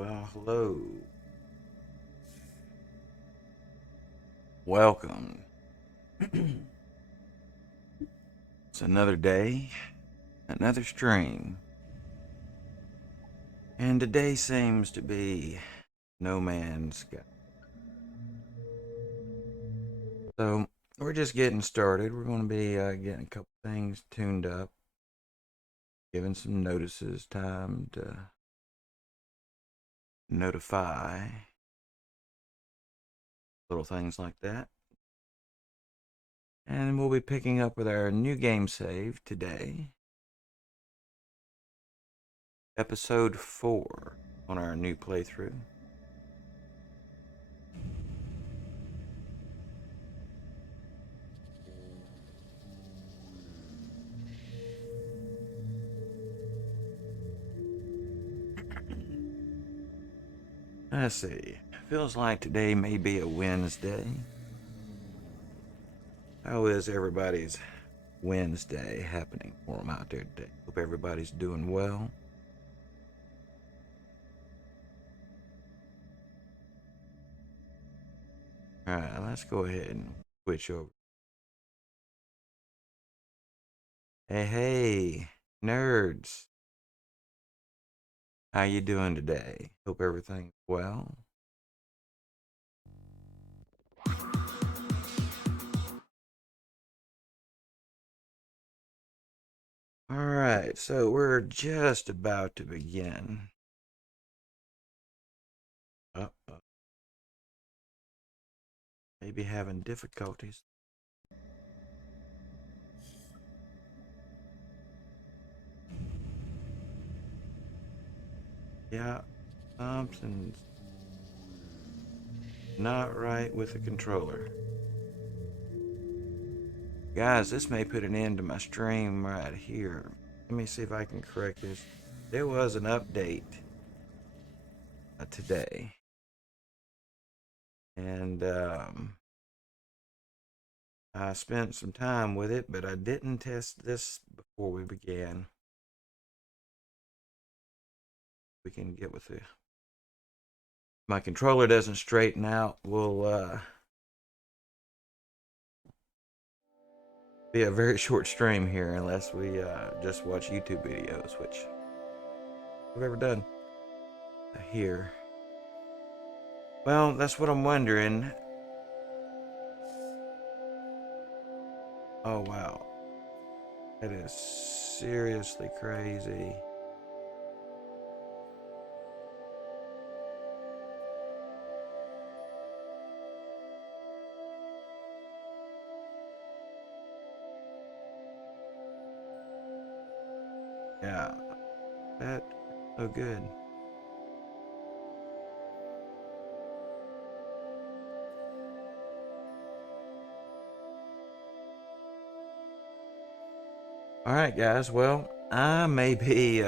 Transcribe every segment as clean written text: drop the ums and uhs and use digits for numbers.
Well, hello. Welcome. It's another day, another stream. And today seems to be no man's sky. So, we're just getting started. We're going to be getting a couple things tuned up, giving some notices, time to notify, little things like that. And we'll be picking up with our new game save today. Episode 4 on our new playthrough. Let's see. Feels like today may be a Wednesday. How is everybody's Wednesday happening for them out there today? Hope everybody's doing well. Alright, let's go ahead and switch over. Hey, nerds. How you doing today? Hope everything's well. Alright, so we're just about to begin. Maybe having difficulties. Yeah, something's not right with the controller. Guys, this may put an end to my stream right here. Let me see if I can correct this. There was an update today. And I spent some time with it, but I didn't test this before we began. We can get with it. My controller doesn't straighten out. We'll be a very short stream here unless we just watch YouTube videos, which I've ever done here. Well, that's what I'm wondering. Oh, wow. That is seriously crazy. Yeah, that so good. All right, guys. Well, I may be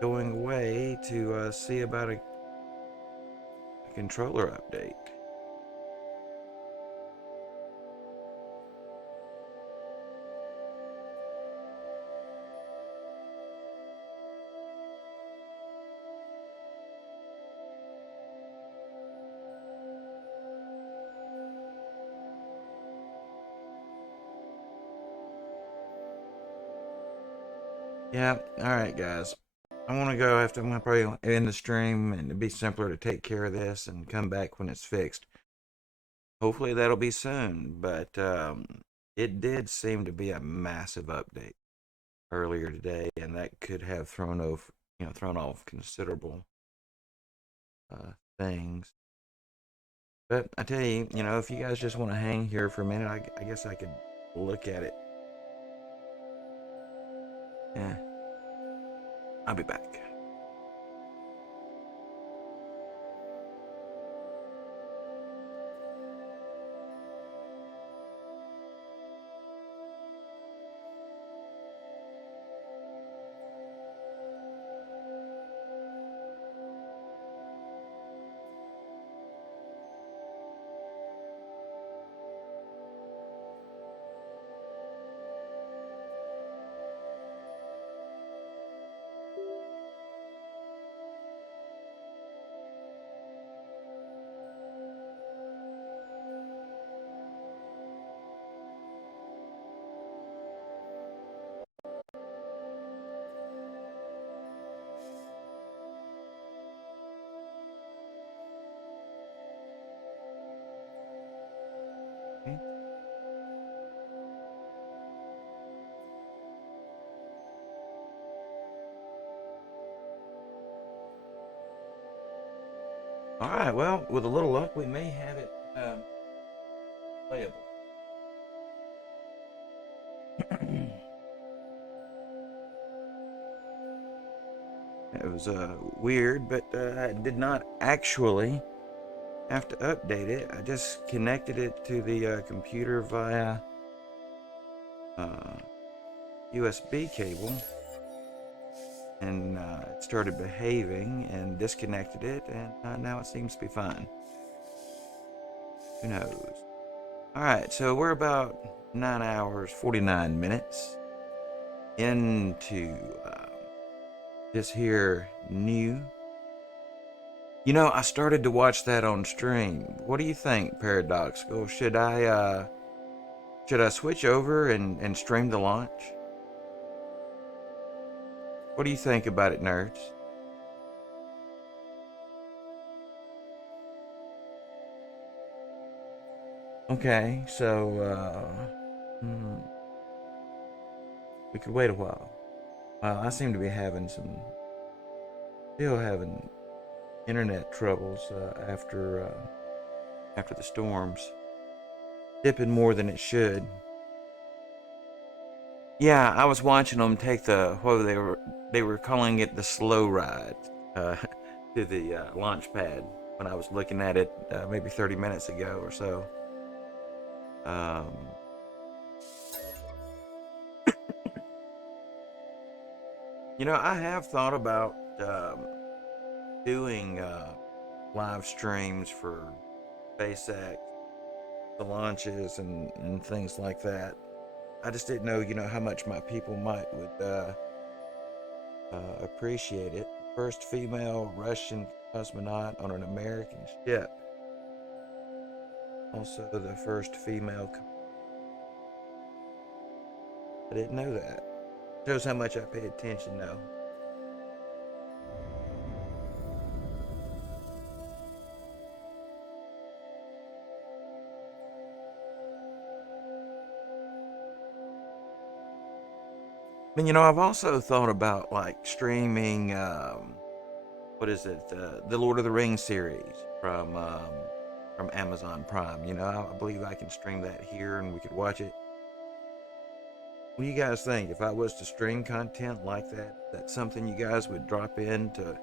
going away to see about a controller update. Yeah. All right, guys. I want to go after. I'm gonna probably end the stream, and it'd be simpler to take care of this and come back when it's fixed. Hopefully that'll be soon. But it did seem to be a massive update earlier today, and that could have thrown off considerable things. But I tell you, if you guys just want to hang here for a minute, I guess I could look at it. Yeah, I'll be back. All right, well, with a little luck, we may have it playable. It was weird, but I did not actually have to update it. I just connected it to the computer via USB cable, and it started behaving and disconnected it, and now it seems to be fine. Who knows? All right, so we're about 9 hours 49 minutes into this here new. You know, I started to watch that on stream. What do you think, Paradoxical? Should I switch over and stream the launch? What do you think about it, nerds? Okay, so we could wait a while. I seem to be still having internet troubles after the storms, dipping more than it should. Yeah, I was watching them take they were calling it the slow ride to the launch pad when I was looking at it maybe 30 minutes ago or so. You know, I have thought about doing live streams for SpaceX, the launches, and things like that. I just didn't know, how much my people would appreciate it. First female Russian cosmonaut on an American ship. Also, the first female. I didn't know that. Shows how much I pay attention now. And I've also thought about like streaming. What is it? The Lord of the Rings series from Amazon Prime. I believe I can stream that here, and we could watch it. What do you guys think? If I was to stream content like that, that's something you guys would drop in to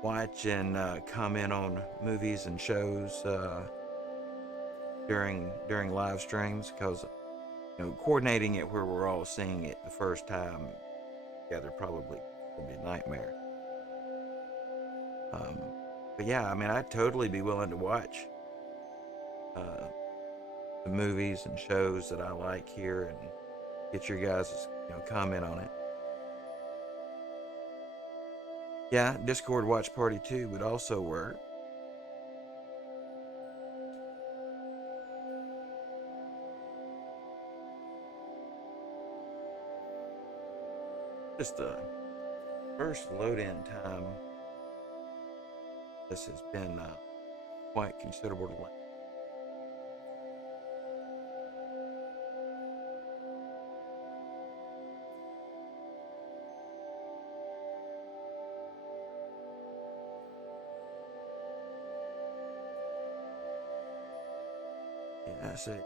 watch and comment on movies and shows during live streams? Because coordinating it where we're all seeing it the first time together probably will be a nightmare. But yeah, I mean, I'd totally be willing to watch the movies and shows that I like here and get your guys' comment on it. Yeah, Discord watch party too would also work. Just the first load-in time. This has been quite considerable delay.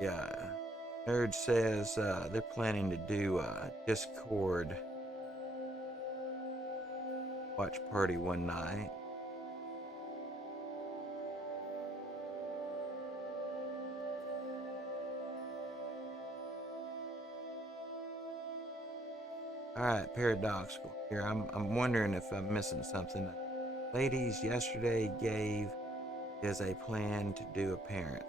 Yeah, Nerd says they're planning to do Discord watch party one night. All right, Paradoxical. Here, I'm wondering if I'm missing something. Ladies yesterday gave as a plan to do a parent.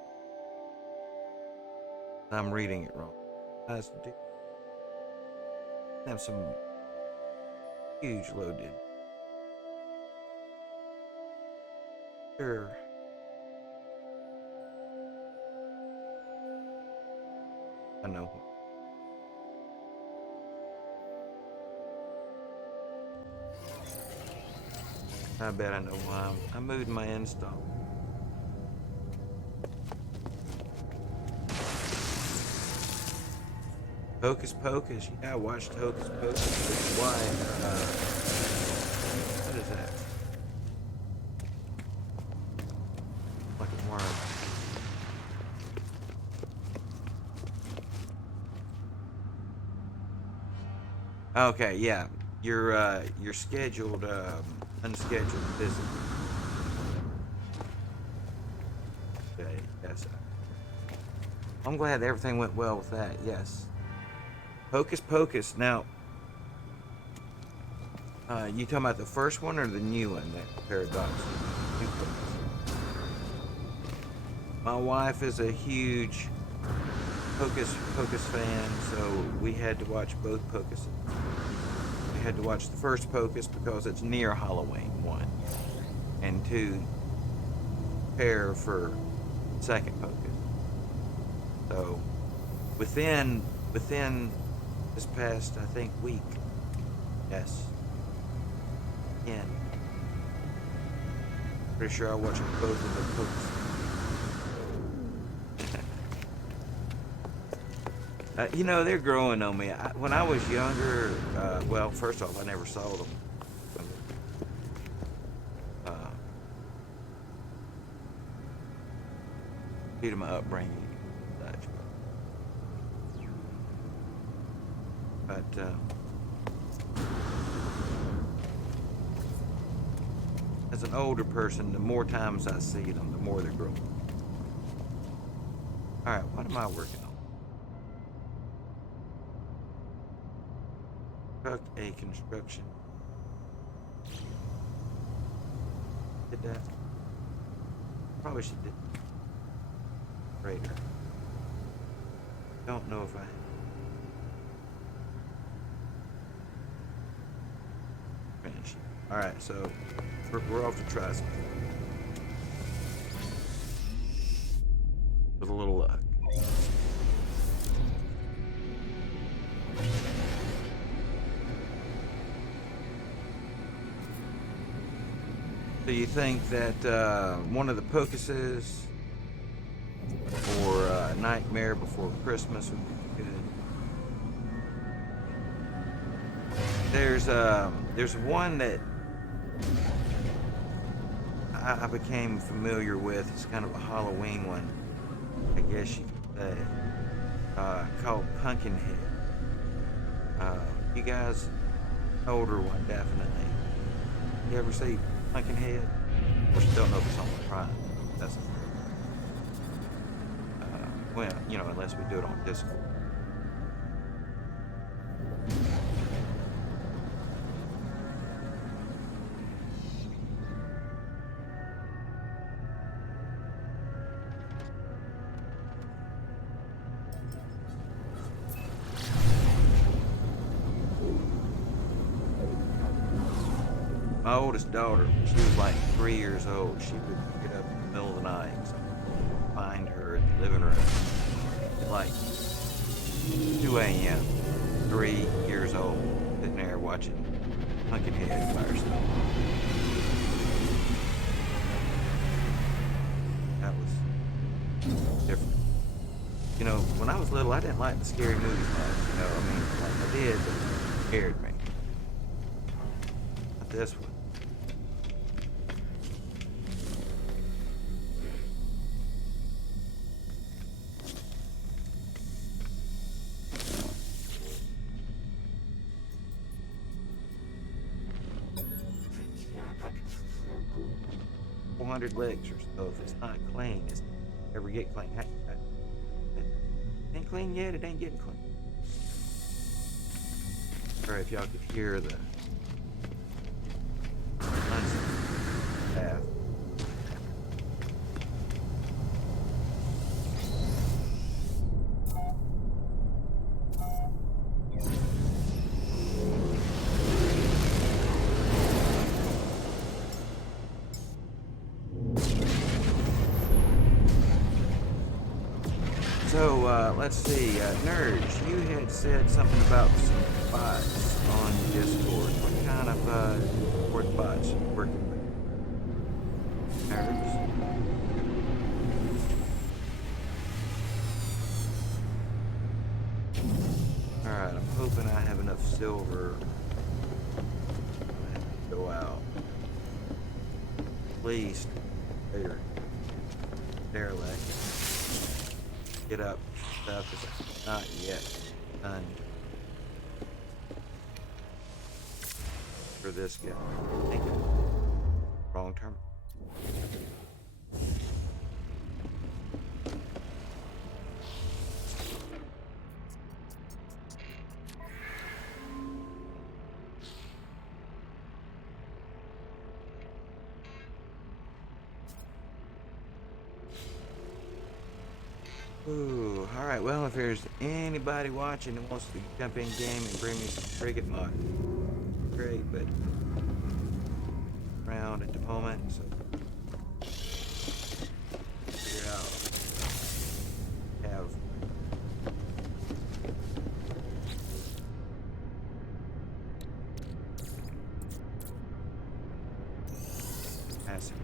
I'm reading it wrong. Guys, do have some huge load in. Sure. I know. I bet I know why. I moved my install. Hocus Pocus. Yeah, I watched Hocus Pocus. Why? What is that? Okay, yeah. Your scheduled, unscheduled visit. Okay, yes. I'm glad everything went well with that. Yes. Hocus Pocus. Now, you talking about the first one or the new one, that Paradox? New Pocus. My wife is a huge Hocus Pocus fan, so we had to watch both Pocuses. We had to watch the first Pocus because it's near Halloween, one, and two, prepare for second Pocus. So within this past, I think, week, yes, again, pretty sure I watched both of the Pocus. You know, they're growing on me. When I was younger, well, first off, I never saw them. Uh, due to my upbringing and such. But as an older person, the more times I see them, the more they're growing. All right, what am I working on? Construct a construction. Did that? Probably should do. Radar. Don't know if I. Finish. All right, so we're off to try something with a little luck. So you think that one of the Pocuses or Nightmare Before Christmas would be good? There's one that I became familiar with. It's kind of a Halloween one, I guess you could say, called Pumpkinhead. You guys, older one definitely. You ever see Pumpkinhead? Of course, you don't know if it's on the Prime. That's well, you know, unless we do it on Discord. My oldest daughter, when she was like 3 years old, she would get up in the middle of the night, so find her in the living room at like 2 a.m. 3 years old, sitting there watching Pumpkinhead by herself. That was different. You know, when I was little, I didn't like the scary movies much. You know, I mean, like I did, but it scared me. Not this one. 400 legs or so. If it's not clean, it's never get clean. Hey, it ain't clean yet. It ain't getting clean. Sorry if y'all could hear the bath. So, let's see, Nerds, you had said something about some bots on Discord. What kind of Discord bots are you working with? Nerds? Alright, I'm hoping I have enough silver to go out. At least, later. Derelict. Get up stuff is not yet done. for this guy. Thank you. Wrong term. Ooh, alright, well, if there's anybody watching that wants to jump in game and bring me some frigate mod, great, but around at the moment, so figure out, have passive.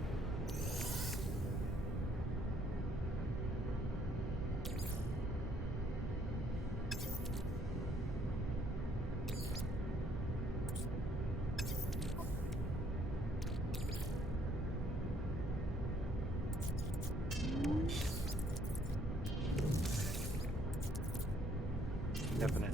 Definite.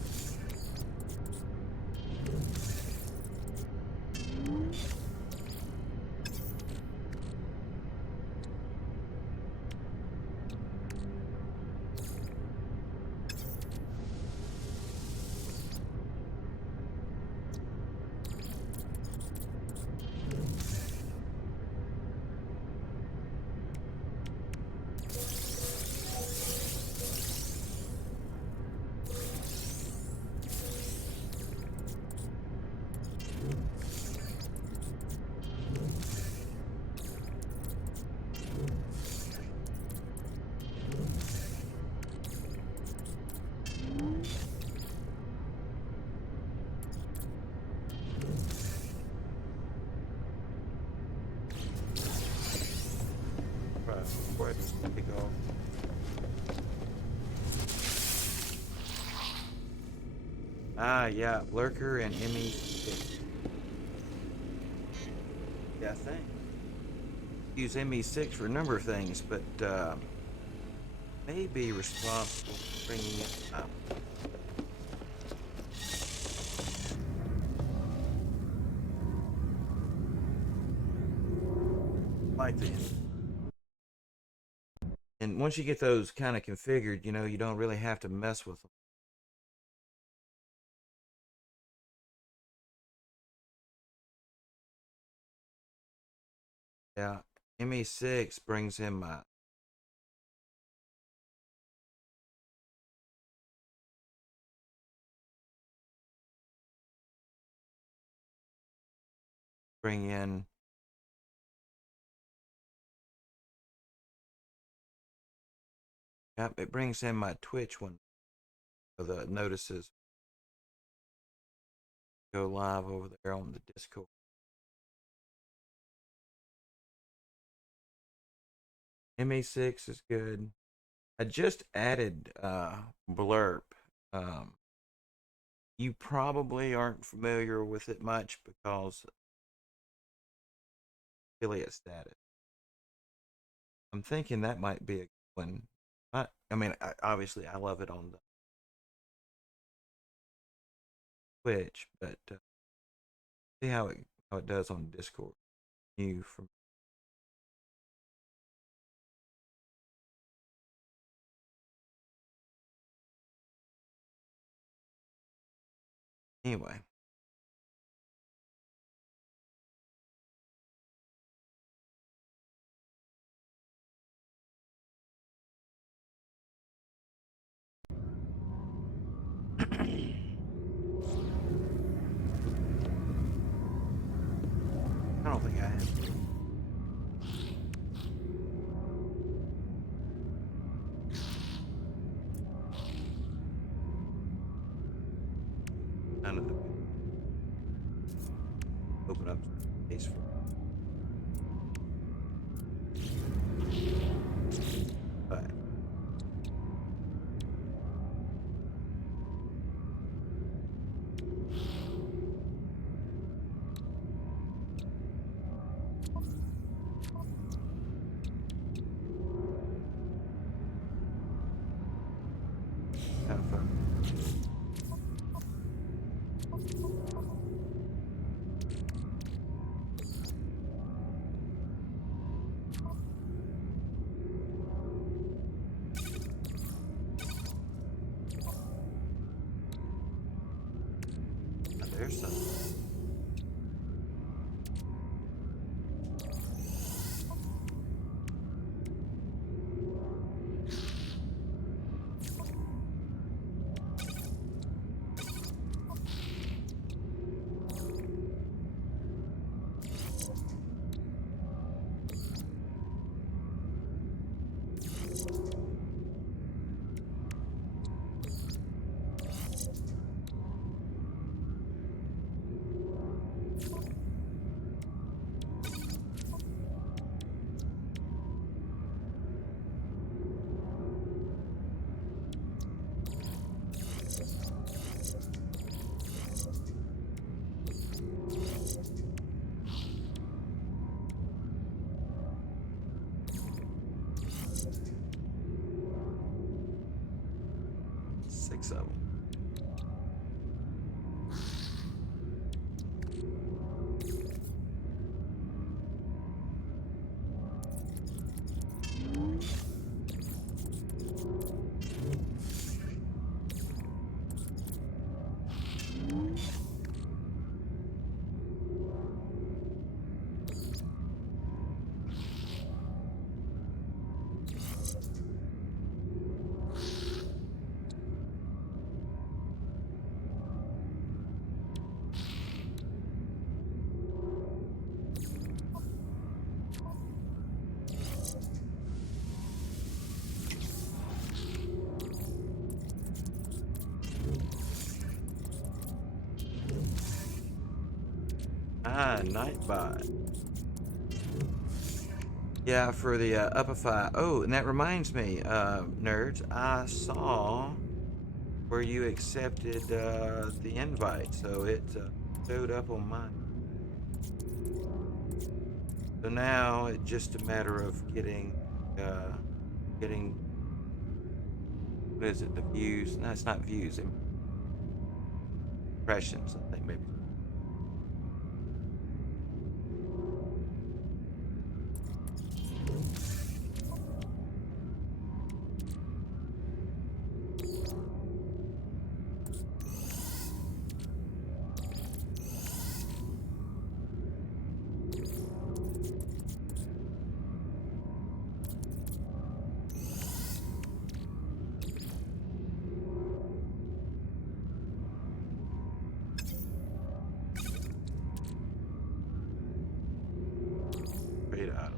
Right, before I just kick off. Ah, yeah, Lurker and Emmy. Yeah, I think. Use ME6 for a number of things, but may be responsible for bringing it up. Like this. And once you get those kind of configured, you know, you don't really have to mess with them. Yeah, ME6 brings in my bring in yep, it brings in my Twitch one for the notices go live over there on the Discord. ME6 is good. I just added Blurb. Um, you probably aren't familiar with it much because affiliate status. I'm thinking that might be a good one. I mean, obviously, I love it on the Twitch, but see how it does on Discord. You from anyway. I don't think I have. None of them. son. Six of them. Ah, Nightbot. Yeah, for the Upify. Oh, and that reminds me, nerds, I saw where you accepted the invite, so it showed up on mine. So now it's just a matter of getting, what is it, the views? No, it's not views, impressions, I think maybe. Great item.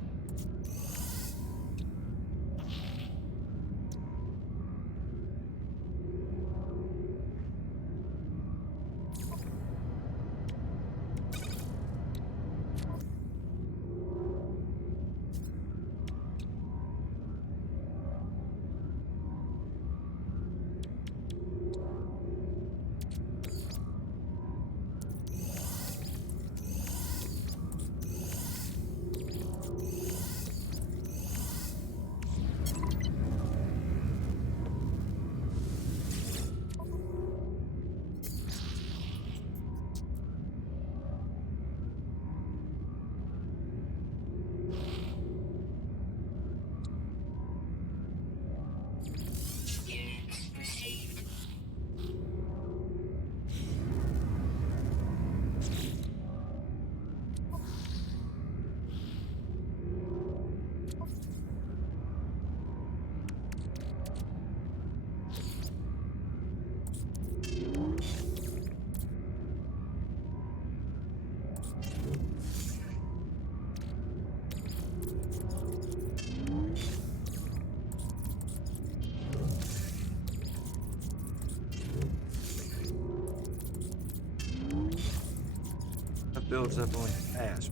That builds up on your fast.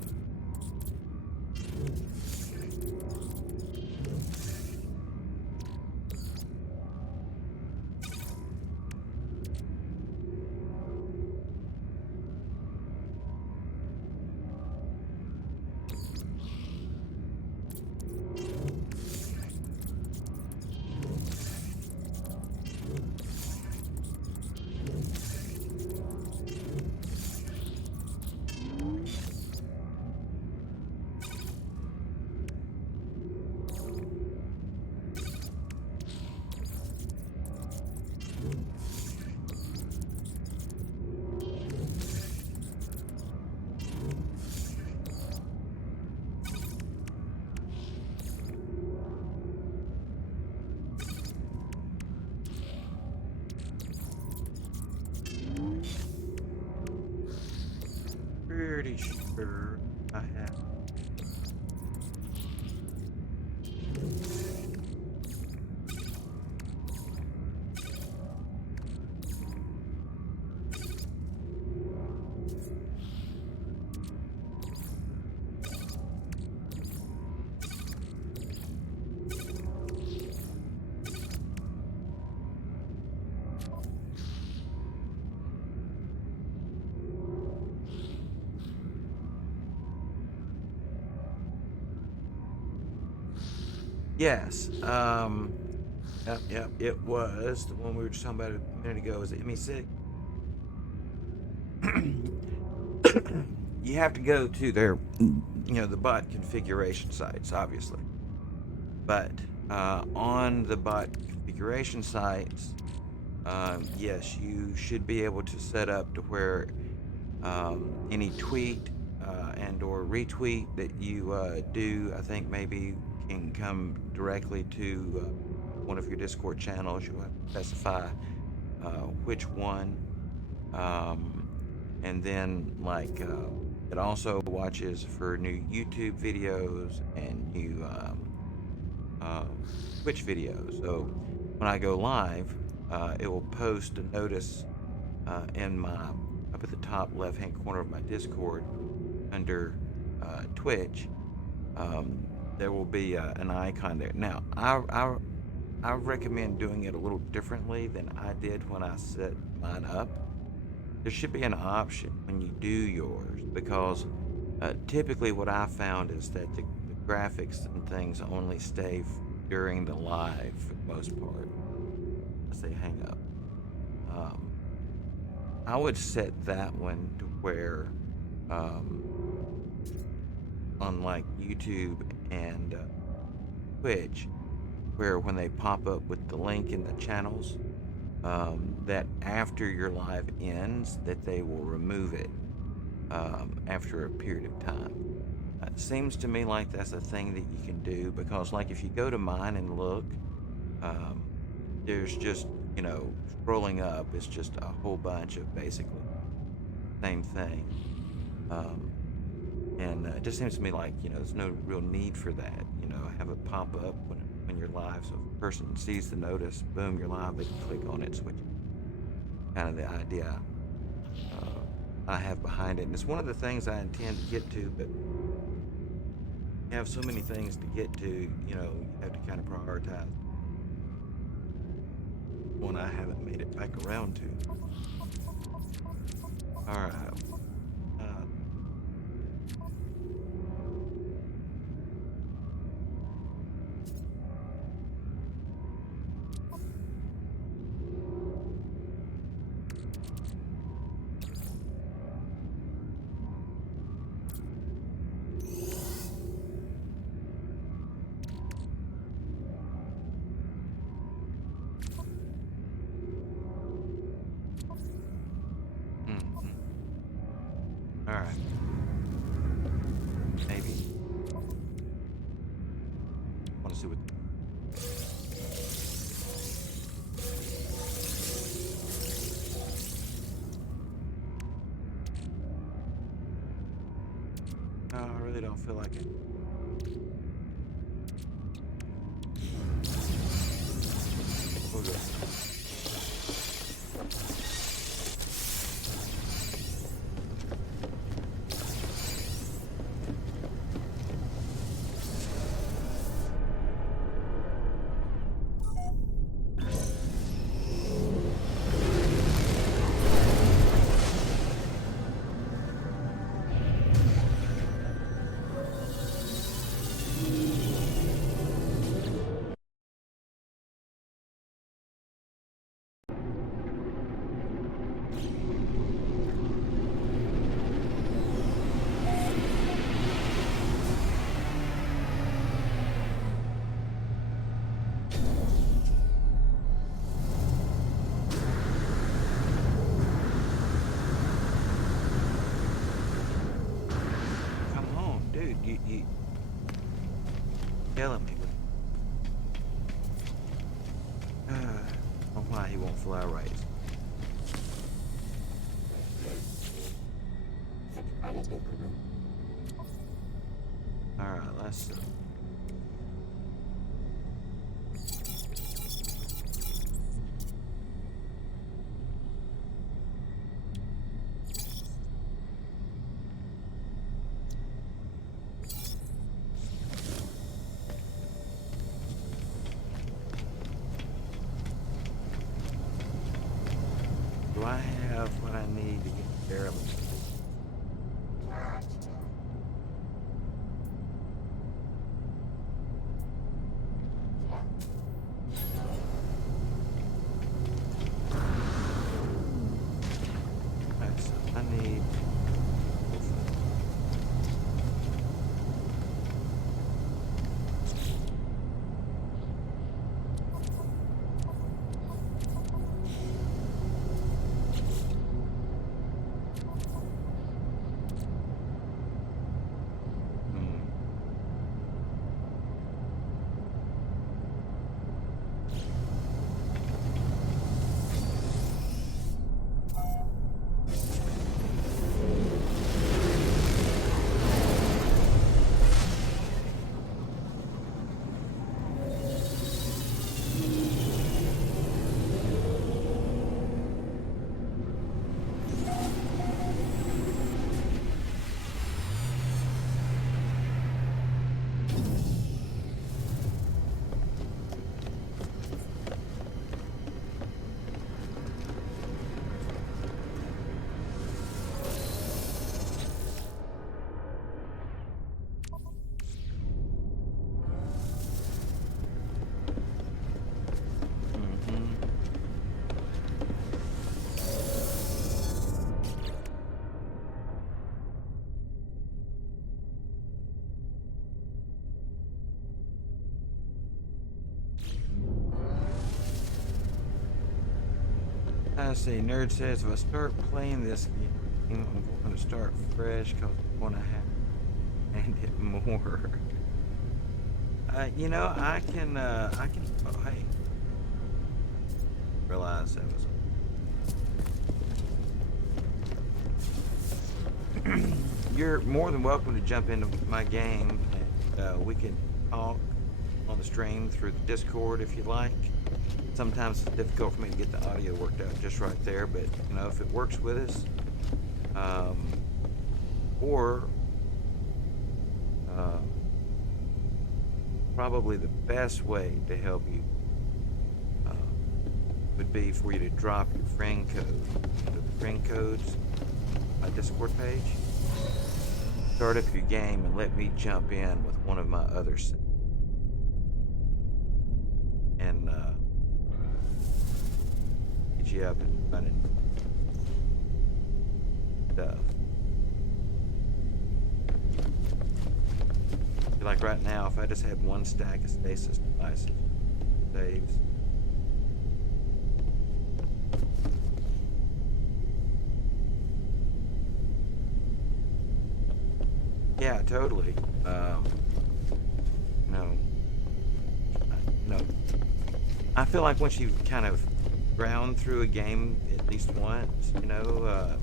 sure I have. Yes. Yep. It was the one we were just talking about a minute ago. Is it ME6? You have to go to their, the bot configuration sites, obviously. But on the bot configuration sites, yes, you should be able to set up to where any tweet and or retweet that you do, I think maybe can come directly to one of your Discord channels. You'll have to specify which one. Um, and then it also watches for new YouTube videos and new Twitch videos. So when I go live, it will post a notice in my up at the top left hand corner of my Discord under Twitch. Um, there will be an icon there. Now, I recommend doing it a little differently than I did when I set mine up. There should be an option when you do yours because typically what I found is that the graphics and things only stay during the live for the most part as they hang up. Um, I would set that one to where, um, unlike YouTube and Twitch, where when they pop up with the link in the channels, that after your live ends, that they will remove it after a period of time. It seems to me like that's a thing that you can do because, like, if you go to mine and look, um, there's just, scrolling up, it's just a whole bunch of basically same thing. Um, and it just seems to me like, there's no real need for that. Have it pop up when you're live. So if a person sees the notice, boom, you're live, they can click on it, switch. Kind of the idea uh, I have behind it. And it's one of the things I intend to get to, but you have so many things to get to, you have to kind of prioritize. One I haven't made it back around to. All right. Uh, mm-hmm. All right. Maybe. Want to see what. No, I really don't feel like it. We'll go. Come on, dude. You killing me with. I don't know why he won't fly right. myself. Do I have what I need to get barely? Okay, so I need. I see. Nerd says if I start playing this game, I'm going to start fresh because I want to have and it more. You know, I can. Oh, hey, realize that was. You're more than welcome to jump into my game, and we can talk on the stream through the Discord if you like. Sometimes it's difficult for me to get the audio worked out just right there, but you know, if it works with us, or probably the best way to help you would be for you to drop your friend code, the friend codes, my Discord page. Start up your game and let me jump in with one of my other and get you up and running stuff. Like right now, if I just had one stack of stasis devices, saves. Yeah, totally. No. I feel like once you kind of ground through a game at least once, you know,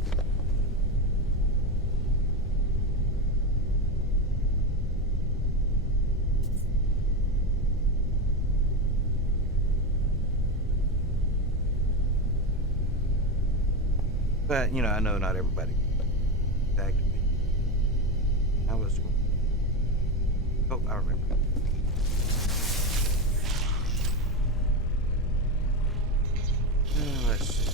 but you know, I know not everybody actively. I was. Oh, I remember. Let's see.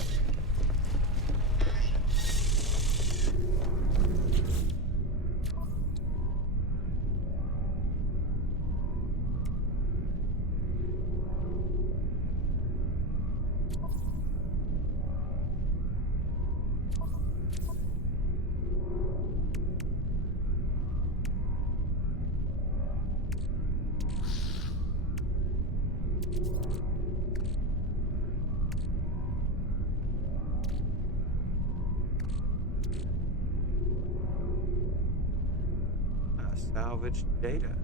Salvage data.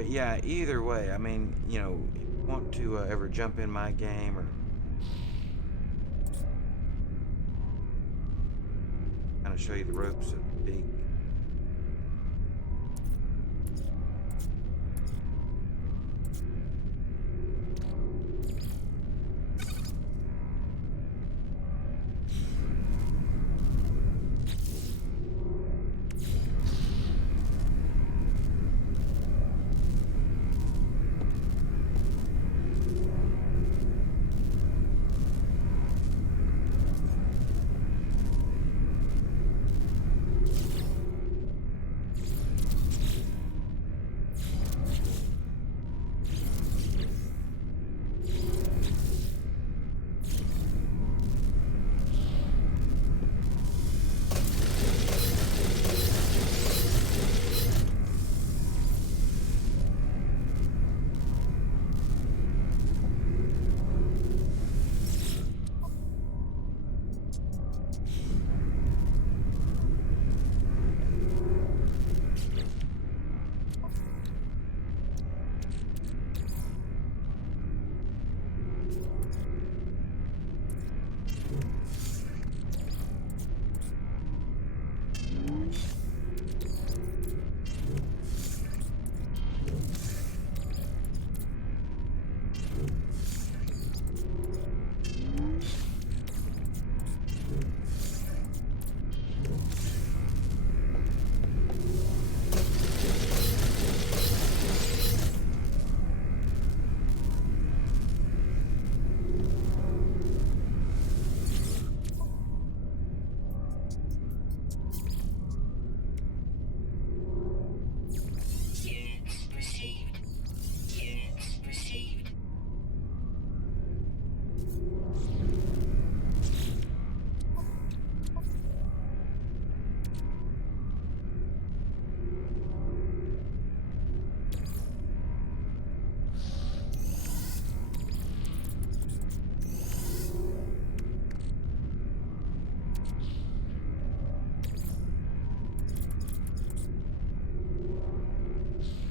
But yeah, either way, I mean, you know, if you want to ever jump in my game or kind of show you the ropes, so to speak.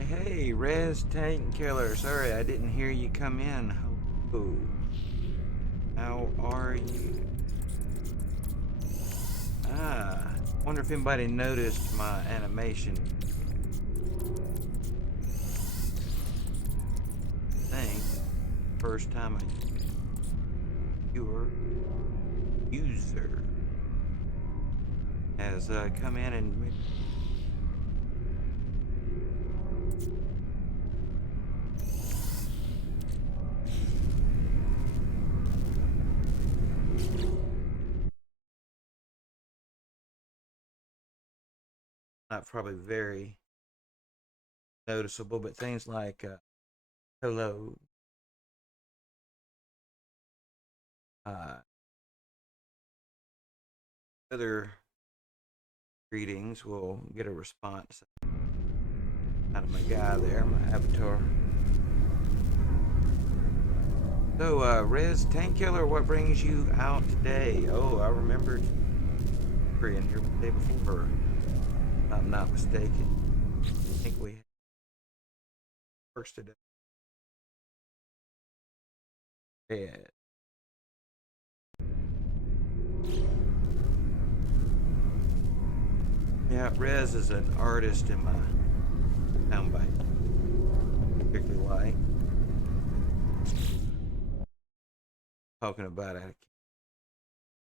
Hey, Res Tank Killer. Sorry, I didn't hear you come in. Hello. How are you? Wonder if anybody noticed my animation. I think first time a viewer user has come in and made. Not probably very noticeable, but things like hello, uh, other greetings will get a response out of my guy there, my avatar. So, Rez Tank Killer, what brings you out today? Oh, I remembered in here the day before, if I'm not mistaken. I think we had first today. Yeah. Yeah, Rez is an artist in my soundbite. Particularly like talking about it.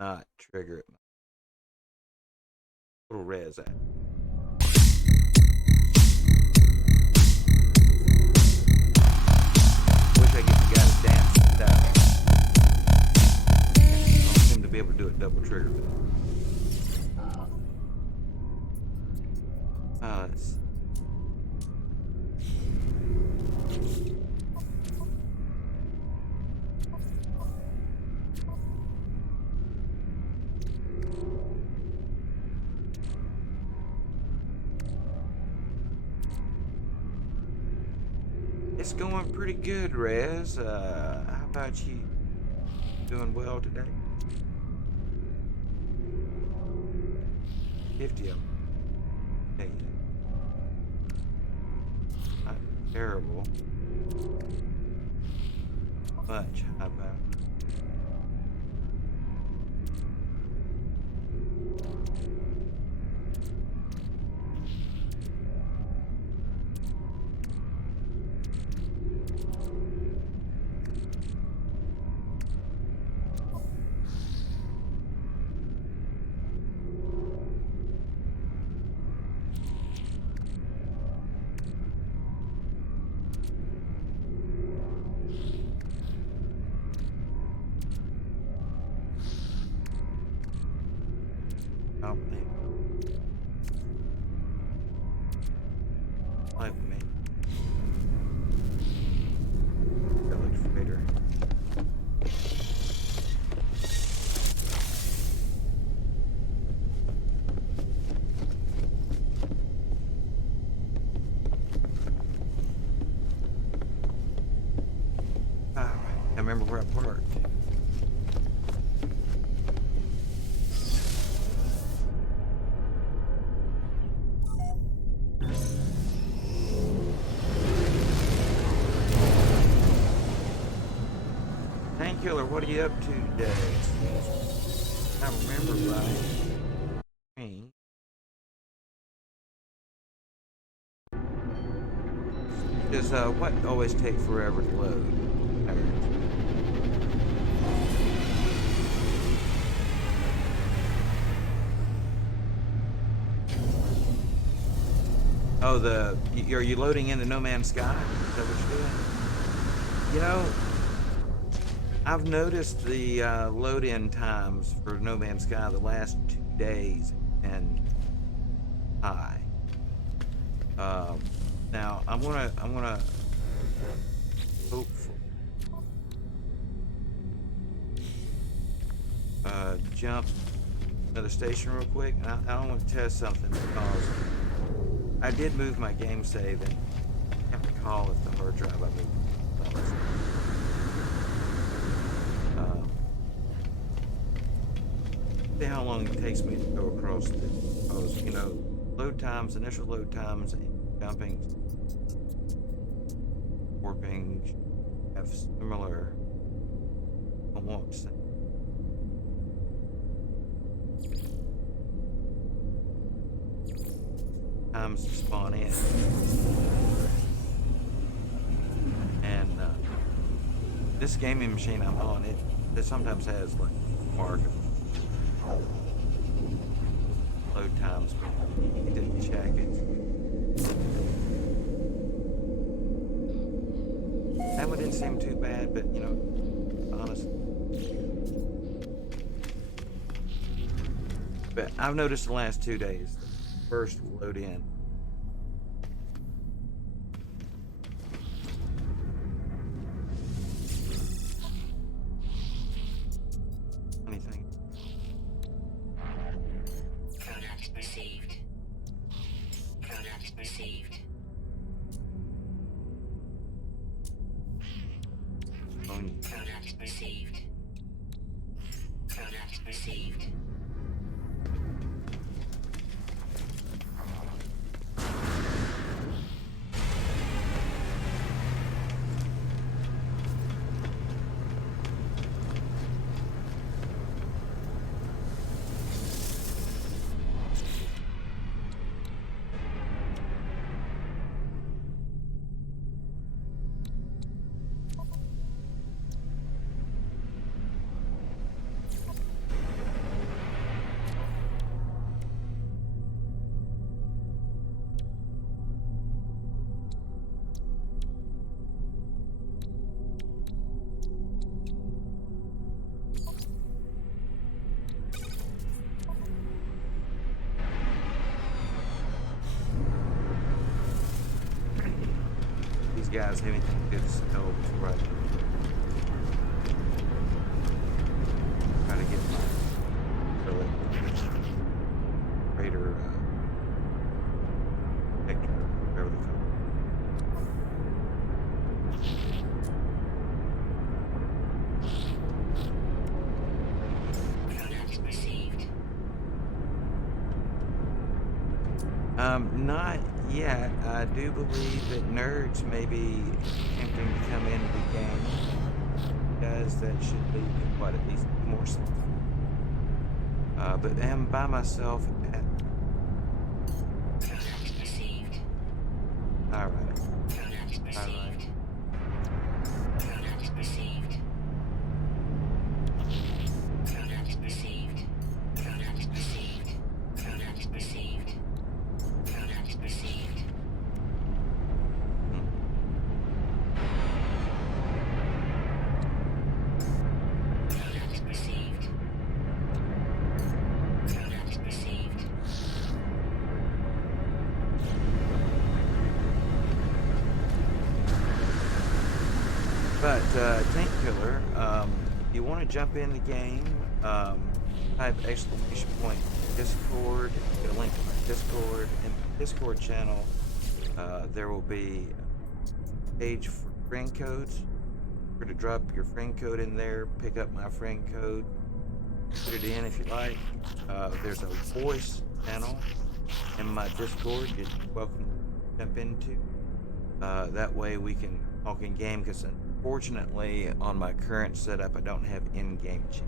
I cannot trigger it. Little Rez at. Wish I could get the guy to dance that. I don't seem to be able to do it double trigger. Let's. It's going pretty good, Rez. How about you? Doing well today? 50 of them. Hey. terrible. Much high value. Oh, like me. Village freighter. Ah, I remember where I parked. Killer, what are you up to today? I remember right. Does what always take forever to load? Oh, are you loading into No Man's Sky? Is that what you're doing? You know, I've noticed the load-in times for No Man's Sky the last 2 days and high. Now I'm gonna hopefully jump another station real quick. And I want to test something because I did move my game save and I can't recall if the hard drive I moved. See how long it takes me to go across this. Because, you know, load times, initial load times, and jumping, warping have similar. I won't say. Times to spawn in. And this gaming machine I'm on, it sometimes has like mark load times, but it didn't check it. That one didn't seem too bad, but you know, honestly. But I've noticed the last 2 days, the first load in. Anything. Product received. Product received. Product received. Product received. Guys, have anything good to sell before I try to get my Raider Hector, whatever they call it. Product received. Not yet. I do believe that nerds may be attempting to come into the game. Does that should lead to what, at least more stuff. But am by myself at. Product received. All right. Product All right. received. Product received. Product received. Product received. Product received. Product received. Hmm. Product received. Product received. But Tank Killer, if you want to jump in the game, type exclamation point Discord, get a link to my Discord. In the Discord channel, there will be a page for friend codes. Sure to drop your friend code in there, pick up my friend code, put it in if you like. There's a voice channel in my Discord you're welcome to jump into. That way we can talk in game, because unfortunately on my current setup I don't have in-game chat.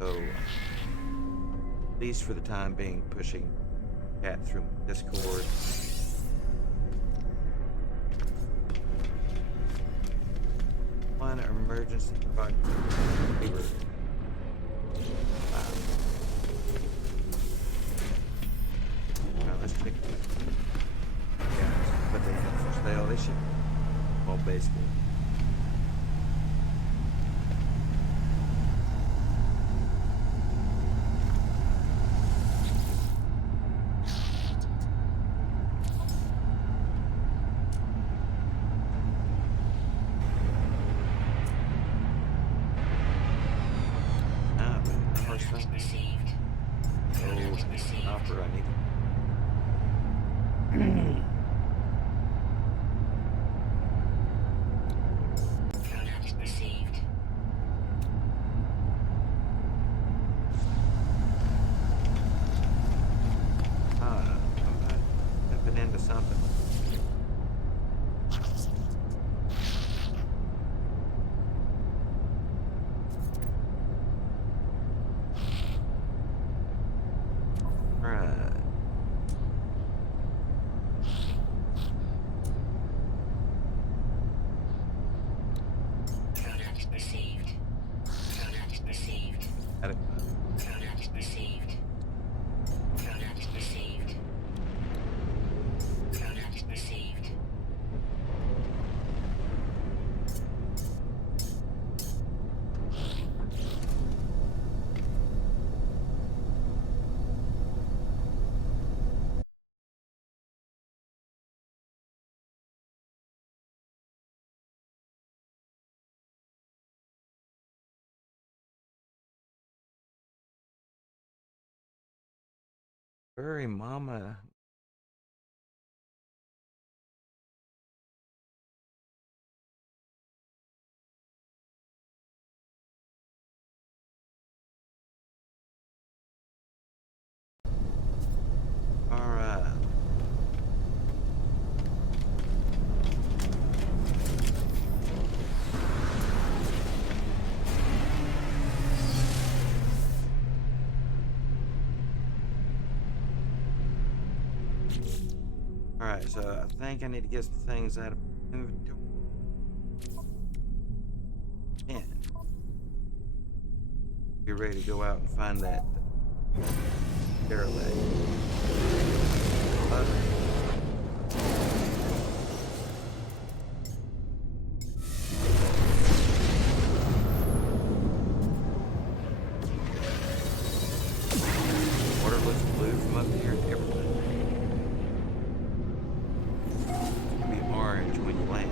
So at least for the time being, pushing chat through Discord. One emergency bug. Now let's check it out. Yeah, what they have for sale. They should all basically. But more stuff. Product received. Oh, Product received. offer I need. Product received. I'm not stepping into something. Right. Product received. Product received. Got it. Product received. Product received. Product received. Furry mama. All right. All right. So I think I need to get some things out of inventory. And be ready to go out and find that derelict. Water looks blue from up here and everything. It'll be orange when you land.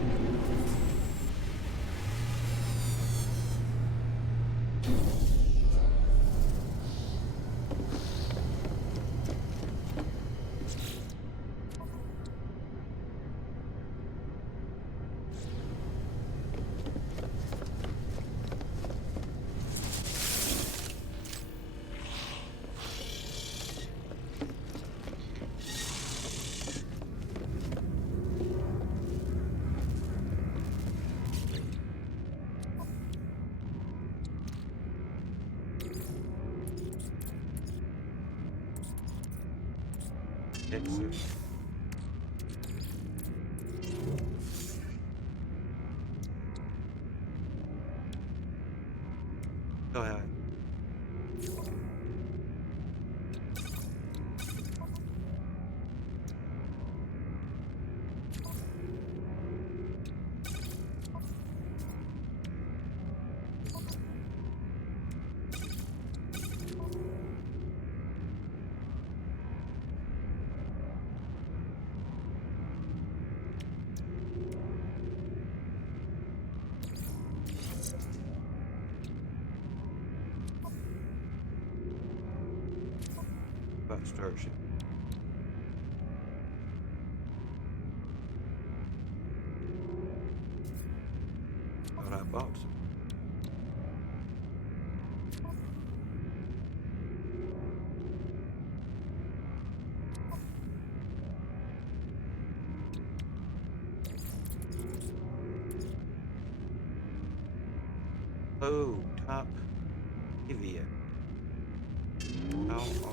Exit. Go ahead. About starship. Thought I bought some. Oh, top Evia. How are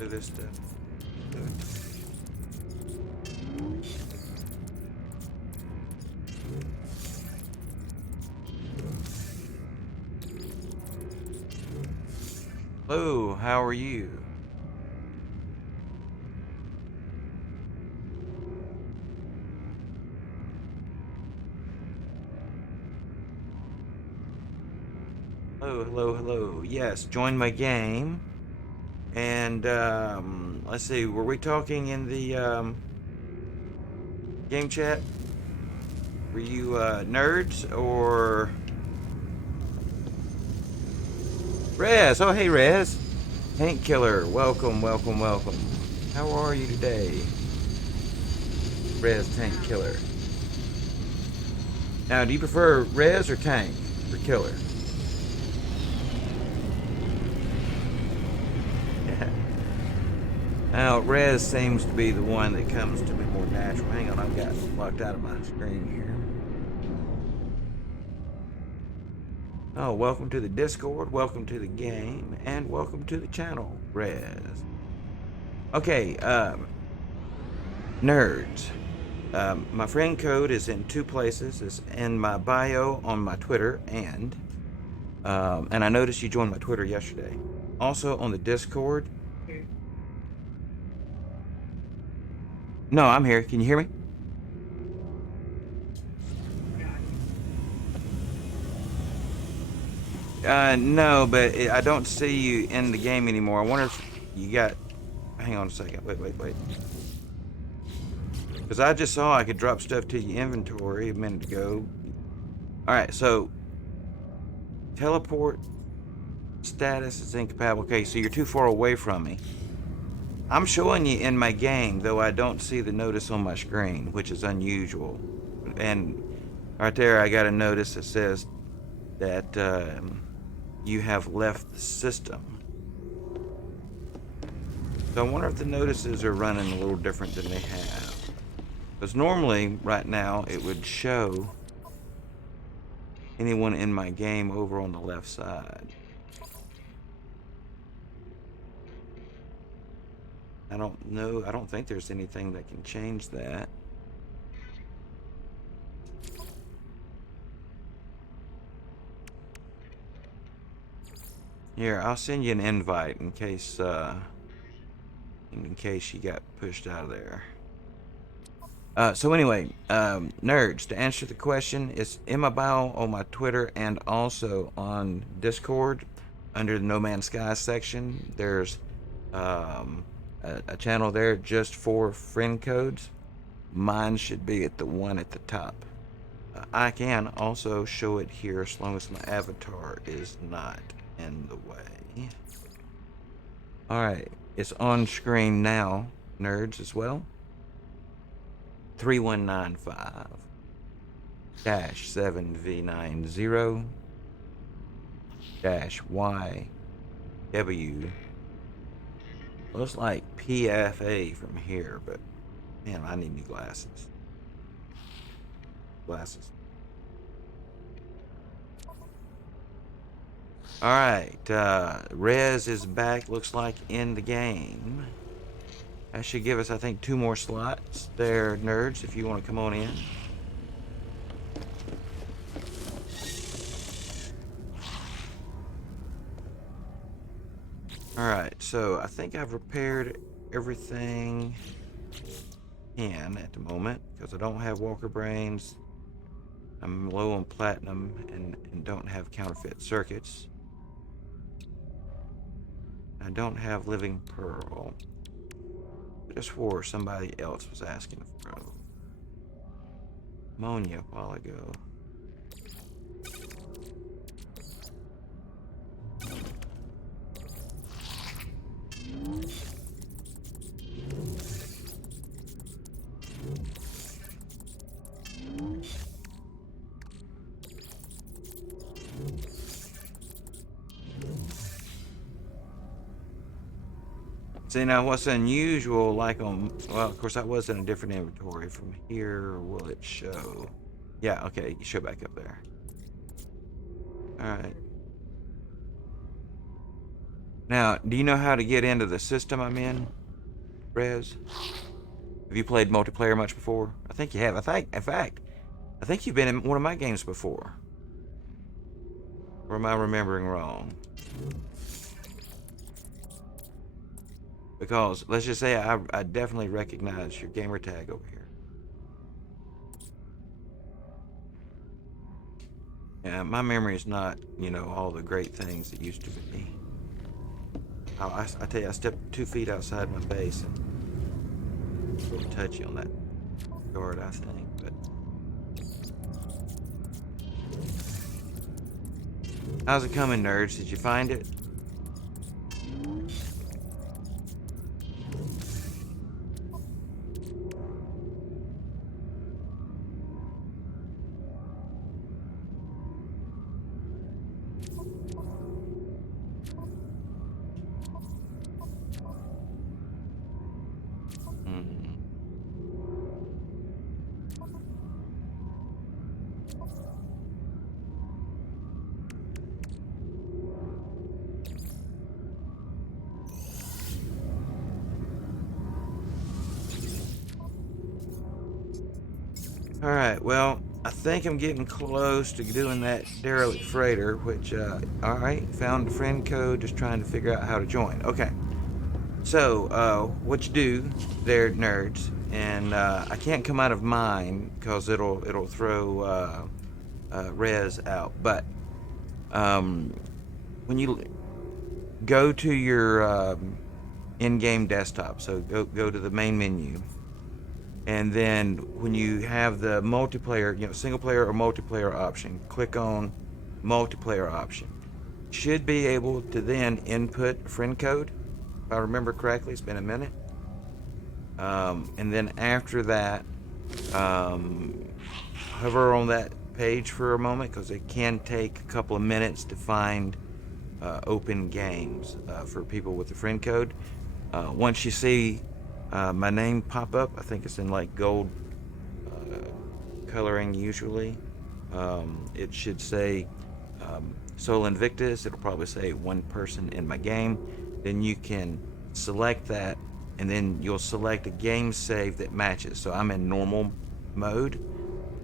do this stuff? Do it. Hello, how are you? Hello, hello, hello. Yes, join my game. And let's see, were we talking in the game chat? Were you nerds or Rez? Oh, hey, Rez. Tank Killer, welcome, welcome, welcome. How are you today? Rez Tank Killer. Now, do you prefer Rez or Tank for Killer? Now, Rez seems to be the one that comes to me more natural. Hang on, I've got locked out of my screen here. Oh, welcome to the Discord, welcome to the game, and welcome to the channel, Rez. Okay, nerds. My friend code is in two places. It's in my bio on my Twitter, and I noticed you joined my Twitter yesterday. Also on the Discord. No, I'm here. Can you hear me? No, but I don't see you in the game anymore. I wonder if you got. Hang on a second. Wait. Because I just saw I could drop stuff to your inventory a minute ago. All right, so teleport status is incompatible. Okay, so you're too far away from me. I'm showing you in my game, though I don't see the notice on my screen, which is unusual. And right there, I got a notice that says that you have left the system. So I wonder if the notices are running a little different than they have. Because normally, right now, it would show anyone in my game over on the left side. I don't know. I don't think there's anything that can change that. Here, I'll send you an invite in case you got pushed out of there. So anyway, nerds, to answer the question, it's in my bio on my Twitter and also on Discord under the No Man's Sky section. There's a channel there just for friend codes. Mine should be at the one at the top. I can also show it here as long as my avatar is not in the way. Alright, it's on screen now, nerds, as well. 3195 7V90 YW. Looks like PFA from here, but man, I need new glasses. Alright, Rez is back, looks like, in the game. That should give us, I think, 2 more slots there, nerds, if you want to come on in. Alright, so I think I've repaired everything I can at the moment, because I don't have Walker Brains. I'm low on platinum and don't have counterfeit circuits. I don't have Living Pearl. I just swore somebody else was asking for ammonia a while ago. See, now what's unusual, like on, well, of course, I was in a different inventory. From here, will it show? Yeah, okay, you show back up there. Alright. Now, do you know how to get into the system I'm in, Rez? Have you played multiplayer much before? I think you have. In fact, I think you've been in one of my games before. Or am I remembering wrong? Because, let's just say I definitely recognize your gamer tag over here. Yeah, my memory is not, you know, all the great things it used to be. I tell you, I stepped 2 feet outside my base and it's a little touchy on that guard, I think. But how's it coming, nerds? Did you find it? Hmm. Alright, well, I think I'm getting close to doing that derelict freighter, which, alright, found the friend code, just trying to figure out how to join. Okay, so, what you do there, nerds, and, I can't come out of mine, because it'll throw, Rez out, but, when you go to your, in-game desktop, so go to the main menu, and then when you have the multiplayer, you know, single player or multiplayer option, click on multiplayer option. Should be able to then input friend code, if I remember correctly. It's been a minute. And then after that, hover on that page for a moment, because it can take a couple of minutes to find open games for people with the friend code. Once you see my name pop up, I think it's in like gold coloring usually. It should say Sol Invictus. It'll probably say one person in my game. Then you can select that, and then you'll select a game save that matches. So I'm in normal mode,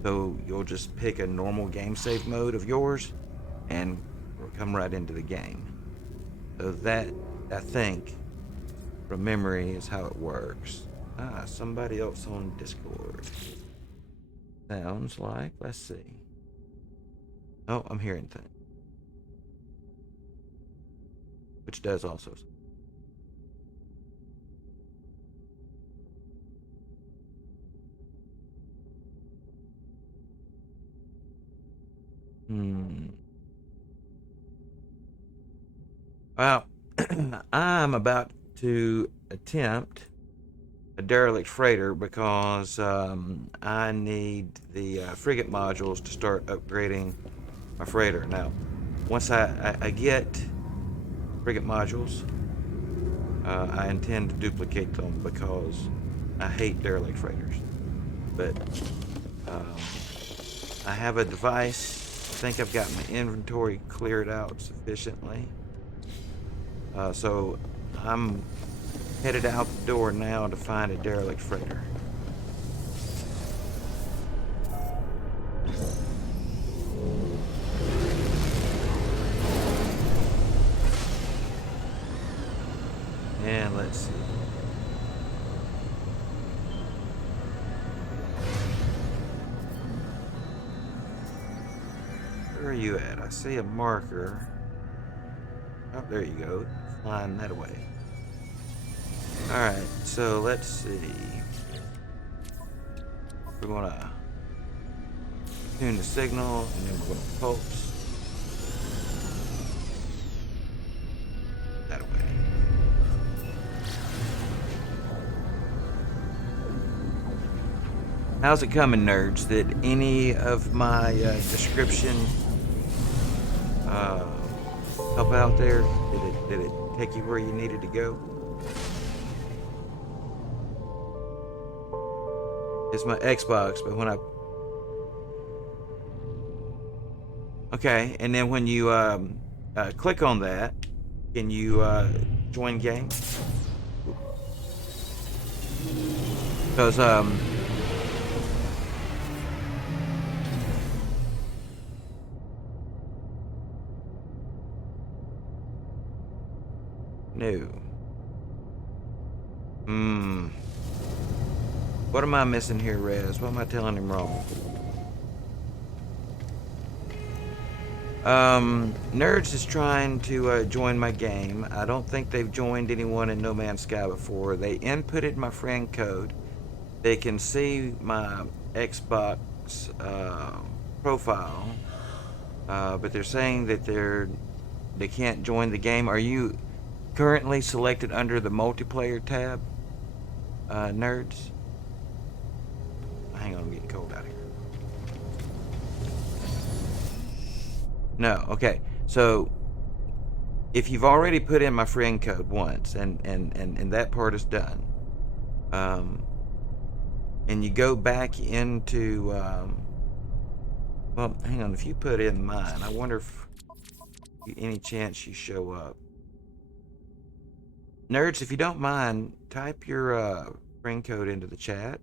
so you'll just pick a normal game save mode of yours, and we'll come right into the game. So that, I think, from memory, is how it works. Ah, somebody else on Discord. Sounds like, let's see. Oh, I'm hearing things. Which does also. Well, I'm about to attempt a derelict freighter because I need the frigate modules to start upgrading my freighter. Now, once I get frigate modules, I intend to duplicate them because I hate derelict freighters. But I have a device think I've got my inventory cleared out sufficiently. So I'm headed out the door now to find a derelict freighter. And let's see. Where are you at? I see a marker. Oh, there you go. Flying that way. Alright, so let's see. We're gonna tune the signal and then we're gonna pulse. That way. How's it coming, nerds? Did any of my description help out there? Did it take you where you needed to go? It's my Xbox, but when I... Okay, and then when you click on that, can you join game? Because no. What am I missing here, Rez? What am I telling him wrong? Nerds is trying to join my game. I don't think they've joined anyone in No Man's Sky before. They inputted my friend code. They can see my Xbox profile, but they're saying that they can't join the game. Are you currently selected under the multiplayer tab, nerds? Hang on, I'm getting cold out here. No, okay. So if you've already put in my friend code once and that part is done, and you go back into well, hang on, if you put in mine, I wonder if any chance you show up. Nerds, if you don't mind, type your friend code into the chat.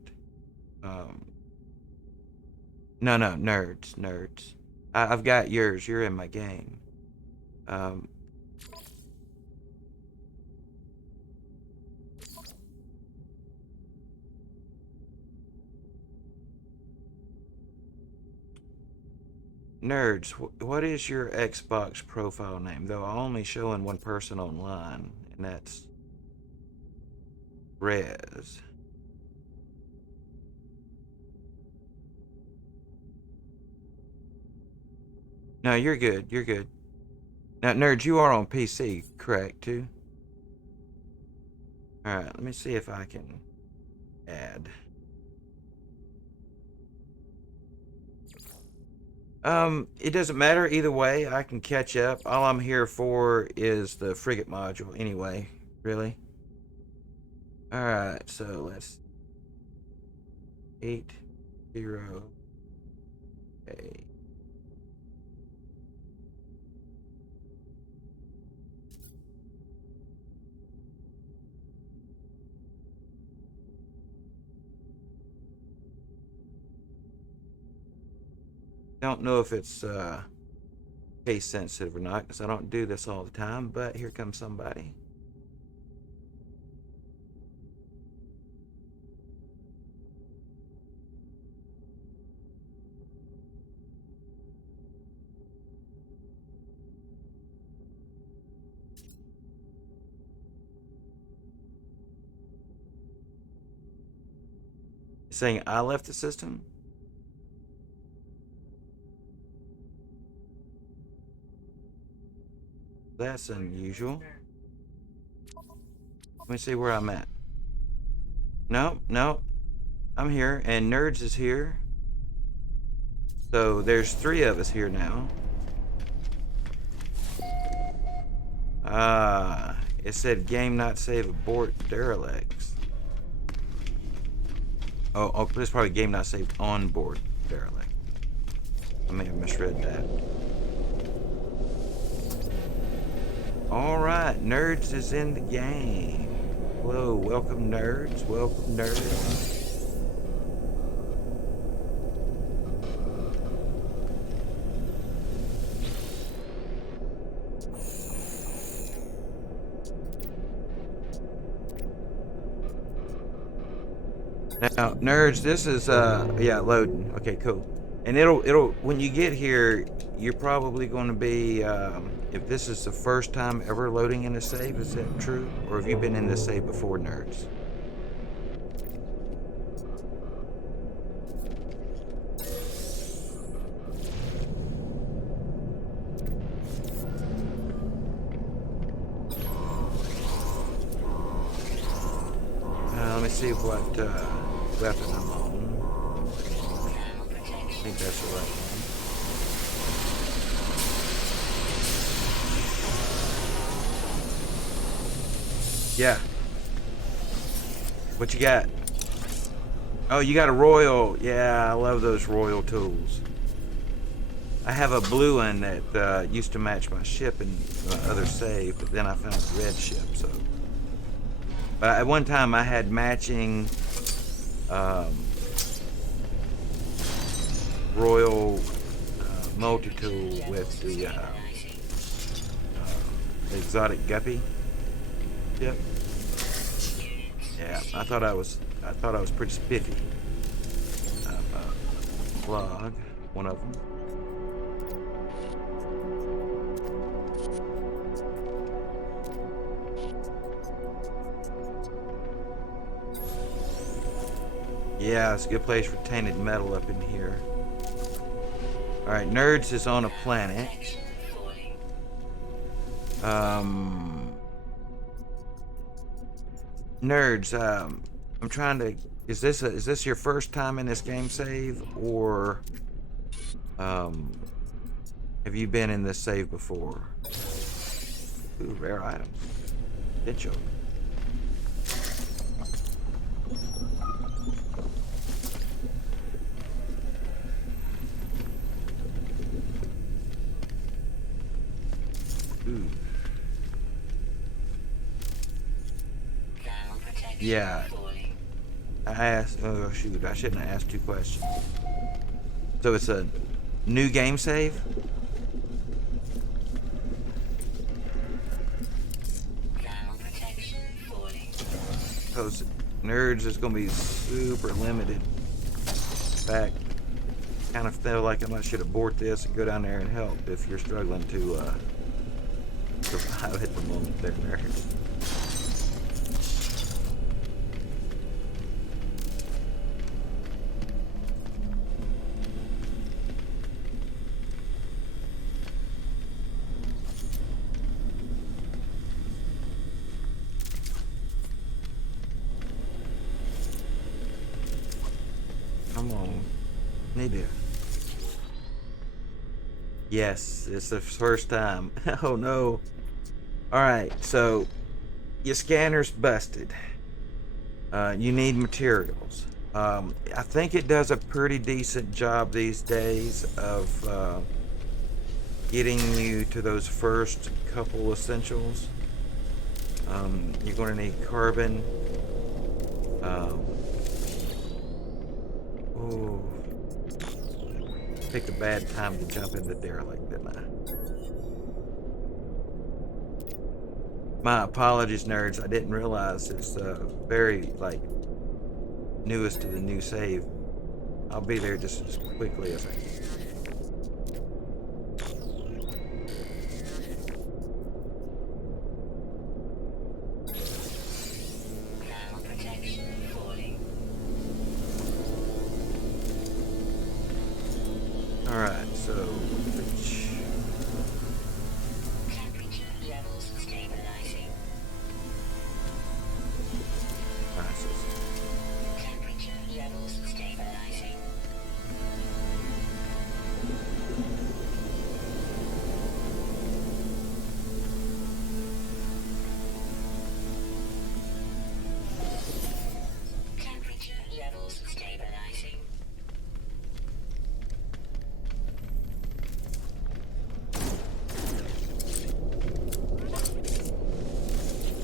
No, nerds. I've got yours. You're in my game. Nerds, what is your Xbox profile name? Though I'm only showing one person online, and that's Rez. No, you're good. You're good. Now, nerds, you are on PC, correct, too? Alright, let me see if I can add. It doesn't matter either way. I can catch up. All I'm here for is the frigate module anyway, really. Alright, so let's 80 okay. Don't know if it's case sensitive or not, because I don't do this all the time, but here comes somebody. Saying I left the system? That's unusual. Let me see where I'm at. No, I'm here, and Nerds is here. So there's 3 of us here now. It said game not save abort derelicts. Oh, this is probably game not saved on board derelict. may have misread that. Alright, Nerds is in the game. Hello, welcome Nerds, welcome Nerds. Now, Nerds, this is, yeah, loading. Okay, cool. And it'll, when you get here, you're probably going to be, if this is the first time ever loading in a save, is that true? Or have you been in this save before, Nerds? Let me see what, weapon I'm on. I think that's the right one. Yeah. What you got? Oh, you got a royal. Yeah, I love those royal tools. I have a blue one that used to match my ship in my other save, but then I found a red ship, so. But at one time I had matching royal multi-tool with the exotic guppy. Yep. Yeah, I thought I was pretty spiffy. Log, one of them. Yeah, it's a good place for tainted metal up in here. Alright, Nerds is on a planet. Nerds, I'm trying to, is this your first time in this game save, or have you been in this save before? Ooh, rare items. Good job. Ooh. Yeah. I asked, oh shoot, I shouldn't have asked two questions. So it's a new game save? Because Nerds is going to be super limited. In fact, kind of feel like I should abort this and go down there and help if you're struggling to survive at the moment there, Nerds. Come on. Need to. Yes, it's the first time. Oh no. Alright, so your scanner's busted. You need materials. I think it does a pretty decent job these days of getting you to those first couple essentials. You're going to need carbon. Oh, picked a bad time to jump in the derelict, didn't I? My apologies, Nerds. I didn't realize it's very, like, newest to the new save. I'll be there just as quickly as I can. Alright, so which Temperature levels stabilizing. alright, so Temperature levels stabilizing. Temperature levels stabilizing.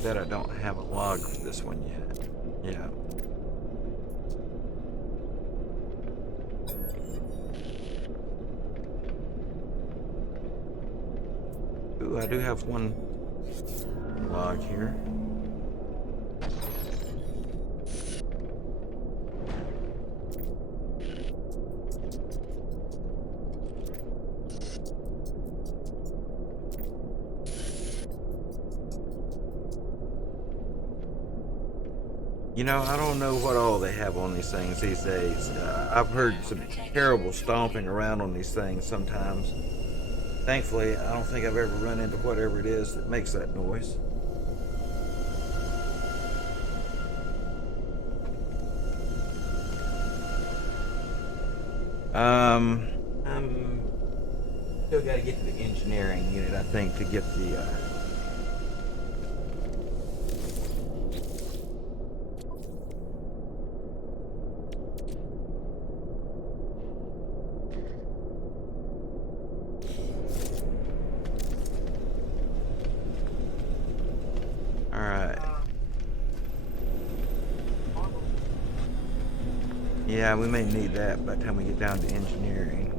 that I don't have a log for this one yet. Yeah. Ooh, I do have one log here. You know, I don't know what all they have on these things these days. I've heard some terrible stomping around on these things sometimes. Thankfully, I don't think I've ever run into whatever it is that makes that noise. I'm still got to get to the engineering unit, I think, to get the. All right. Yeah, we may need that by the time we get down to engineering.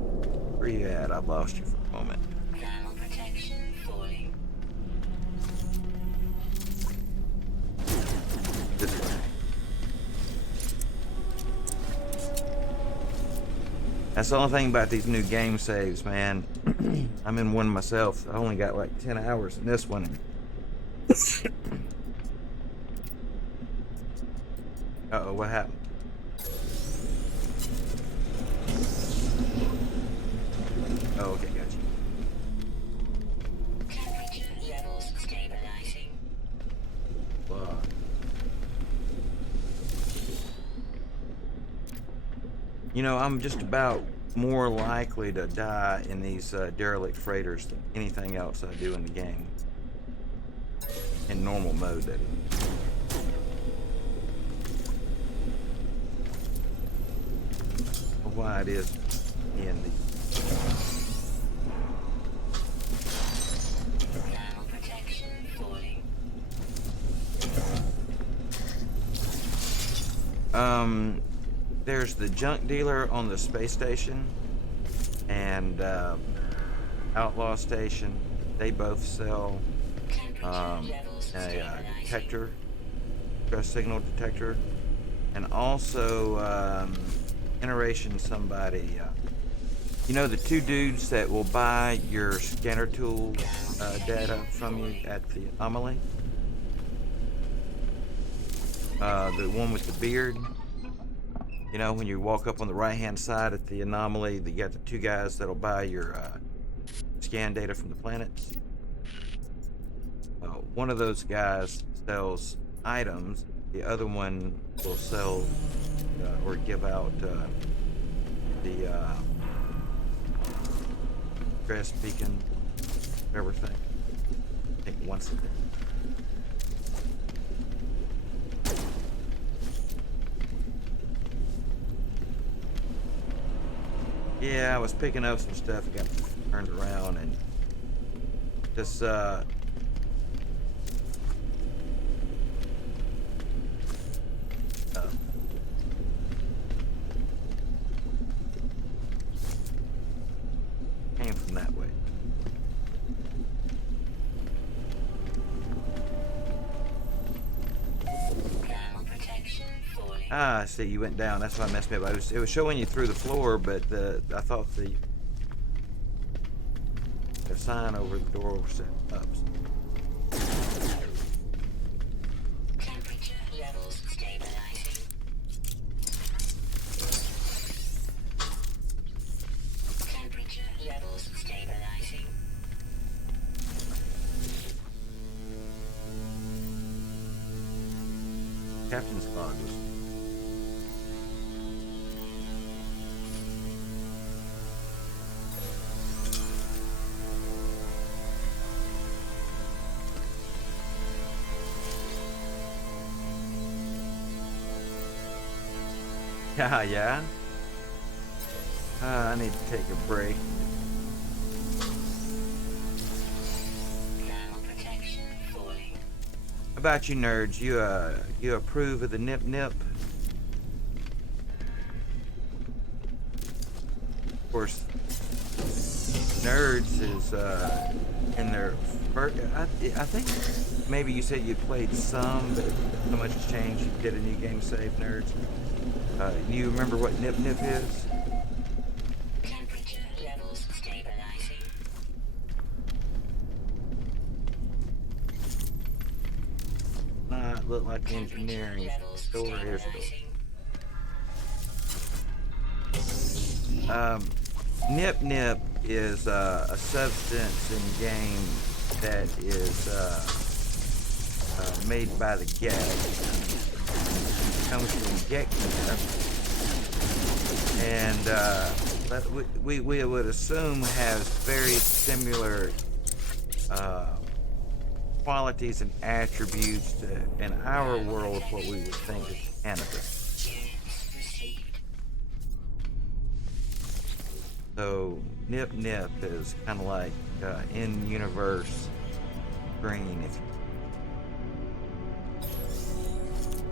Where you at? I lost you for a moment. Thermal protection falling. This way. That's the only thing about these new game saves, man. I'm in one myself. I only got like 10 hours in this one. Uh-oh, what happened? Oh, okay, gotcha. Temperature levels stabilizing. Wow. You know, I'm just about more likely to die in these derelict freighters than anything else I do in the game. In normal mode, that is. Or why it is in the. Thermal protection falling. There's the junk dealer on the space station and outlaw station. They both sell a detector, stress signal detector, and also iteration somebody. You know the two dudes that will buy your scanner tool data from you at the anomaly? The one with the beard. You know, when you walk up on the right-hand side at the anomaly, you got the two guys that'll buy your scan data from the planets. One of those guys sells items. The other one will sell or give out the stress beacon, everything. I think once a day. Yeah, I was picking up some stuff and got turned around and just came from that way. Thermal protection falling. Ah, I see, you went down. That's why I messed me up. It was showing you through the floor, but I thought the sign over the door was set up. Temperature levels stabilizing. Temperature levels stabilizing. Captain's log was. Yeah, yeah. I need to take a break. Thermal protection falling. about you nerds? You approve of the nip nip? Of course, nerds is in their first. I think maybe you said you played some, but so much has changed. You did a new game save, nerds. You remember what nip nip is? Temperature levels stabilizing. Not look like the Temperature engineering levels door. Here's the door. stabilizing. Nip nip is a substance in game that is made by the gag. Comes from gek nip, and we would assume has very similar qualities and attributes to, in our world, what we would think is cannabis. Units received. So nip nip is kind of like in-universe green, if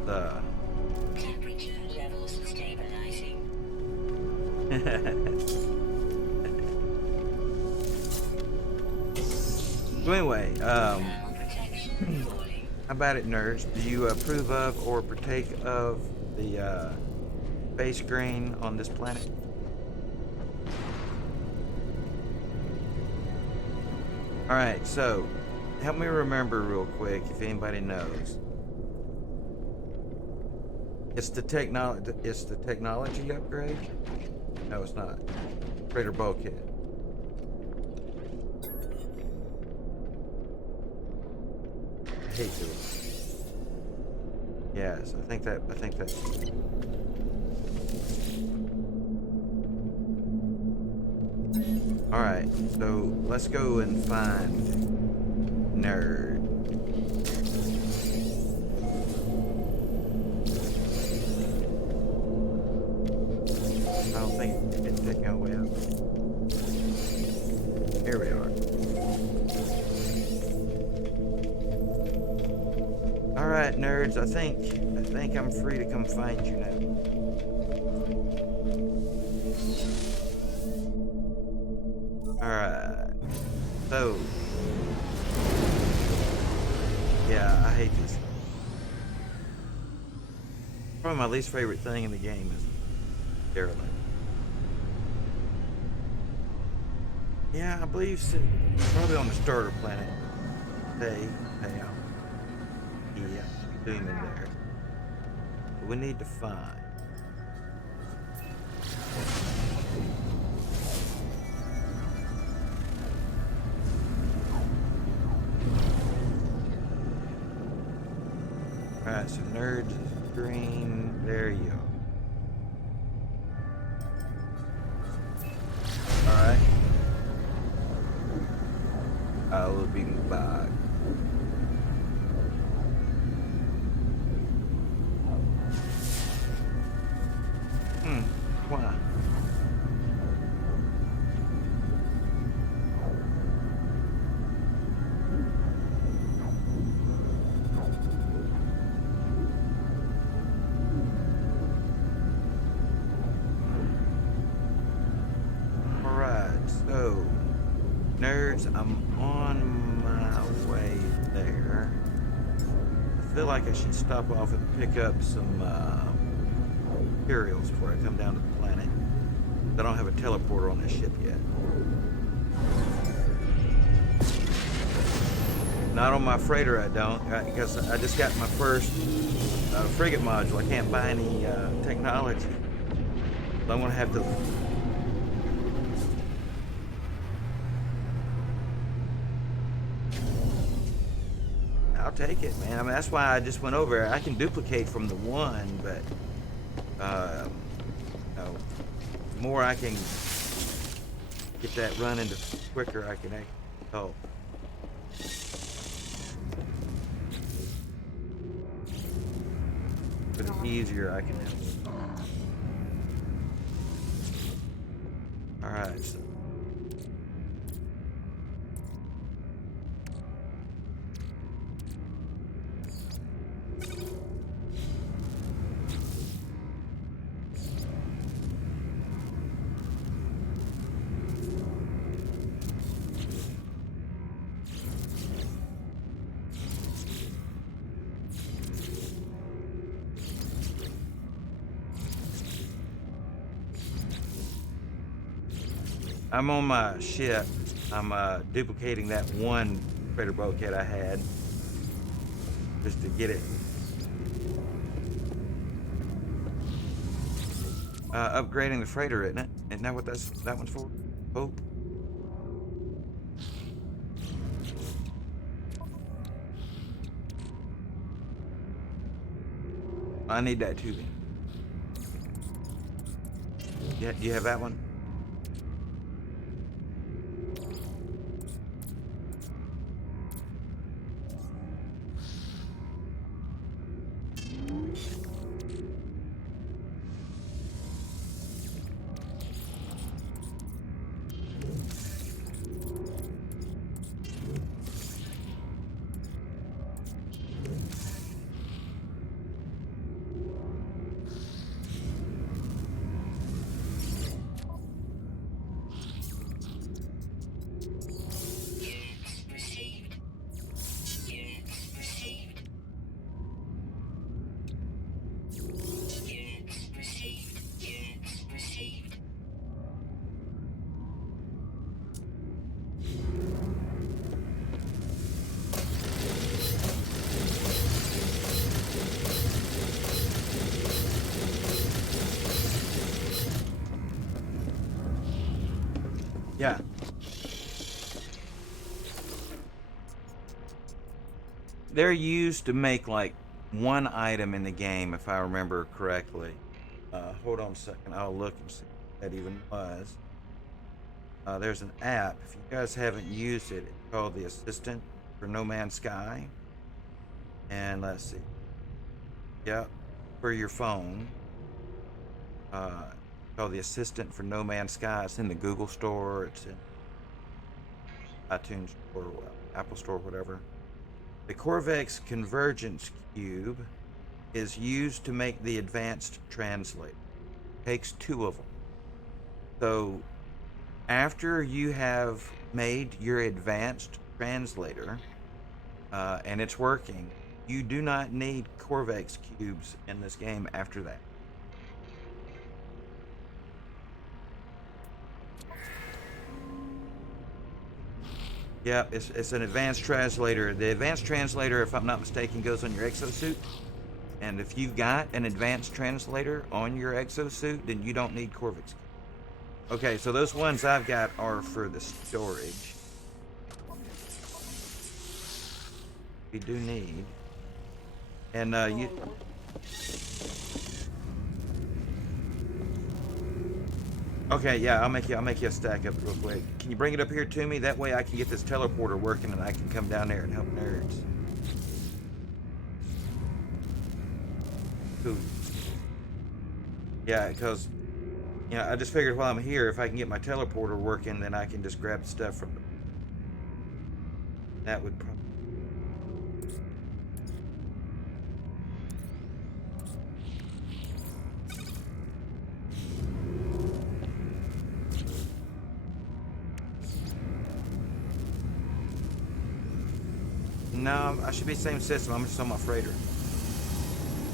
the Temperature levels stabilizing. So anyway, Thermal protection falling. how about it, nerds? Do you approve of or partake of the base green on this planet? All right, so help me remember real quick if anybody knows. It's the technology. It's the technology upgrade. No, it's not. Greater bulkhead. I hate doing this. Yes, I think that's. All right, so let's go and find nerd. I don't think it's taking our way up. Here we are. All right, nerds. I think I'm free to come find you now. All right. So, yeah, I hate this. Probably my least favorite thing in the game is derelict. Yeah, I believe so. Probably on the starter planet. Hey, yeah, doom in there. But we need to find. Alright, so nerds is green. There you go. Alright. I will be back. Why? Alright, so nerds, I'm on my way there. I feel like I should stop off and pick up some materials before I come down to the planet. I don't have a teleporter on this ship yet. Not on my freighter, I don't, because I just got my first frigate module. I can't buy any technology. So I'm gonna have to. I'll take it, man. I mean, that's why I just went over. I can duplicate from the one, but you know, the more I can get that running, the quicker I can help. The easier I can help. All right. So. I'm on my ship. I'm duplicating that one freighter bulkhead I had just to get it. Upgrading the freighter, isn't it? Isn't that what that one's for? Hope. I need that too then. Yeah, do you have that one? Units received. Units received. Units received. Units received. Yeah. They're used to make like one item in the game, if I remember correctly. Hold on a second. I'll look and see what that even was. There's an app. If you guys haven't used it, it's called the Assistant for No Man's Sky. And let's see. Yep, for your phone. Called the Assistant for No Man's Sky. It's in the Google Store. It's in iTunes Store, Apple Store, whatever. The Corvex Convergence Cube is used to make the advanced translator. Takes two of them. So after you have made your advanced translator and it's working, you do not need Corvex cubes in this game after that. Yeah, it's an advanced translator. The advanced translator, if I'm not mistaken, goes on your exosuit. And if you've got an advanced translator on your exosuit, then you don't need Corvex. Okay, so those ones I've got are for the storage. We do need. And you. Okay, yeah, I'll make you a stack up real quick. Can you bring it up here to me? That way I can get this teleporter working and I can come down there and help nerds. Cool. Yeah, because I just figured while I'm here, if I can get my teleporter working, then I can just grab the stuff from them. That would probably. No, I should be the same system. I'm just on my freighter.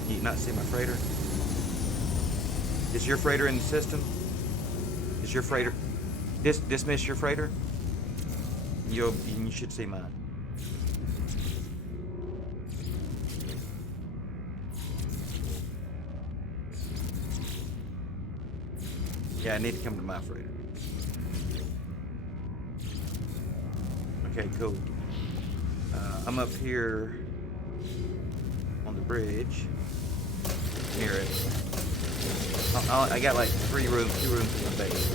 Can you not see my freighter? Is your freighter in the system? Is your freighter? Dismiss your freighter? You should see mine. Yeah, I need to come to my freighter. Okay, cool. I'm up here on the bridge near it. I got like 2 rooms in the base.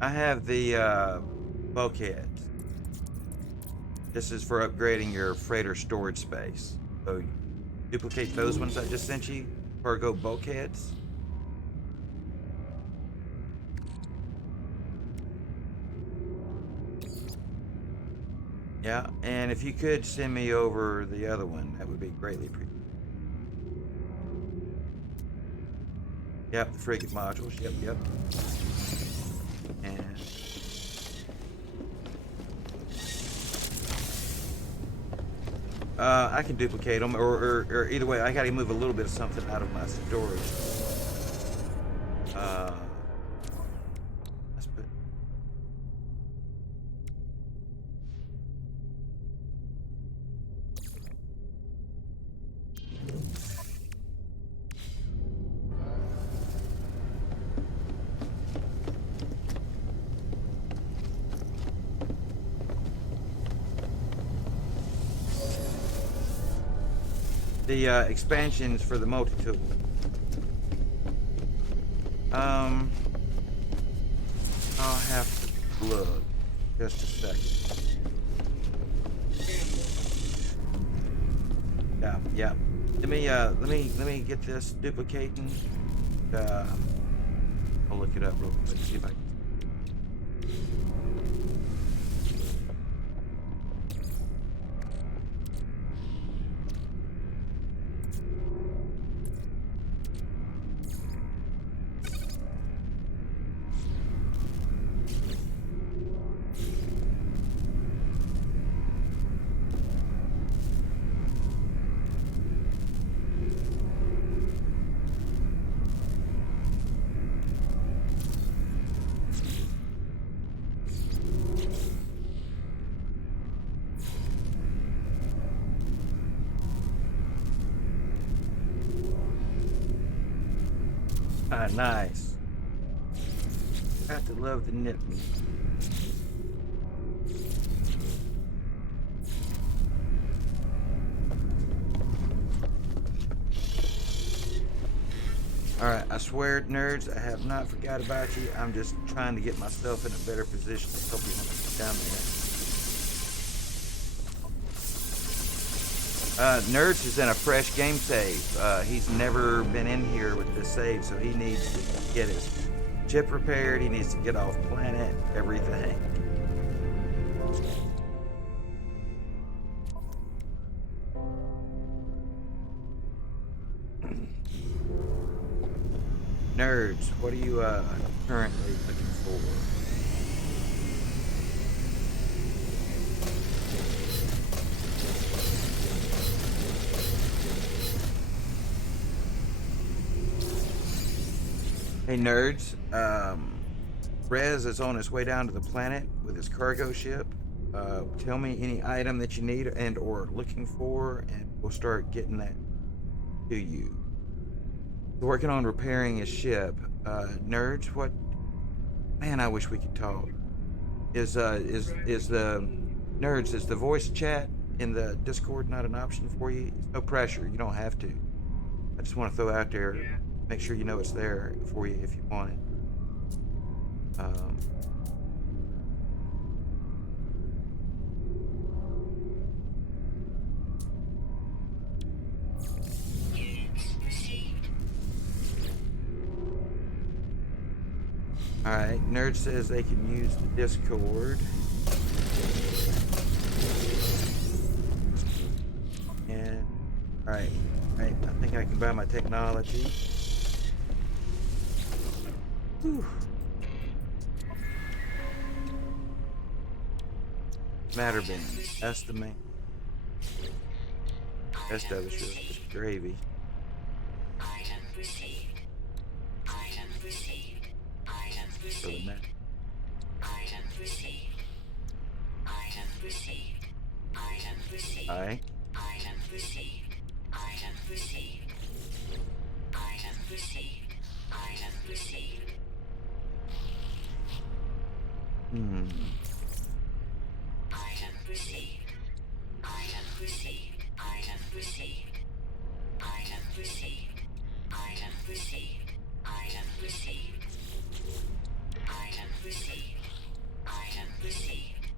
I have the bulkhead. This is for upgrading your freighter storage space. So duplicate those ones I just sent you. Cargo bulkheads. Yeah, and if you could send me over the other one, that would be greatly appreciated. Yep, the frigate modules. Yep. And I can duplicate them, or either way, I gotta move a little bit of something out of my storage. Let's put. The expansions for the multi-tool. I'll have to look. Just a second. Yeah, yeah. Let me get this duplicating. I'll look it up real quick. See if I can. Ah, nice. Got to love the nip meat. Alright, I swear, nerds, I have not forgot about you. I'm just trying to get myself in a better position to help you when I get down there. Nerds is in a fresh game save. He's never been in here with this save, so he needs to get his chip repaired. He needs to get off planet, everything. Nerds, what are you currently looking for? Hey nerds, Rez is on his way down to the planet with his cargo ship. Tell me any item that you need and or looking for, and we'll start getting that to you. Working on repairing his ship. Nerds, what? Man, I wish we could talk. Is the nerds? Is the voice chat in the Discord not an option for you? It's no pressure. You don't have to. I just want to throw out there. Yeah. Make sure you know it's there for you if you want it. Alright, Nerd says they can use the Discord. And, alright, I think I can buy my technology. Whew. Matter bin, that's the main. Rest of it's just gravy. Item received. Item received. Item For the received. net. Item received. Item received. Item received. Alright. Item received. Item received. Item received. Item received. Hmm. Item received. Item received. Item received. Item received. Item received. Item received. Item received. Item received.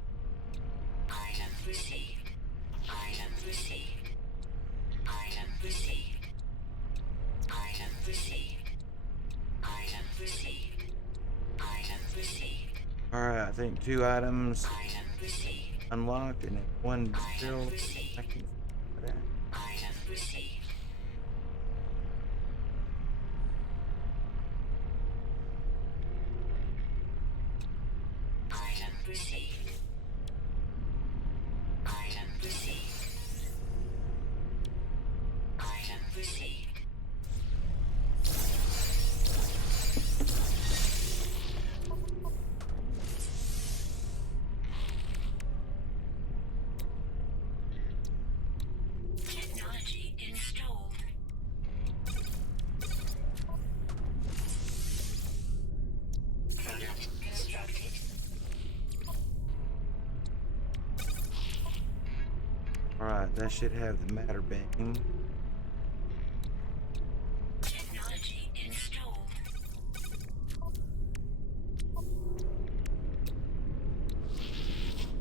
Item received. Item received. Item received. Item received. Item received. Item received. Alright, I think 2 items Item received. unlocked and then 1 still. I can for that. Item received. Item received. Item received. Alright, that should have the matter beam. Technology installed.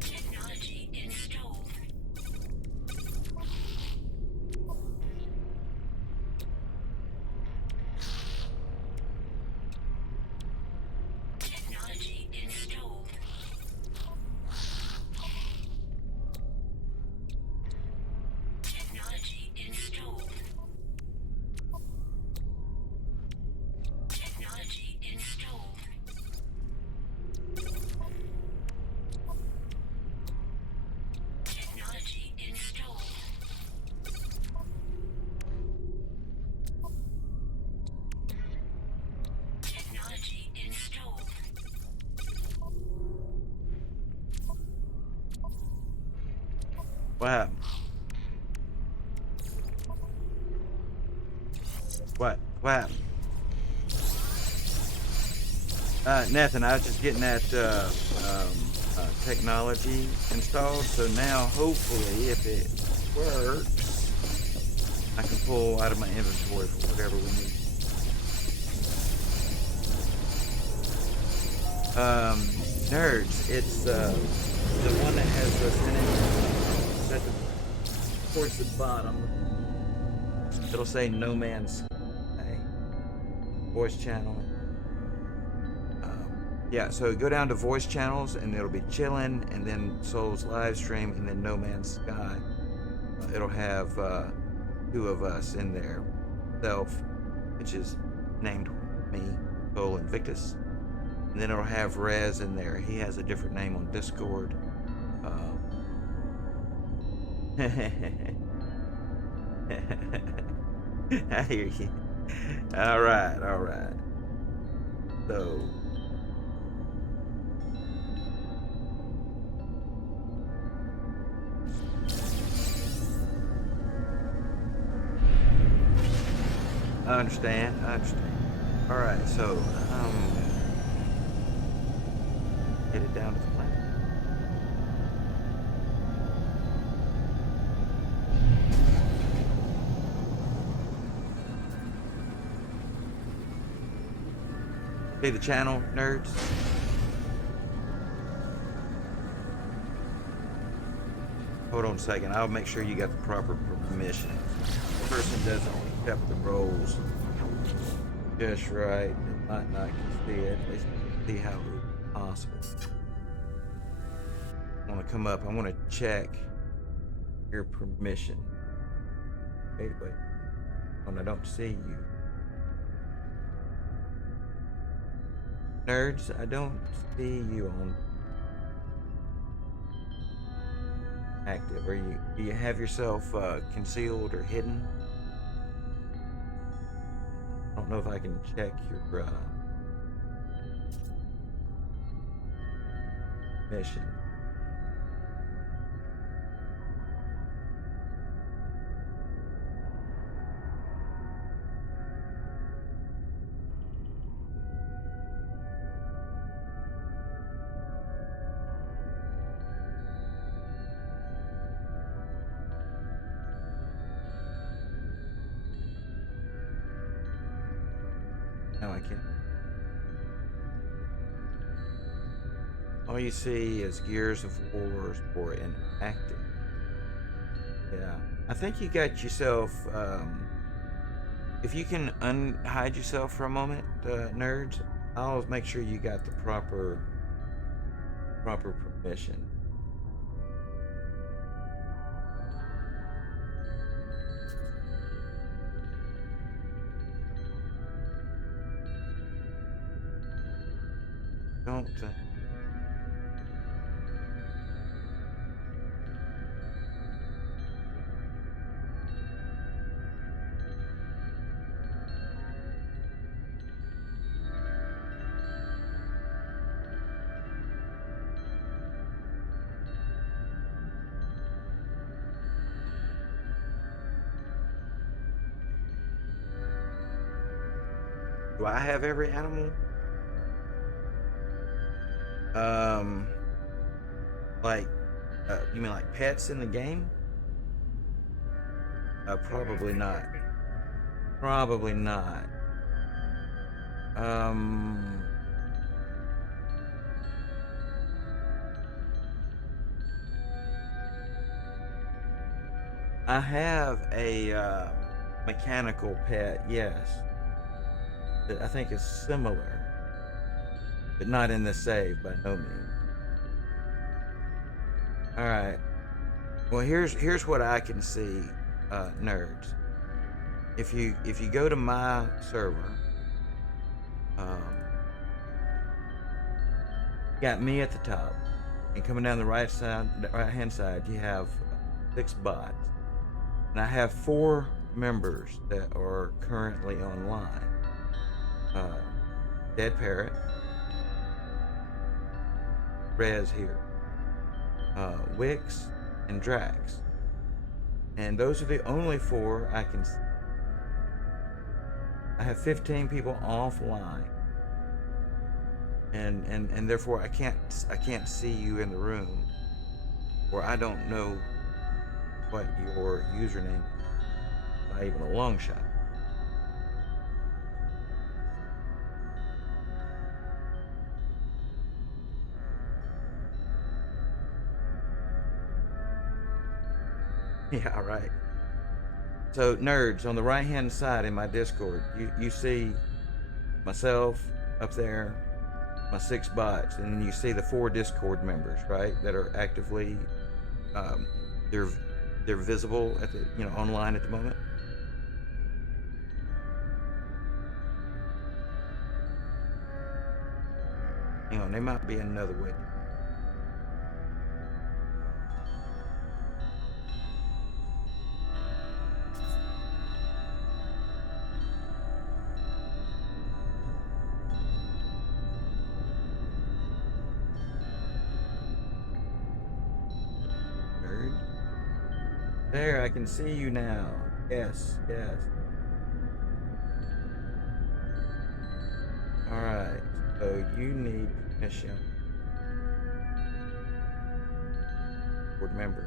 Technology installed. Technology installed. Technology installed. Technology installed. Technology installed. Technology installed. What happened? What happened? Nothing. I was just getting that technology installed. So now, hopefully, if it works, I can pull out of my inventory for whatever we need. Nerds. It's the one that has the sentence at the, towards the bottom. It'll say No Man's Sky. Voice channel. Yeah, so go down to voice channels and it'll be chillin', and then Soul's live stream, and then No Man's Sky. It'll have two of us in there. Self, which is named me, Soul Invictus. And then it'll have Rez in there. He has a different name on Discord. I hear you. All right, all right. So, I understand. I understand. All right, so get it down to the planet. See the channel, nerds? Hold on a second. I'll make sure you got the proper permission. The person doesn't accept the roles just right. They might not see it. They see how it's possible. I want to come up. I want to check your permission. Wait. Oh, I don't see you. Nerds, I don't see you on active. Do you have yourself concealed or hidden? I don't know if I can check your mission. No, I can't. All you see is Gears of War or inactive. Yeah, I think you got yourself. If you can unhide yourself for a moment, nerds, I'll make sure you got the proper permission. Don't think. Do I have every animal? Um, like, you mean like pets in the game? Probably not. Probably not. I have a mechanical pet, yes, that I think is similar, but not in the save by no means. All right. Well, here's what I can see, nerds. If you go to my server, um, you got me at the top, and coming down the right hand side, you have 6 bots, and I have 4 members that are currently online. Uh, Dead Parrot, Rez here, Wix, and Drax, and those are the only 4 I can. I have 15 people offline, and therefore I can't see you in the room, or I don't know what your username is by even a long shot. Yeah, right. So nerds, on the right hand side in my Discord, you see myself up there, my 6 bots, and then you see the 4 Discord members, right, that are actively um, they're they're visible at the online at the moment. Hang on, they might be another way. Nerd. There, I can see you now. Yes, yes. All right. So you need permission. Board member.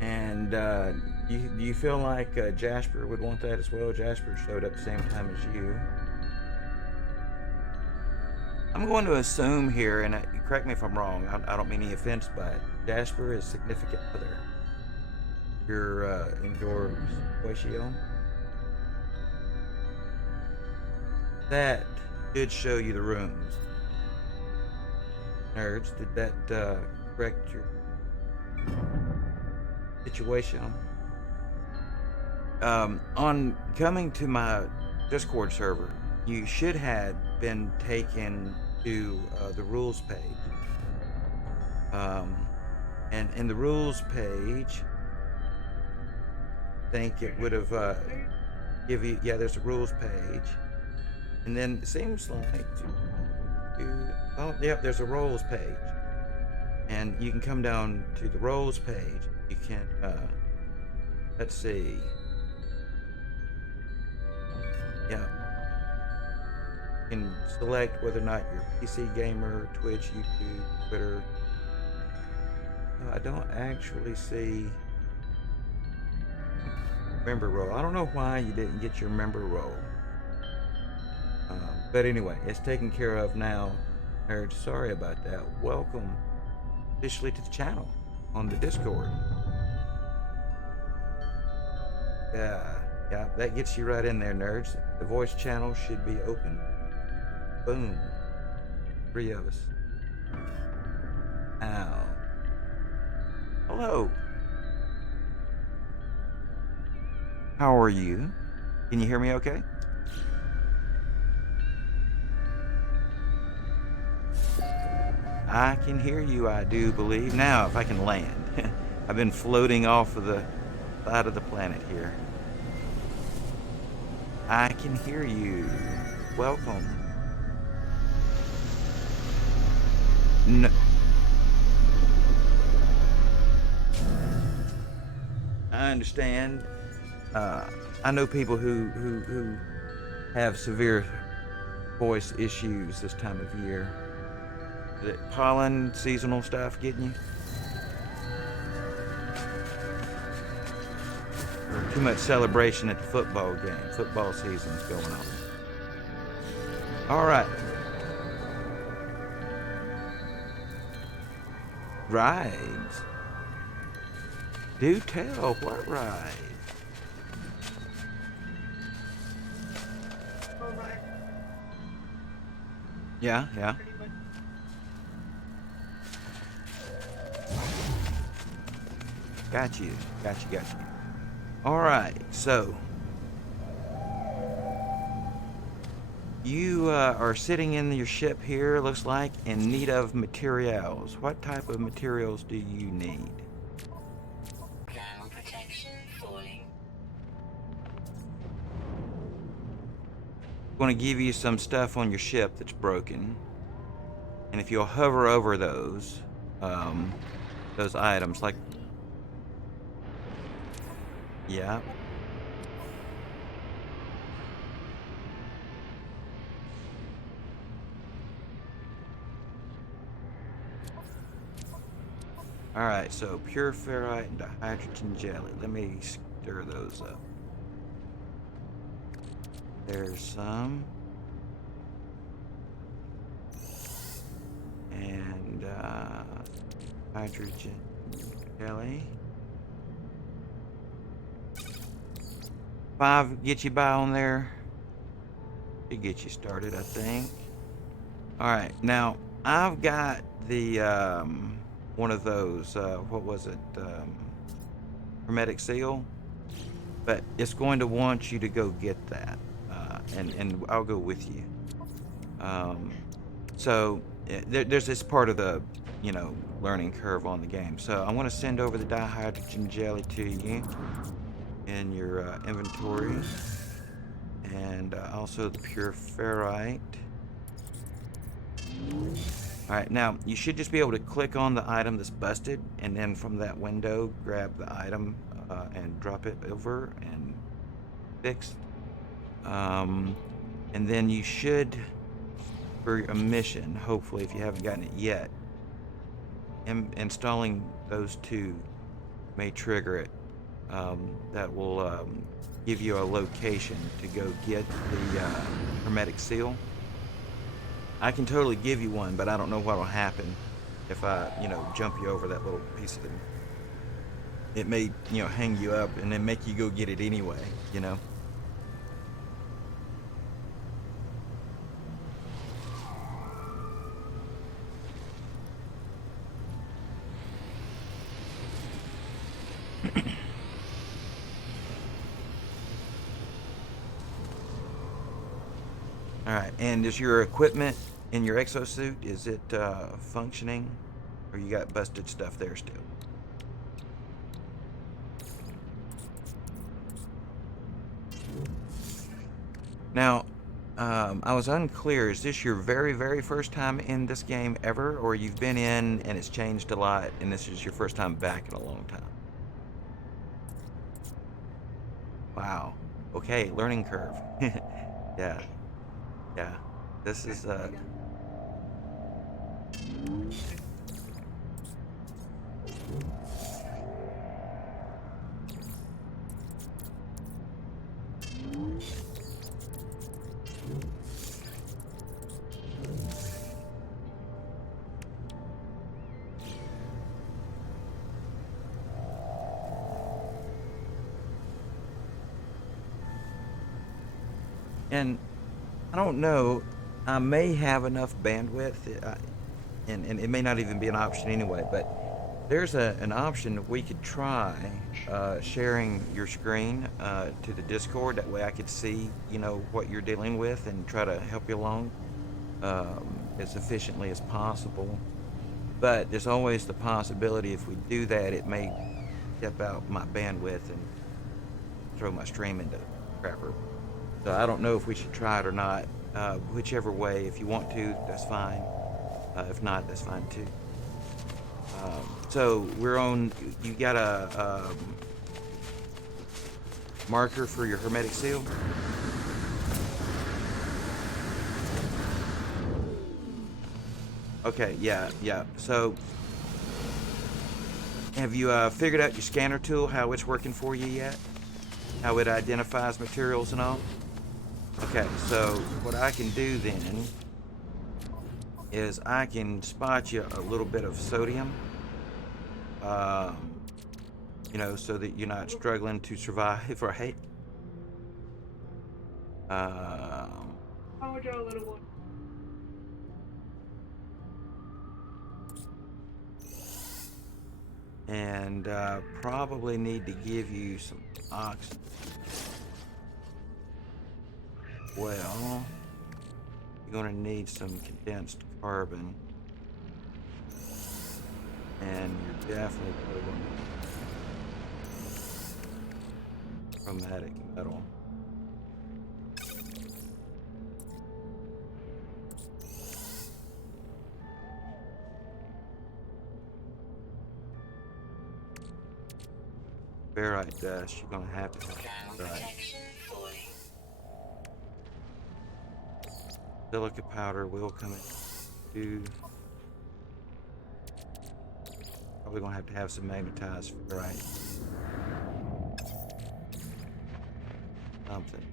And do you feel like Jasper would want that as well? Jasper showed up the same time as you. I'm going to assume here, and correct me if I'm wrong. I don't mean any offense by it. Jasper is significant other. Your in your situation. That did show you the rooms. Nerds, did that correct your situation? On coming to my Discord server, you should have been taken to the rules page. And in the rules page, I think it would have give you, yeah, there's a rules page. And then it seems like, oh, yep, there's a roles page. And you can come down to the roles page. You can, let's see. Yeah. You can select whether or not you're PC gamer, Twitch, YouTube, Twitter. No, I don't actually see member role. I don't know why you didn't get your member role. But anyway, it's taken care of now. Nerd, sorry about that. Welcome officially to the channel on the Discord. Yeah, that gets you right in there, nerds. The voice channel should be open. Boom. 3 of us. Ow. Hello. How are you? Can you hear me okay? I can hear you, I do believe. Now, if I can land. I've been floating off of the side of the planet here. I can hear you. Welcome. No. I understand. I know people who have severe voice issues this time of year. Is it pollen, seasonal stuff getting you? Too much celebration at the football game. Football season's going on. All right. Rides. Do tell, what ride? Yeah, yeah. Got you. Got you, got you. All right, so you are sitting in your ship here, looks like, in need of materials. What type of materials do you need? Ground protection falling. I'm going to give you some stuff on your ship that's broken. And if you'll hover over those items, like, yeah. All right, so pure ferrite and hydrogen jelly. Let me stir those up. There's some. And hydrogen jelly. 5 get you by on there. To get you started, I think. All right, now I've got the one of those. What was it? Hermetic seal. But it's going to want you to go get that, and I'll go with you. So there's this part of the learning curve on the game. So I want to send over the dihydrogen jelly to you in your inventory, and also the pure ferrite. All right, now you should just be able to click on the item that's busted, and then from that window grab the item and drop it over and fix. And then you should, for a mission, hopefully, if you haven't gotten it yet, installing those 2 may trigger it. That will give you a location to go get the hermetic seal. I can totally give you one, but I don't know what'll happen if I, jump you over that little piece of it. It may, hang you up and then make you go get it anyway, All right, and is your equipment in your exosuit, is it functioning? Or you got busted stuff there still? Now, I was unclear. Is this your very, very first time in this game ever? Or you've been in and it's changed a lot and this is your first time back in a long time? Wow. Okay, learning curve. Yeah. Yeah. This is and I don't know. I may have enough bandwidth, and it may not even be an option anyway, but there's an option we could try sharing your screen to the Discord. That way I could see, what you're dealing with and try to help you along as efficiently as possible. But there's always the possibility if we do that, it may step out my bandwidth and throw my stream into crapper. So I don't know if we should try it or not. Whichever way, if you want to, that's fine. If not, that's fine too. So we're on. You got a marker for your hermetic seal? Okay, yeah. So have you figured out your scanner tool, how it's working for you yet? how it identifies materials and all. Okay, so what I can do then is I can spot you a little bit of sodium, um, so that you're not struggling to survive, right? Um, How would y'all little one? and probably need to give you some oxygen. Well, you're going to need some condensed carbon, and you're definitely probably going to need chromatic metal. Ferrite dust, you're going to have to have Ground ferrite. protection falling. Silica powder will come in too. Probably going to have some magnetized ferrite. Something.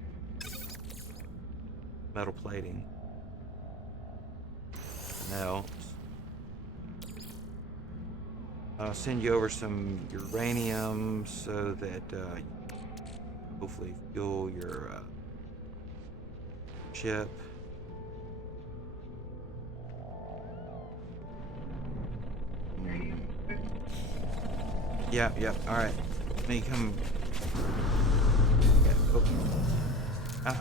Metal plating. Else. I'll send you over some uranium so that hopefully fuel your ship. Yeah, all right. Let me come. Yeah, oh.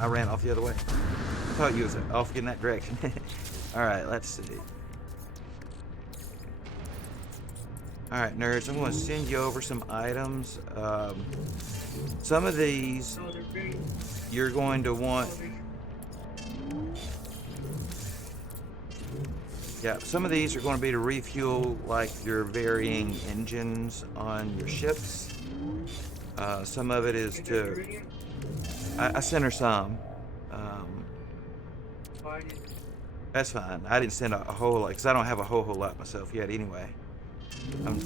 I ran off the other way. I thought you was off in that direction. All right, let's see. All right, nerds, I'm going to send you over some items. Some of these you're going to want. Yeah, some of these are going to be to refuel like your varying engines on your ships. Some of it is to. I sent her some. That's fine. I didn't send a whole lot because I don't have a whole lot myself yet anyway. I'm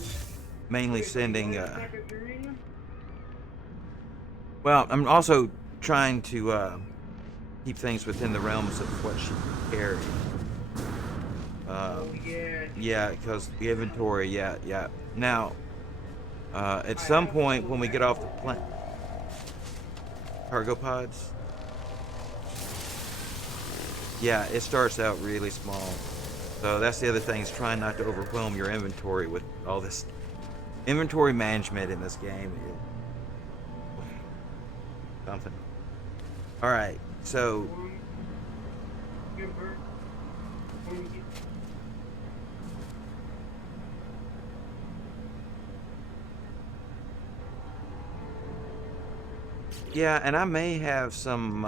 mainly sending. Well, I'm also trying to keep things within the realms of what she can carry. Yeah, because the inventory. Yeah. Now, at some point when we get off the planet, cargo pods. Yeah, it starts out really small. So that's the other thing, is trying not to overwhelm your inventory with all this inventory management in this game. Something. All right, so yeah, and I may have some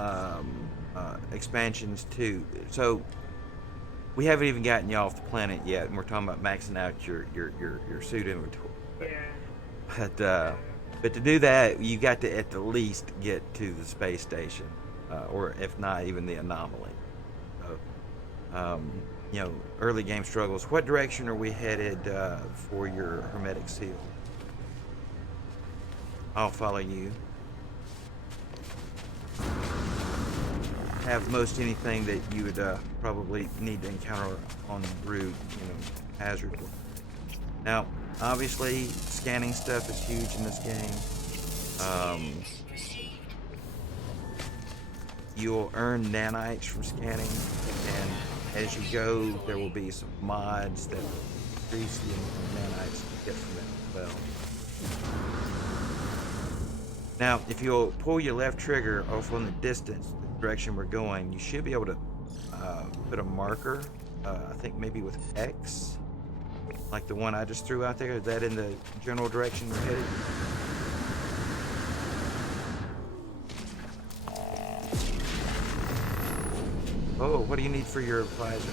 expansions too. So we haven't even gotten you off the planet yet, and we're talking about maxing out your suit inventory. But to do that, you got to at the least get to the space station, or if not, even the anomaly. So, early game struggles. What direction are we headed for your hermetic seal? I'll follow you. Have most anything that you would probably need to encounter on route, hazard. Now, obviously, scanning stuff is huge in this game. You'll earn nanites from scanning, and as you go, there will be some mods that will increase the nanites you get from it as well. Now, if you'll pull your left trigger off on the distance, the direction we're going, you should be able to put a marker, I think maybe with X, like the one I just threw out there. Is that in the general direction we're headed? Oh, what do you need for your visor?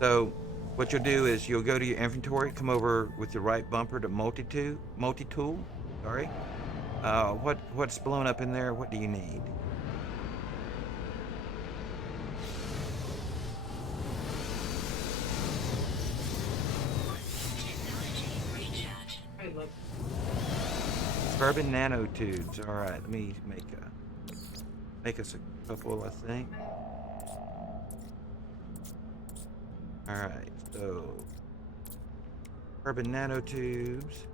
So, what you'll do is you'll go to your inventory, come over with the right bumper to multi-tool. Sorry. What's blown up in there? What do you need? Carbon nanotubes. All right, let me make us a couple, I think. All right, so carbon nanotubes.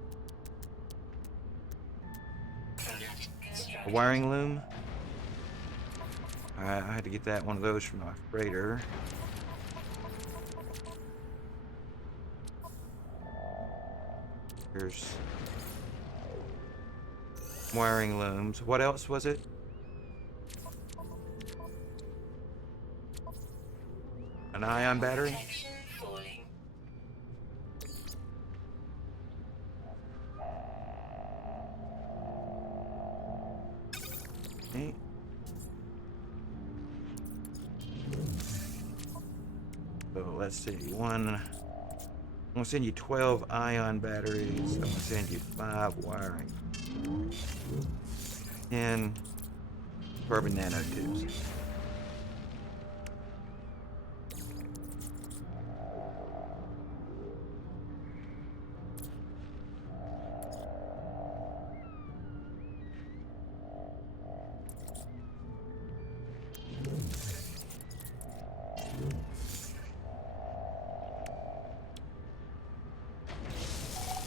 A wiring loom. All right, I had to get that one of those from my freighter. Here's wiring looms. What else was it? An ion battery? Protection falling. Okay. So let's see. I'm gonna send you 12 ion batteries. I'm gonna send you 5 wiring. 10 carbon nanotubes.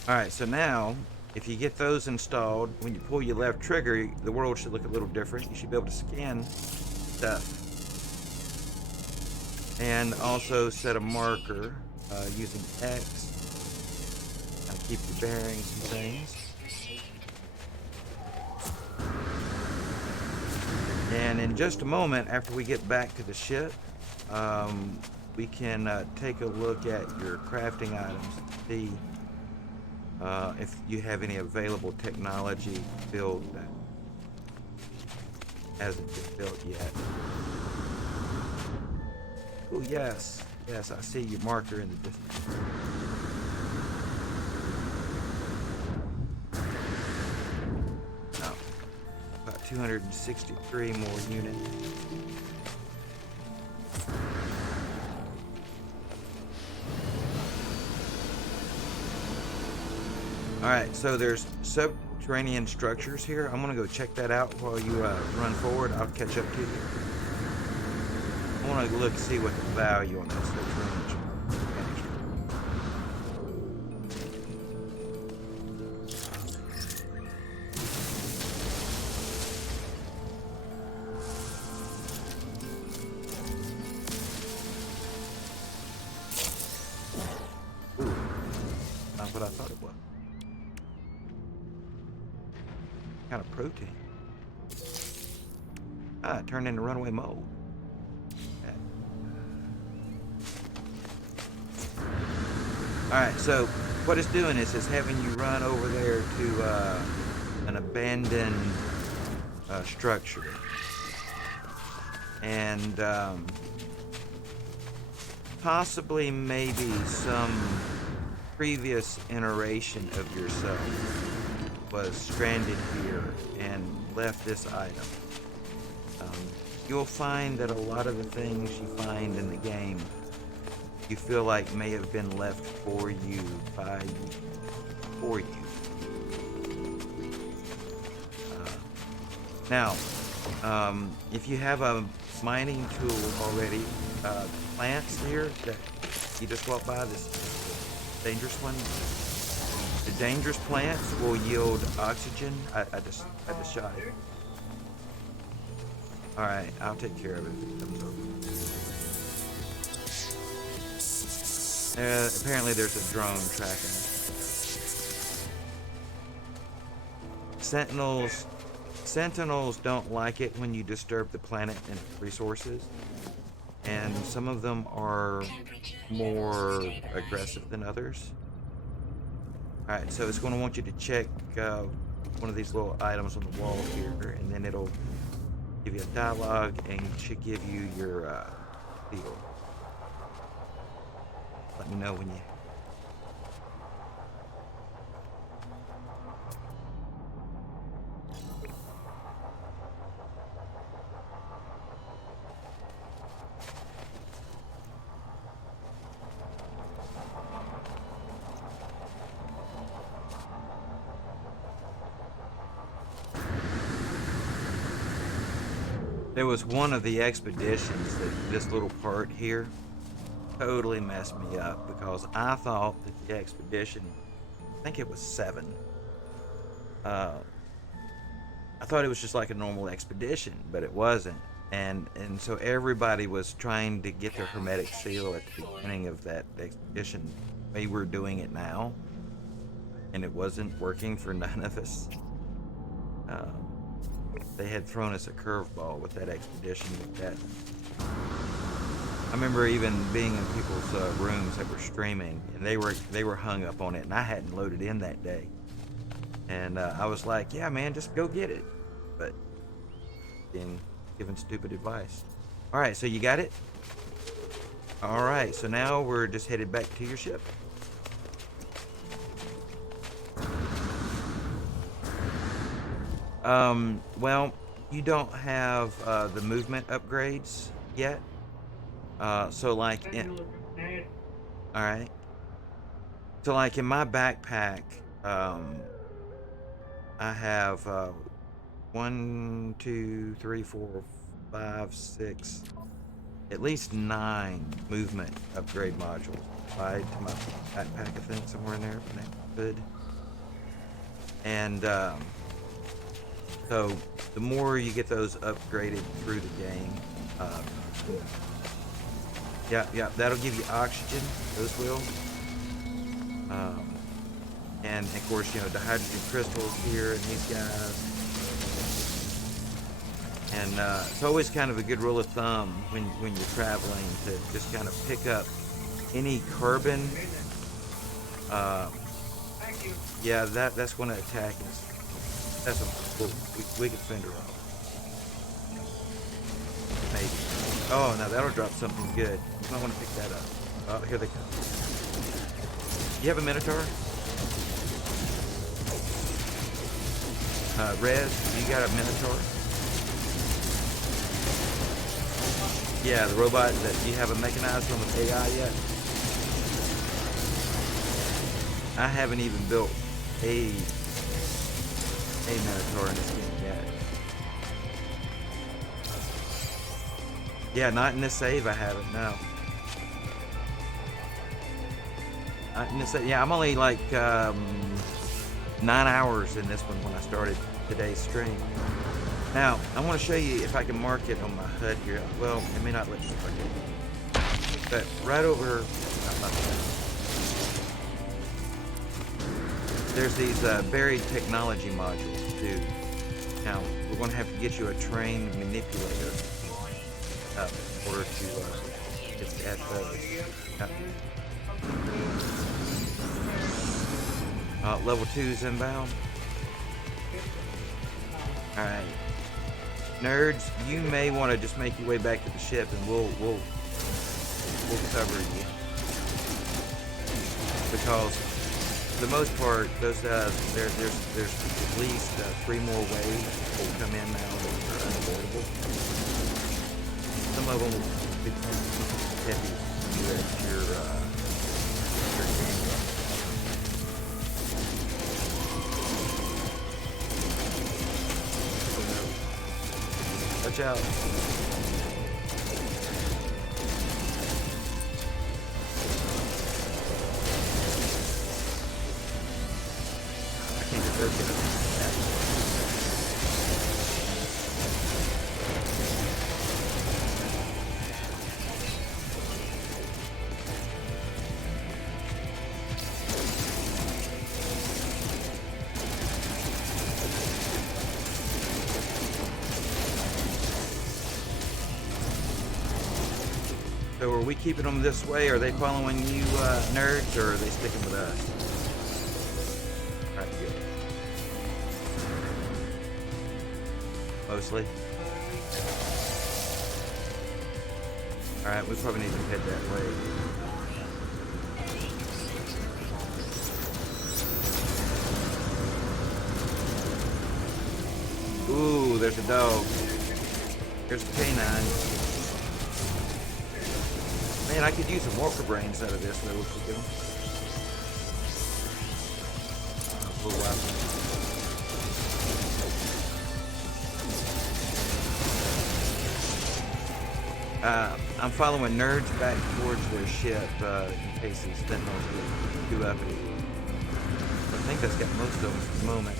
Alright, so now, if you get those installed, when you pull your left trigger, the world should look a little different. You should be able to scan stuff. And also set a marker using X. Keep your bearings and things. And in just a moment, after we get back to the ship, we can take a look at your crafting items to see if you have any available technology build that hasn't been built yet. Oh yes, yes, I see your marker in the distance. Oh, about 263 more units. Alright, so there's subterranean structures here. I'm gonna go check that out while you run forward. I'll catch up to you. I wanna look see what the value on this subterranean structure. Ooh, not what I thought it was. Kind of protein. Ah, it turned into runaway mold. Okay. Alright, so what it's doing is it's having you run over there to an abandoned structure. And possibly maybe some previous iteration of yourself was stranded here and left this item. You'll find that a lot of the things you find in the game you feel like may have been left for you by for you. Now, if you have a mining tool already, plants here that you just walk by, this dangerous one. The dangerous plants will yield oxygen. I just shot it. All right, I'll take care of it if it comes over. Apparently there's a drone tracking. Sentinels don't like it when you disturb the planet and its resources, and some of them are more aggressive than others. Alright, so it's going to want you to check one of these little items on the wall here, and then it'll give you a dialogue and it should give you your deal. Let me know when you... There was one of the expeditions that this little part here totally messed me up because I thought that the expedition, I think it was 7. Uh, I thought it was just like a normal expedition, but it wasn't. And so everybody was trying to get their hermetic seal at the beginning of that expedition. We were doing it now, and it wasn't working for none of us. They had thrown us a curveball with that expedition. With that, I remember even being in people's rooms that were streaming, and they were hung up on it, and I hadn't loaded in that day. And I was like, "Yeah, man, just go get it," but being given stupid advice. All right, so you got it. All right, so now we're just headed back to your ship. Well, you don't have the movement upgrades yet. So like all right. So like in my backpack, I have 1, 2, 3, 4, 5, 6, at least 9 movement upgrade modules. Tied to my backpack, I think, somewhere in there, hood. And so the more you get those upgraded through the game, yeah, that'll give you oxygen. Those will. And of course, the hydrogen crystals here and these guys. And it's always kind of a good rule of thumb when you're traveling to just kind of pick up any carbon. Yeah, that's going to attack us. That's a wicked fender off. Maybe. Oh, now that'll drop something good. You might want to pick that up. Oh, here they come. You have a Minotaur? Rez, you got a Minotaur? Yeah, the robot that you haven't mechanized one with AI yet? I haven't even built a Minotaur in this game yet. Yeah, not in this save I haven't, no. Not in this save. Yeah, I'm only like 9 hours in this one when I started today's stream. Now, I want to show you if I can mark it on my HUD here. Well, it may not let me mark it. But right over, there's these buried technology modules too. Now, we're going to have to get you a trained manipulator in order to get at those. Level 2's inbound. Alright. Nerds, you may want to just make your way back to the ship and we'll cover you. Because for the most part, those there's at least 3 more waves that will come in now that are unavoidable. Some of them will be heavy at your game. Watch out. I can't get those guys. So are we keeping them this way? Are they following you, nerds, or are they sticking with us? Alright, good. Mostly. Alright, we probably need to head that way. Ooh, there's a dog. There's a canine. Man, I could use some walker brains out of this, though, if we do. Little weapon. I'm following nerds back towards their ship in case these sentinels get too uppity. I think that's got most of them at the moment.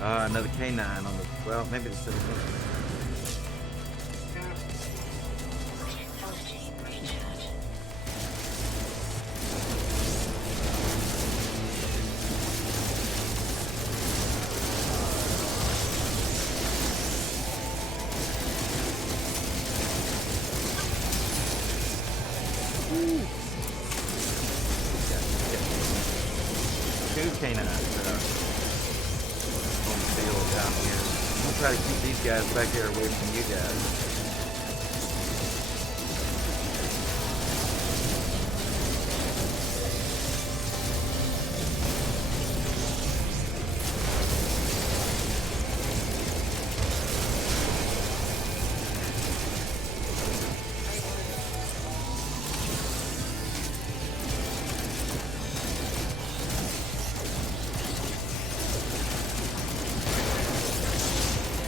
Another K9 on the, well, maybe it's 17. Two K9s on the field down here. I'm gonna try to keep these guys back there away from you guys.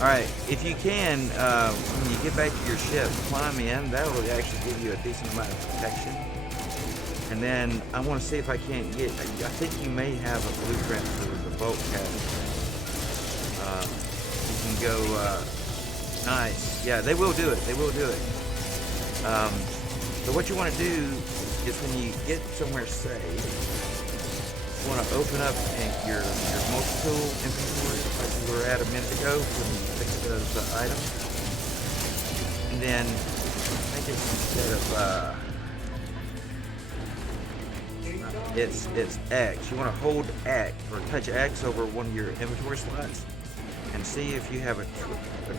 Alright, if you can, when you get back to your ship, climb in. That will actually give you a decent amount of protection. And then I want to see if I can't get, I think you may have a blueprint for the boat cabin. You can go, nice. Yeah, they will do it. They will do it. So what you want to do is when you get somewhere safe, you want to open up your multi-tool inventory like we were at a minute ago when you picked those items. And then I think it's instead of it's X. You want to hold X or touch X over one of your inventory slots and see if you have a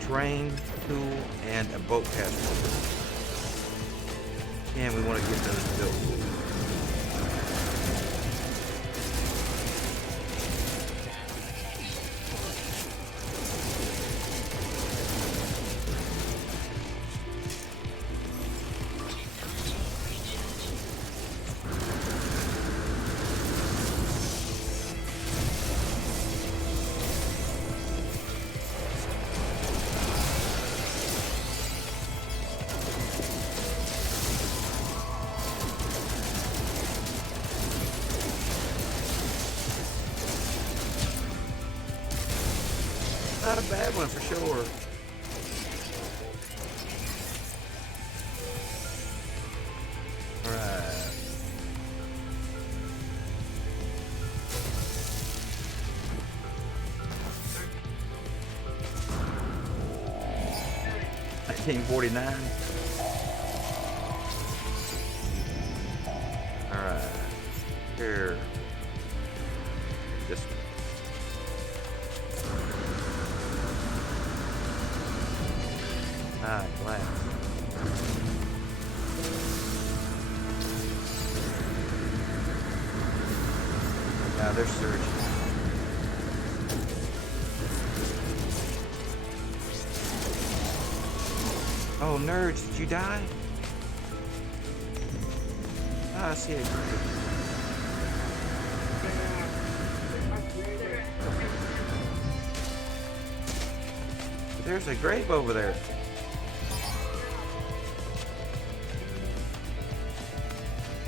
terrain tool and a boat caster. And we want to get those built. Not a bad one for sure. Alright. $19.49. Alright. Here. This one. Ah, glass. Now they're searching. Oh, nerds, did you die? Ah, I see it. There's a grave over there.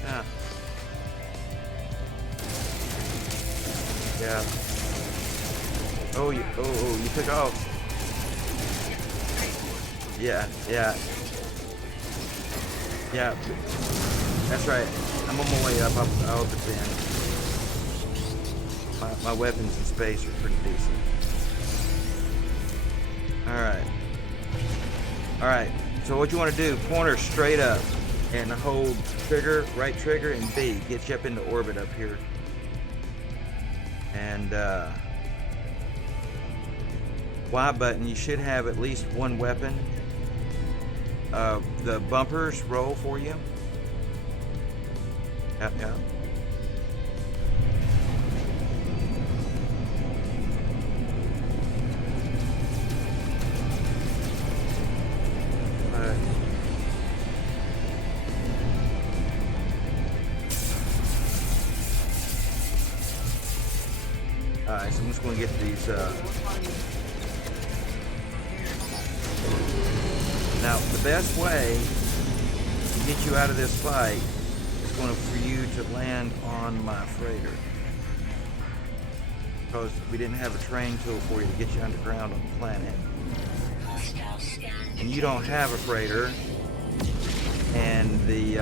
Yeah. Yeah. Oh, you took off. Yeah, yeah. Yeah. That's right. I'm on my way up. I'll defend. My weapons in space are pretty decent. Alright. Alright. So what you want to do, pointer straight up and hold trigger, right trigger, and B. Get you up into orbit up here. And Y button, you should have at least one weapon. The bumpers roll for you. Yep, yep. Alright, so I'm just gonna get these now the best way to get you out of this fight is going for you to land on my freighter. Because we didn't have a train tool for you to get you underground on the planet. And you don't have a freighter. And the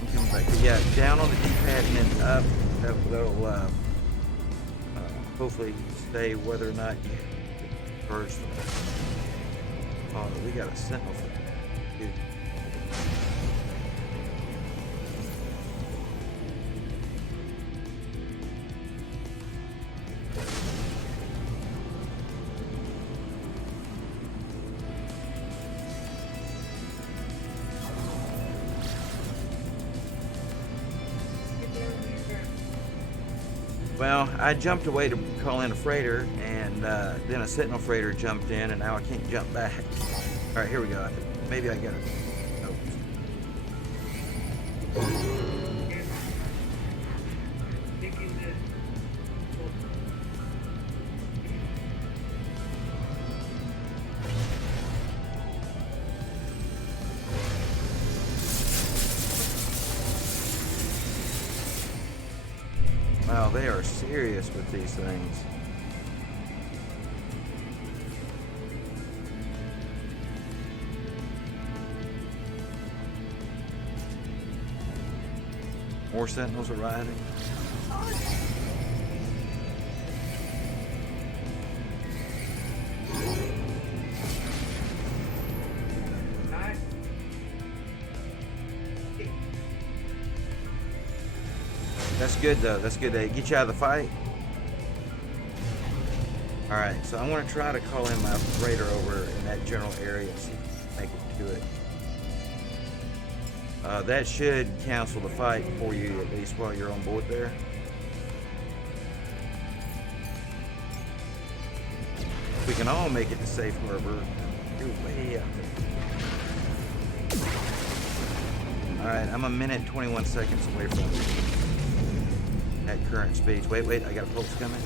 I'm coming back. Yeah, down on the D-pad and then up. That'll hopefully stay whether or not you first. Oh, we got a sentinel for dude. Well, I jumped away to call in a freighter, and then a sentinel freighter jumped in, and now I can't jump back. All right, here we go. Maybe I get it. Nope. Wow, they are serious with these things. More sentinels arriving. That's good though. That's good. They get you out of the fight. All right, so I'm going to try to call in my freighter over in that general area and see if we can make it to it. That should cancel the fight for you, at least while you're on board there. If we can all make it to safe harbor, you're way out there. Alright, I'm 1 minute and 21 seconds away from it at current speeds. Wait, I got a pulse coming.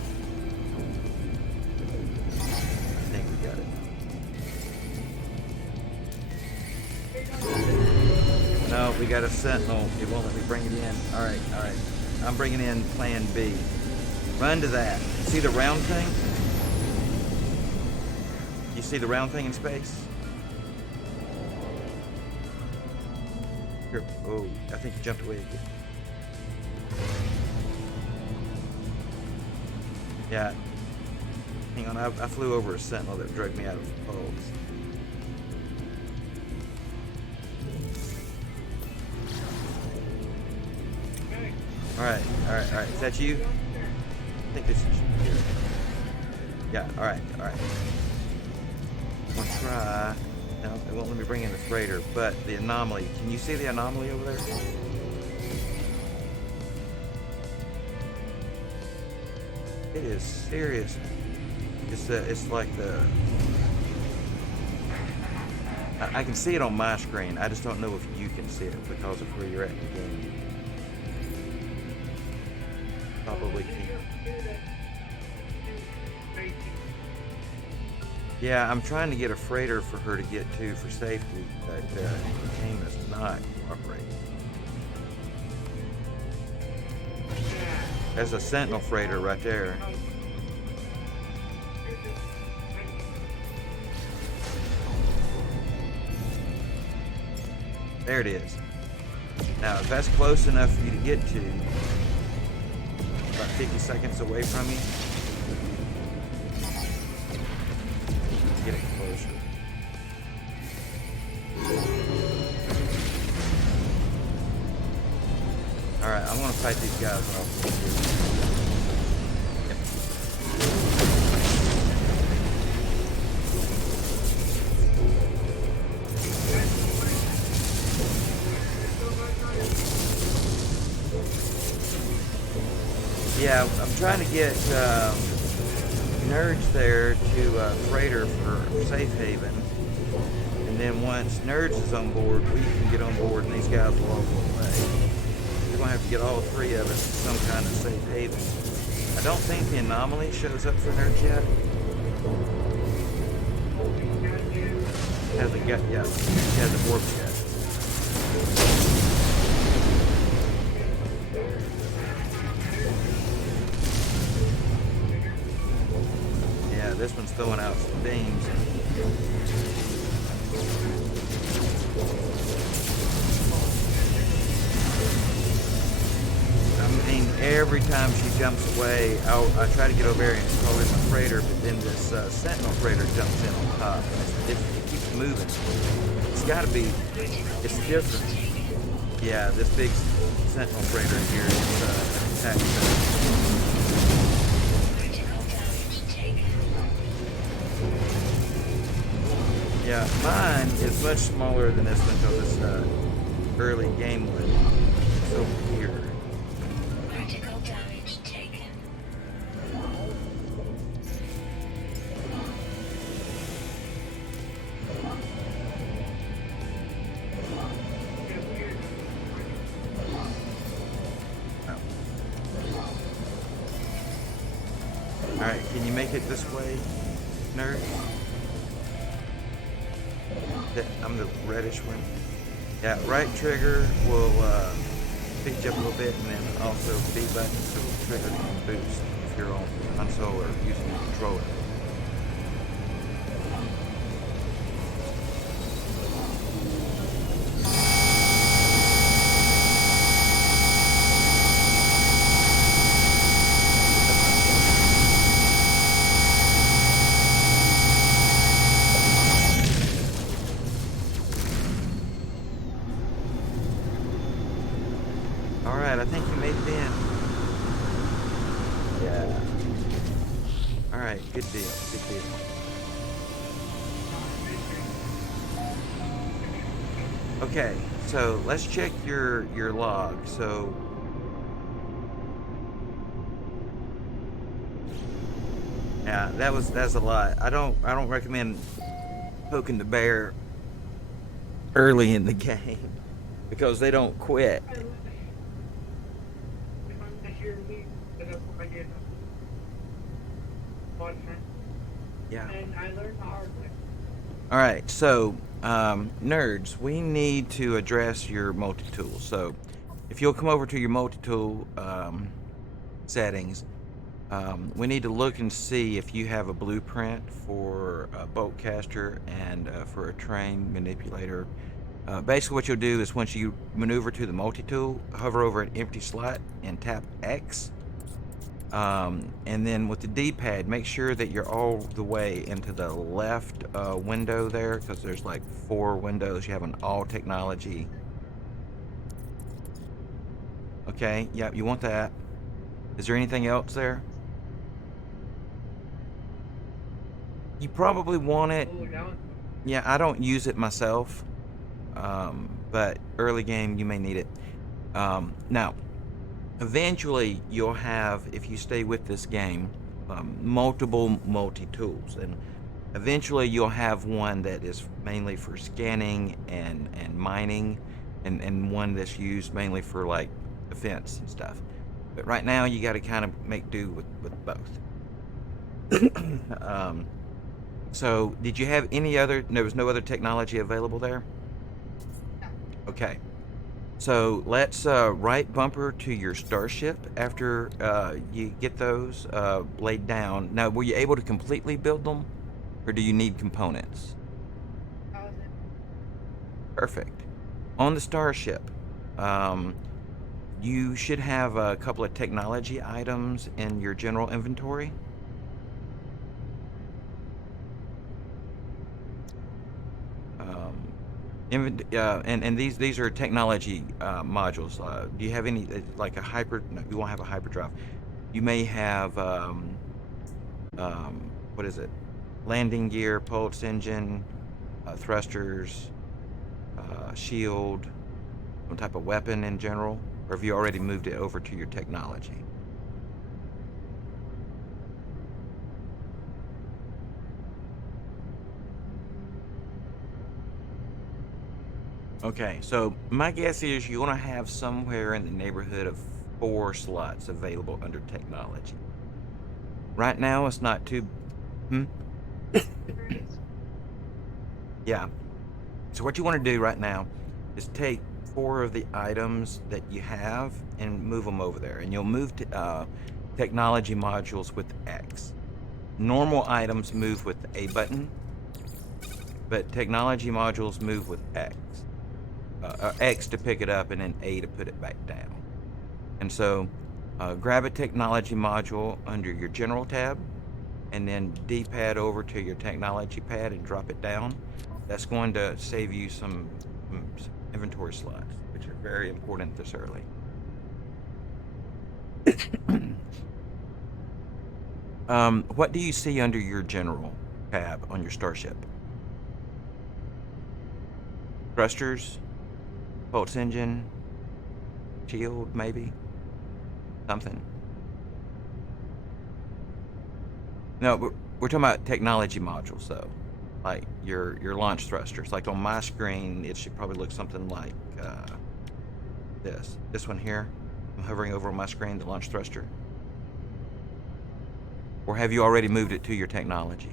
I think we got it. No, we got a sentinel. It won't let me bring it in. Alright. I'm bringing in plan B. Run to that. See the round thing? You see the round thing in space? Here. Oh, I think you jumped away again. Yeah. Hang on, I flew over a sentinel that dragged me out of the poles. Alright. Is that you? I think this is you. Yeah, alright. I'm gonna try. No, it won't let me bring in the freighter, but the anomaly. Can you see the anomaly over there? It is serious. It's like the. I can see it on my screen. I just don't know if you can see it because of where you're at in the game. Probably can't. Yeah, I'm trying to get a freighter for her to get to for safety, but the game is not cooperating. There's a sentinel freighter right there. There it is. Now, if that's close enough for you to get to, about 50 seconds away from you, get it closer. Alright, I'm gonna fight these guys off. Yep. Yeah, I'm trying to get Nerds there to freighter for safe haven, and then once Nerds is on board, we can get on board, and these guys will all go away. We're gonna have to get all three of us to some kind of safe haven. I don't think the anomaly shows up for Nerds yet. Hasn't got yet. It hasn't worked yet. Yeah, this one's throwing out some beams. I mean, every time she jumps away, I try to get over there and call in my freighter, but then this sentinel freighter jumps in on top. And it keeps moving. It's got to be, it's different. Yeah, this big sentinel freighter here is an attack center. Yeah, mine is much smaller than this one until this early game one. It's over here. Critical damage taken. Alright, can you make it this way, nerd? I'm the reddish one. Yeah, right trigger will pick you up a little bit, and then also B button so the trigger can boost if you're on console or using the controller. Alright, I think you made it in. Yeah. Alright, good deal, good deal. Okay, so let's check your log. So yeah, that's a lot. I don't recommend poking the bear early in the game because they don't quit. Yeah. And I learned the hard way. All right, so nerds, we need to address your multi-tool. So if you'll come over to your multi-tool settings, we need to look and see if you have a blueprint for a bolt caster and for a train manipulator. Basically what you'll do is once you maneuver to the multi-tool, hover over an empty slot and tap X. And then with the D-pad, make sure that you're all the way into the left window there, because there's like 4 windows. You have an all technology. Okay, yep, you want that. Is there anything else there? You probably want it. Yeah, I don't use it myself, but early game you may need it. Now, eventually you'll have, if you stay with this game, multiple multi-tools, and eventually you'll have one that is mainly for scanning and mining, and one that's used mainly for like defense and stuff. But right now you got to kind of make do with both. So did you have any other, there was no other technology available there? Okay. So let's right bumper to your starship after you get those laid down. Now, were you able to completely build them, or do you need components? Perfect. On the starship, you should have a couple of technology items in your general inventory. And these are technology modules. Do you have any like a hyper? No, you won't have a hyperdrive. You may have what is it? Landing gear, pulse engine, thrusters, shield, some type of weapon in general, or have you already moved it over to your technology? Okay, so my guess is you're going to have somewhere in the neighborhood of 4 slots available under technology. Right now, it's not too. Hmm? Yeah. So what you want to do right now is take 4 of the items that you have and move them over there, and you'll move to technology modules with X. Normal items move with the A button, but technology modules move with X. X to pick it up and then A to put it back down. And so grab a technology module under your general tab and then D-pad over to your technology pad and drop it down. That's going to save you some inventory slots, which are very important this early. What do you see under your general tab on your starship? Thrusters, pulse engine, shield, maybe something. No, we're talking about technology modules though, like your launch thrusters. Like on my screen, it should probably look something like this one here. I'm hovering over on my screen, the launch thruster. Or have you already moved it to your technology?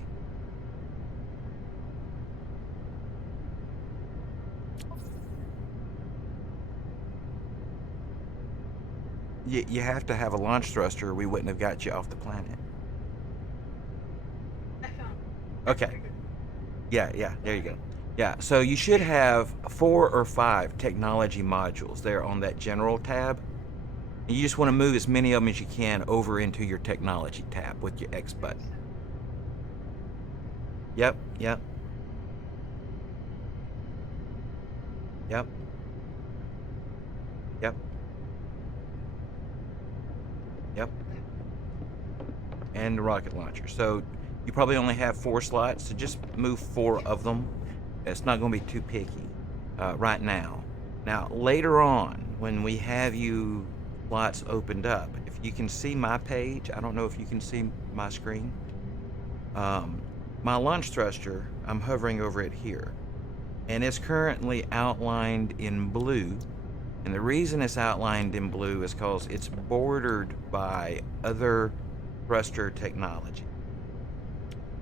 You have to have a launch thruster, or we wouldn't have got you off the planet. Okay. Yeah, there you go. Yeah, so you should have 4 or 5 technology modules there on that general tab. And you just want to move as many of them as you can over into your technology tab with your X button. Yep, yep, yep, yep, yep. And the rocket launcher. So you probably only have 4 slots, so just move 4 of them. It's not going to be too picky right now. Now, later on, when we have you slots opened up, if you can see my page, I don't know if you can see my screen. My launch thruster, I'm hovering over it here, and it's currently outlined in blue. And the reason it's outlined in blue is because it's bordered by other thruster technology.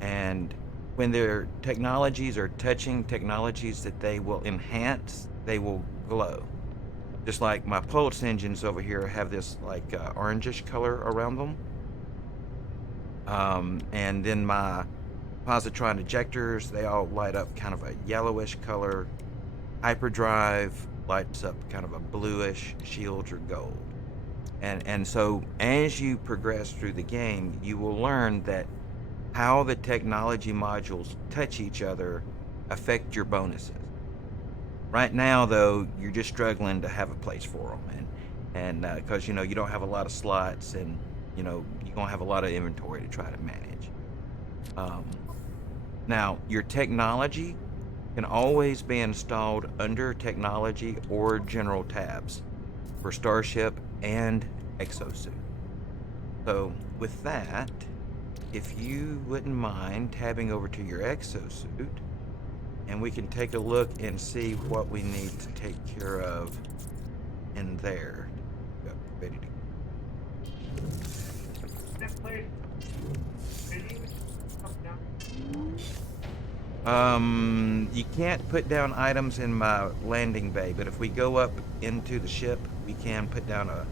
And when their technologies are touching technologies that they will enhance, they will glow. Just like my pulse engines over here have this like orangish color around them. And then my positron ejectors, they all light up kind of a yellowish color. Hyperdrive lights up kind of a bluish, shields are gold. And so as you progress through the game, you will learn that how the technology modules touch each other affect your bonuses. Right now, though, you're just struggling to have a place for them, and because you don't have a lot of slots, and you're gonna have a lot of inventory to try to manage. Um, Now, your technology can always be installed under technology or general tabs for Starship and Exosuit. So, with that, if you wouldn't mind tabbing over to your Exosuit, and we can take a look and see what we need to take care of in there. Yep, ready to You can't put down items in my landing bay, but if we go up into the ship, we can put down a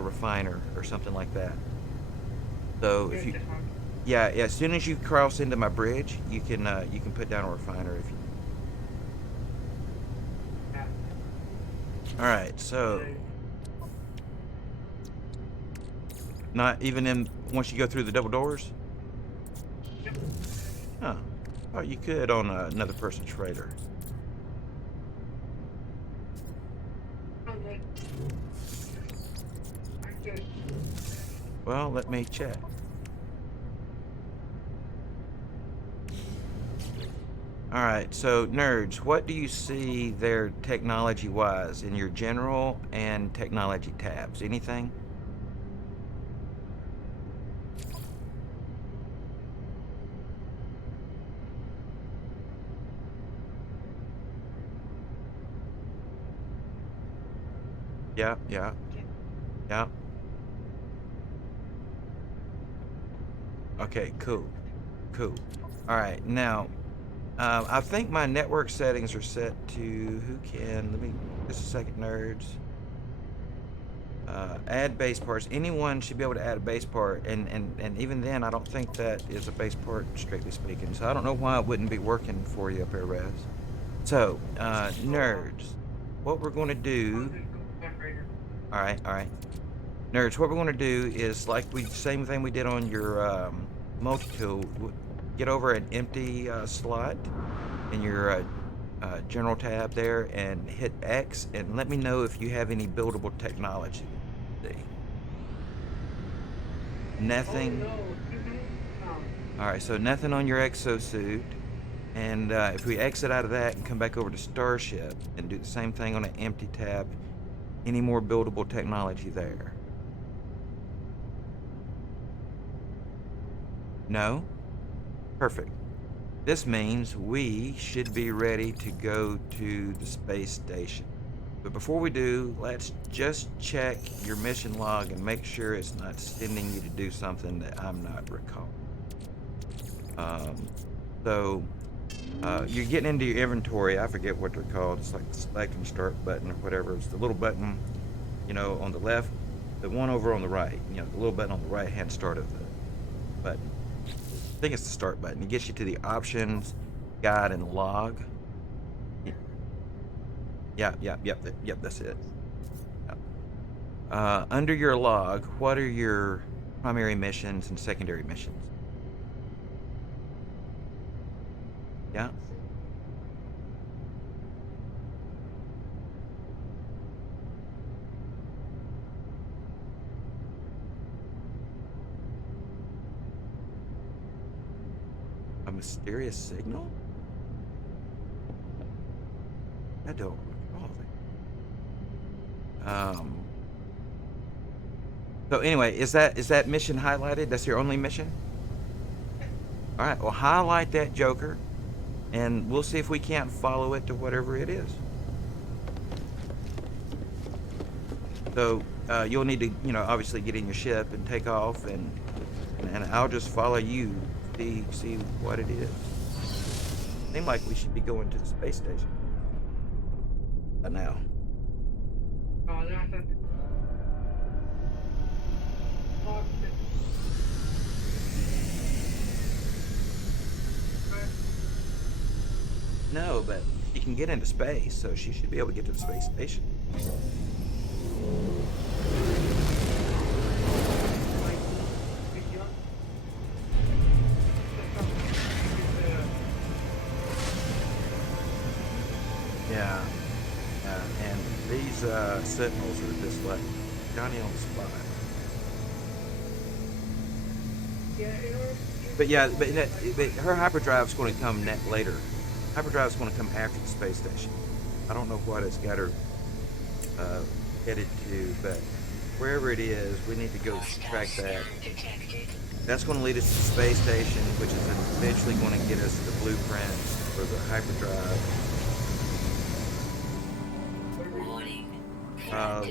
refiner or something like that. So if you, yeah, as soon as you cross into my bridge, you can put down a refiner if you. All right, so not even in once you go through the double doors. Huh? Oh, you could on another person's freighter. Well, let me check. All right, so nerds, what do you see there technology-wise in your general and technology tabs? Anything? Yeah, yeah, yeah. Okay, cool, cool. All right, now I think my network settings are set to who can. Let me just a second, nerds. Add base parts. Anyone should be able to add a base part, and even then, I don't think that is a base part, strictly speaking. So I don't know why it wouldn't be working for you up here, Res. So, nerds, what we're going to do. All right, nerds. What we're going to do is like we same thing we did on your multi tool. Get over an empty slot in your general tab there and hit X and let me know if you have any buildable technology. See. Nothing. All right, so nothing on your exosuit. And if we exit out of that and come back over to Starship and do the same thing on an empty tab, any more buildable technology there? No? Perfect. This means we should be ready to go to the space station. But before we do, let's just check your mission log and make sure it's not sending you to do something that I'm not recalling. Um, so you're getting into your inventory. I forget what they're called. It's like the select and start button or whatever. It's the little button, on the left, the one over on the right. The little button on the right hand start of the button. I think it's the start button. It gets you to the options, guide, and log. Yep. That's it. Under your log, what are your primary missions and secondary missions? Yeah. A mysterious signal? I don't recall that. So anyway, is that mission highlighted? That's your only mission? All right. Well, highlight that Joker, and we'll see if we can't follow it to whatever it is. So you'll need to, obviously get in your ship and take off, and I'll just follow you, see what it is. Seems like we should be going to the space station. Now. No, but she can get into space, so she should be able to get to the space station. Yeah. And these sentinels are just like Johnny on the spot. But yeah, but her hyperdrive's going to come later. Hyperdrive's going to come after the space station. I don't know what it's got her headed to, but wherever it is, we need to go track that. That's going to lead us to the space station, which is eventually going to get us the blueprints for the hyperdrive.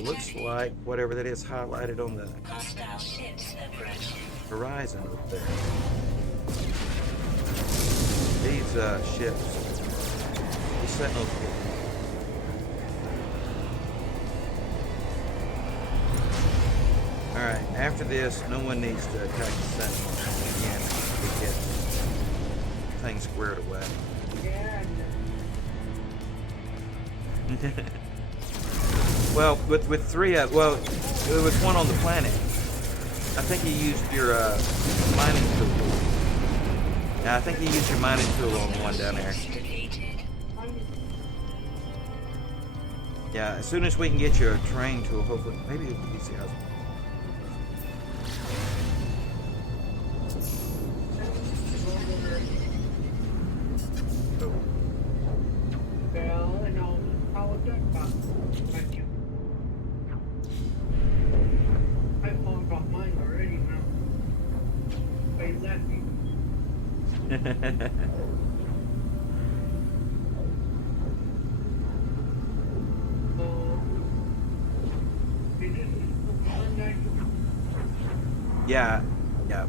Looks like whatever that is highlighted on the horizon up there. These ships, these sentinels. All right. After this, no one needs to attack the sentinels again. We get things squared away. Well, with three, there was one on the planet. I think you used your mining tool. Yeah, I think you used your mining tool on the one down there. Yeah, as soon as we can get you a terrain tool, hopefully, maybe it'll be easy. Yeah, yeah.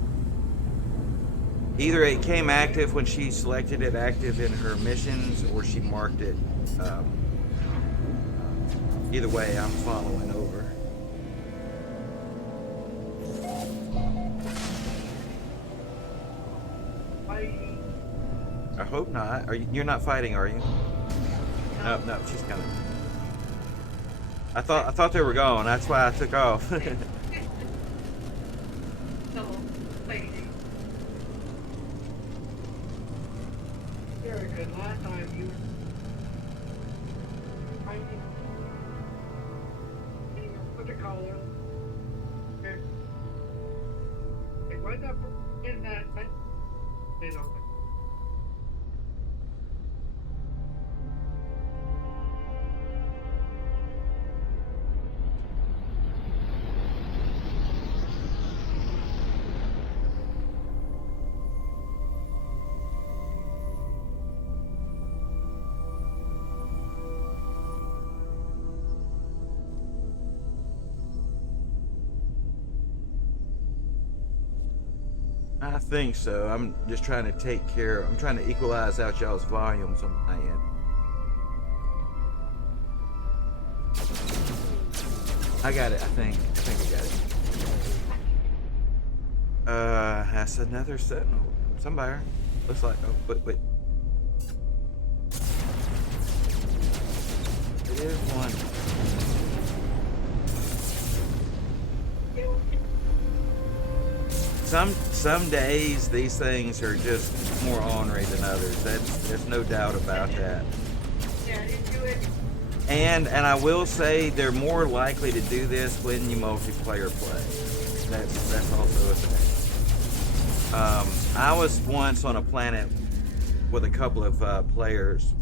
Either it came active when she selected it active in her missions, or she marked it. Um, Either way, I'm following over. I hope not. You're not fighting, are you? No, no, she's coming. I thought they were gone. That's why I took off. Very good. Last time you were what to call it. It went up in that they don't. I think so. I'm just trying to take care. I'm trying to equalize out y'all's volumes on my end. I got it. I think I got it. That's another sentinel. Somebody. Looks like. Oh, wait. It is one. Some days these things are just more ornery than others. There's no doubt about that. And I will say they're more likely to do this when you multiplayer play. That's also a thing. I was once on a planet with a couple of players.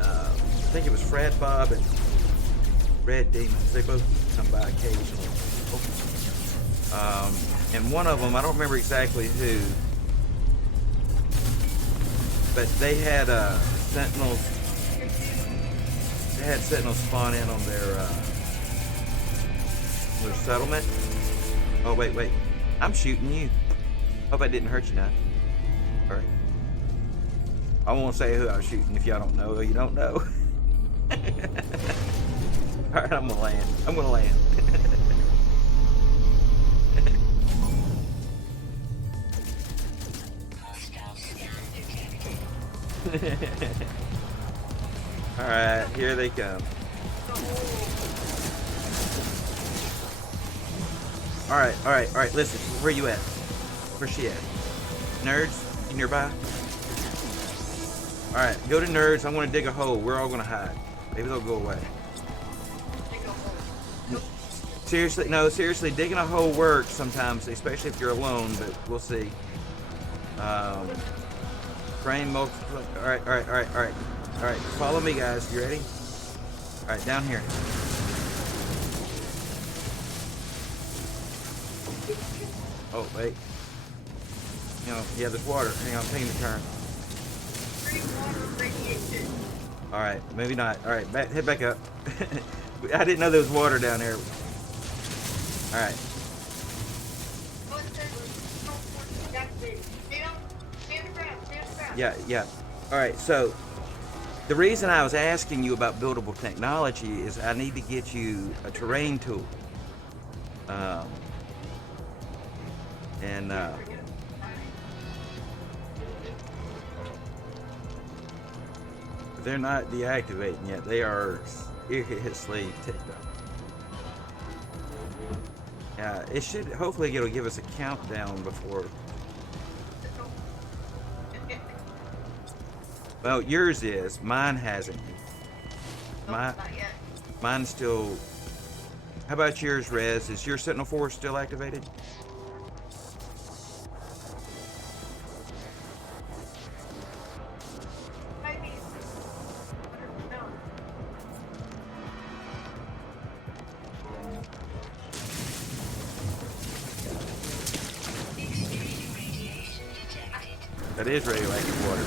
I think it was Fred Bob and Red Demons. They both come by occasionally. And one of them, I don't remember exactly who, but they had sentinels. They had sentinels spawn in on their settlement. Oh wait, I'm shooting you. Hope I didn't hurt you now. All right. I won't say who I was shooting if y'all don't know. You don't know. All right, I'm gonna land. Alright, here they come. Alright, listen, where you at? Where's she at? Nerds, you nearby? Alright, go to Nerds, I'm gonna dig a hole, we're all gonna hide. Maybe they'll go away. Seriously, digging a hole works sometimes, especially if you're alone, but we'll see. Frame multiple. Alright, follow me, guys. You ready? Alright, down here. Oh, wait. Yeah, there's water. Hang on, I'm taking a turn. Alright, maybe not. Alright, head back up. I didn't know there was water down there. Alright. Yeah. Alright, so the reason I was asking you about buildable technology is I need to get you a terrain tool. They're not deactivating yet. They are seriously ticked up. Yeah, it should, hopefully it'll give us a countdown before. Well, yours is. Mine hasn't. Mine's still. How about yours, Rez? Is your Sentinel 4 still activated? That is radioactive water.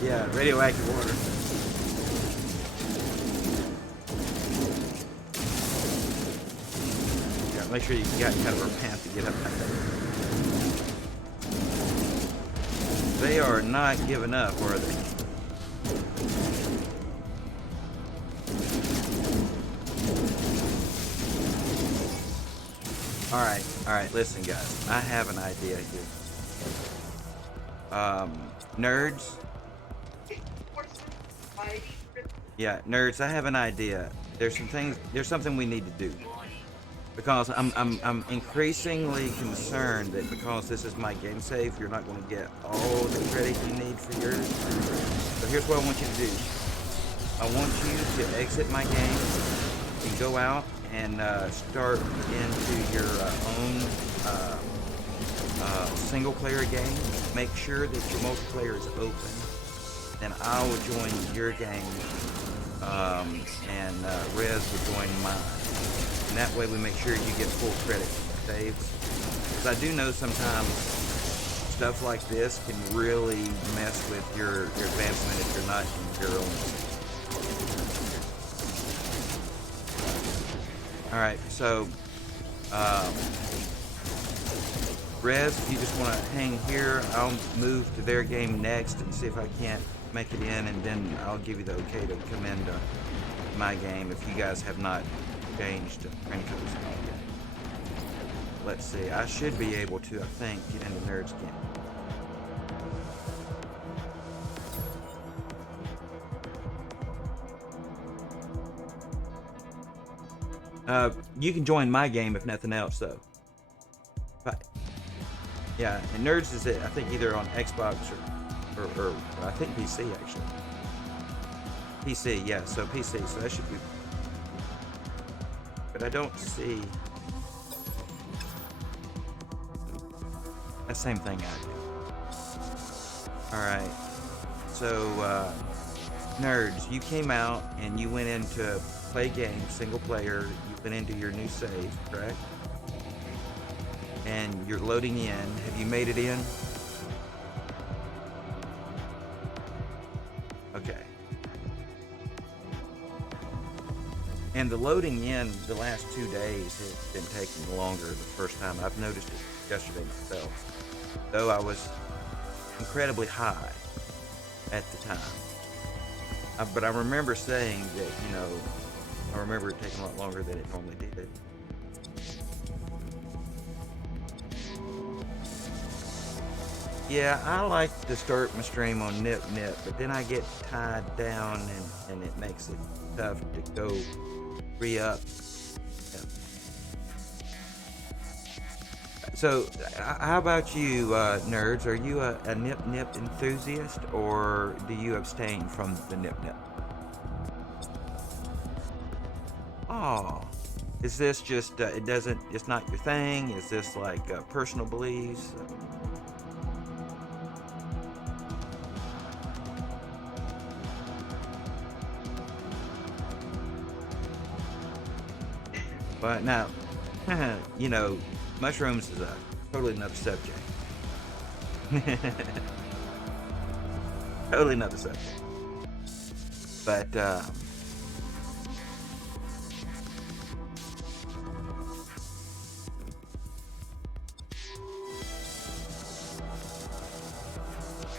Yeah, radioactive water. Yeah. make sure you got kind of a path to get up there. They are not giving up, are they? Alright, listen guys. I have an idea here. Nerds? Yeah, nerds, I have an idea. There's something we need to do. Because I'm increasingly concerned that because this is my game save, you're not going to get all the credit you need for yours. So here's what I want you to do. I want you to exit my game and go out and start into your own single player game. Make sure that your multiplayer is open. Then I will join your game and Rez will join mine. And that way we make sure you get full credit for saves. Because I do know sometimes stuff like this can really mess with your advancement if you're not in your own. Alright, so Rez, if you just want to hang here, I'll move to their game next and see if I can't make it in, and then I'll give you the okay to come into my game if you guys have not changed Renko's game. Let's see, I should be able to, I think, get into Nerd's game. You can join my game if nothing else, though. But, yeah, and Nerds is it, I think, either on Xbox or I think PC actually. PC, yeah, so PC, so that should be. But I don't see that same thing I do. Alright, so Nerds, you came out and you went into play game, single player, you went into your new save, correct? And you're loading in. Have you made it in? Okay. And the loading in the last 2 days has been taking longer the first time. I've noticed it yesterday myself. Though I was incredibly high at the time. But I remember saying that, you know, I remember it taking a lot longer than it normally did. Yeah, I like to start my stream on Nip, but then I get tied down and it makes it tough to go re-up. Yeah. So, how about you, nerds? Are you a Nip enthusiast, or do you abstain from the Nip? Oh, is this just, it's not your thing? Is this like personal beliefs? But now, you know, mushrooms is a totally another subject. Totally another subject. But,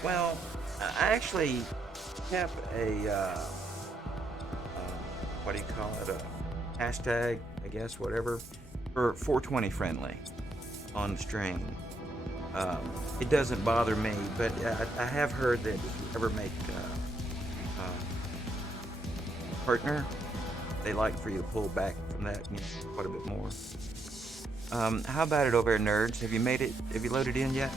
well, I actually kept a, what do you call it, a hashtag, I guess, whatever, for 420 friendly on the stream. It doesn't bother me, but I have heard that if you ever make partner, they like for you to pull back from that, you know, quite a bit more. How about it over there, nerds? Have you made it? Have you loaded in yet?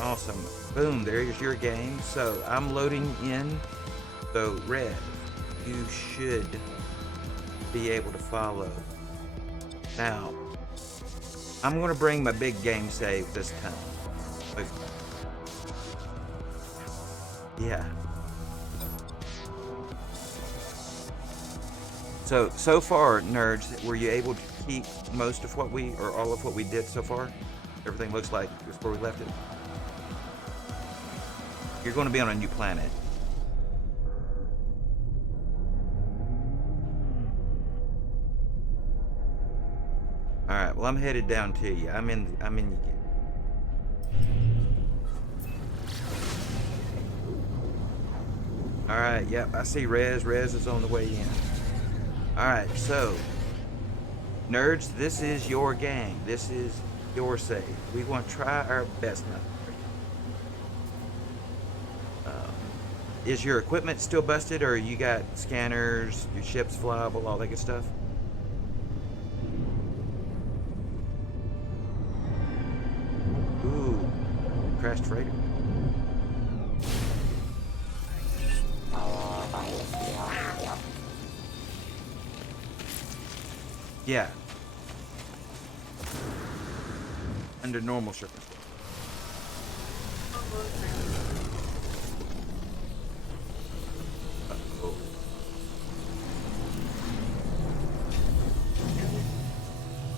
Awesome. Boom, there's your game. So I'm loading in. So Red, you should be able to follow. Now, I'm going to bring my big game save this time. But, yeah. So far, nerds, were you able to keep most of what we, or all of what we did so far? Everything looks like just where we left it. You're going to be on a new planet. well, I'm headed down to you. I'm in your game. All right, yep, I see Rez. Rez is on the way in. All right, so nerds, this is your game. This is your save. We want to try our best not to. Is your equipment still busted, or you got scanners, your ship's flyable, all that good stuff? Ooh, crashed freighter. Yeah. Under normal circumstances. Uh-oh.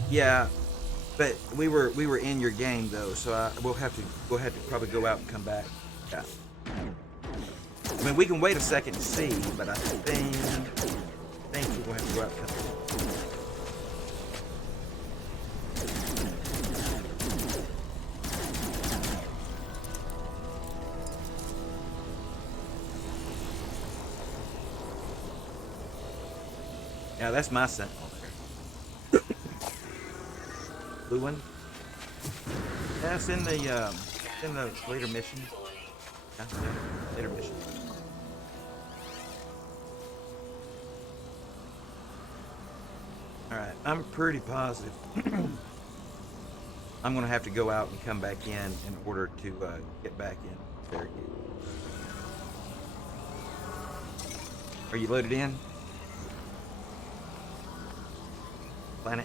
Yeah, but we were in your game though, so we'll have to probably go out and come back. Yeah. I mean, we can wait a second to see, but I think we're gonna have to go out and come back. Yeah, that's my sentinel there. Blue one. Yeah, it's in the later mission. Yeah, later mission. All right, I'm pretty positive. I'm gonna have to go out and come back in order to get back in. There you go. Are you loaded in? Planet.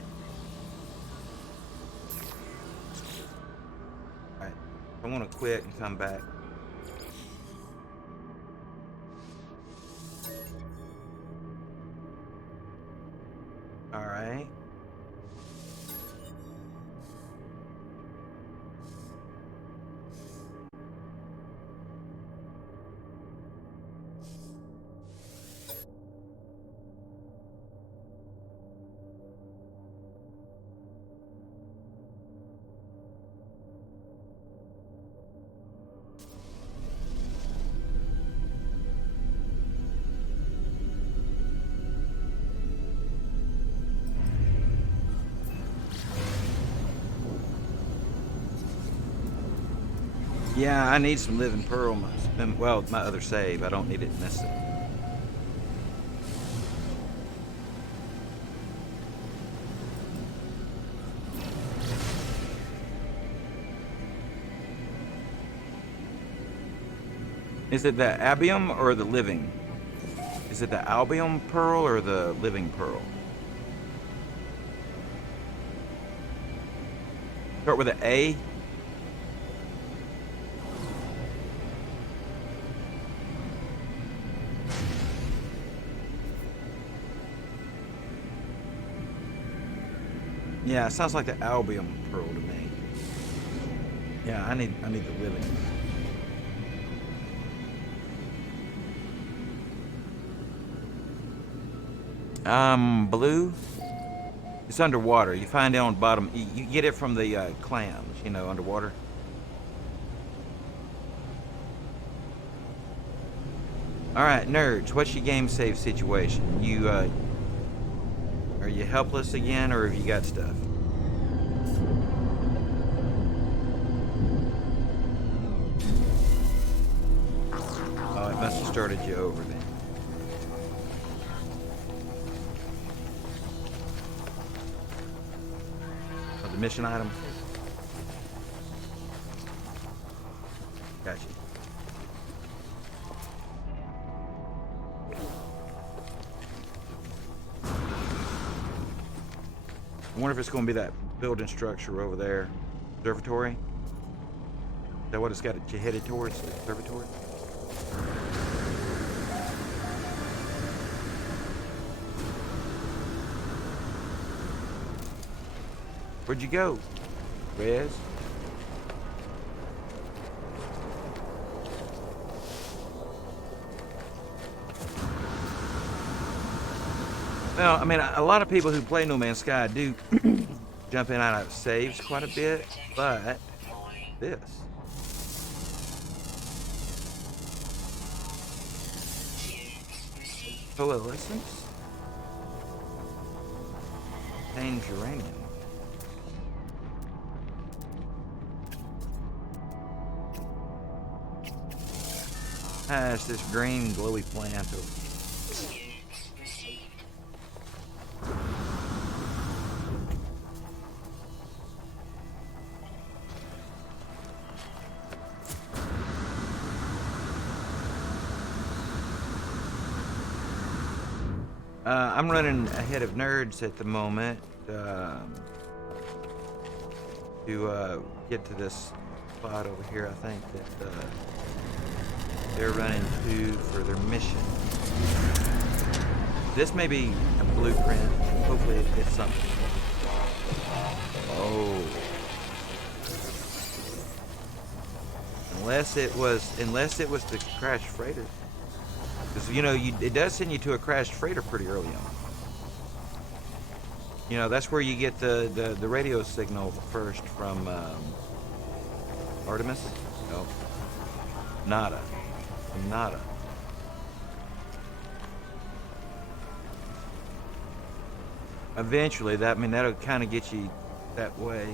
Alright. I want to quit and come back. Alright. Yeah, I need some living pearl. Well, my other save. I don't need it necessarily. Is it the albium or the living? Is it the albium pearl or the living pearl? Start with an A. Yeah, it sounds like the albium pearl to me. Yeah, I need the living. Blue. It's underwater. You find it on the bottom. You get it from the clams, you know, underwater. All right, nerds. What's your game save situation? You are you helpless again, or have you got stuff? Oh, it must have started you over then. Oh, the mission item. Gotcha. I wonder if it's going to be that building structure over there. Observatory? Is that what it's got you headed towards? The observatory? Where'd you go, Rez? Well, I mean, a lot of people who play No Man's Sky do jumping out of saves quite a bit, but this. Coalescence? Contains uranium. It's this green glowy plant over I'm running ahead of nerds at the moment to get to this spot over here. I think that they're running to for their mission. This may be a blueprint. Hopefully it's something. Oh. Unless it was the crashed freighter. Because, you know, it does send you to a crashed freighter pretty early on. You know, that's where you get the radio signal first from Artemis? No. Nada. From Nada. Eventually, that'll kind of get you that way.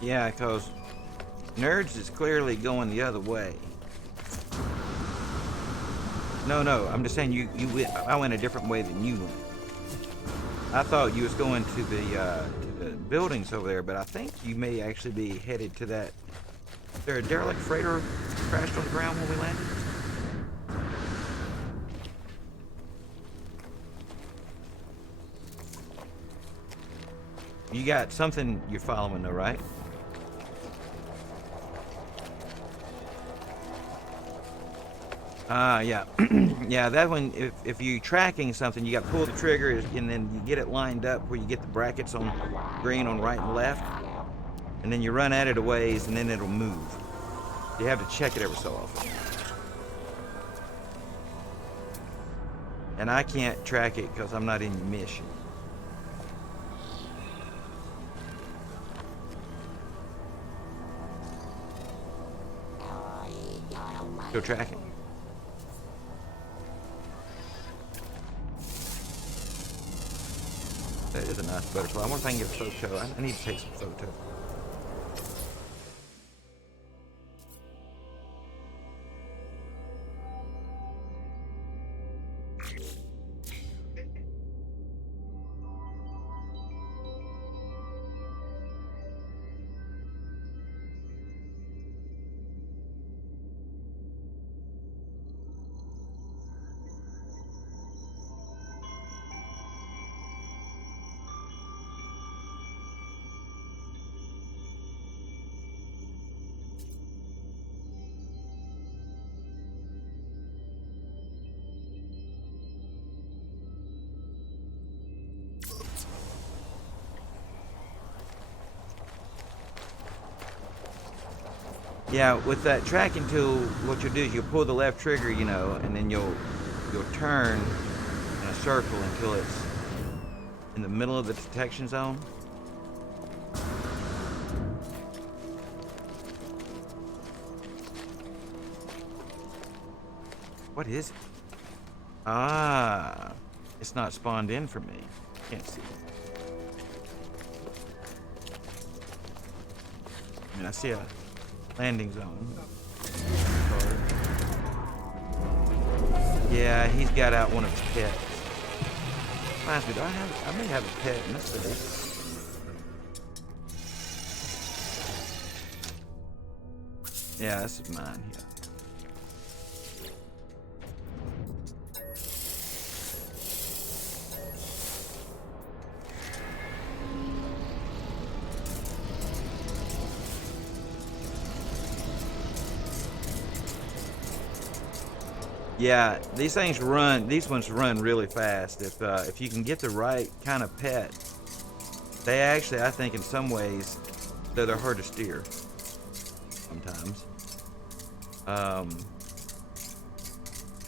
Yeah, because Nerds is clearly going the other way. No, I'm just saying I went a different way than you went. I thought you was going to the buildings over there, but I think you may actually be headed to that. Is there a derelict freighter crashed on the ground when we landed? You got something you're following though, right? Yeah. Yeah, that one, if you're tracking something, you got to pull the trigger, and then you get it lined up where you get the brackets on green on right and left, and then you run at it a ways, and then it'll move. You have to check it every so often. And I can't track it because I'm not in your mission. Go track it. That is a nice butterfly. I wonder if I can get a photo. I need to take some photos. Yeah, with that tracking tool, what you'll do is you'll pull the left trigger, you know, and then you'll turn in a circle until it's in the middle of the detection zone. What is it? Ah, it's not spawned in for me. Can't see it. I mean, I see a landing zone. Yeah, he's got out one of his pets. Reminds me, I may have a pet in this city. Yeah, this is mine here. Yeah, these ones run really fast. If you can get the right kind of pet, They actually, I think, in some ways, though they're hard to steer sometimes.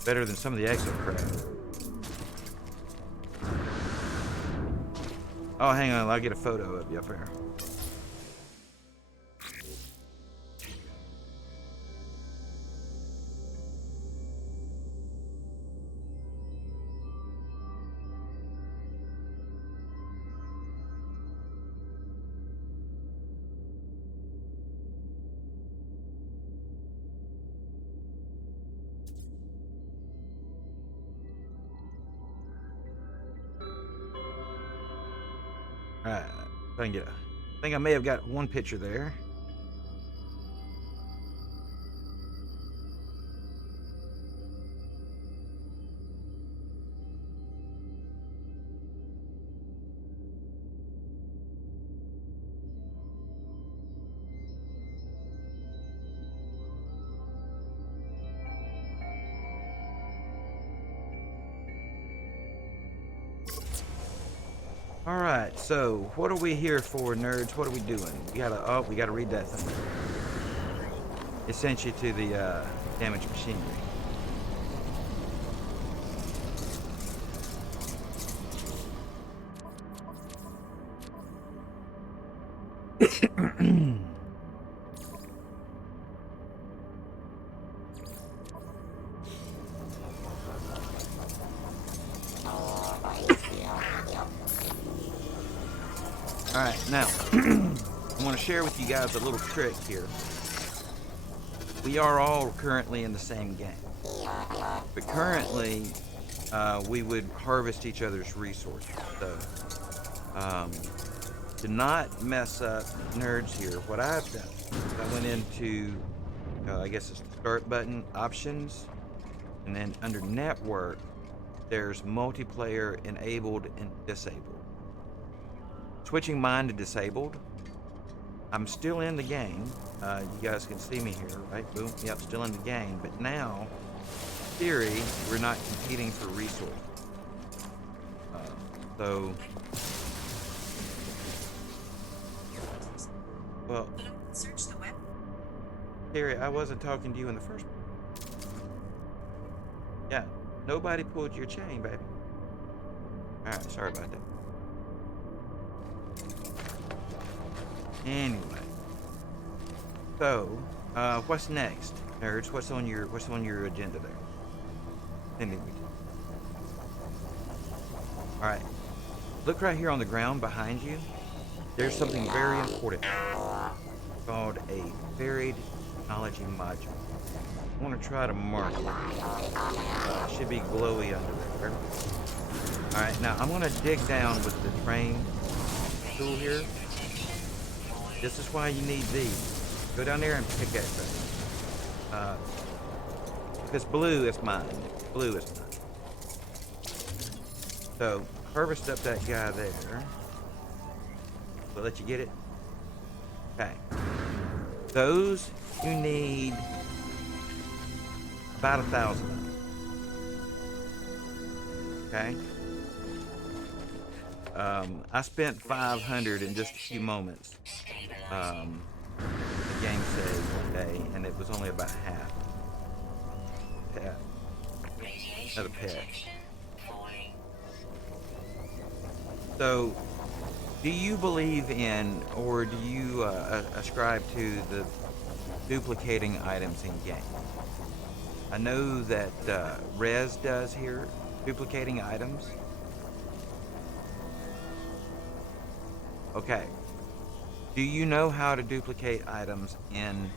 Better than some of the exocraft. Oh, hang on, I'll get a photo of you up there. Alright, if I can get a. I think I may have got one picture there. Alright, so what are we here for, nerds? What are we doing? We gotta read that thing. It sent you to the damaged machinery. Alright, now, I want to share with you guys a little trick here. We are all currently in the same game. But currently, we would harvest each other's resources. So, to not mess up nerds here, what I've done is I went into, I guess it's the start button, options, and then under network, there's multiplayer enabled and disabled. Switching mine to disabled. I'm still in the game. You guys can see me here, right? Boom. Yep, still in the game. But now, in theory, we're not competing for resources. So, well, Search the web. Terry, I wasn't talking to you in the first place. Yeah, nobody pulled your chain, baby. All right, sorry about that. Anyway, so what's next, nerds? What's on your agenda there? All right, look right here on the ground behind you. There's something very important called a varied technology module. I want to try to mark it. Should be glowy under there. All right, now I'm going to dig down with the train tool here. This is why you need these. Go down there and pick that thing. Because blue is mine. Blue is mine. So, harvest up that guy there. We'll let you get it. Okay. Those, you need about 1,000 of them. Okay? I spent 500 in just a few moments. The game saved one day, and it was only about half. Pet. Another pet. So, do you believe in, or do you ascribe to the duplicating items in game? I know that Rez does here, duplicating items. Okay. Do you know how to duplicate items in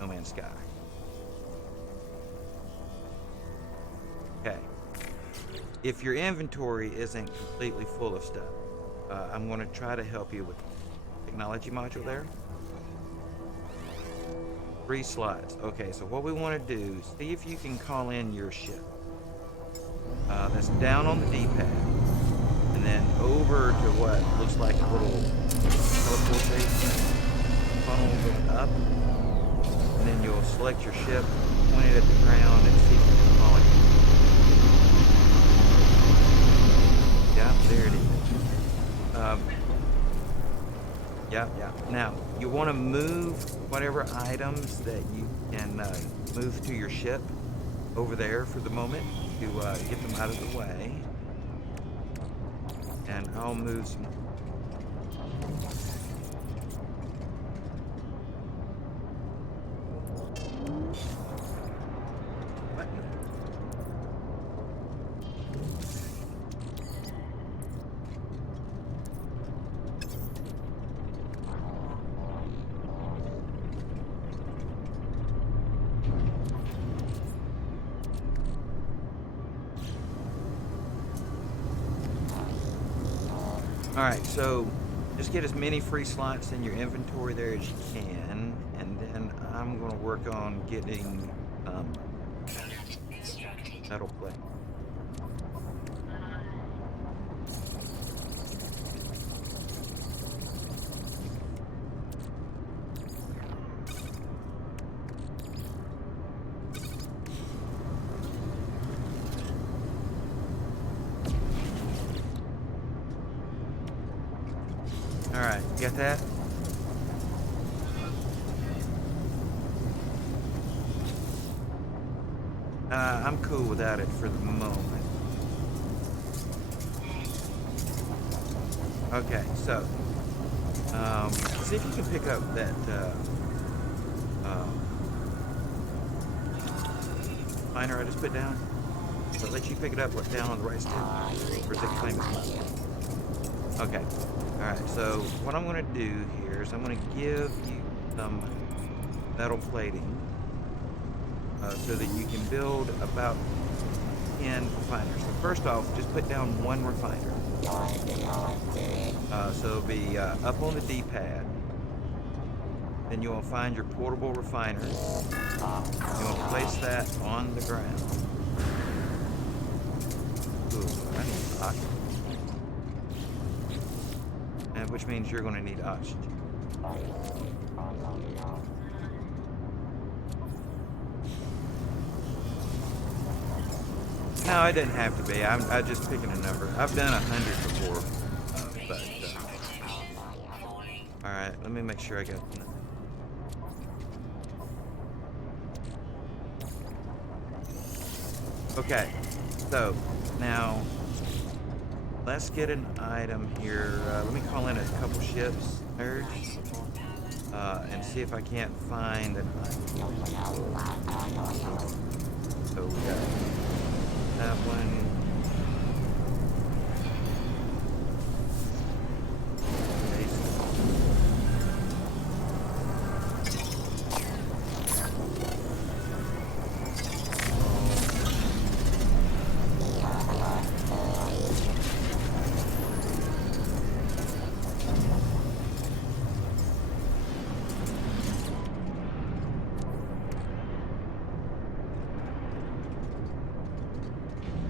No Man's Sky? Okay. If your inventory isn't completely full of stuff, I'm going to try to help you with the technology module there. 3 slots. Okay, so what we want to do, see if you can call in your ship. That's down on the D-pad. And then over to what looks like a little teleportation funnel going up. And then you'll select your ship, point it at the ground, and see if you can call it. Yeah, there it is. Yeah, yeah. Now, you want to move whatever items that you can move to your ship over there for the moment to get them out of the way. And I'll move some. Button. All right, so just get as many free slots in your inventory there as you can, and then I'm going to work on getting Product instructed. metal plate. All right, you got that? I'm cool without it for the moment. Okay, so see if you can pick up that miner I just put down. But let you pick it up down on the right stick, or is it claiming? Okay. All right. So what I'm going to do here is I'm going to give you some metal plating so that you can build about 10 refiners. So first off, just put down one refiner. So it'll be up on the D-pad. Then you will find your portable refiner. You want to place that on the ground. Ooh, I need oxygen. And which means you're going to need oxygen. No, it doesn't have to be. I'm just picking a number. I've done 100 before. But, all right, let me make sure I got the number. Okay, so now let's get an item here. Let me call in a couple ships, nerds, and see if I can't find an item. So we got that one.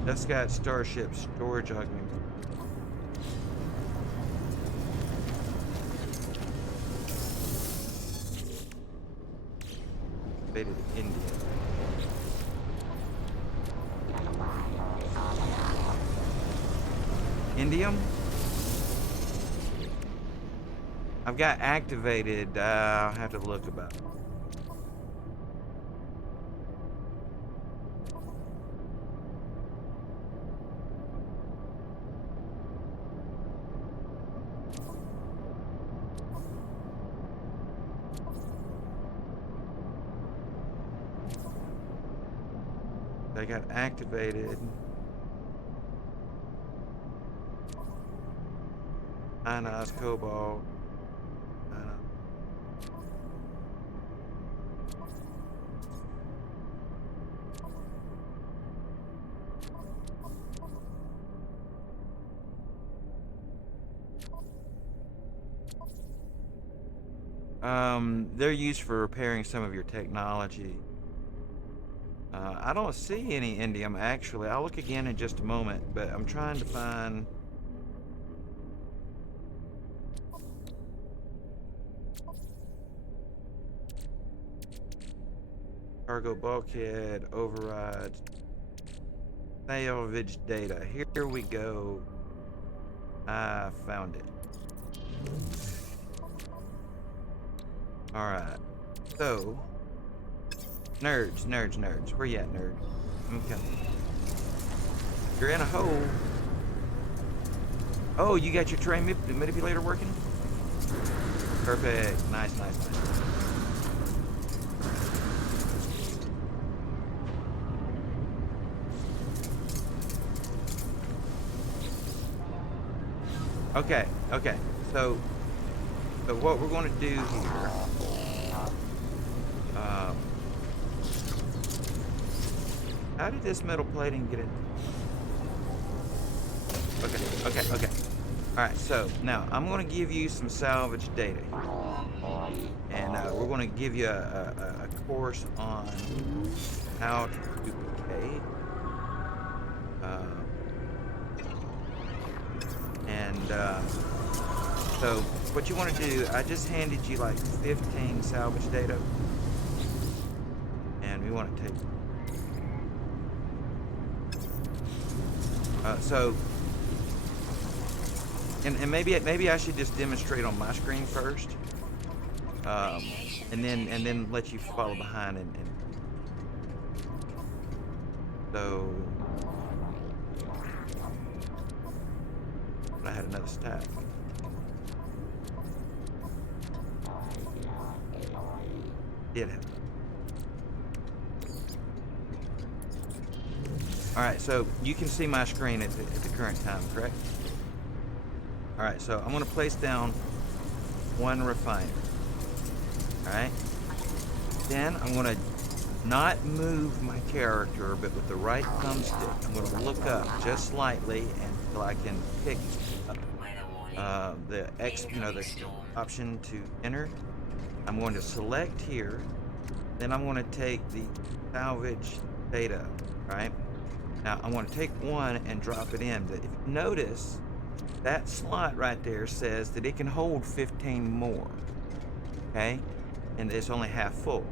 That's got Starship storage augment. Faded India. Indium? I've got activated. I'll have to look about it. They got activated. Ionized cobalt. They're used for repairing some of your technology. I don't see any indium actually. I'll look again in just a moment, but I'm trying to find. Cargo bulkhead, override, salvage data. Here we go. I found it. Alright. So, nerds. Where you at, nerd? I'm coming. You're in a hole. Oh, you got your terrain manipulator working? Perfect. Nice. Okay. So what we're going to do here, how did this metal plating get in? Okay. All right, so now I'm going to give you some salvage data, and we're going to give you a course on how to duplicate. So what you want to do, I just handed you like 15 salvage data, and we want to take. And maybe I should just demonstrate on my screen first, and then let you follow behind and so I had another stack. Did it. All right, so you can see my screen at the current time, correct? All right, so I'm going to place down one refiner. All right. Then I'm going to not move my character, but with the right thumbstick, I'm going to look up just slightly until I can pick the the option to enter. I'm going to select here. Then I'm going to take the salvage data. Right. Now I'm going to take one and drop it in. But if you notice, that slot right there says that it can hold 15 more. Okay, and it's only half full.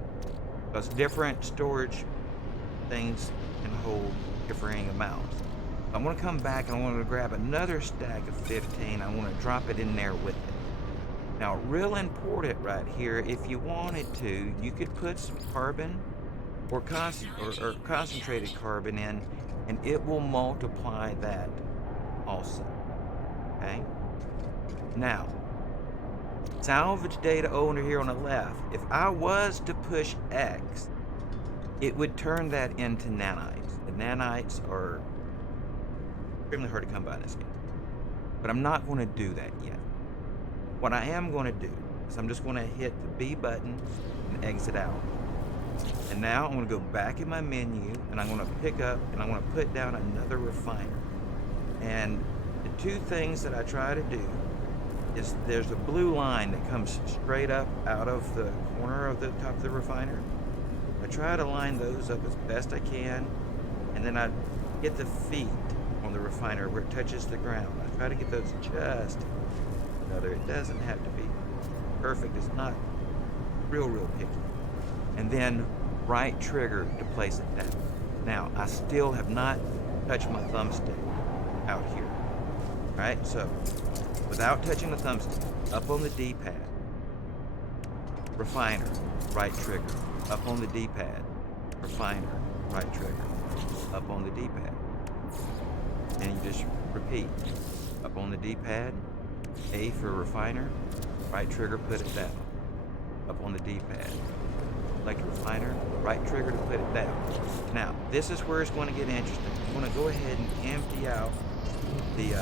Because different storage things can hold differing amounts. I'm going to come back and I want to grab another stack of 15. I want to drop it in there with it. Now, real important right here, if you wanted to, you could put some carbon or concentrated carbon in, and it will multiply that also. Okay? Now, salvage data over here on the left, if I was to push X, it would turn that into nanites. The nanites are extremely hard to come by in this game. But I'm not going to do that yet. What I am going to do is I'm just going to hit the B button and exit out. And now I'm going to go back in my menu and I'm going to pick up and I'm going to put down another refiner. And the two things that I try to do is there's a blue line that comes straight up out of the corner of the top of the refiner. I try to line those up as best I can, and then I get the feet on the refiner where it touches the ground. I try to get those just another. It doesn't have to be perfect. It's not real picky. And then right trigger to place it down. Now, I still have not touched my thumbstick out here. All right, so without touching the thumbstick, up on the D-pad, refiner, right trigger, up on the D-pad, refiner, right trigger, up on the D-pad. And you just repeat, up on the D-pad, A for refiner, right trigger, put it down, up on the D-pad. Select refiner, right trigger to put it down. Now, this is where it's going to get interesting. I'm going to go ahead and empty out the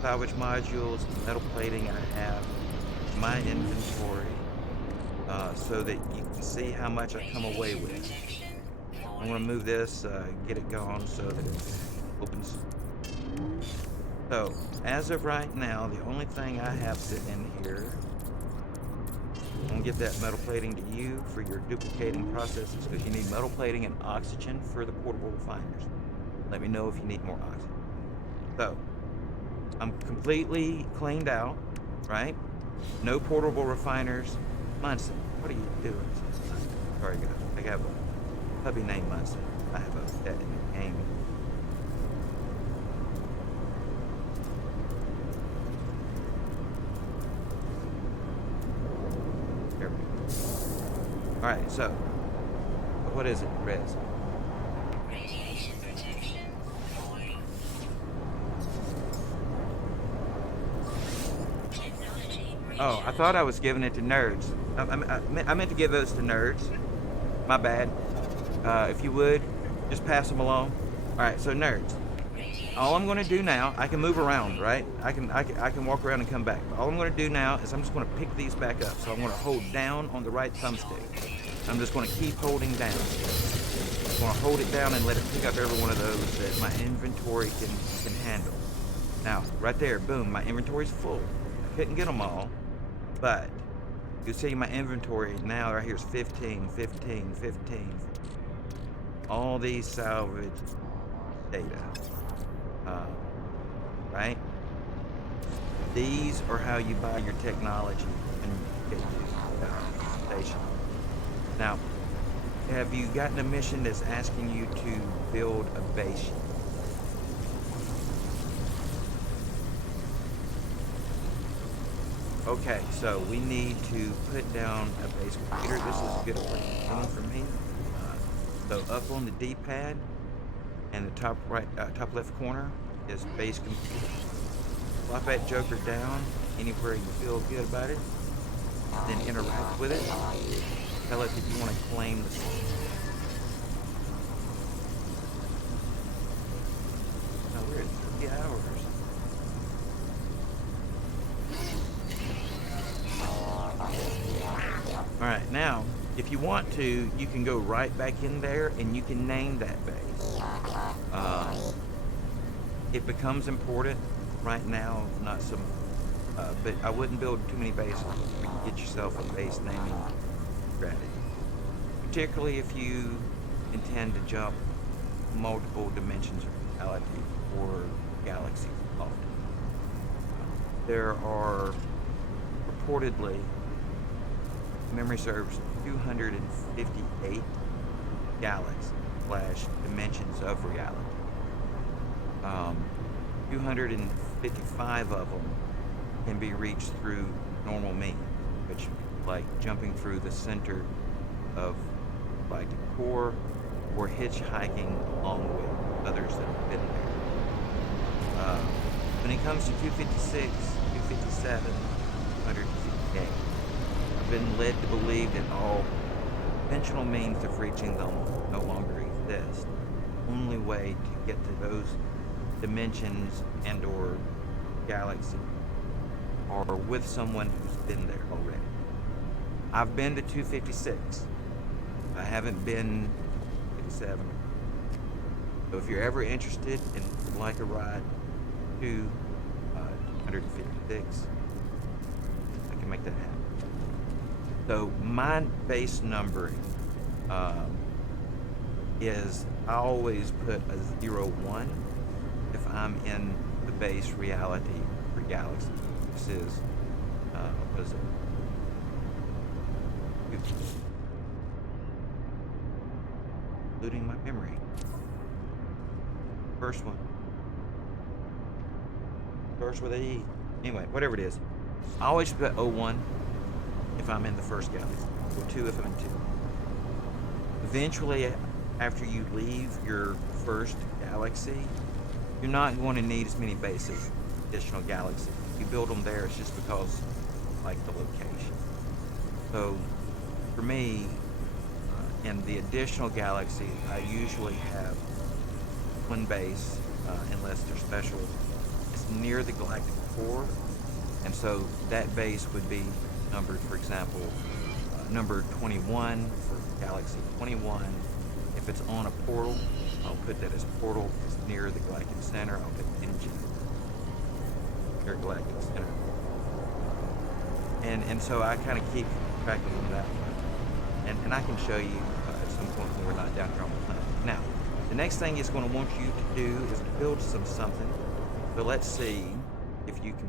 salvage modules, the metal plating I have in my inventory, so that you can see how much I come away with. I'm going to move this, get it gone so that it opens. So, as of right now, the only thing I have sitting in here, I'm going to get that metal plating to you for your duplicating processes, because you need metal plating and oxygen for the portable refiners. Let me know if you need more oxygen. So, I'm completely cleaned out, right? No portable refiners. Munson, what are you doing? Sorry, guys. I have a puppy named Munson. I have a pet in the game. There we go. Alright, so what is it, Rez? Radiation protection deployed. Technology Oh, I recharge. thought I was giving it to nerds. I meant to give those to nerds. My bad. If you would, just pass them along. Alright, so nerds. All I'm going to do now, I can move around, right? I can walk around and come back. But all I'm going to do now is I'm just going to pick these back up. So I'm going to hold down on the right thumbstick. I'm just going to keep holding down. I'm going to hold it down and let it pick up every one of those that my inventory can handle. Now, right there, boom, my inventory's full. I couldn't get them all, but you see my inventory now right here is 15, 15, 15. All these salvage data. Right? These are how you buy your technology and get to station. Now, have you gotten a mission that's asking you to build a base? Okay, so we need to put down a base computer. This is a good thing for me. So up on the D-pad and the top right, top left corner is base computer. Flop that joker down anywhere you feel good about it. Then interact with it. Tell it if you want to claim the system. Now we're at 3 hours. Alright, now, if you want to, you can go right back in there and you can name that base. It becomes important right now, not some, but I wouldn't build too many bases. You can get yourself a base naming strategy. Particularly if you intend to jump multiple dimensions of reality or galaxies often. There are reportedly, memory serves, 258 galaxies / dimensions of reality. 255 of them can be reached through normal means, which like jumping through the center of like the core or hitchhiking along with others that have been there. When it comes to 256, 257, 258, I've been led to believe that all conventional means of reaching them no longer exist. The only way to get to those dimensions and or galaxies are with someone who's been there already. I've been to 256. I haven't been 57. So if you're ever interested and would like a ride to 256, I can make that happen. So my base numbering is I always put a 0-1 if I'm in the base reality for galaxy. This is what is it? Including my memory. First one. First with a E. Anyway, whatever it is. I always put 01 if I'm in the first galaxy, or 2 if I'm in 2. Eventually, after you leave your first galaxy, you're not going to need as many bases, additional galaxies. If you build them there, it's just because like the location. So for me, in the additional galaxies, I usually have one base, unless they're special. It's near the galactic core, and so that base would be numbered, for example, number 21 for galaxy 21. If it's on a portal, I'll put that as portal. If it's near the galactic center, I'll put engine near galactic center. And so I kind of keep track of them that way. And I can show you at some point when we're not down here on the planet. Now, the next thing it's going to want you to do is to build something. So let's see if you can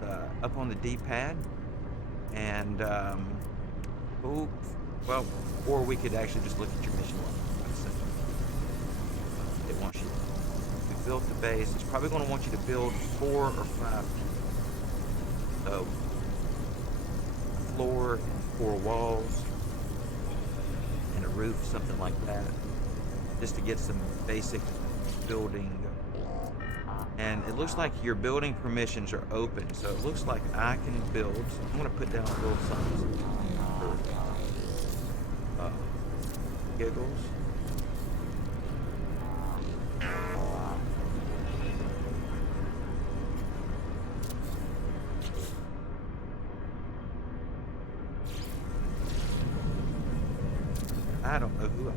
build up on the D-pad. And, well, or we could actually just look at your mission log. It wants you. We built the base. It's probably going to want you to build 4 or 5. So, floor and 4 walls. roof, something like that, just to get some basic building. And it looks like your building permissions are open, so it looks like I can build. So I'm gonna put down a little something for giggles. I don't know who I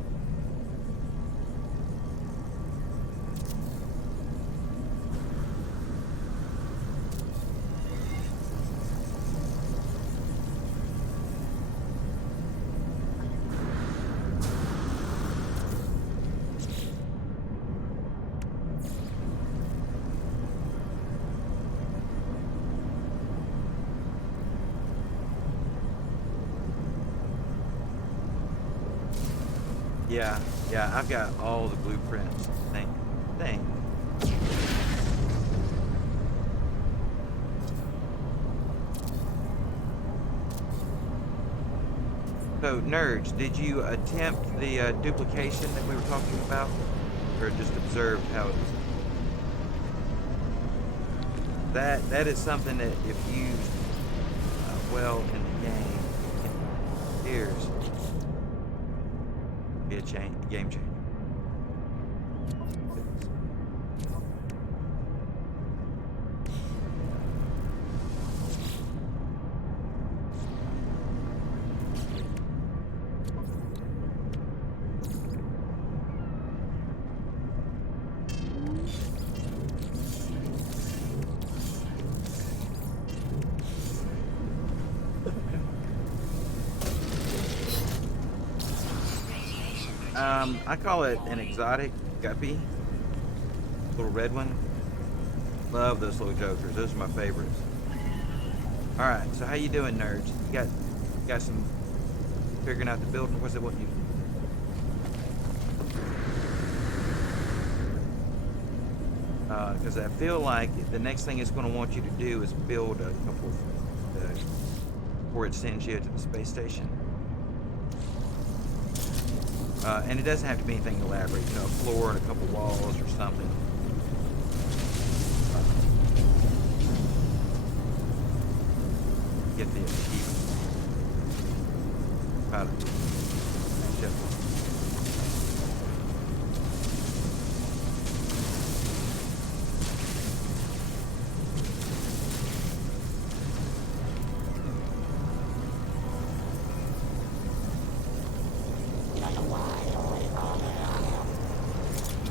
Yeah, yeah, I've got all the blueprints. Thing. So, nerds, did you attempt the duplication that we were talking about, or just observed how it was? That is something that, if used well in the game, here's be a game changer. I call it an exotic guppy, little red one. Love those little jokers. Those are my favorites. All right, so how you doing, nerds? You got some figuring out the building. What's it? What you? Because I feel like the next thing it's going to want you to do is build a couple before it sends you to the space station. And it doesn't have to be anything elaborate, you know, a floor and a couple walls or something. Get the achievement. About it.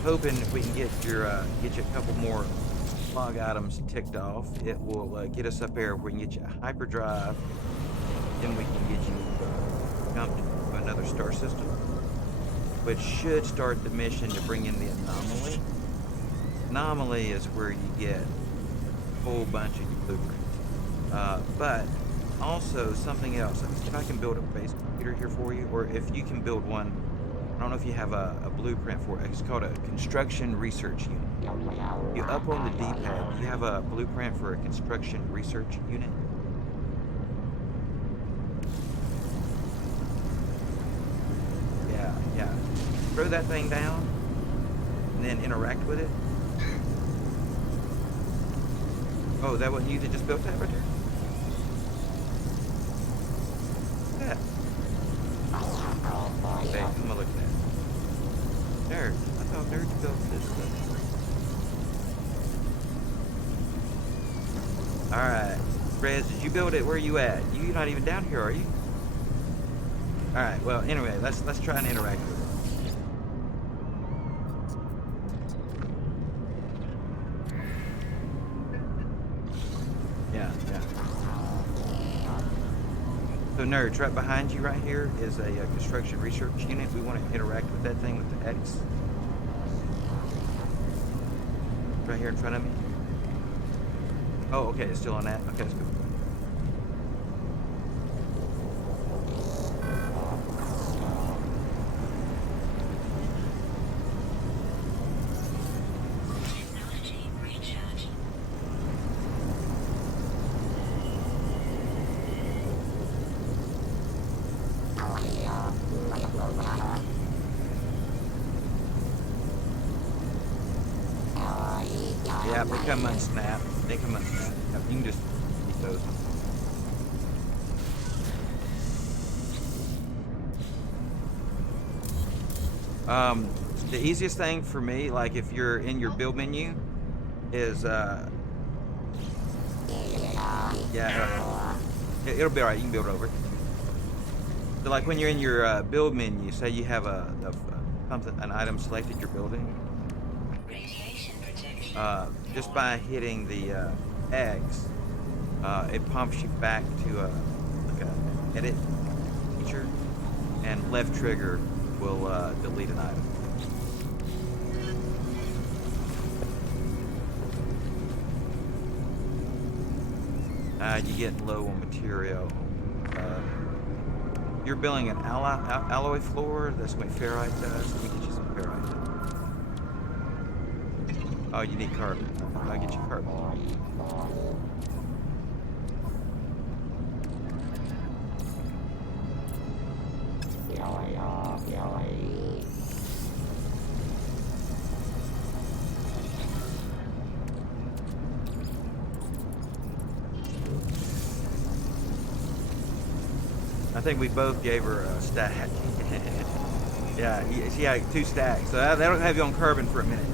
Hoping if we can get you a couple more log items ticked off, it will get us up there where we can get you a hyperdrive, then we can get you jumped to another star system, which should start the mission to bring in the anomaly. Anomaly is where you get a whole bunch of your blueprints, but also something else. Let me see if I can build a base computer here for you, or if you can build one. I don't know if you have a blueprint for it. It's called a construction research unit. You up on the D-pad, you have a blueprint for a construction research unit. Yeah. Throw that thing down and then interact with it. Oh, that wasn't you that just built that right there? Yeah. Hey, come on, look at that. Nerd. I thought nerds built this stuff. Alright. Rez, did you build it? Where are you at? You're not even down here, are you? Alright, well, anyway, let's try and interact with it. Yeah. So nerds, right behind you right here is a construction research unit. We want to interact with that thing with the X. Right here in front of me. Oh, okay, it's still on that. Okay, that's good. Technology recharge. Yeah, they come unsnapped. They come unsnapped. Yeah, you can just keep those. The easiest thing for me, like if you're in your build menu, is yeah, it'll be alright. You can build over. So like when you're in your build menu, say you have something, an item selected you're building, Radiation protection. just by hitting the X, it pumps you back to like a edit feature, and left trigger will delete an item. You get low on material. You're building an alloy floor. That's what ferrite does. Let me get you some ferrite. Oh, you need carbon. I'll get you carbon. I think we both gave her a stack. Yeah, 2 stacks. So that'll have you on carbon for a minute.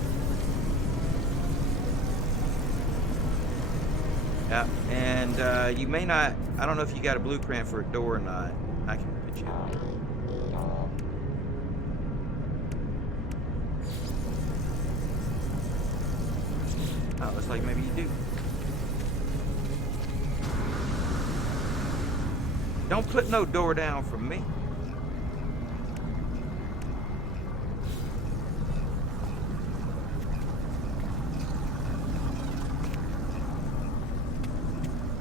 Yeah, and you may not. I don't know if you got a blueprint for a door or not. I can put you. Oh, looks like maybe you do. Don't put no door down for me.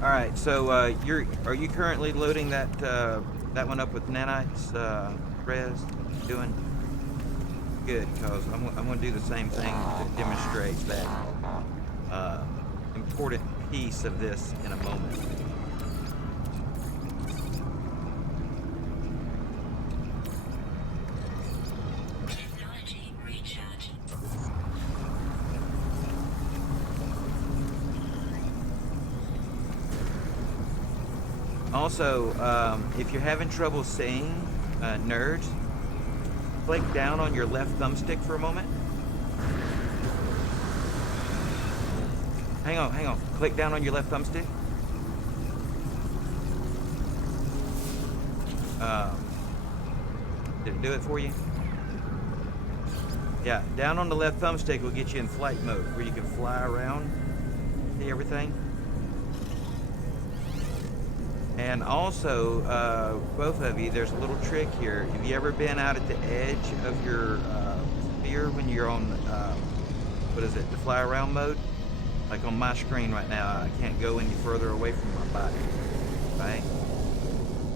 All right, so are you currently loading that that one up with nanites, res? Doing good, because I'm going to do the same thing to demonstrate that important piece of this in a moment. Technology recharge. Also, if you're having trouble seeing nerds, click down on your left thumbstick for a moment. Hang on. Click down on your left thumbstick. Did it do it for you? Yeah, down on the left thumbstick will get you in flight mode, where you can fly around, see everything. And also, both of you, there's a little trick here. Have you ever been out at the edge of your sphere when you're on, what is it, the fly around mode? Like on my screen right now, I can't go any further away from my body, right?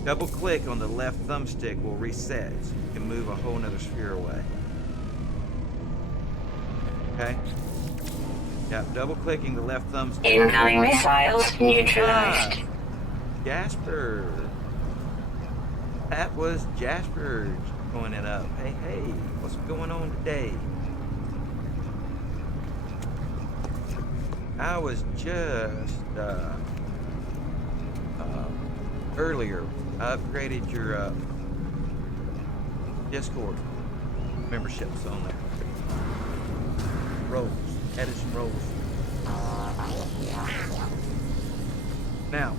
Double click on the left thumbstick will reset, so you can move a whole nother sphere away. Okay? Yeah, double clicking the left thumbstick. Incoming missiles neutralized. Jasper. That was Jasper going it up. Hey, what's going on today? I was just earlier. I upgraded your Discord memberships on there. Roles. Added some roles. Now,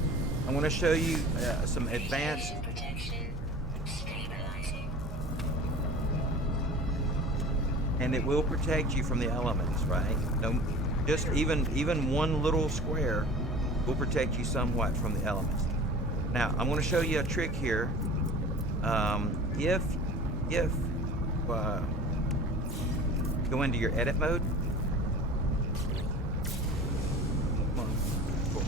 I want to show you some advanced. Radiation protection. Stabilizing. And it will protect you from the elements, right? No, just even one little square will protect you somewhat from the elements. Now, I'm going to show you a trick here. If go into your edit mode. Come on. Cool.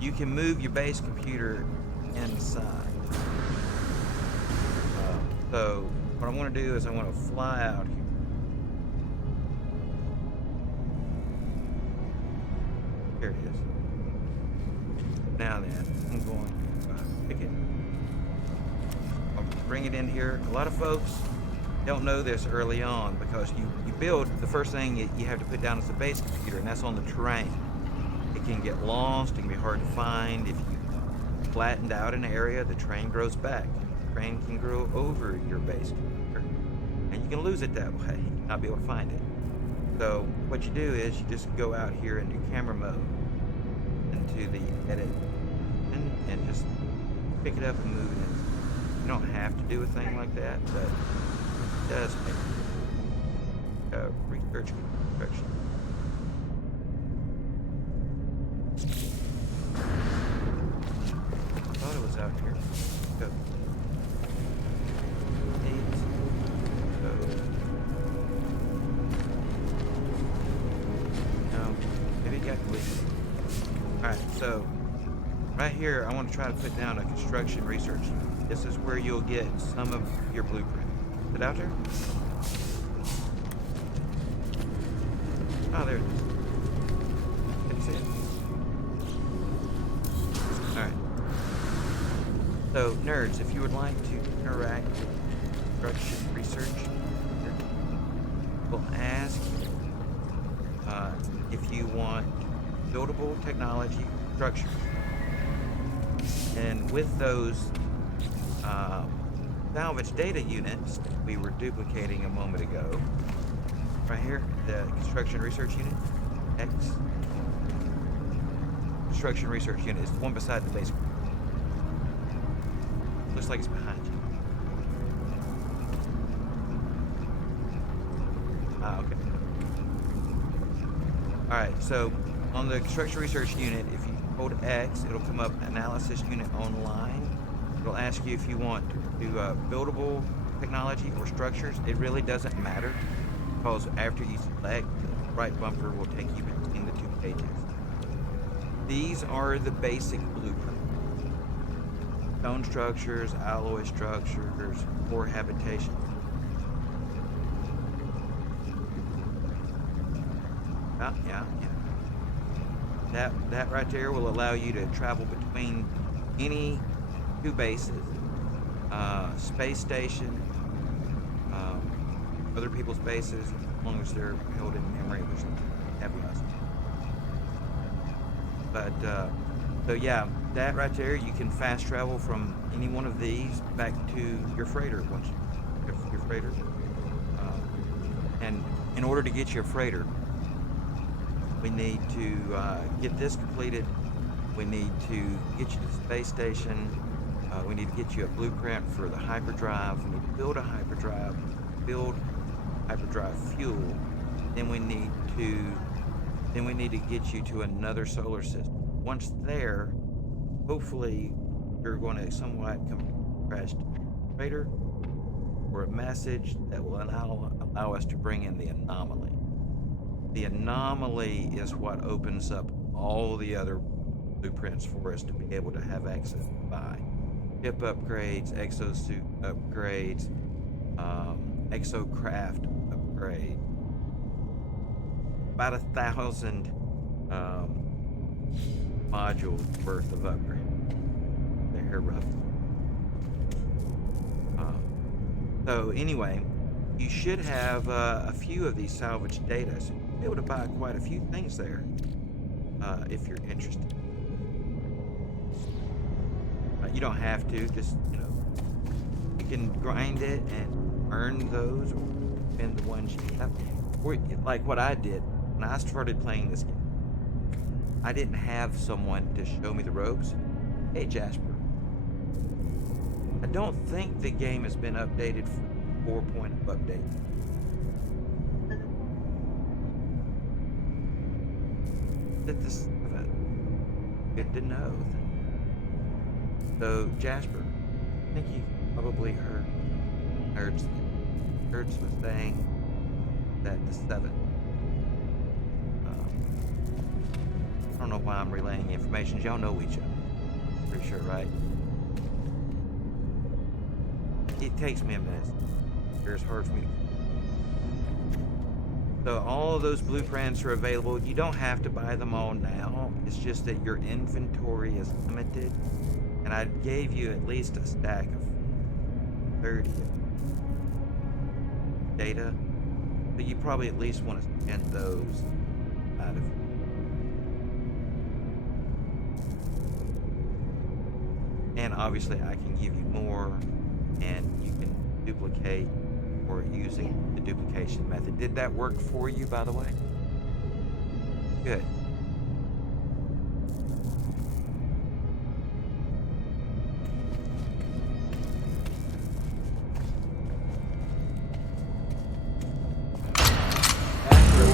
You can move your base computer inside. So what I want to do is I want to fly out here. Here it is. Now then, I'm going to pick it. I'll bring it in here. A lot of folks don't know this early on because you build, the first thing you have to put down is the base computer, and that's on the terrain. It can get lost, it can be hard to find. If you flattened out an area, the terrain grows back. The terrain can grow over your base computer, and you can lose it that way, not be able to find it. So what you do is you just go out here into camera mode, into the edit, and just pick it up and move it in. You don't have to do a thing like that, but it does make research construction. I thought it was out here. Go. No, maybe it got deleted. Alright, so right here I want to try to put down a construction research unit. This is where you'll get some of your blueprint. Is it out there? Oh, there it is. Couldn't see it. Alright. So, nerds, if you would like to interact with construction research, we'll ask if you want buildable technology structures. And with those salvage data units that we were duplicating a moment ago, right here, the construction research unit, X. Construction research unit is the one beside the base. Looks like it's behind you. Ah, okay. Alright, so on the construction research unit, if you hold X, it'll come up analysis unit online. It'll ask you if you want to do buildable technology or structures. It really doesn't matter because after you select, the right bumper will take you between the two pages. These are the basic blueprints. Stone structures, alloy structures, or habitation. Yeah. That right there will allow you to travel between any two bases, space station, other people's bases, as long as they're held in memory, which have us. But so yeah, that right there, you can fast travel from any one of these back to your freighter once your freighter. And in order to get your freighter, we need to get this completed. We need to get you to the space station. We need to get you a blueprint for the hyperdrive. We need to build a hyperdrive, build hyperdrive fuel. Then we need to get you to another solar system. Once there, hopefully you're going to somewhat crash freighter or a message that will allow us to bring in the anomaly. The anomaly is what opens up all the other blueprints for us to be able to have access to buy. Ship upgrades, exosuit upgrades, exocraft upgrade. About 1,000 modules worth of upgrade. They're rough. So anyway, you should have a few of these salvage data. So you'll be able to buy quite a few things there if you're interested. You don't have to, just, you can grind it and earn those or spend the ones you have. Or like what I did when I started playing this game. I didn't have someone to show me the ropes. Hey, Jasper. I don't think the game has been updated for 4.0 update. Good to know. So, Jasper, I think you probably heard Nerds was saying that the 7th. I don't know why I'm relaying information. Y'all know each other. Pretty sure, right? It takes me a minute. It's hard for me to... So all of those blueprints are available. You don't have to buy them all now. It's just that your inventory is limited. And I gave you at least a stack of 30. data, but you probably at least want to spend those out of. And obviously I can give you more, and you can duplicate or using the duplication method. Did that work for you, by the way? Good.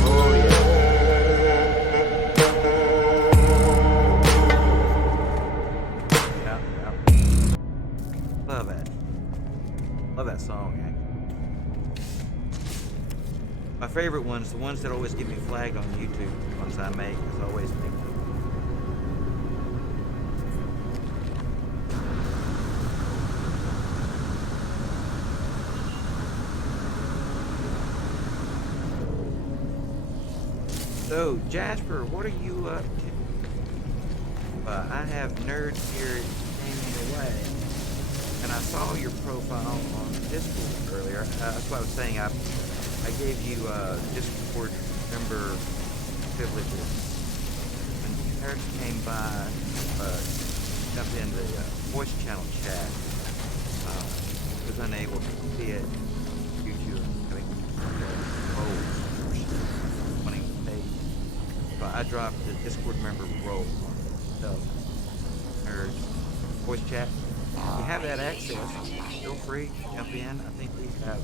Oh yeah. Yeah, yeah. Love it. Love that song, actually. My favorite ones, the ones that always get me flagged on YouTube, the ones I make, is always make them. So, Jasper, what are you up to? I have nerds here hanging away, and I saw your profile on Discord earlier. That's what I was saying. I gave you Discord member privileges. When nerds came by, jumped in the voice channel chat. Was unable to see it due to having roles wanting to pay. So I dropped the Discord member role on myself. Nerds voice chat. If you have that access, feel free to jump in. I think we have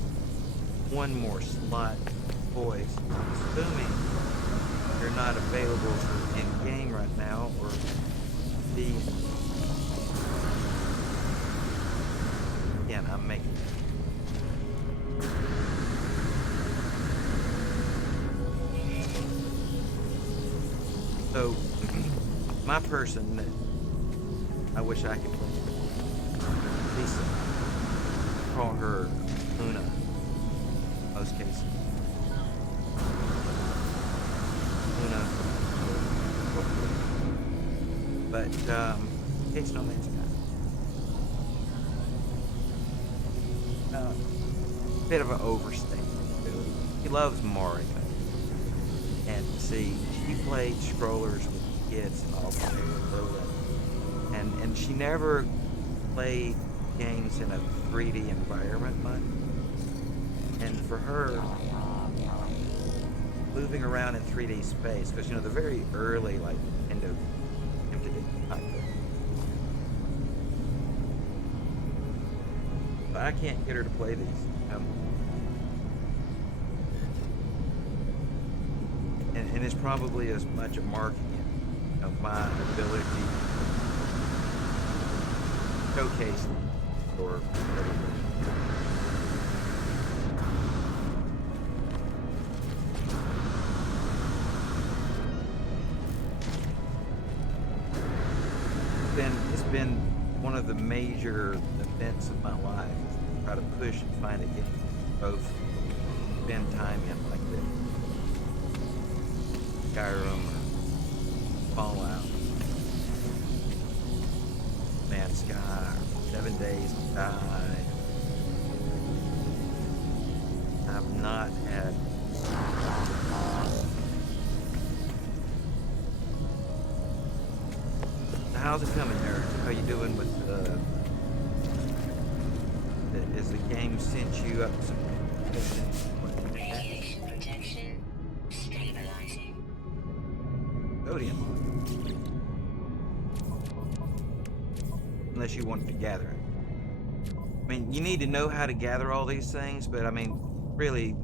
one more slot voice. Assuming you're not available for in-game right now, or the again, I'm making so my person that I wish I could play Lisa, call her Luna in most cases. Luna, but it's No Man's Sky. Bit of an overstatement. He loves Mario, and see, she played strollers with kids and all when they were little, and she never played games in a 3D environment much. And for her, moving around in 3D space, because they're very early, like Nintendo attempted it type of. But I can't get her to play these. And it's probably as much a marking of my ability to showcase or whatever. It's been one of the major events of my life is to try to push and find a game, both spend time in like this. Skyrim or Fallout, Man's Sky, 7 Days to Die. I've not had. How's it coming, Eric? How you doing with is the game sent you up some Radiation protection stabilizing. sodium on it? Unless you want to gather it. I mean, you need to know how to gather all these things, but I mean, really,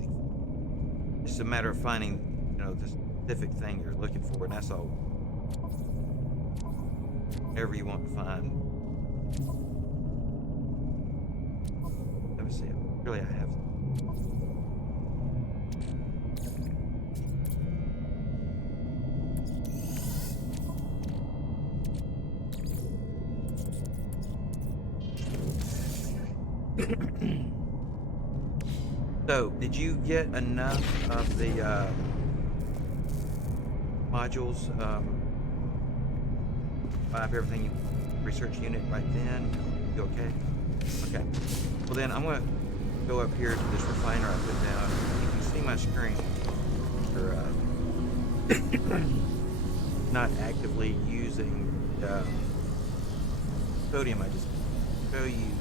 it's a matter of finding, the specific thing you're looking for, and that's all. Whatever you want to find. Let me see. Really, I have. So, did you get enough of the modules? Up everything you research unit right then. You okay? Okay. Well then I'm gonna go up here to this refiner I put down. You can see my screen. For, not actively using sodium, I just show you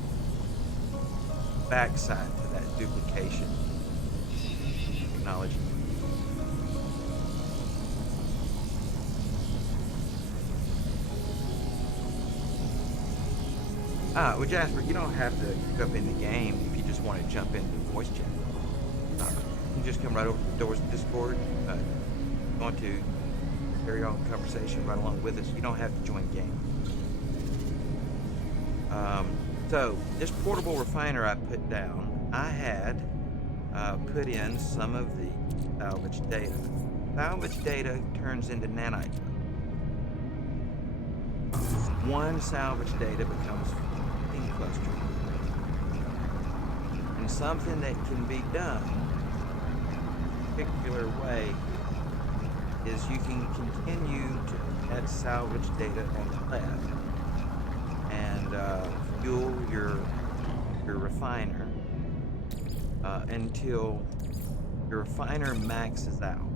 backside to that duplication technology. Well, Jasper, you don't have to jump in the game if you just want to jump into voice chat. You can just come right over to the doors of Discord. You want to carry on the conversation right along with us. You don't have to join the game. So this portable refiner I put down, I had put in some of the salvage data. Salvage data turns into nanite. One salvage data becomes 15 clusters. And something that can be done a particular way is you can continue to add salvage data on the left and fuel your refiner until your refiner maxes out.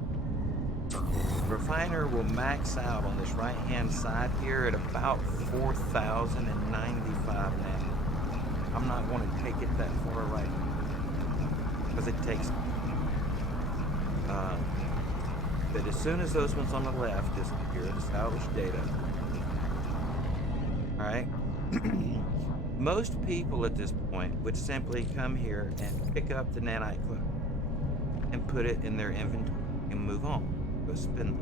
The refiner will max out on this right hand side here at about 4,095 nanometers. I'm not going to take it that far right now because it takes but as soon as those ones on the left disappear, the salvage data, alright, most people at this point would simply come here and pick up the nanite cluster and put it in their inventory and move on. Go spend them.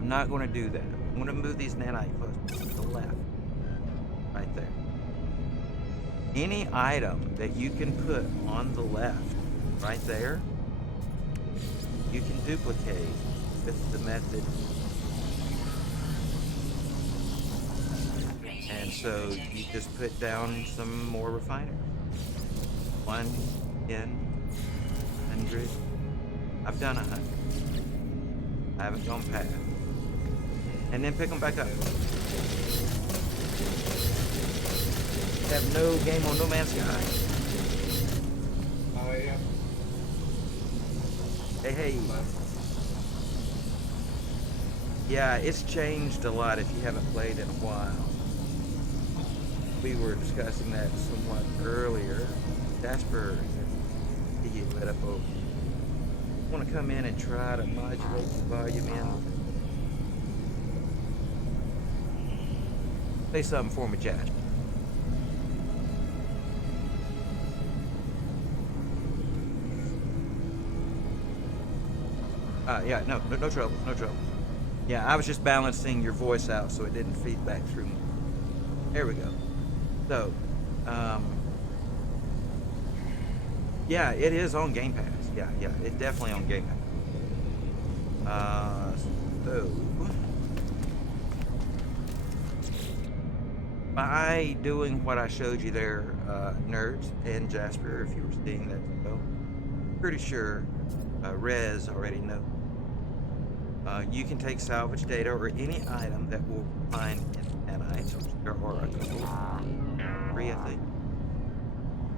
I'm not going to do that. I'm going to move these nanite clusters to the left. Right there. Any item that you can put on the left, right there, you can duplicate with the method. And so you just put down some more refiners. 1, 10, 100. I've done 100. I haven't gone past. And then pick them back up. Have no game on No Man's Sky. Yeah. Hey. Yeah, it's changed a lot if you haven't played in a while. We were discussing that somewhat earlier. Jasper, he get lit up over. Want to come in and try to modulate the volume in? Say something for me, Jasper. Yeah, no trouble, no trouble. Yeah, I was just balancing your voice out so it didn't feed back through me. There we go. So, yeah, it is on Game Pass. Yeah, it's definitely on Game Pass. So, by doing what I showed you there, nerds and Jasper, if you were seeing that, so pretty sure Rez already knows. You can take salvage data or any item that will find in nanites, which there are a couple, 3 I think.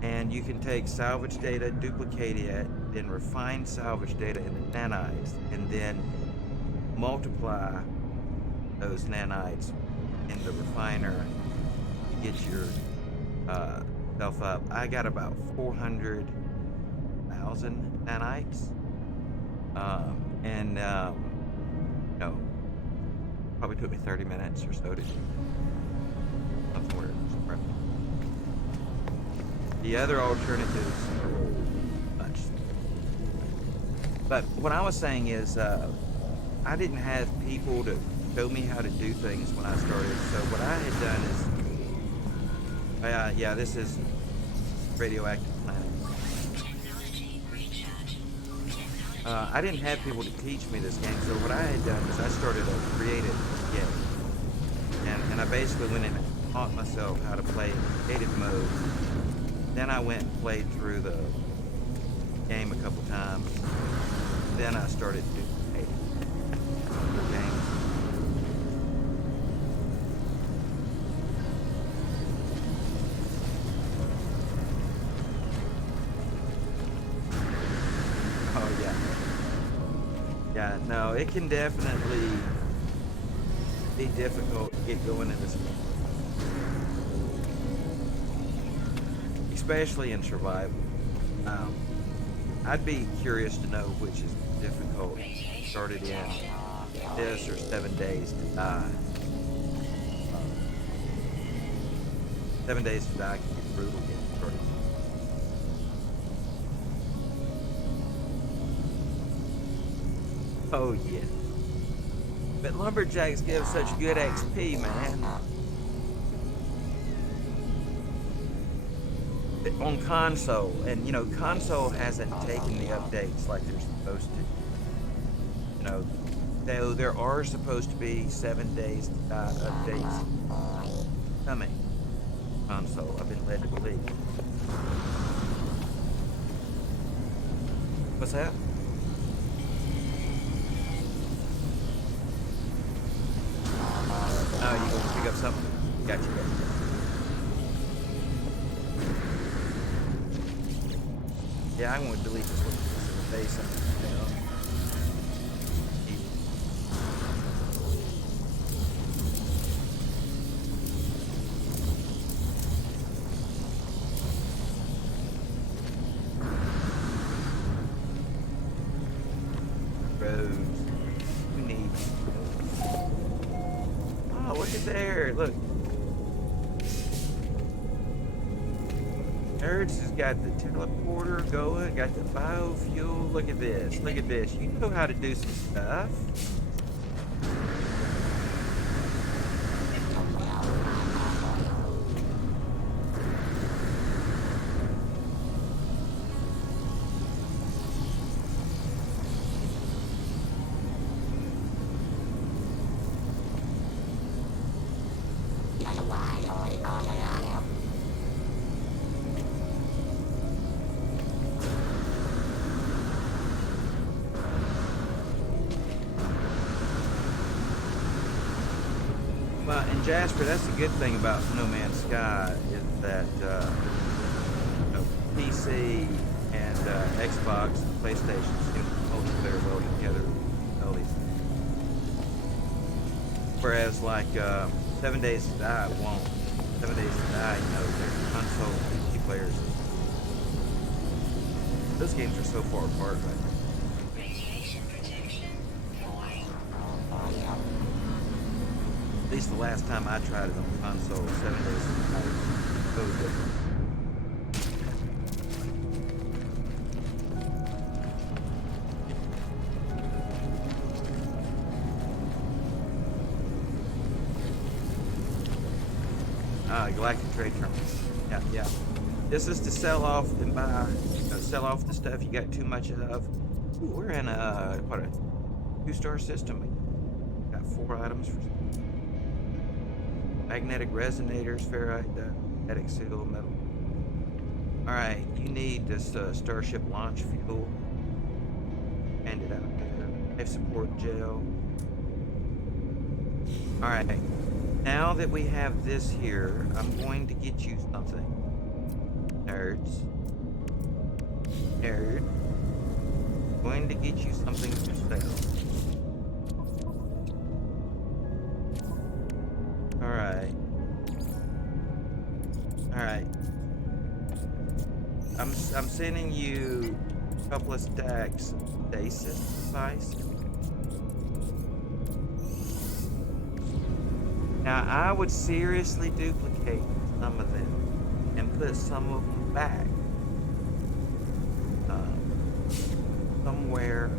And you can take salvage data, duplicate it, then refine salvage data into nanites, and then multiply those nanites in the refiner to get your self up. I got about 400,000 nanites, no, probably took me 30 minutes or so to do something weird. The other alternatives are much. But what I was saying is, I didn't have people to show me how to do things when I started. So what I had done is, yeah, this is radioactive planet. I didn't have people to teach me this game, so what I had done was I started a creative game. And I basically went in and taught myself how to play creative mode. Then I went and played through the game a couple times. Then I started duplicating the game. Yeah, no, it can definitely be difficult to get going in this game, especially in survival. Um, I'd be curious to know which is difficult. Started in this or 7 days to die. 7 days to die can be brutal getting started. Oh yeah. But lumberjacks give such good XP, man. On console, and you know, console hasn't taken the updates like they're supposed to. You know, though there are supposed to be 7 days to die updates coming. Console, I've been led to believe. What's that? Oh, you gonna pick up something? Gotcha. Yeah, I'm gonna delete this little piece of the base. Roads. We need. Oh, look at there! Look. Nerds has got the teleporter going, got the biofuel. Look at this. Look at this. You know how to do some stuff. Well, in Jasper, that's the good thing about No Man's Sky is that you know, PC and Xbox and PlayStation can multiplayer well together. All these. Whereas, like 7 Days to Die won't. 7 Days to Die, you know, there's console and PC players. Those games are so far apart right now. Radiation protection 4. At least the last time I tried it on console, 7 days I was totally different. Galactic Trade Terminal. Yeah, yeah. This is to sell off and buy, sell off the stuff you got too much of. Ooh, we're in a, what, a 2-star system. Got 4 items for magnetic resonators, ferrite, magnetic seal, metal. Alright, you need this Starship launch fuel. Hand it out there. Life support gel. Alright, now that we have this here, I'm going to get you something. Nerds. Nerd. I'm going to get you something to sell. Alright. Alright. I'm sending you a couple of stacks of stasis device. Now I would seriously duplicate some of them and put some of them back somewhere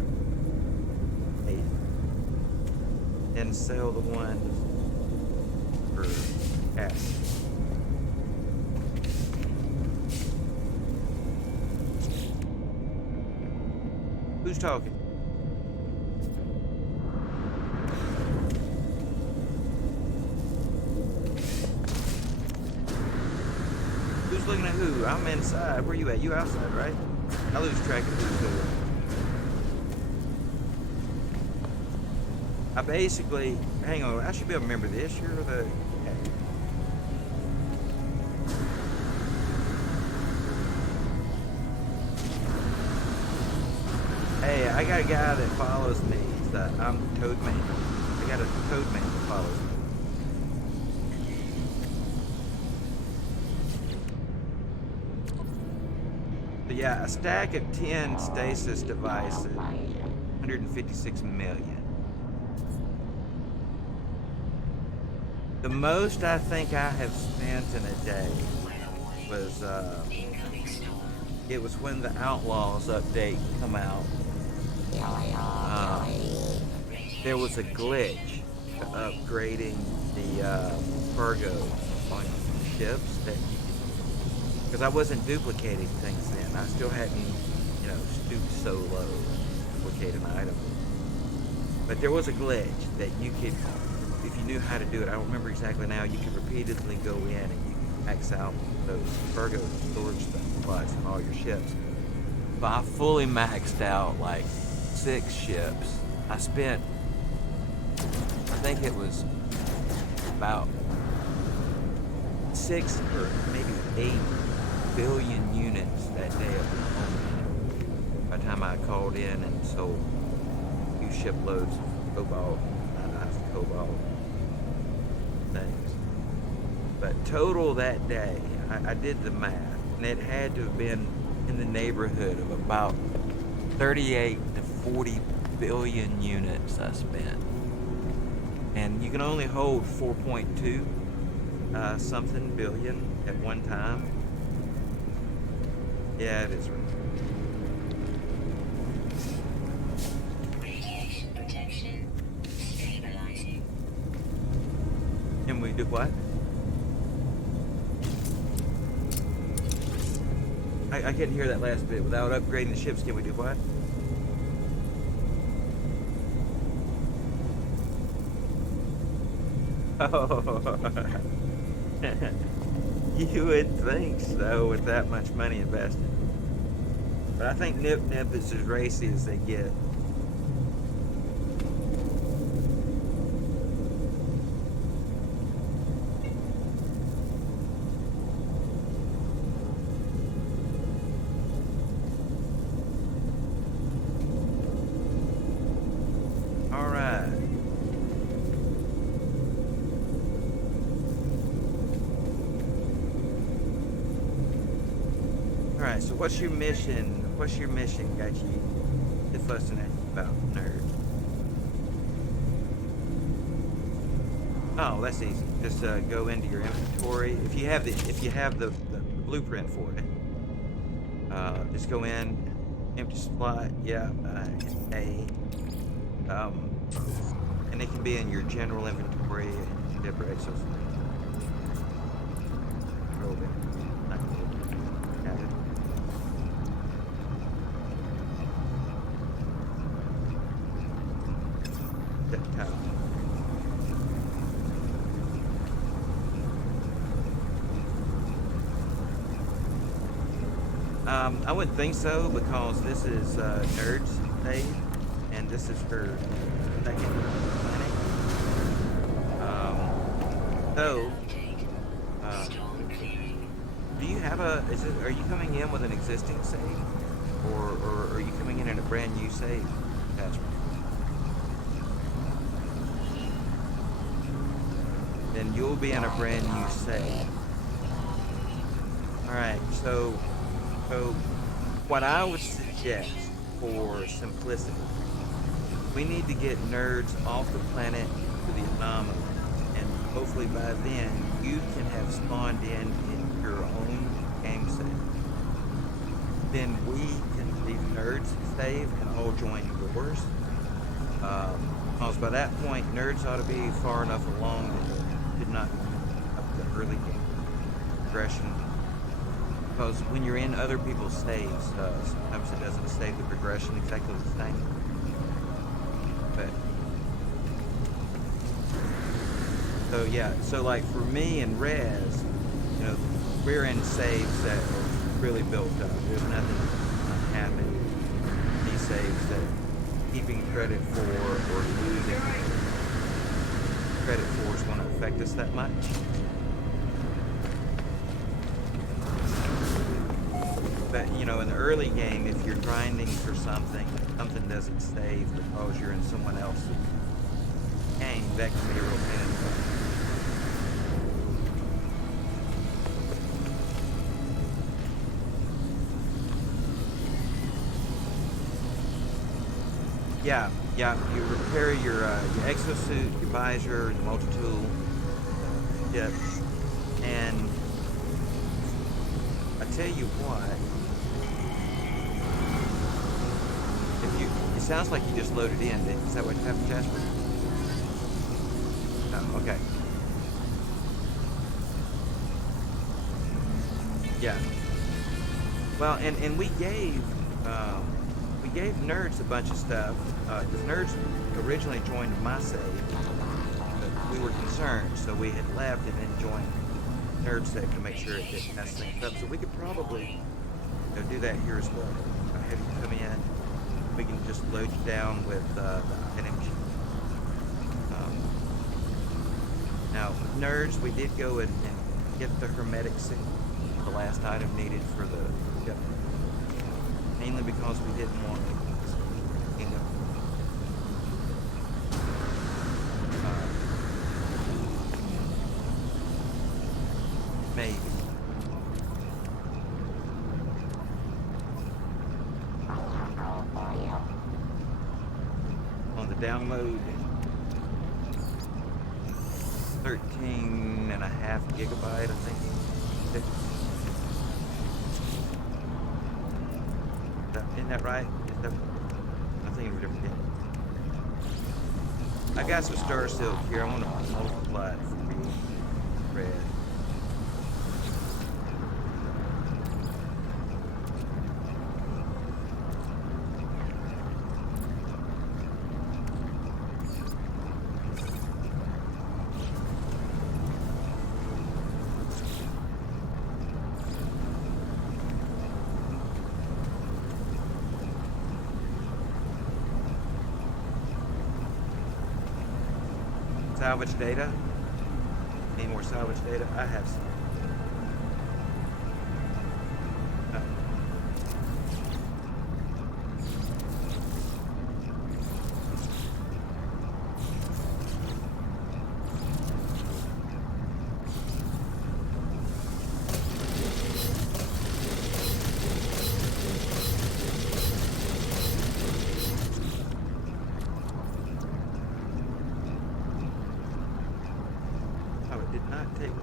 and sell the ones for cash. Who's talking? Who's looking at who? I'm inside. Where you at? You outside, right? I lose track of who's who. I basically, hang on, I should be able to remember this. You're the, hey, I got a guy that follows me. I'm Toad Man. I got a Toad Man that follows me. So yeah, a stack of 10 stasis devices, 156 million. The most I think I have spent in a day was Incoming storm. it was when the Outlaws update come out. There was a glitch to upgrading the cargo on ships that you could, because I wasn't duplicating things then. I still hadn't, stooped so low to duplicate an item. But there was a glitch that you could, if you knew how to do it, I don't remember exactly now, you could repeatedly go in and you could max out those cargo storage spots on all your ships. But I fully maxed out like 6 ships. I spent, I think it was about 6 or maybe 8 billion units that day of the moment. By the time I called in and sold a few shiploads of cobalt, cobalt things. But total that day, I did the math, and it had to have been in the neighborhood of about 38 to 40 billion units I spent. And you can only hold 4.2 something billion at one time. Yeah, it is. Radiation protection stabilizing. Can we do what? I couldn't hear that last bit. Without upgrading the ships, can we do what? Oh, you would think so with that much money invested. But I think Nip Nip is as racy as they get. All right. All right. So what's your mission? What's your mission got you to fussing at you about, nerd? Oh, that's easy. Just go into your inventory. If you have the blueprint for it, just go in, empty slot. Yeah, A. And it can be in your general inventory and ship or exos. Scroll down. Got it. That top. I wouldn't think so because this is Nerd's save, and this is her second planet. So, Storm clearing. do you have are you coming in with an existing save? Or are you coming in a brand new save? Gotcha. Then you'll be in a brand new save. Alright, so what I would suggest for simplicity, we need to get Nerds off the planet to the anomaly, and hopefully by then you can have spawned in your own game save. Then we can leave Nerds save and all join yours. Because by that point, Nerds ought to be far enough along that it could not up the early game progression. Because when you're in other people's saves, sometimes it doesn't save the progression exactly the same. But so yeah, so like for me and Rez, we're in saves that are really built up. There's nothing that happened. These saves that keeping credit for or losing credit for is going to affect us that much. But you know, in the early game, if you're grinding for something, something doesn't save because you're in someone else's game, that can be a real pain in the butt. Yeah, yeah. You repair your exosuit, your visor, your multi-tool, yep. And I tell you what, if you, it sounds like you just loaded in. Is that what happened, Jasper? Oh, okay. Yeah. Well, and we gave Nerds a bunch of stuff because Nerds originally joined my save, but we were concerned, so we had left and then joined Nerd save to make sure it didn't mess things up. So we could probably do that here as well. Have you come in? We can just load you down with the items. Now, Nerds, we did go and get the hermetic seal, the last item needed for the ship. Mainly because we didn't want to maybe. On the download, 13.5 gigabyte, I think. Isn't that right? Is that, I'm thinking of a different game. I got some Star Silk here. I want to multiply it for you. Red. Salvage data. Any more salvage data? I have some. Did not take it.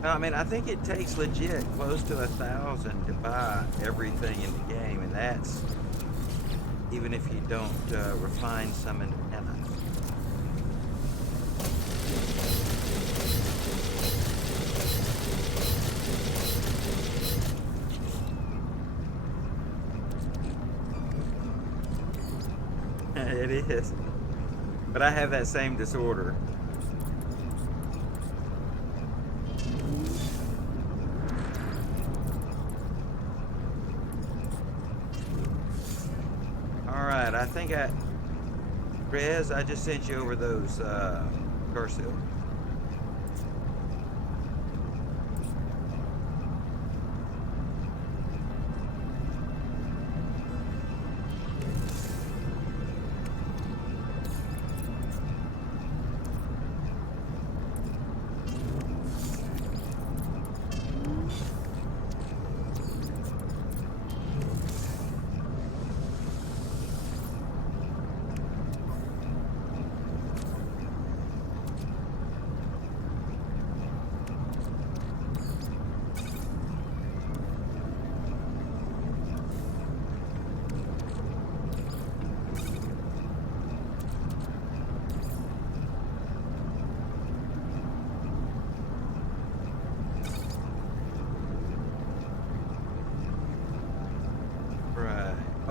I mean, I think it takes legit close to 1,000 to buy everything in the game, and that's even if you don't refine some independent. It is, but I have that same disorder. I think Rez, I just sent you over those Garcil.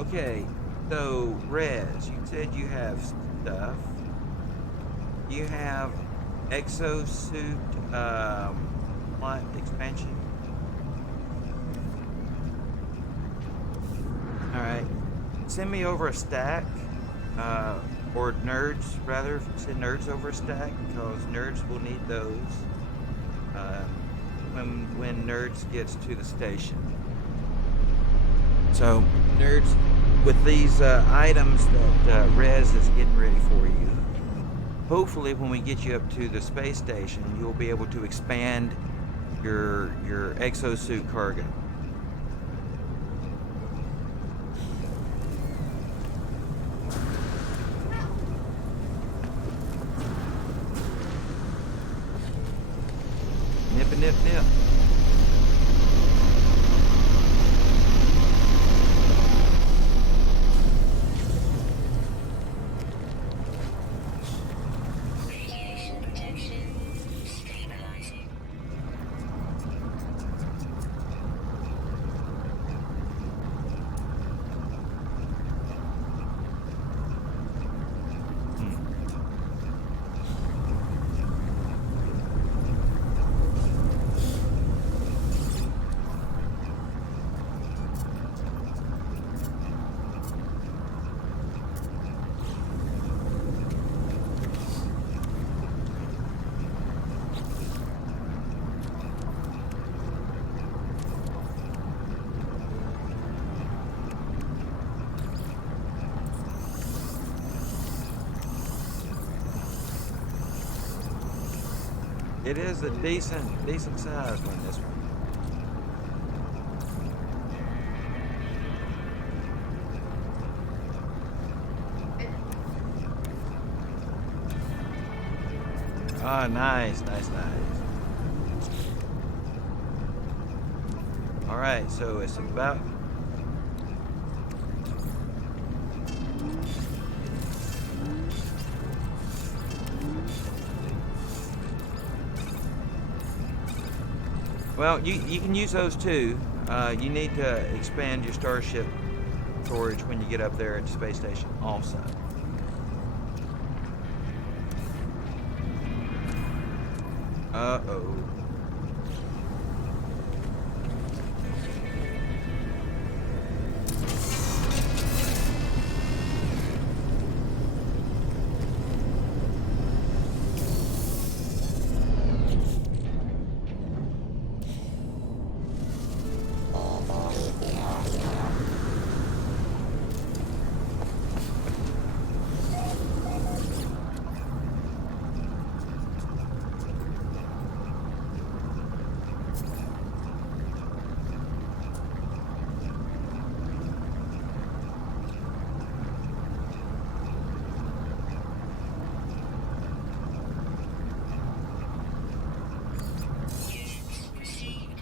Okay, so Rez, you said you have stuff. You have exosuit plot expansion. All right, send me over a stack, or nerds rather. Send nerds over a stack because nerds will need those when nerds gets to the station. So nerds, with these items that Rez is getting ready for you. Hopefully, when we get you up to the space station, you'll be able to expand your exosuit cargo. Nip and nip nip. Radiation protection stabilizing. It is a decent size one. This one. Ah, nice. All right, so it's about. Well, you can use those too. You need to expand your starship storage when you get up there at the space station also. Uh-oh. Units received.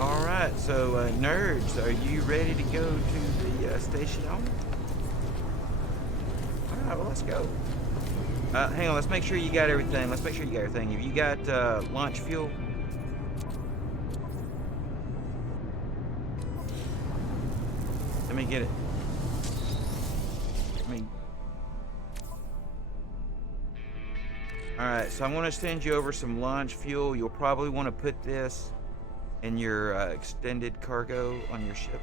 All right, so nerds, are you ready to go to the station? All right, well, let's go. Hang on, let's make sure you got everything. Have you got launch fuel? Let me get it. All right, so I'm going to send you over some launch fuel. You'll probably want to put this in your extended cargo on your ship.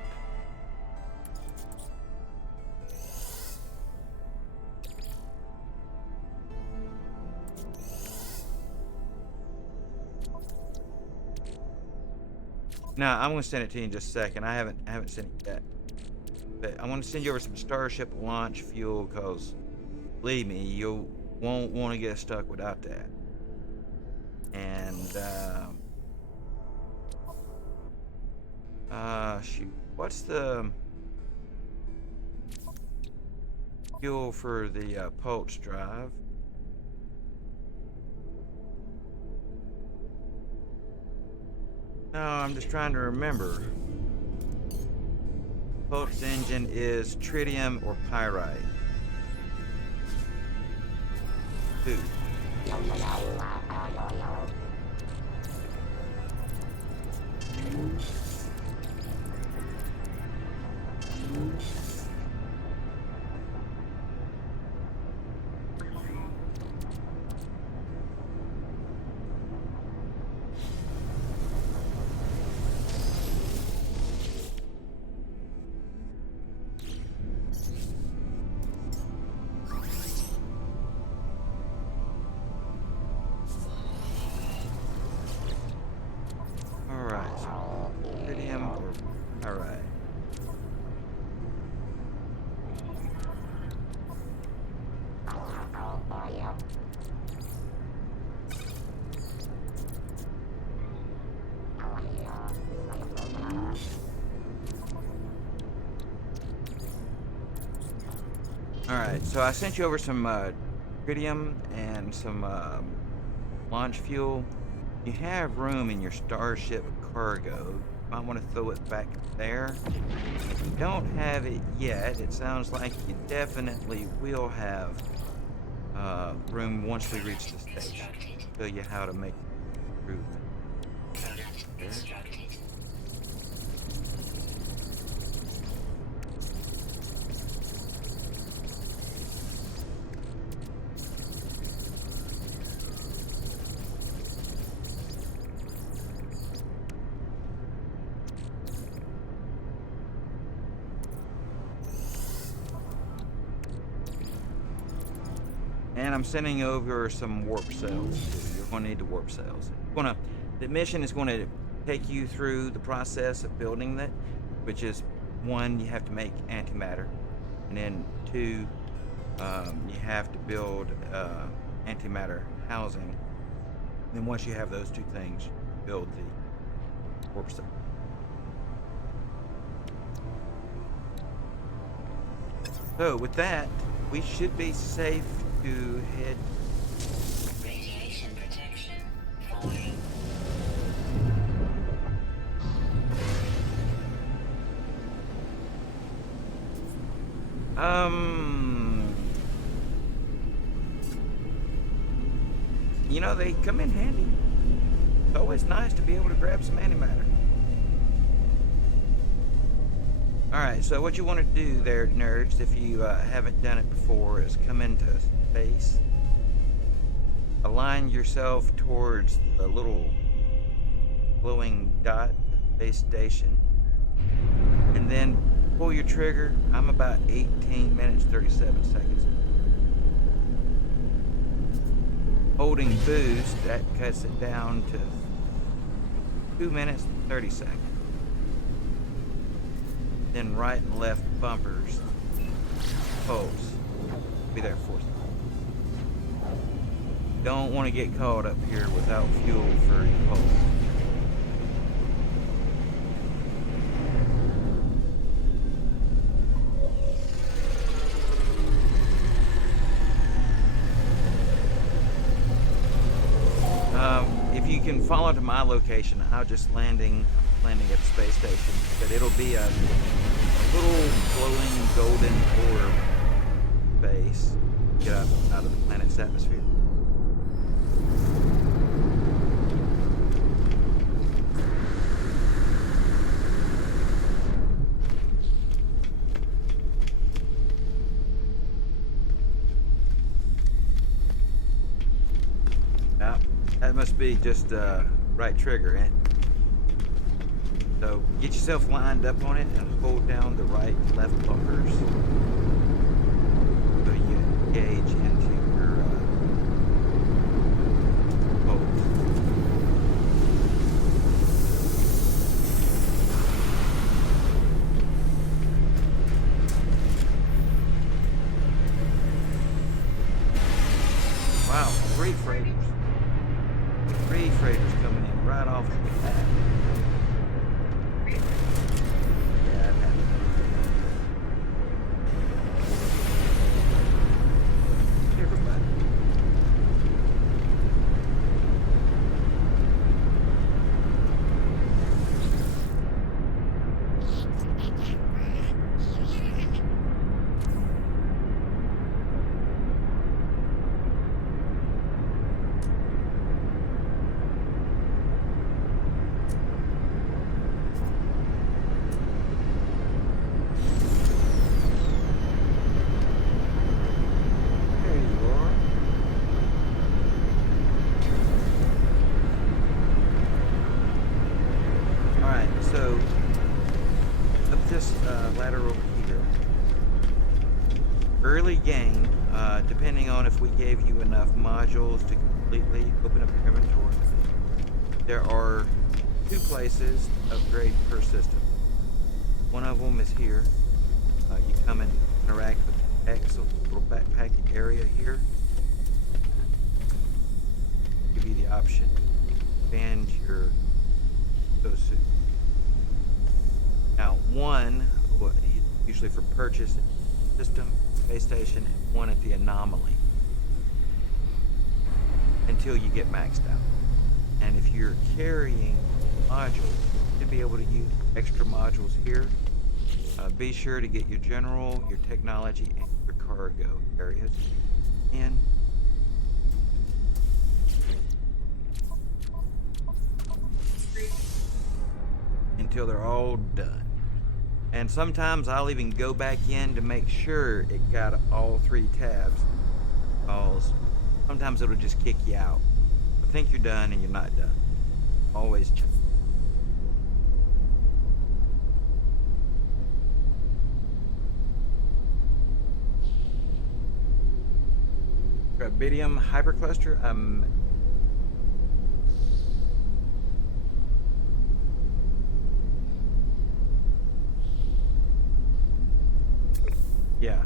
Now, I'm going to send it to you in just a second. I haven't sent it yet. But I want to send you over some Starship launch fuel because, believe me, you won't want to get stuck without that. And Shoot. What's the fuel for the pulse drive? No, I'm just trying to remember. Pulse engine is tritium or pyrite. Two. Alright, so tritium or pyrite. Alright, so I sent you over some tritium and some launch fuel. You have room in your Starship cargo. You might want to throw it back there. If you don't have it yet, it sounds like you definitely will have room once we reach the station. Tell you how to make improvement. Product constructed. And I'm sending over some warp cells too. You're going to need the warp cells. The mission is going to take you through the process of building that, which is one, you have to make antimatter, and then two, you have to build antimatter housing. And then once you have those two things, build the warp cell. So with that, we should be safe to head. Radiation protection falling. You know, they come in handy. It's always nice to be able to grab some antimatter. Alright, so what you want to do there, nerds, if you haven't done it before, is come into space. Align yourself towards the little glowing dot, base station. And then pull your trigger. I'm about 18 minutes, 37 seconds. Holding boost, that cuts it down to 2 minutes and 30 seconds. Then right and left bumpers, pulse. Be there for you. Don't want to get caught up here without fuel for your pulse. If you can follow to my location, I'm landing at the space station, but it'll be a little glowing golden orb base. Get up out of the planet's atmosphere. Now, that must be just right trigger, eh? So get yourself lined up on it and hold down the right and left bumpers so you engage into your pulse. Wow, three freighters. Three freighters coming in right off the bat. Early game, depending on if we gave you enough modules to completely open up your inventory, there are 2 places to upgrade per system. One of them is here. You come and interact with the X, little backpack area here. Give you the option to expand your suit. Now, one usually for purchase system, space station, and one at the anomaly until you get maxed out. And if you're carrying modules, you should be able to use extra modules here. Be sure to get your general, your technology, and your cargo areas in. Until they're all done. And sometimes I'll even go back in to make sure it got all 3 tabs, because sometimes it'll just kick you out. I think you're done and you're not done. Always check. Gravidium hypercluster. Yeah.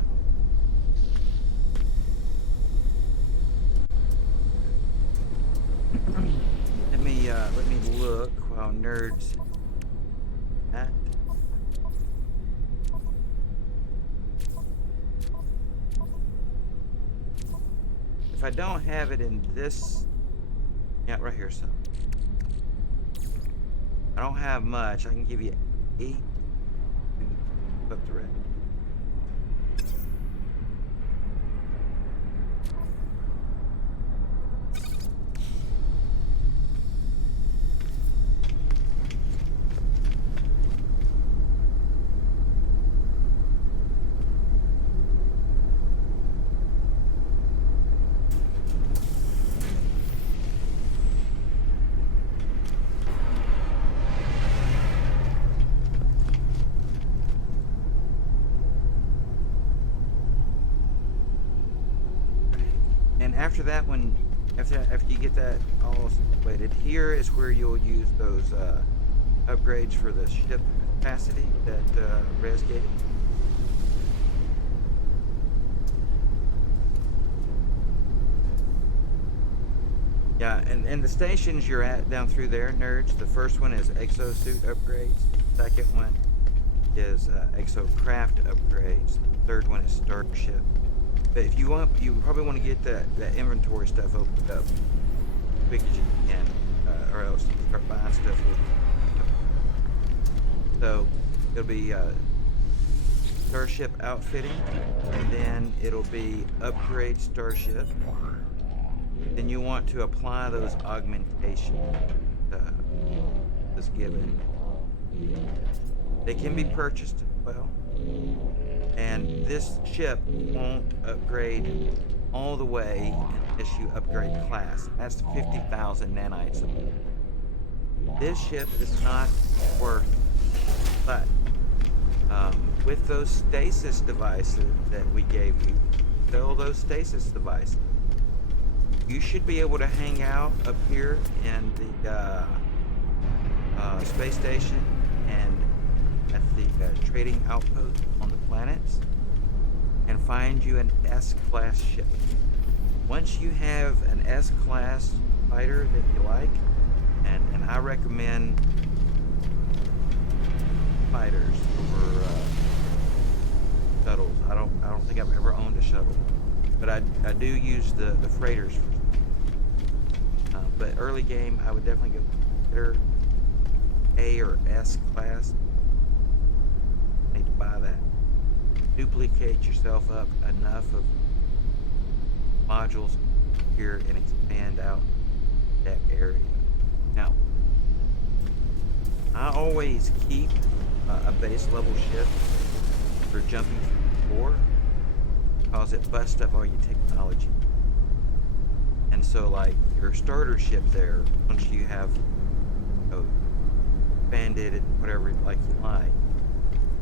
Let me look while nerds at. If I don't have it in this, yeah, right here, so I don't have much. I can give you 8 and flip the red. And after that, after you get that all situated, here is where you'll use those upgrades for the ship capacity that Rez gave. Yeah, and the stations you're at down through there, nerds. The first one is exosuit upgrades. The second one is exocraft upgrades. The third one is starship. But if you want, you probably want to get that inventory stuff opened up as quick as you can, or else you start buying stuff. So it'll be starship outfitting, and then it'll be upgrade starship. Then you want to apply those augmentations that's given. They can be purchased as well. And this ship won't upgrade all the way unless you upgrade class. That's 50,000 nanites. This ship is not worth, but with those stasis devices that we gave you, sell those stasis devices. You should be able to hang out up here in the space station and at the trading outpost on the planets and find you an S-class ship. Once you have an S-class fighter that you like, and I recommend fighters over shuttles. I don't think I've ever owned a shuttle, but I do use the freighters. But early game, I would definitely go fighter A or S class. Need to buy that. Duplicate yourself up enough of modules here and expand out that area. Now, I always keep a base level ship for jumping through the door because it busts up all your technology. And so, like, your starter ship there, once you have expanded it, whatever like you like,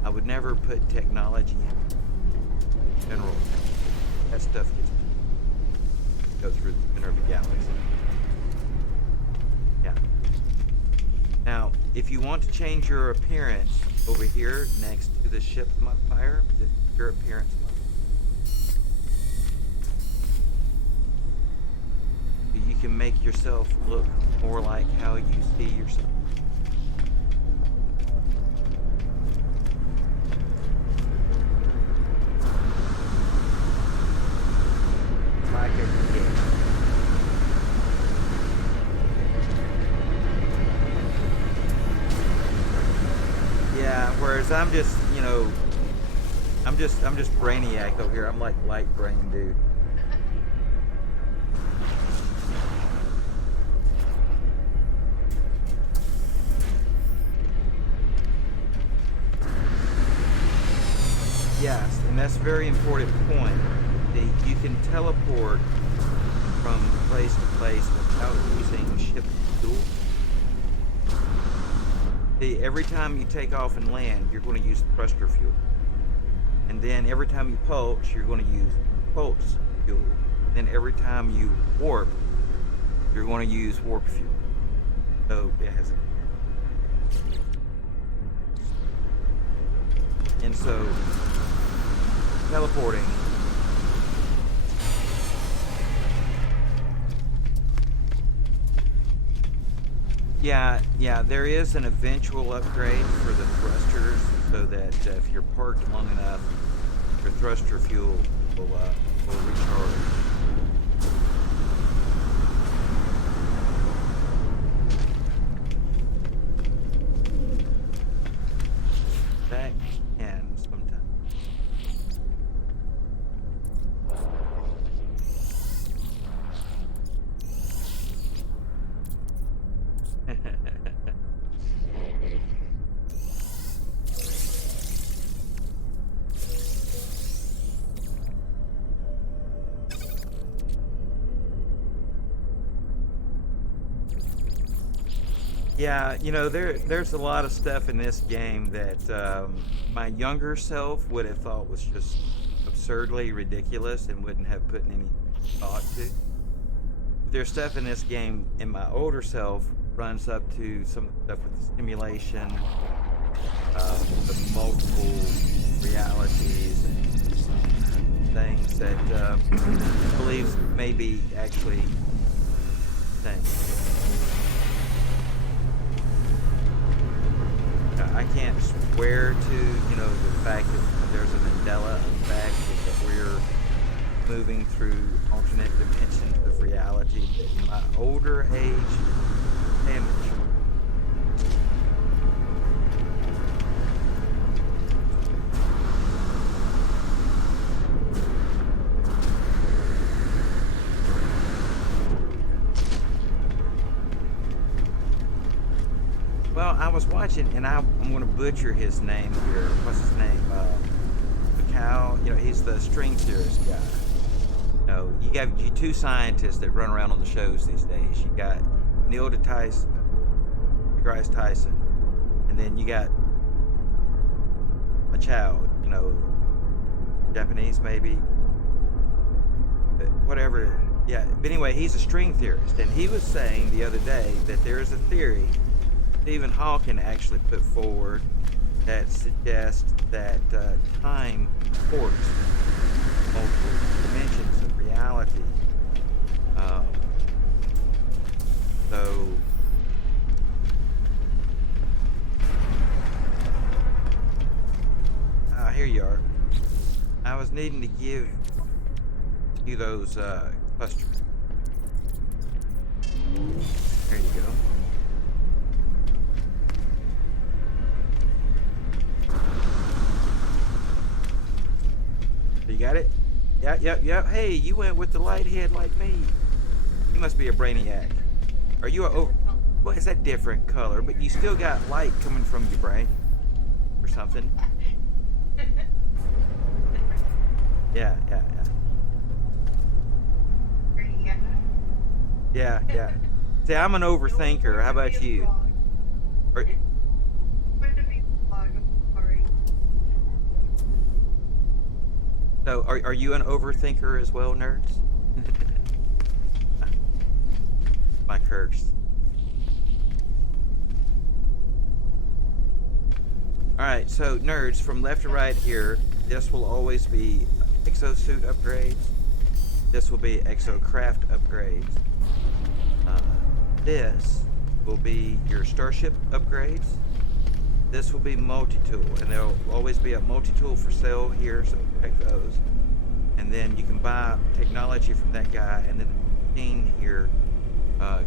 I would never put technology in general. that stuff gets go through the center of the galaxy. Yeah. Now, if you want to change your appearance over here next to the ship modifier, this is your appearance modifier. You can make yourself look more like how you see yourself. Like a kid. Yeah, whereas I'm just, you know, I'm just brainiac over here. I'm like light brain dude. Yes, and that's a very important point. You can teleport from place to place without using ship fuel. See, every time you take off and land, you're going to use thruster fuel. And then every time you pulse, you're going to use pulse fuel. Then every time you warp, you're going to use warp fuel. So it has. And so teleporting. Yeah, there is an eventual upgrade for the thrusters so that if you're parked long enough, your thruster fuel will recharge. That can sometimes. Yeah, you know, there's a lot of stuff in this game that my younger self would have thought was just absurdly ridiculous and wouldn't have put any thought to. There's stuff in this game, and my older self runs up to some stuff with the simulation, the multiple realities and things that believes may be actually things. I can't swear to, you know, the fact that there's a Mandela effect, that we're moving through alternate dimensions of reality. But in my older age, damage. Well, I was watching, and I'm going to butcher his name here. What's his name? Macau. You know, he's the string theorist guy. You know, you got you two scientists that run around on the shows these days. You got Neil deGrasse Tyson, and then you got Macau. You know, Japanese maybe, whatever. Yeah. But anyway, he's a string theorist, and he was saying the other day that there is a theory Stephen Hawking actually put forward that suggests that time ports multiple dimensions of reality. So here you are. I was needing to give you those clusters. There you go. You got it? Yep. Hey, you went with the light head like me. You must be a brainiac. Are you a... Oh, what is that different color? But you still got light coming from your brain. Or something. Yeah. Yeah. See, I'm an overthinker. How about you? So, are you an overthinker as well, nerds? My curse. All right, so nerds, from left to right here, this will always be exosuit upgrades. This will be exocraft upgrades. Uh, this will be your starship upgrades. This will be multi-tool, and there'll always be a multi-tool for sale here, so check those. And then you can buy technology from that guy, and then the machine here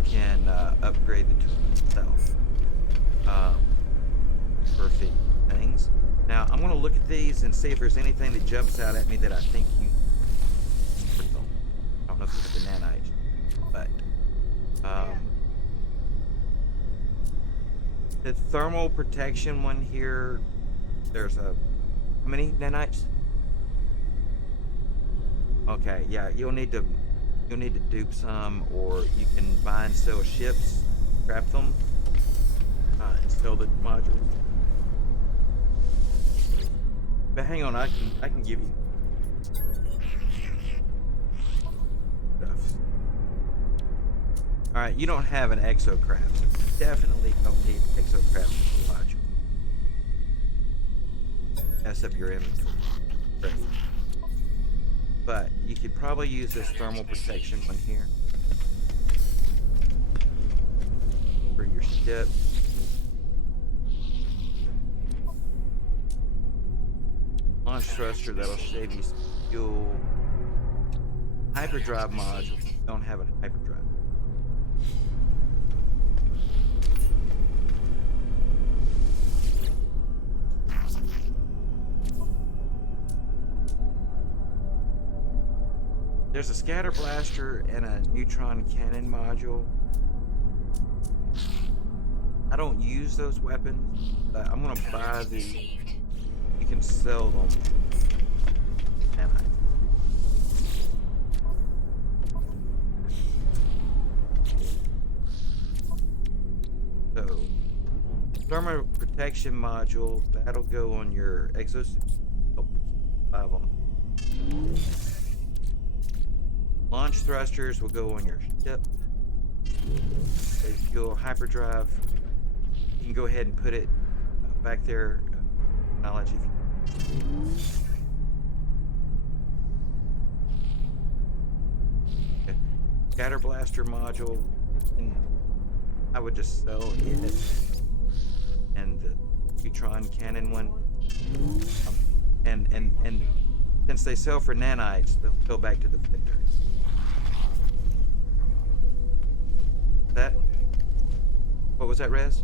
can upgrade the tool itself for a few things. Now, I'm going to look at these and see if there's anything that jumps out at me that I think you... I don't know if you have the nanites, but... the thermal protection one here, there's a... How many nanites? Okay, yeah, you'll need to dupe some, or you can buy and sell ships, scrap them, and sell the modules. But hang on, I can give you stuff. All right, you don't have an exocraft, so you definitely don't need exocraft module. Mess up your inventory. Great. But you could probably use this thermal protection one here for your ship. Launch thruster, that'll save you some fuel. Hyperdrive module, you don't have a hyperdrive. There's a scatter blaster and a neutron cannon module. I don't use those weapons, but I'm gonna buy the... You can sell them. So, thermal protection module, that'll go on your exosuit. Oh, 5 on. Launch thrusters will go on your ship. Fuel hyperdrive. You can go ahead and put it back there. Technology. Okay. Scatter blaster module. And I would just sell it. And the neutron cannon one. And since they sell for nanites, they'll go back to the vendor. That? What was that, Rez?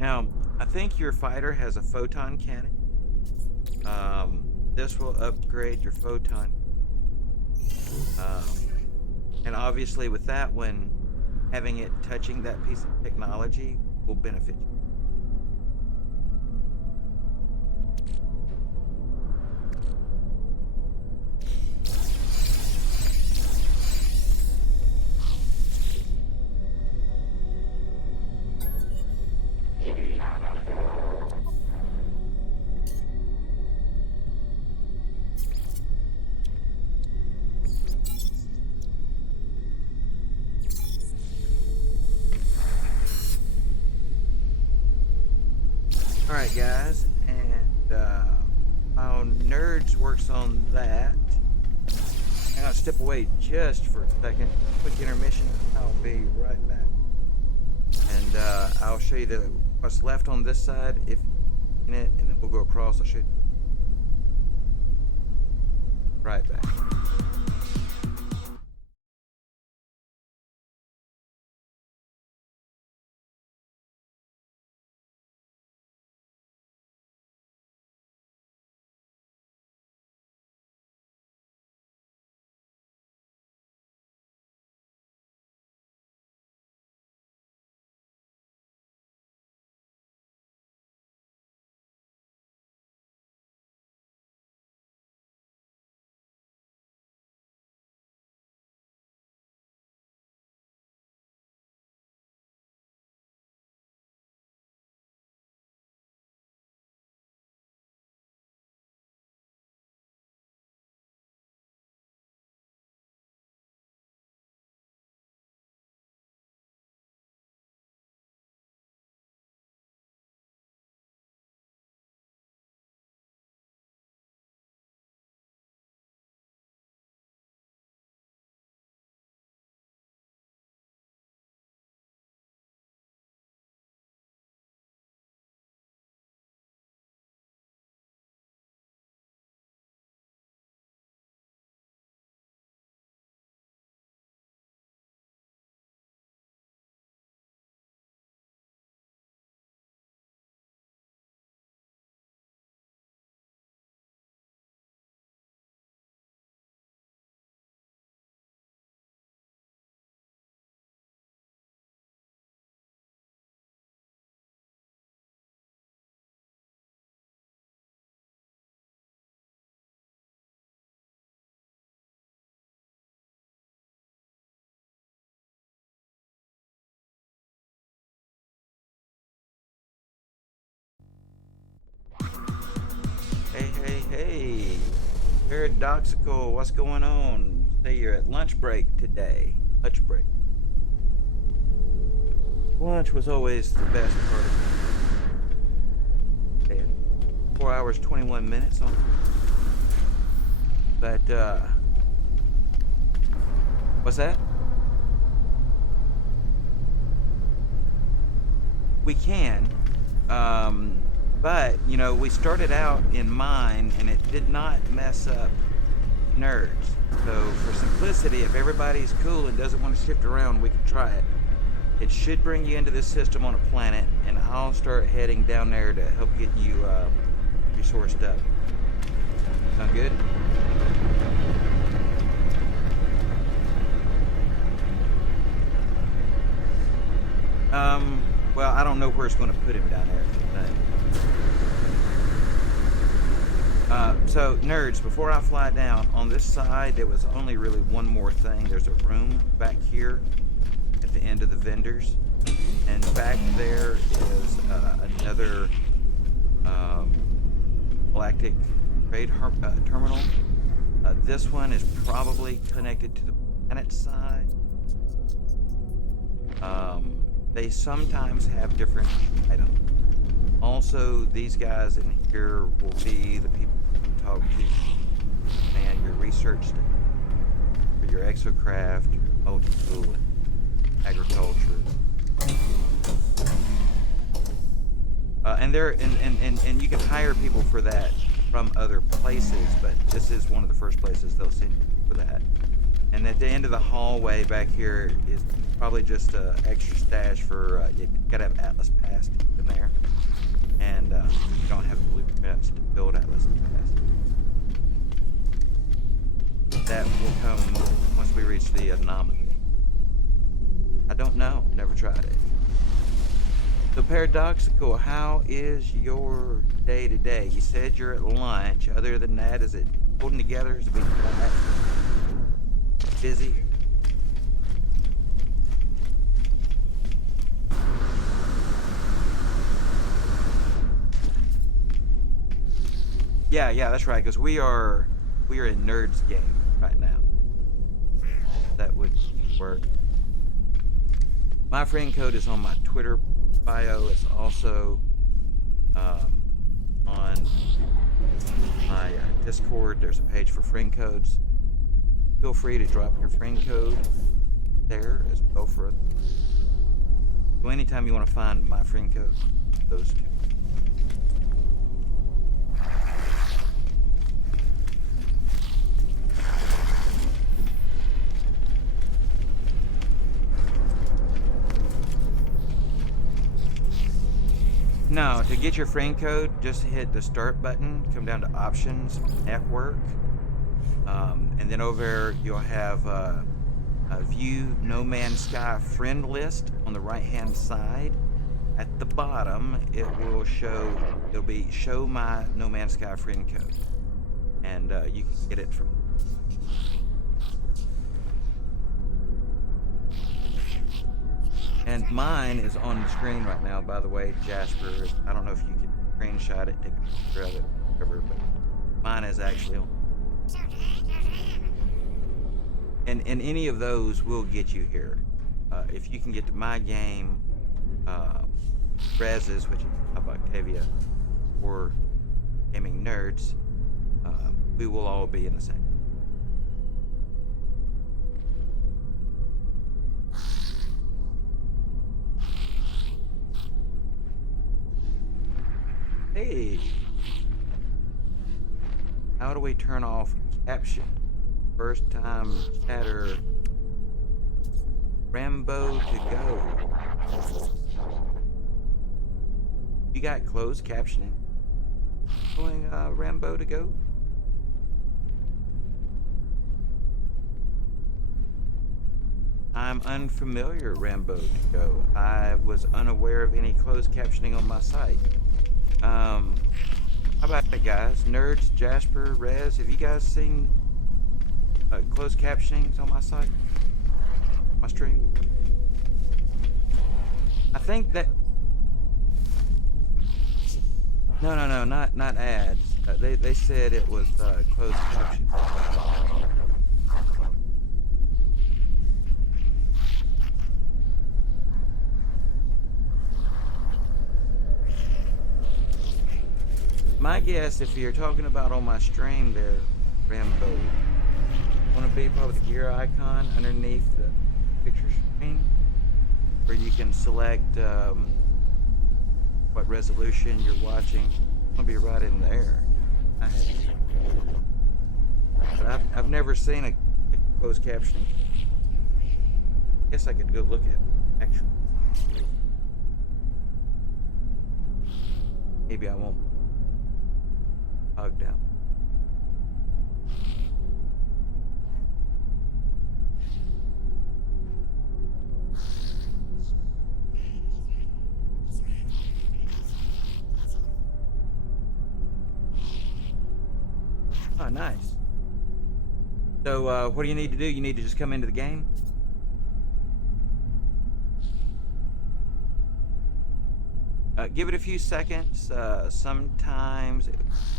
Now, I think your fighter has a photon cannon. This will upgrade your photon. And obviously with that one, having it touching that piece of technology will benefit you. Alright guys, and while Nerds works on that, I'm gonna step away just for a second, quick intermission. I'll be right back. And I'll show you what's left on this side, if in it, and then we'll go across. I'll show you. Right back. Hey, Paradoxical, what's going on? You say you're at lunch break today. Lunch break. Lunch was always the best part of the day. 4 hours, 21 minutes on. But, what's that? We can. But, you know, we started out in mine and it did not mess up nerds. So, for simplicity, if everybody's cool and doesn't want to shift around, we can try it. It should bring you into this system on a planet, and I'll start heading down there to help get you resourced up. Sound good? Well, I don't know where it's going to put him down there. So, nerds, before I fly down, on this side, there was only really one more thing. There's a room back here at the end of the vendors, and back there is another galactic trade terminal. This one is probably connected to the planet side. They sometimes have different items. Also, these guys in here will be the people you can talk to, and your research station, for your exocraft, your multi-tool, agriculture. And you can hire people for that from other places, but this is one of the first places they'll send you for that. And at the end of the hallway back here is probably just an extra stash for you gotta have Atlas Pass in there, and you don't have blueprints to build Atlas Pass. That will come once we reach the anomaly. I don't know, never tried it. So Paradoxical, how is your day today? You said you're at lunch. Other than that, is it holding together? Is it being quiet? Busy? Yeah, that's right. Because we are in Nerds game right now. That would work. My friend code is on my Twitter bio. It's also on my Discord. There's a page for friend codes. Feel free to drop your friend code there as well for. So anytime you want to find my friend code, those two. No, to get your friend code, just hit the start button, come down to options, network, and then over there you'll have a view No Man's Sky friend list on the right hand side. At the bottom it'll be show my No Man's Sky friend code, and you can get it from. And mine is on the screen right now, by the way, Jasper. I don't know if you can screenshot it, take a picture of it, whatever, but mine is actually on. And any of those will get you here. If you can get to my game, Rez's, which is of Octavia, or Gaming Nerds, we will all be in the same. Hey, how do we turn off caption? First time chatter. Rambo to go. You got closed captioning? Going Rambo to go? I'm unfamiliar, Rambo to go. I was unaware of any closed captioning on my site. How about it, guys? Nerds, Jasper, Rez, have you guys seen closed captionings on my site? My stream? I think that... No, not ads. They said it was closed caption. My guess, if you're talking about on my stream there, Rambo, want to be probably the gear icon underneath the picture screen, where you can select what resolution you're watching. It's gonna be right in there. But I've never seen a closed captioning. I guess I could go look at it, actually. Maybe I won't bog down. Oh, nice. So, what do you need to do? You need to just come into the game? Give it a few seconds. Sometimes,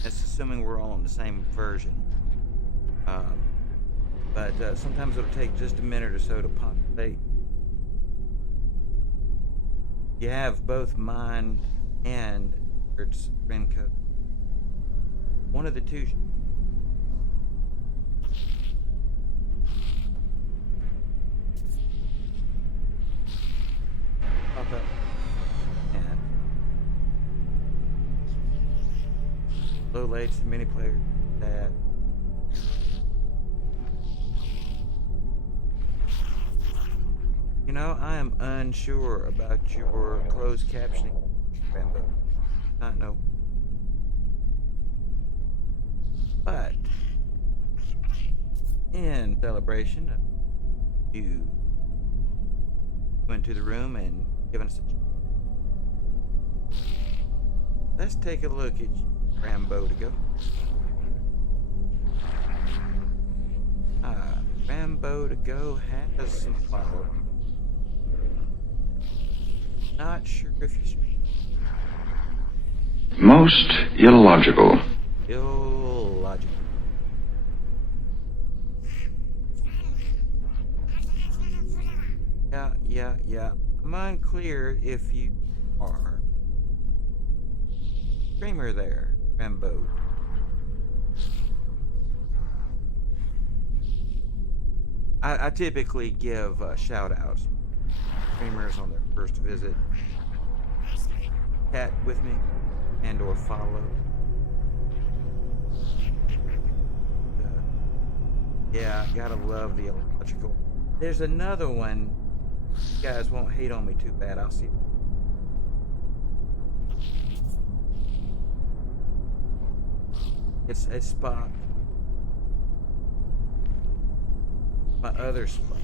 that's assuming we're all on the same version. But sometimes it'll take just a minute or so to populate. You have both mine and its Renko. One of the two. Pop up. And low latency mini player that. You know, I am unsure about your closed captioning, Rambo. Not know. But in celebration of you went to the room and given us a... Let's take a look at Rambo to go. Rambo to go has some followers. Not sure if you... Most illogical. Illogical. Yeah. I'm unclear if you are streamer there, Rambo. I typically give shout outs streamers on their first visit. Chat with me and or follow. Yeah, gotta love the illogical. There's another one. You guys won't hate on me too bad. I'll see. It's a spot. My other spot.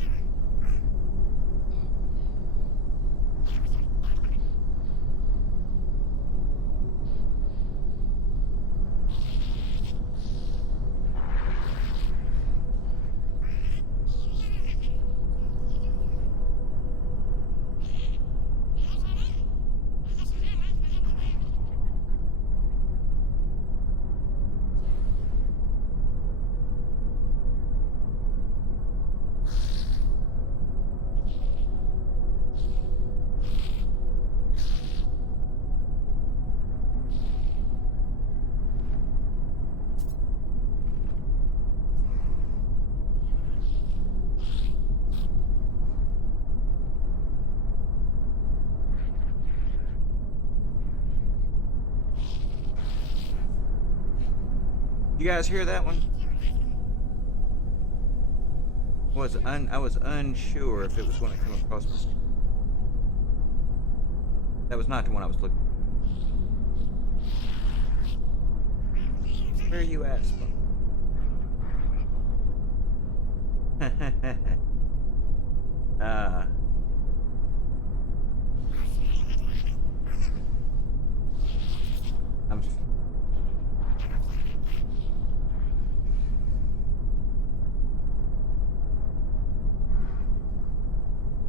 You guys hear that one? I was unsure if it was going to come across my screen. That was not the one I was looking for. Where are you at, Spot? I'm...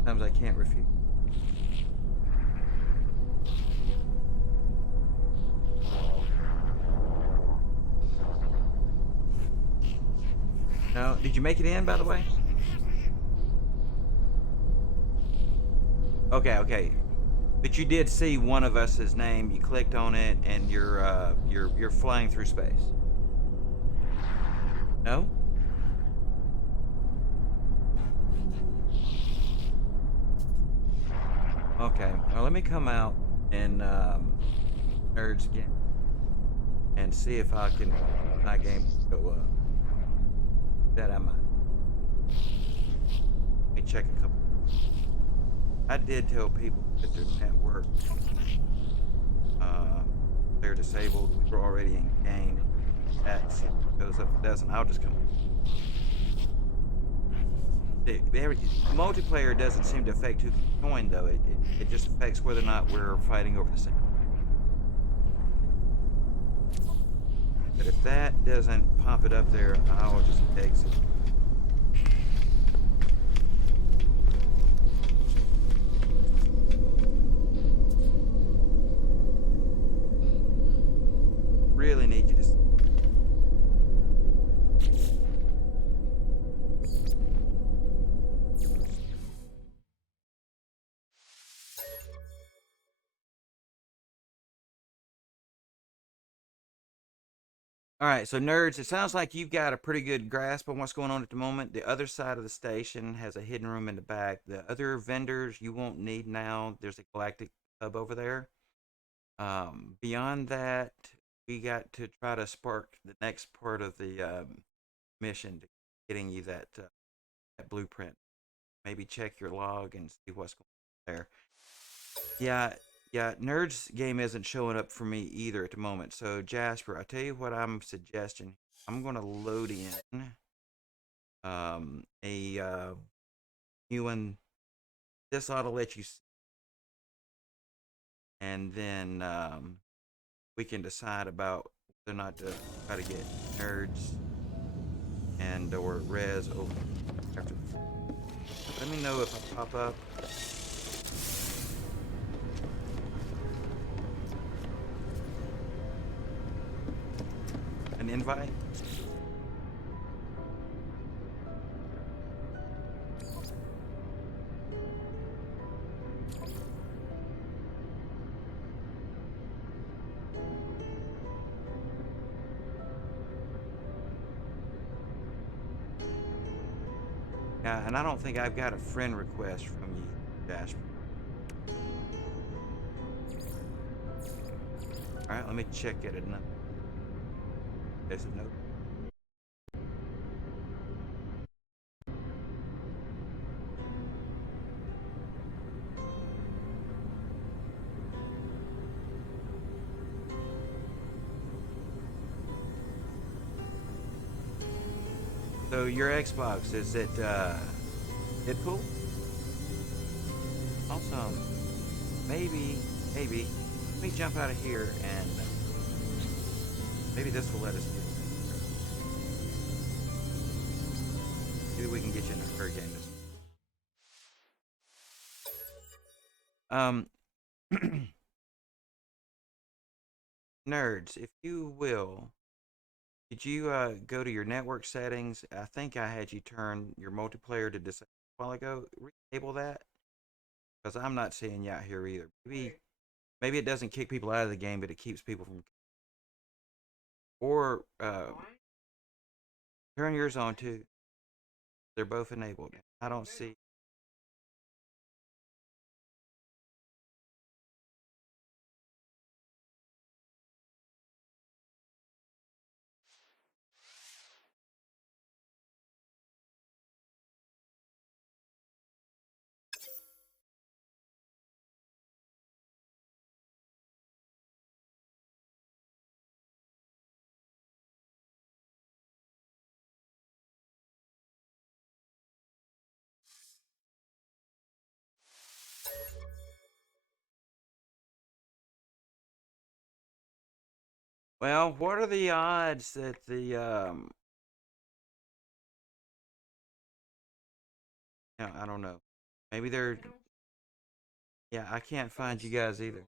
Sometimes I can't refute. Did you make it in, by the way? Okay, okay. But you did see one of us's name. You clicked on it, and you're flying through space. No. Okay. Well, let me come out and nerds again and see if I can my game will go up. That I might. Let me check a couple. I did tell people that their network they're disabled. We were already in game. That goes up a dozen. I'll just come. The multiplayer doesn't seem to affect who can join though. It just affects whether or not we're fighting over the same. But if that doesn't pop it up there, I'll just exit. Really need you to. All right, so nerds, it sounds like you've got a pretty good grasp on what's going on at the moment. The other side of the station has a hidden room in the back. The other vendors you won't need now. There's a galactic hub over there. Beyond that, we got to try to spark the next part of the mission, to getting you that blueprint. Maybe check your log and see what's going on there. Yeah, yeah, Nerd's game isn't showing up for me either at the moment. So Jasper, I tell you what I'm suggesting. I'm gonna load in a new one. This ought to let you, and then we can decide about whether or not to try to get Nerds and or Res over after. Let me know if I pop up. An invite? Yeah, and I don't think I've got a friend request from you, Jasper. Alright, let me check it another. There's a note. So your Xbox, is it Deadpool? Awesome. Maybe. Let me jump out of here and maybe this will let us get. Maybe we can get you in a third game this. Nerds, if you will, did you go to your network settings? I think I had you turn your multiplayer to disable a while ago. Enable that because I'm not seeing you out here either. Maybe it doesn't kick people out of the game, but it keeps people from. Or turn yours on too. They're both enabled. I don't see. Well, what are the odds that the yeah, I don't know. Maybe they're yeah, I can't find you guys either.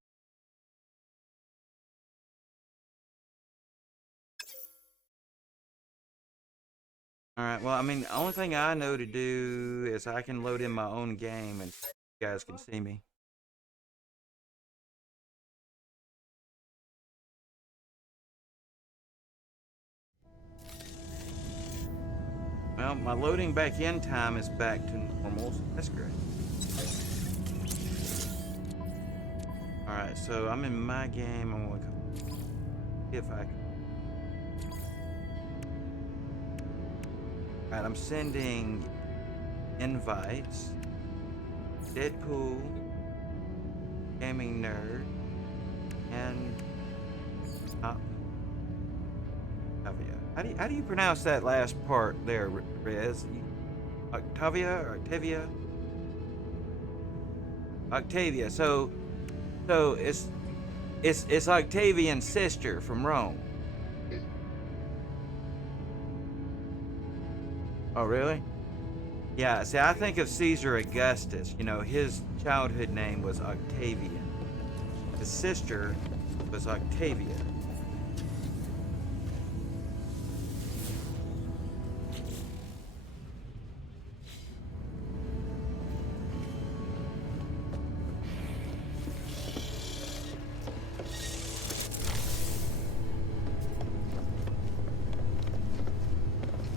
Alright, well, I mean, the only thing I know to do is I can load in my own game and you guys can see me. Well, my loading back in time is back to normal, so that's great. Alright, so I'm in my game. I'm gonna see if I can. Alright, I'm sending invites. Deadpool, Gaming Nerd, and Octavia. How do you pronounce that last part there, Rez? Octavia or Octavia? Octavia. So it's Octavian's sister from Rome. Oh, really? Yeah, see, I think of Caesar Augustus. You know, his childhood name was Octavian. His sister was Octavia.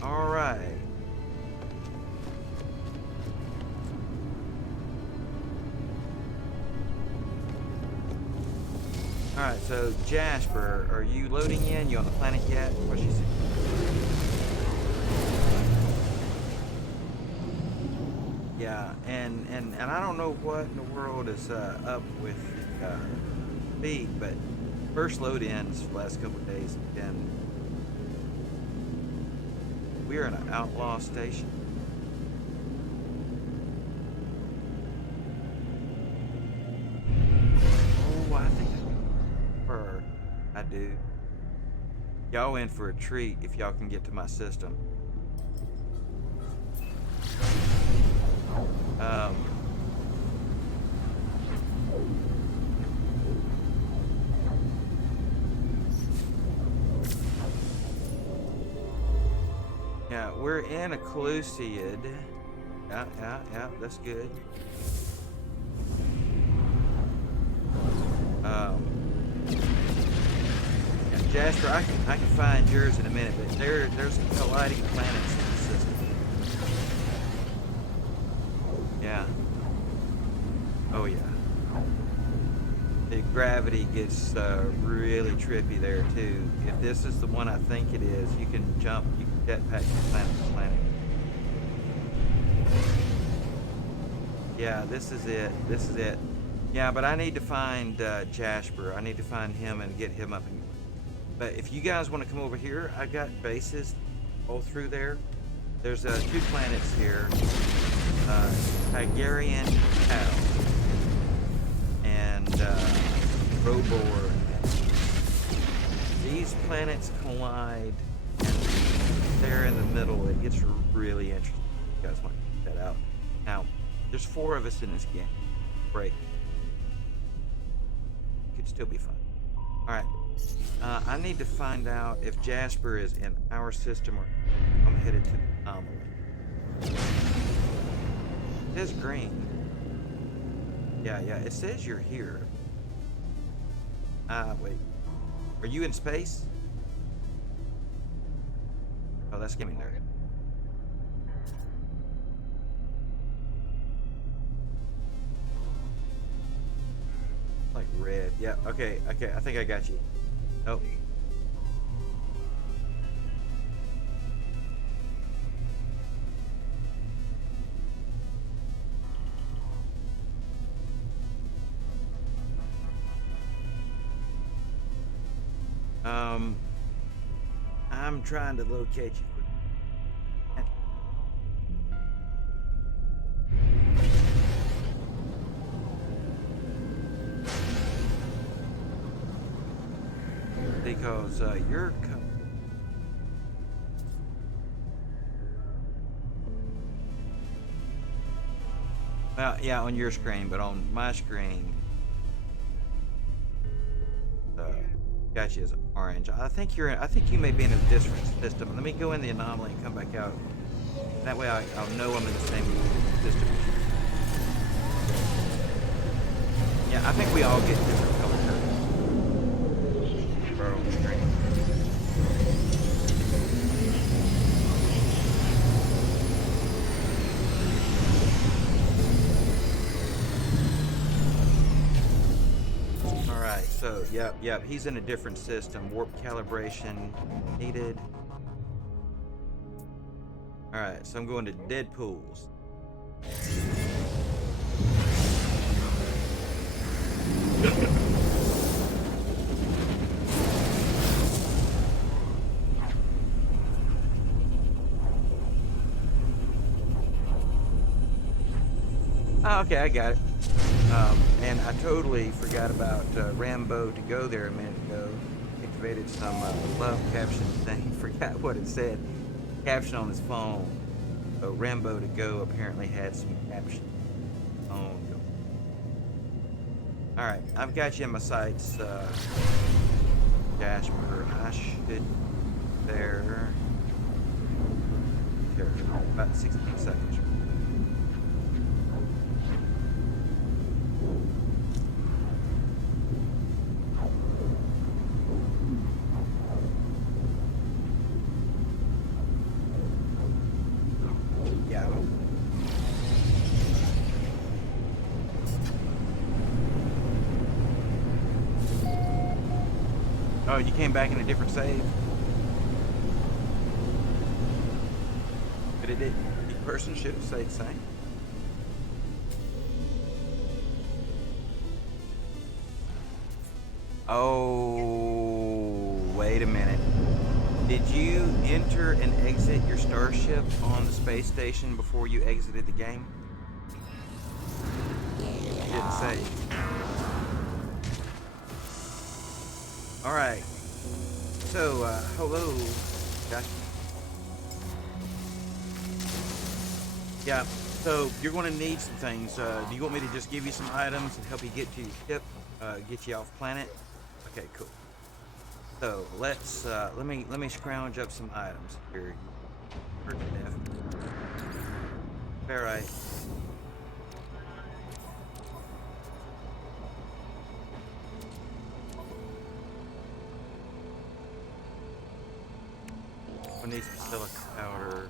All right. Alright, so Jasper, are you loading in? You on the planet yet? What she said? Yeah, and I don't know what in the world is up with speed, but first load ins the last couple of days have been. We're in an outlaw station. Oh, I think I do. Y'all in for a treat if y'all can get to my system. Yeah, we're in a Clusiad. Yeah, that's good. Jasper, I can find yours in a minute, but there's colliding planets in the system. Yeah. Oh yeah. The gravity gets really trippy there too. If this is the one I think it is, you can jump, you can jetpack from planet to planet. Yeah, this is it. This is it. Yeah, but I need to find Jasper. I need to find him and get him up. But if you guys want to come over here, I got bases all through there. There's 2 planets here. Hygarian Tau and Robor. These planets collide and they're in the middle. It gets really interesting. You guys want to check that out. Now, there's 4 of us in this game. Great. Could still be fun. Alright. I need to find out if Jasper is in our system or I'm headed to the anomaly. It says green. Yeah, it says you're here. Wait. Are you in space? Oh, that's Gaming Nerd. Like red. Yeah, okay, I think I got you. Oh. I'm trying to locate you. Because you're well, yeah, on your screen, but on my screen, got you as orange. I think you're. I think you may be in a different system. Let me go in the anomaly and come back out. That way, I'll know I'm in the same system. Yeah, I think we all get different color codes. For our screen. All right. So, yep. He's in a different system. Warp calibration needed. All right. So I'm going to Deadpool's. Oh, okay, I got it. And I totally forgot about Rambo to go there a minute ago. Activated some love caption thing. Forgot what it said. Caption on his phone. So Rambo to go apparently had some caption on. All right, I've got you in my sights, Jasper. I should there. There, about 16 seconds. Yeah. Oh, you came back in a different save? But the person should have stayed the same. Oh, wait a minute. Did you enter and exit your starship on the space station before you exited the game? It didn't say. Alright. So, hello. Gotcha. Yeah, so you're going to need some things. Do you want me to just give you some items and help you get to your ship? Get you off planet? Okay, cool. So let's let me scrounge up some items here. All right. We need some silica powder,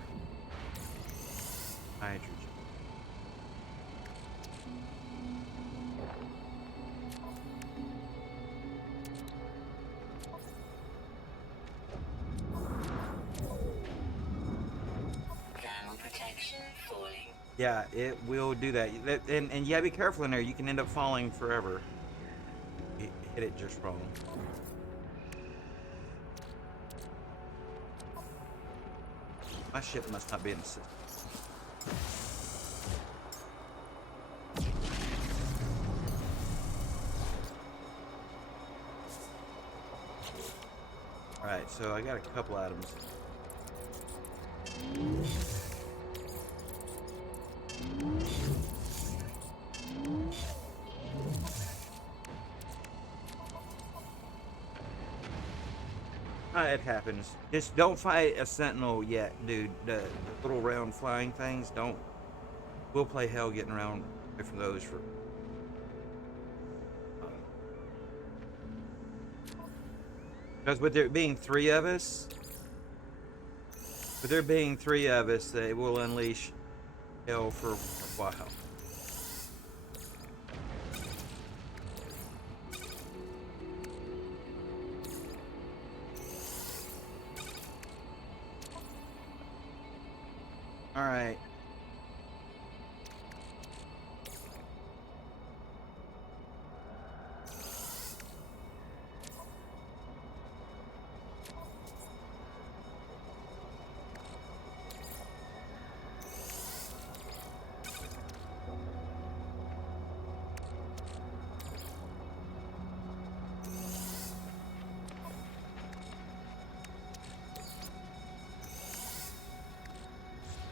hydrogen. Thermal protection falling. Yeah, it will do that. And yeah, be careful in there. You can end up falling forever. Hit it just wrong. My ship must not be in the system. Alright, so I got a couple items. It happens. Just don't fight a sentinel yet, dude. The little round flying things, don't. We'll play hell getting around for those for. Because with there being three of us, they will unleash hell for a while.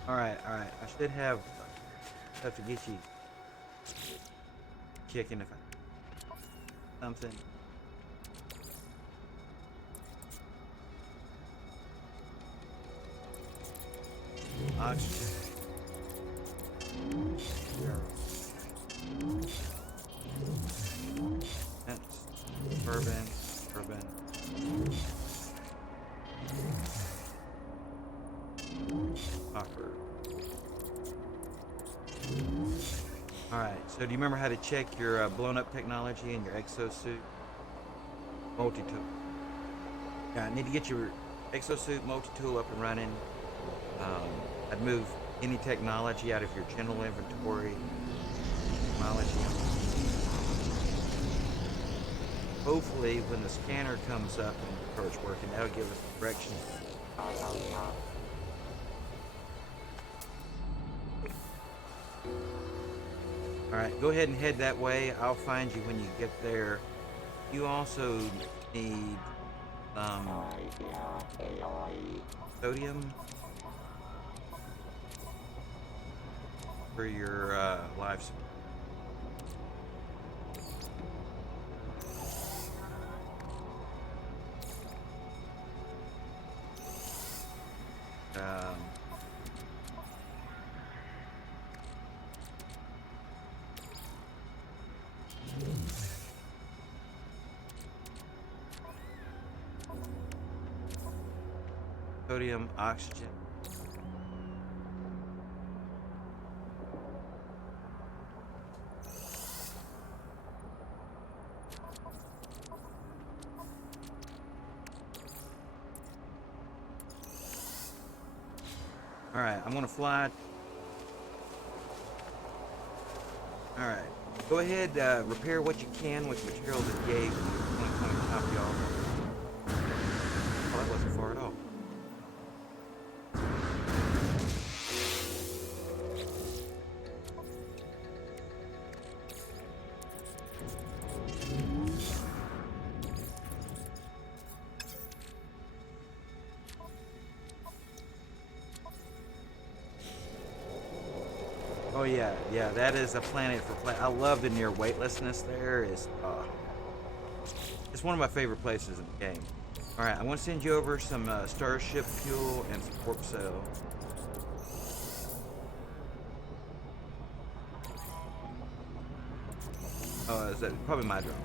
All right. All right. I should have stuff to get you kicking if I something. oxygen. Bourbon, bourbon. Copper. Alright, so do you remember how to check your blown up technology and your exosuit? Multi-tool. Yeah, I need to get your exosuit multi-tool up and running. I'd move any technology out of your general inventory. Technology. Hopefully, when the scanner comes up and starts working, that'll give us directions. Alright, go ahead and head that way. I'll find you when you get there. You also need sodium for your life support. Sodium, oxygen. Alright, I'm gonna fly. Alright. Go ahead, repair what you can with materials that gave you 2020 copy off. Oh, that wasn't far at all. Oh yeah, yeah, that is a planet for play. I love the near weightlessness there. It's one of my favorite places in the game. All right, I want to send you over some starship fuel and some warp cell. Oh, is that probably my drone?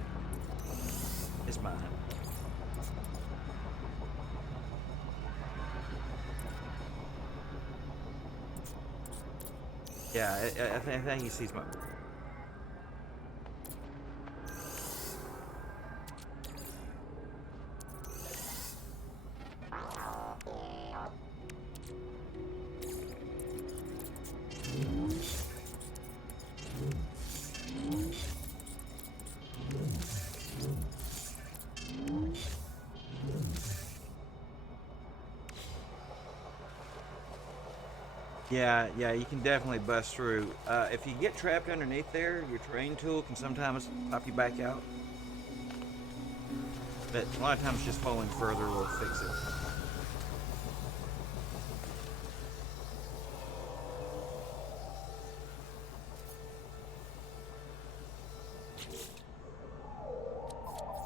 It's mine. Yeah, I think he sees my. Yeah, you can definitely bust through. If you get trapped underneath there, your terrain tool can sometimes pop you back out. But a lot of times just falling further will fix it.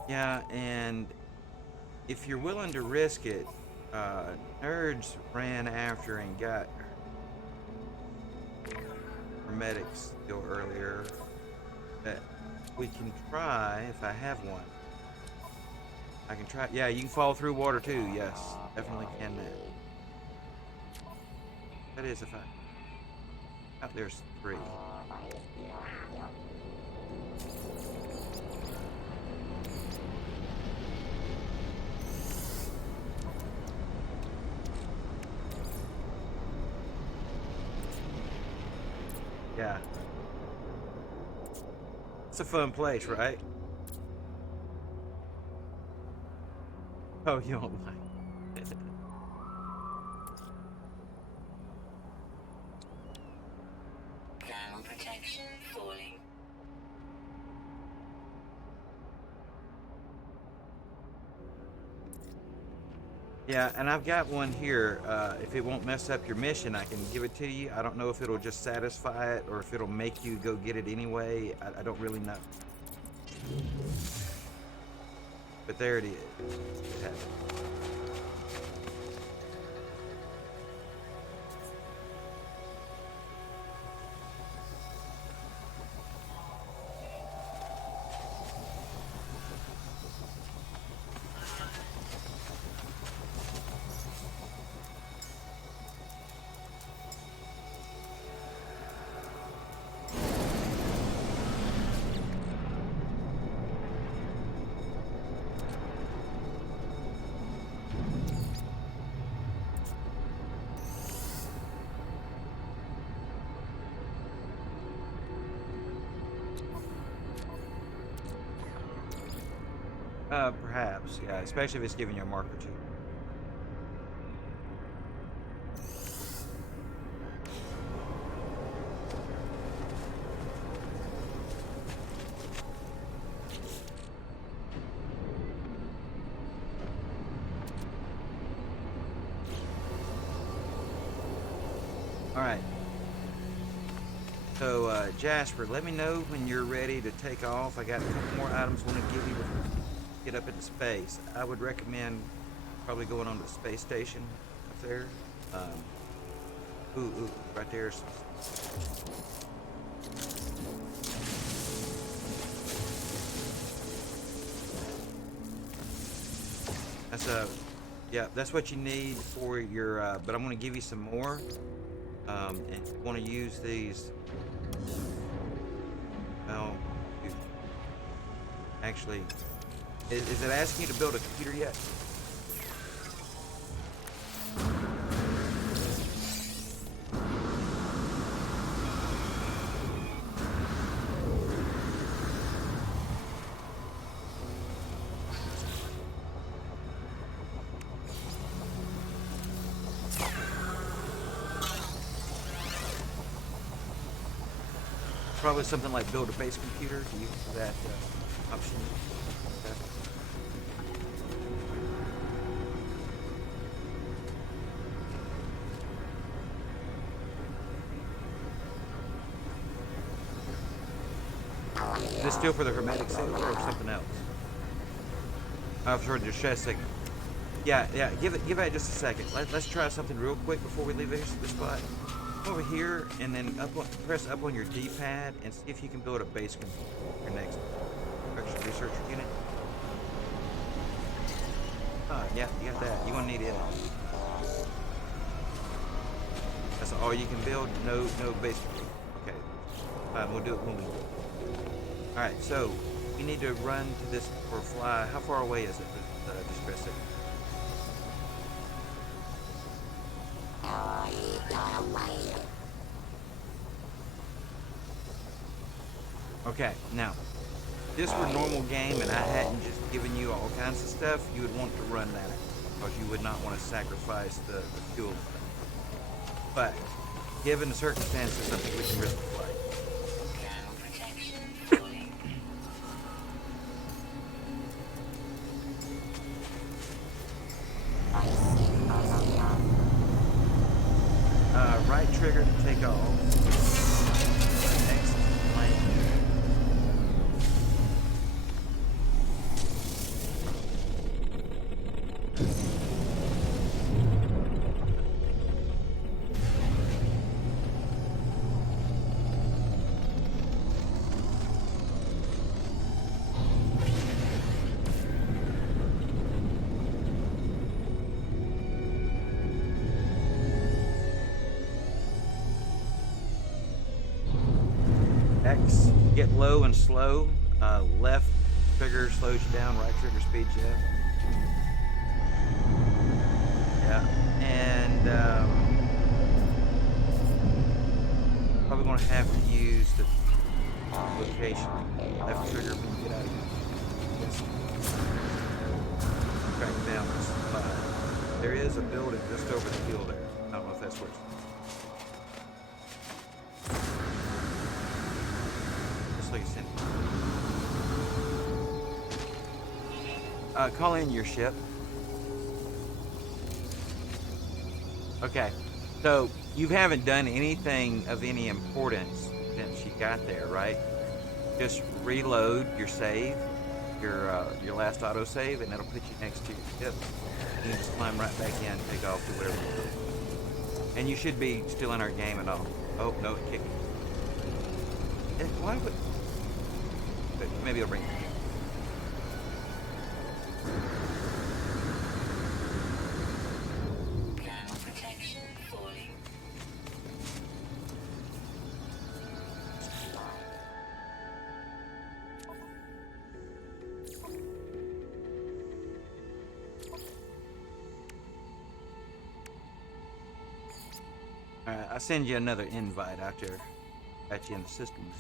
Yeah, and if you're willing to risk it, nerds ran after and got hermetics still earlier. That we can try if I have one. I can try. Yeah, you can fall through water too. Yes, definitely can that. That is if I. Out there's 3. Yeah. It's a fun place, right? Oh, you don't like it. Thermal protection falling. Yeah, and I've got one here. If it won't mess up your mission, I can give it to you. I don't know if it'll just satisfy it or if it'll make you go get it anyway. I don't really know. But there it is. It has it. Perhaps, yeah, especially if it's giving you a mark or two. All right. So, Jasper, let me know when you're ready to take off. I got a couple more items I want to give you before you get up into space. I would recommend probably going on to the space station up there. Ooh, right there's. That's yeah, that's what you need for your. But I'm going to give you some more. And you want to use these. Well, actually, is it asking you to build a computer yet? Probably something like build a base computer. Do you use that option? Okay. Is this still for the hermetic seal or something else? Oh, for the stress signal. Yeah. Give it just a second. Let's try something real quick before we leave this spot. Come over here and then press up on your D-pad and see if you can build a base computer. Your next research unit. Oh, yeah, you got that. You won't need it. That's all you can build. No base computer. Okay. We'll do it when we do it. All right. So we need to run to this or fly. How far away is it? The distress signal. Okay, now, if this were normal game and I hadn't just given you all kinds of stuff, you would want to run that because you would not want to sacrifice the fuel. But, given the circumstances, something we can risk play. Ground protection falling. Right trigger to take off. Next plane. X, get low and slow. Left trigger slows you down, right trigger speeds you up. Yeah, and probably going to have to use the location. Left trigger when you get out of here. Yes. Track down this spot. There is a building just over the hill there. I don't know if that's where it's. Like a call in your ship. Okay, so you haven't done anything of any importance since you got there, right? Just reload your save, your last auto save, and that'll put you next to your ship. You can just climb right back in, take off to wherever you go. And you should be still in our game and all. Oh no, it kicked me. Why would? But maybe I'll bring it. Ground protection falling. Alright, I'll send you another invite out there. Got you in the systems.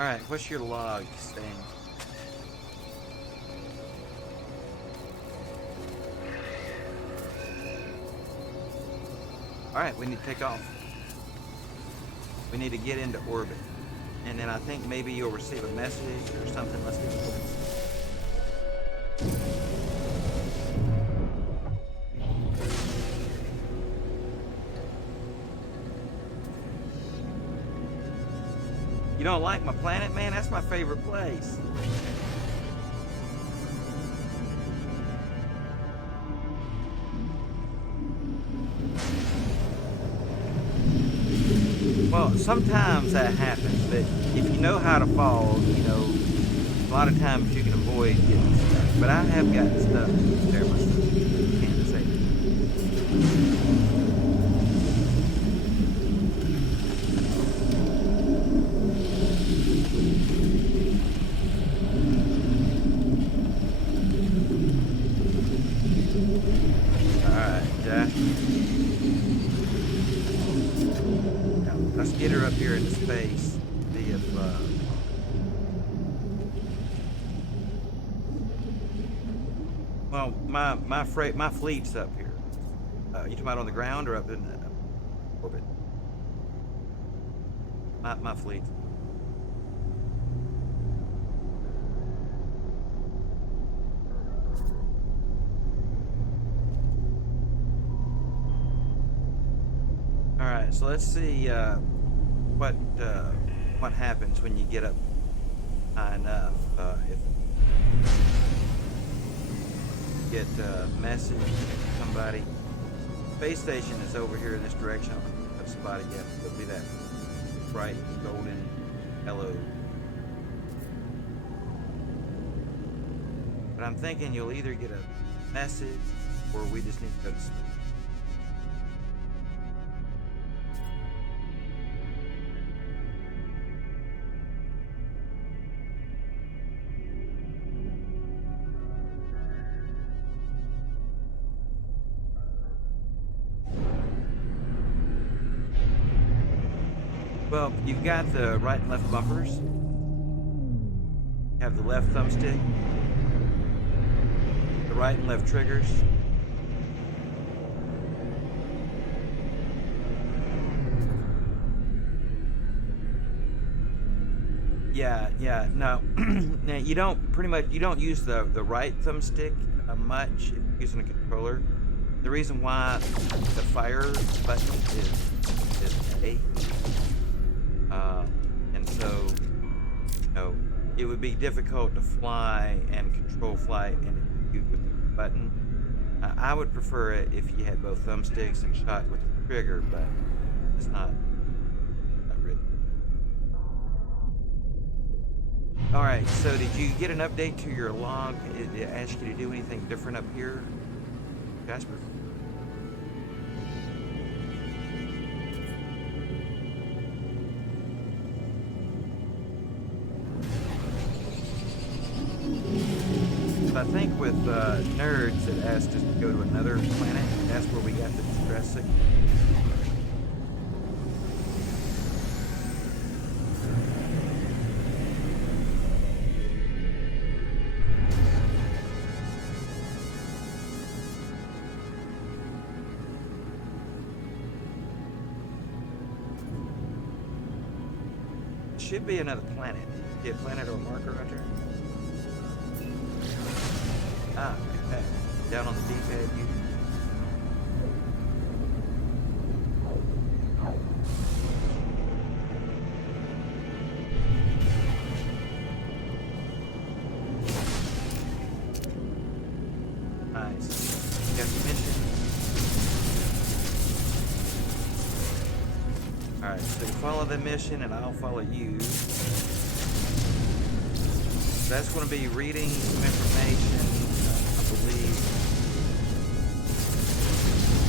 Alright, what's your log saying? Alright, we need to take off. We need to get into orbit. And then I think maybe you'll receive a message or something. Let's get going. You don't like my planet, man? That's my favorite place. Well, sometimes that happens, but if you know how to fall, you know, a lot of times you can avoid getting stuck. But I have gotten stuck there myself. Can't say that. Let's get her up here into space. See if well, my fleet's up here. You talking about on the ground or up in orbit? My fleet. All right, so let's see what happens when you get up high enough. If you get a message from somebody, space station is over here in this direction. I'll spot it yet. It'll be that bright golden yellow. But I'm thinking you'll either get a message or we just need to go to sleep. Well, you've got the right and left bumpers. You have the left thumbstick. The right and left triggers. Yeah, no. Now you don't use the right thumbstick much if you're using a controller. The reason why the fire button is A. And so, you know, it would be difficult to fly and control flight and execute with the button. I would prefer it if you had both thumbsticks and shot with the trigger, but it's not really. All right, so did you get an update to your log? Did it ask you to do anything different up here, Jasper? I think with nerds, it asked us to go to another planet. That's where we got the distress signal. Should be another planet. See a planet or a marker right there? Ah, okay. Down on the D-pad, you. Nice. Got your mission. Alright, so you follow the mission and I'll follow you. That's going to be reading some information. I believe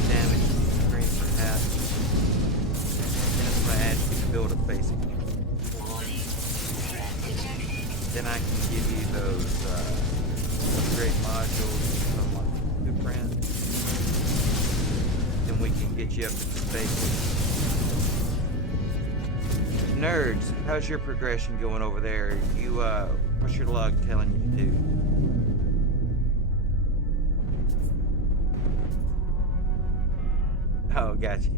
damage to the screen perhaps. Then it's going to ask you to build a basic. Then I can give you those upgrade modules from my blueprint. Then we can get you up to the space. nerds, how's your progression going over there? What's your log telling you to do? Oh, got you.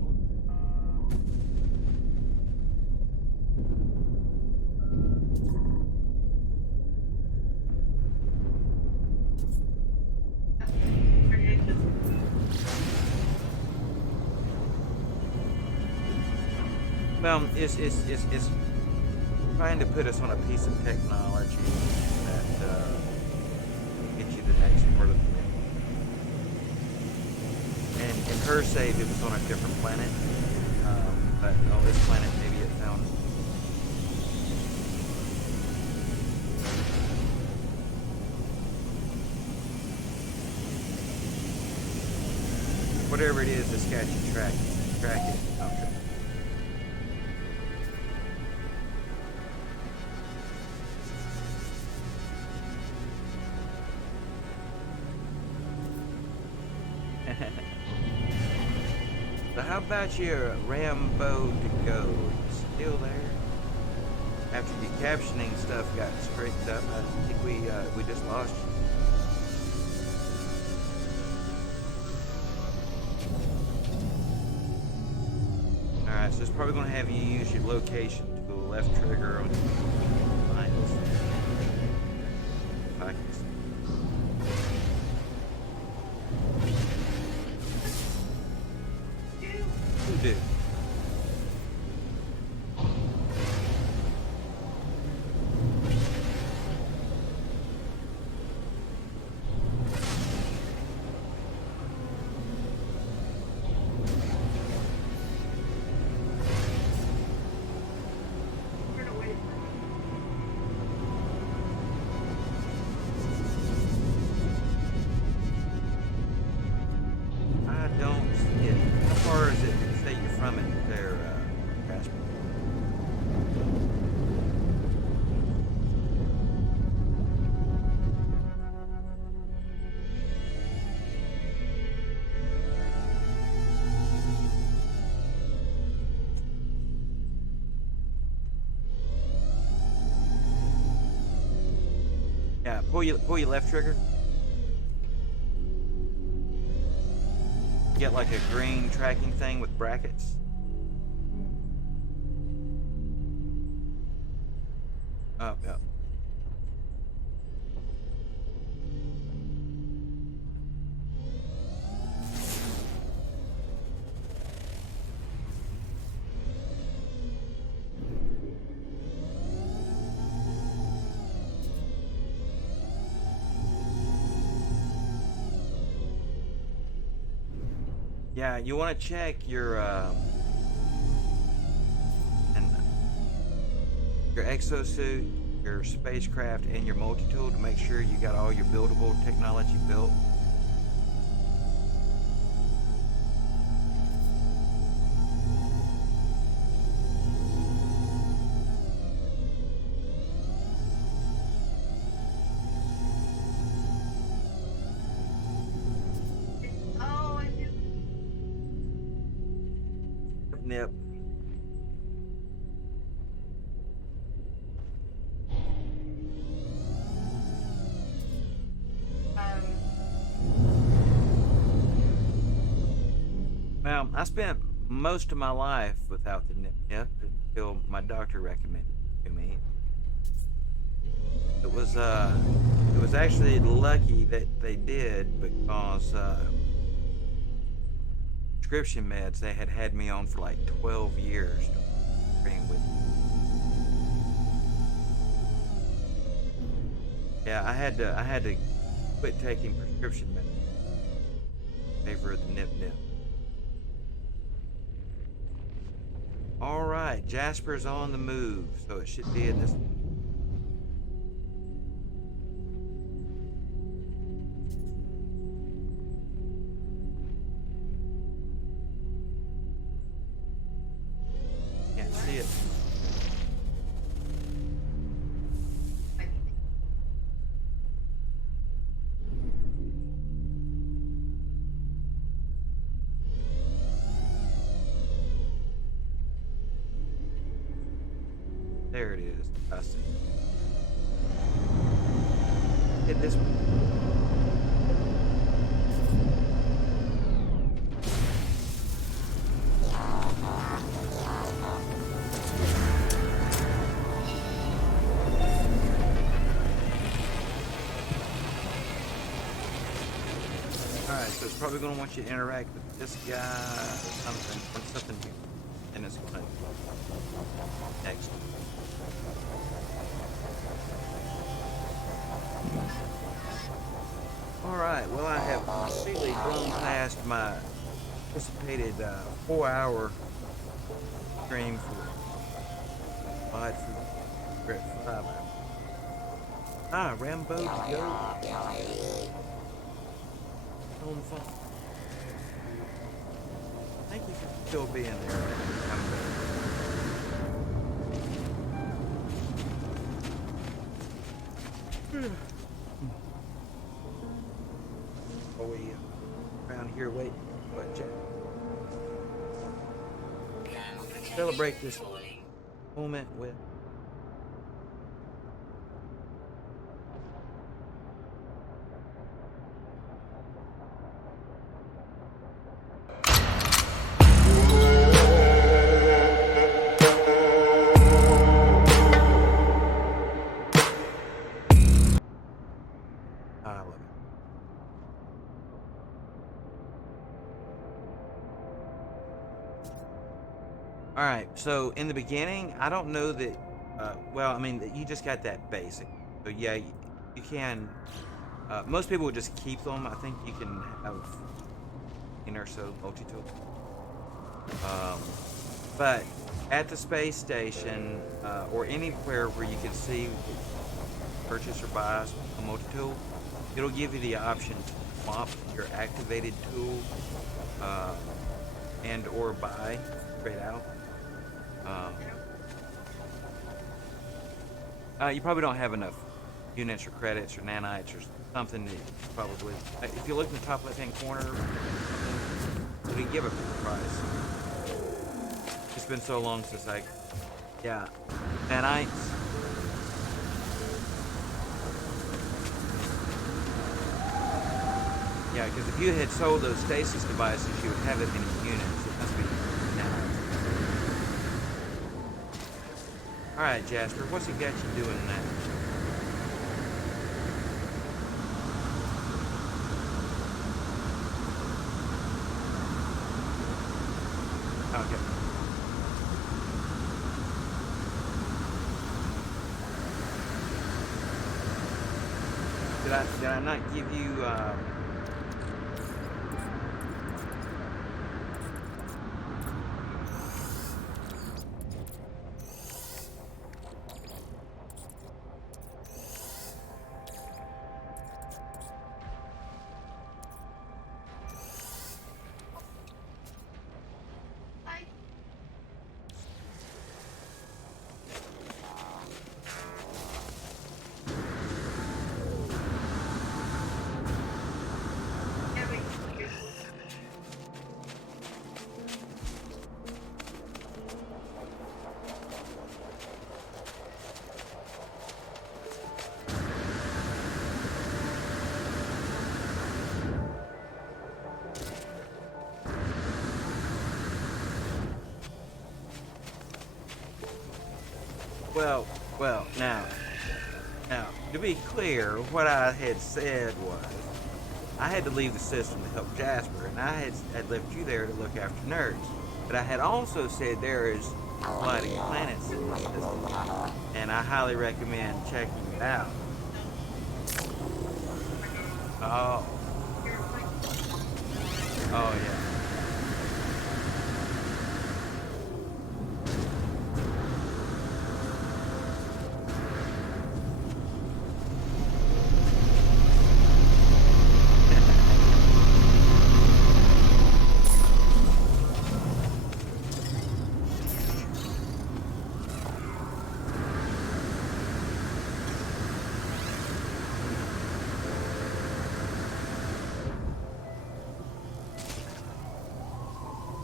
Well, it's trying to put us on a piece of technology that get you the next part of the map. And in her save, it was on a different planet, but on this planet, maybe it found. Whatever it is, it's got you track it. Okay. So how about your Rambo to go? You still there? After your captioning stuff got straightened up, I think we just lost you. Alright, so it's probably going to have you use your location tool, left trigger on your lines. If I can see. Who did? I don't see it. How far is it? Say you're from it there, Casper. Yeah, pull your left trigger. Get like a green tracking thing with brackets. Oh, yeah. Yeah, you want to check your exosuit, your spacecraft, and your multi-tool to make sure you got all your buildable technology built. Oh, I do. Yep. Well, I spent most of my life without the nip until my doctor recommended it to me. It was actually lucky that they did because prescription meds they had me on for like 12 years to train with. Yeah, I had to quit taking prescription meds in favor of the nip. All right, Jasper's on the move, so it should be in this. Can't see it. There it is. I see. Hit this one. Alright, so it's probably going to want you to interact with this guy or something here. And it's going to next. Alright, well I have completely blown past my anticipated 4-hour stream for VOD for 5 hours. Ah, Rambo to go on the phone. Thank you for still being there. Oh, we around here waiting. But celebrate this moment with. I love it. All right, so in the beginning, I don't know that. Well, I mean, you just got that basic. So yeah, you can. Most people would just keep them. I think you can have or so multi-tool. But at the space station or anywhere where you can see purchase or buy a multi-tool, it'll give you the option to swap your activated tool and or buy straight out. You probably don't have enough units or credits or nanites or something that probably. If you look in the top left-hand corner, it'll give a price. It's been so long since yeah, nanites. Yeah, because if you had sold those stasis devices, you would have it in units. It must be nanites. All right, Jasper, what's it got you doing now? Okay. Did I not give you well, now, to be clear, what I had said was, I had to leave the system to help Jasper, and I had left you there to look after nerds. But I had also said there is colliding planets in the system, and I highly recommend checking it out. Oh. Oh, yeah.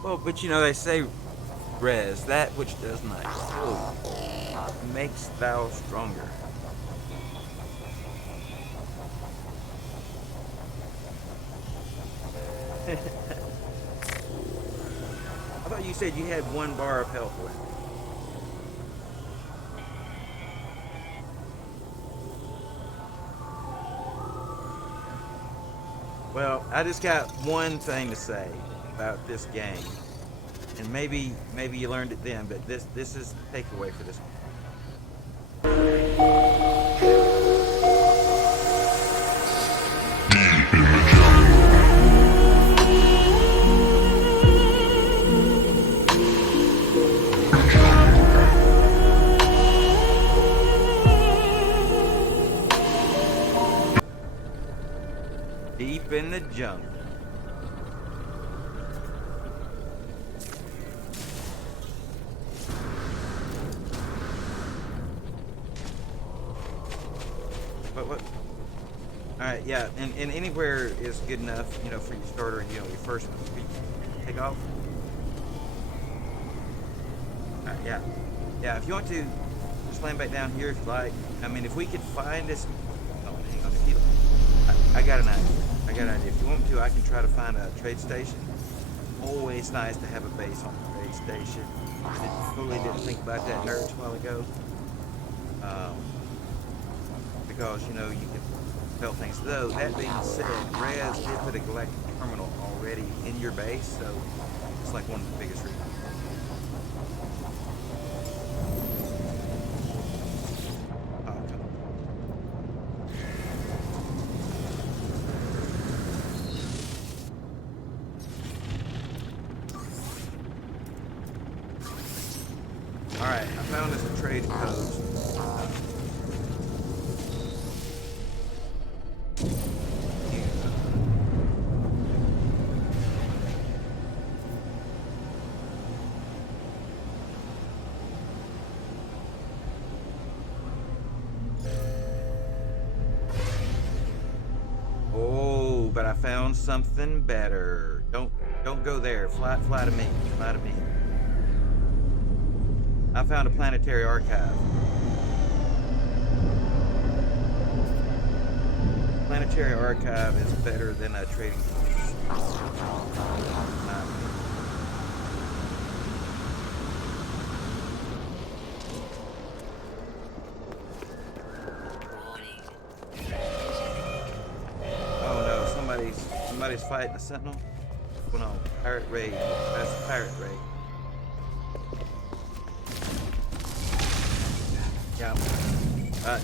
Well, but you know, they say res, that which does not kill you, makes thou stronger. I thought you said you had 1 bar of health left. Well, I just got one thing to say about this game, and maybe you learned it then, but this is the takeaway for this one. Deep in the jungle. What? All right, yeah, and anywhere is good enough, you know, for your starter. You know, your first take off. All right, yeah. If you want to, just land back down here if you like. I mean, if we could find this. Oh, hang on. If you, I got an idea. If you want me to, I can try to find a trade station. Always nice to have a base on a trade station. I totally didn't think about that nerds a while ago. Because, you know, you can tell things. Though, that being said, Rez did put a galactic terminal already in your base, so it's like one of the biggest reasons. Alright, I found us a trade post. Oh, but I found something better. Don't go there. Fly to me. Fly to me. I found a planetary archive. Planetary archive is better than a trading post. Oh no, somebody's fighting a sentinel. What's going on? Pirate raid. That's a pirate raid. Yeah.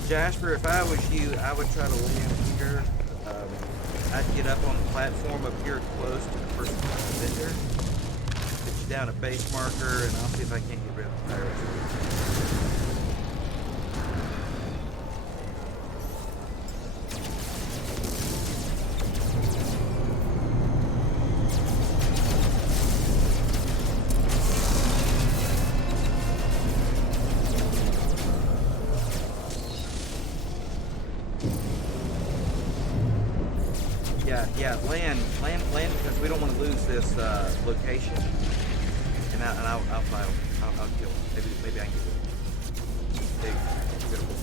Jasper, if I was you, I would try to land here. I'd get up on the platform up here close to the first vendor. Put you down a base marker, and I'll see if I can't get rid of the pirates. Yeah, land, because we don't want to lose this location. And I'll fly. I'll kill him. Maybe I can get it. Beautiful.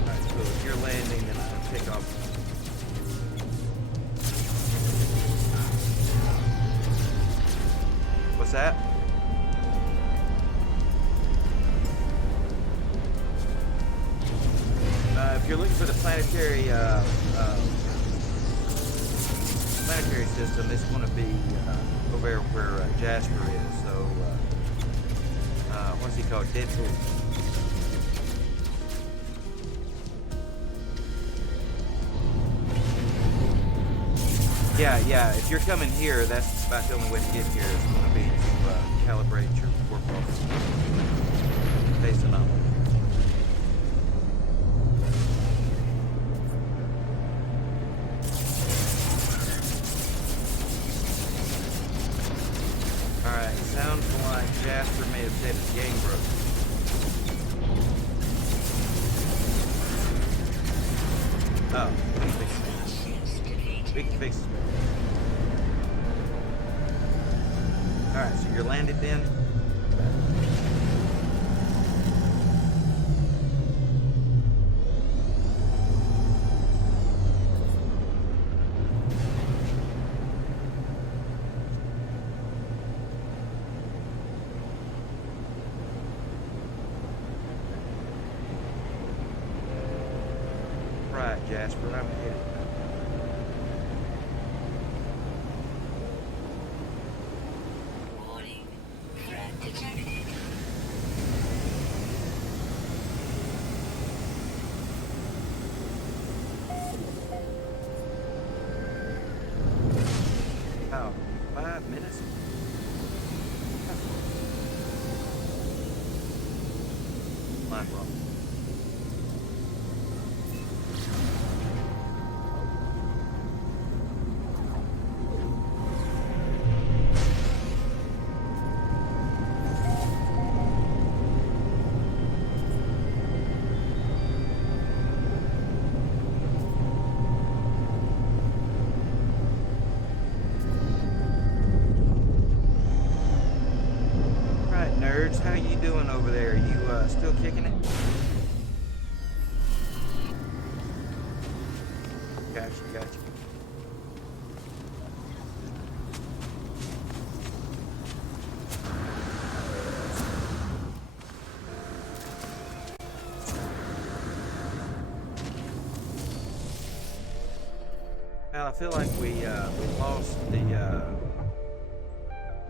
Alright, so if you're landing, then I'll take off. What's that? If you're looking for the planetary system, it's going to be over where Jasper is. So, what's he called? Deadpool. Yeah. If you're coming here, that's about the only way to get here. It's going to be to calibrate your warp off base anomaly. Alright, sounds like Jasper may have said his game broke. Oh, let me fix it. We can fix it. Alright, so you're landed then? Right, Jasper, I'm headed. Warning. Threat detected. About 5 minutes? Mind blown. Right, nerds, how you doing over there? You still kicking it? Gotcha, gotcha. Well, I feel like we lost the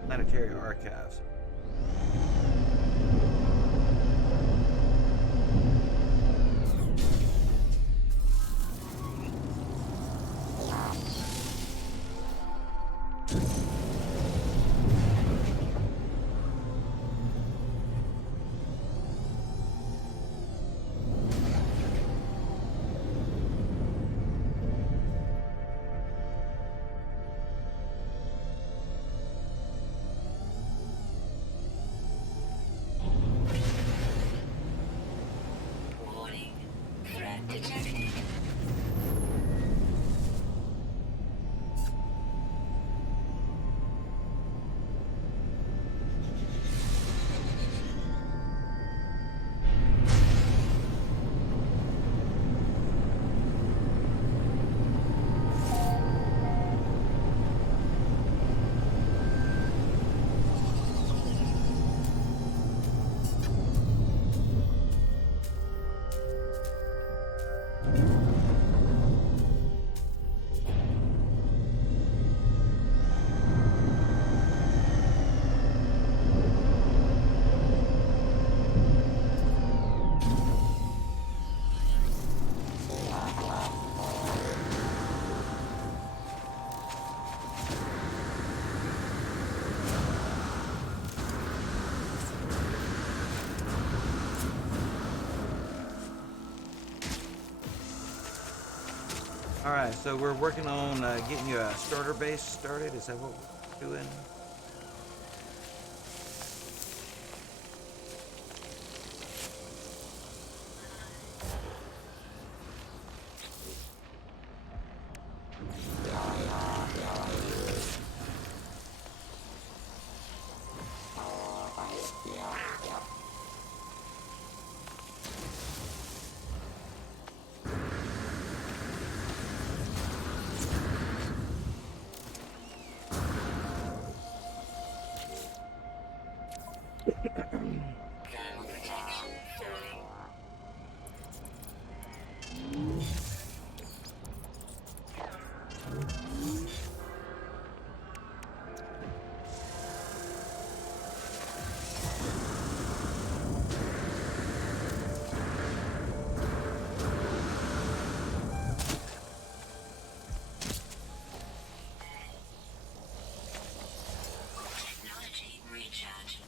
planetary archives. Warning. Threat detected. All right, so we're working on getting you a starter base started. Is that what we're doing? Thermal protection falling. Technology recharge.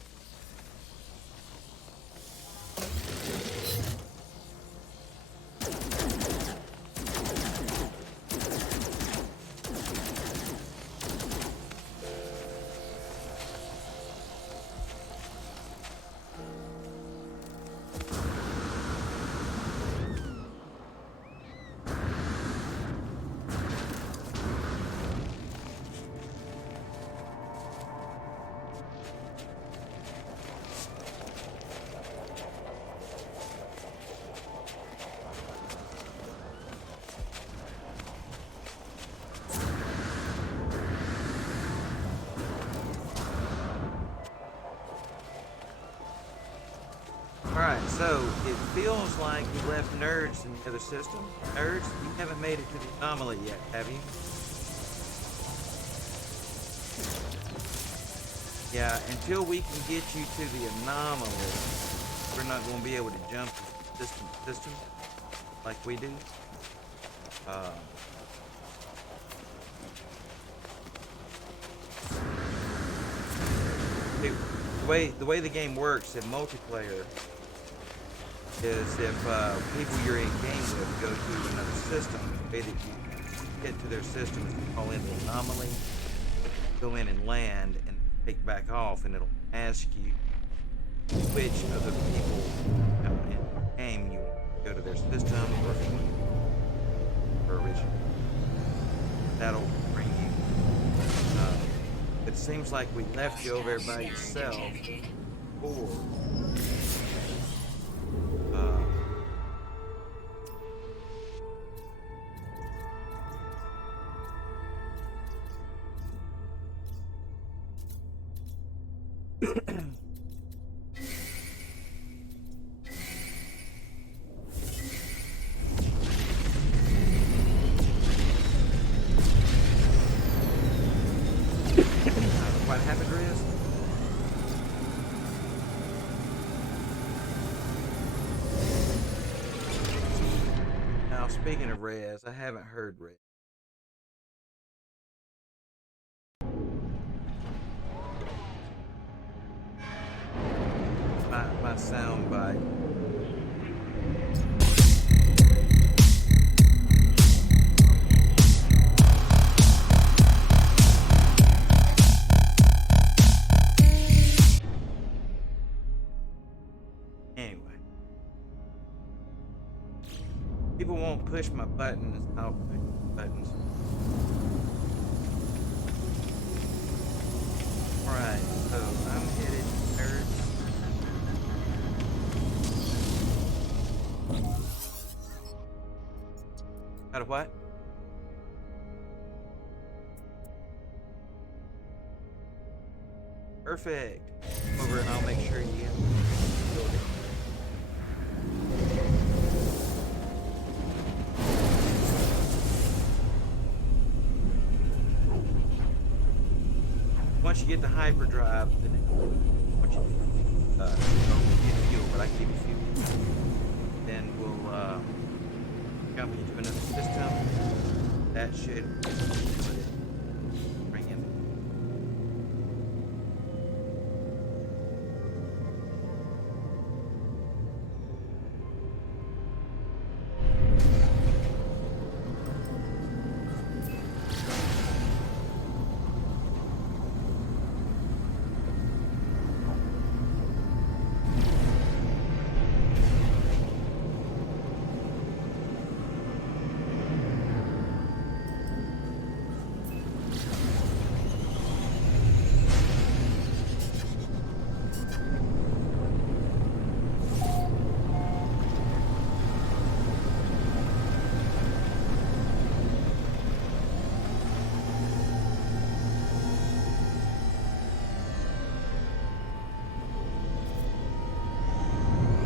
So, it feels like we left nerds in the other system. Nerds, you haven't made it to the anomaly yet, have you? Yeah, until we can get you to the anomaly, we're not going to be able to jump the system like we do. The way the game works in multiplayer is if people you're in game with go to another system, the way that you get to their system is to call in the anomaly, go in and land, and take back off, and it'll ask you which of the people in the game you want to go to their system or if you want to original. That'll bring you. It seems like we left you over there by yourself. Or what happened, Riz? Now, speaking of Rez, I haven't heard Rez. My sound bite. Anyway. People won't push my buttons, I'll push the buttons. Alright, so I'm headed nerds. Out of what? Perfect. Over and I'll make sure you get it. Once you get to hyperdrive, then once you get fuel, but I can give you fuel. Then we'll jump into another system. That should bring in.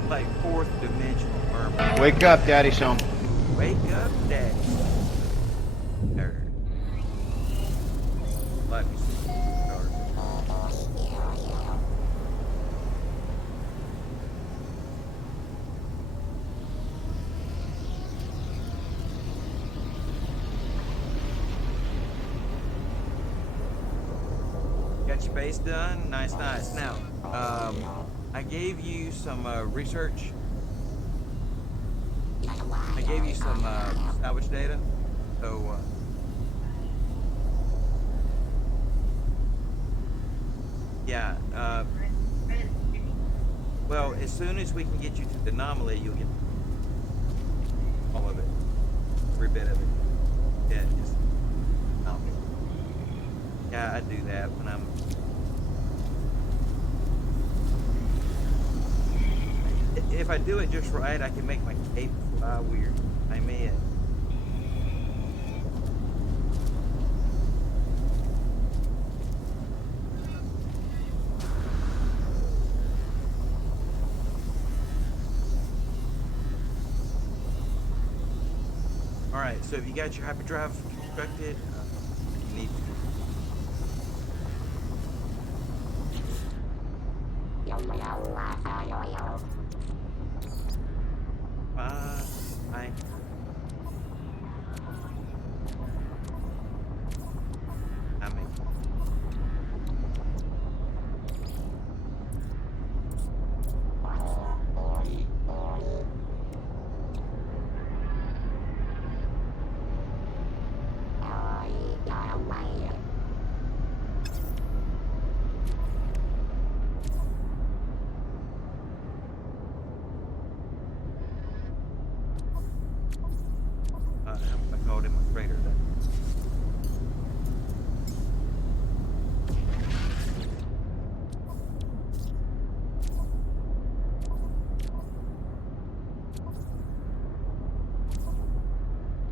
Like fourth dimensional mermaid. Wake up, Daddy's home. Wake up, Daddy. Nerd. Let me see. Start. Got your base done? Nice, nice. Now, I gave you some research. I gave you some salvage data. So, yeah. Well, as soon as we can get you to the anomaly, you'll get all of it. Every bit of it. Yeah, just, yeah, I do that when I'm. If I do it just right, I can make my cape fly weird. I may. Alright, so if you got your hyperdrive constructed, you need fine. I mean, how I called him a freighter.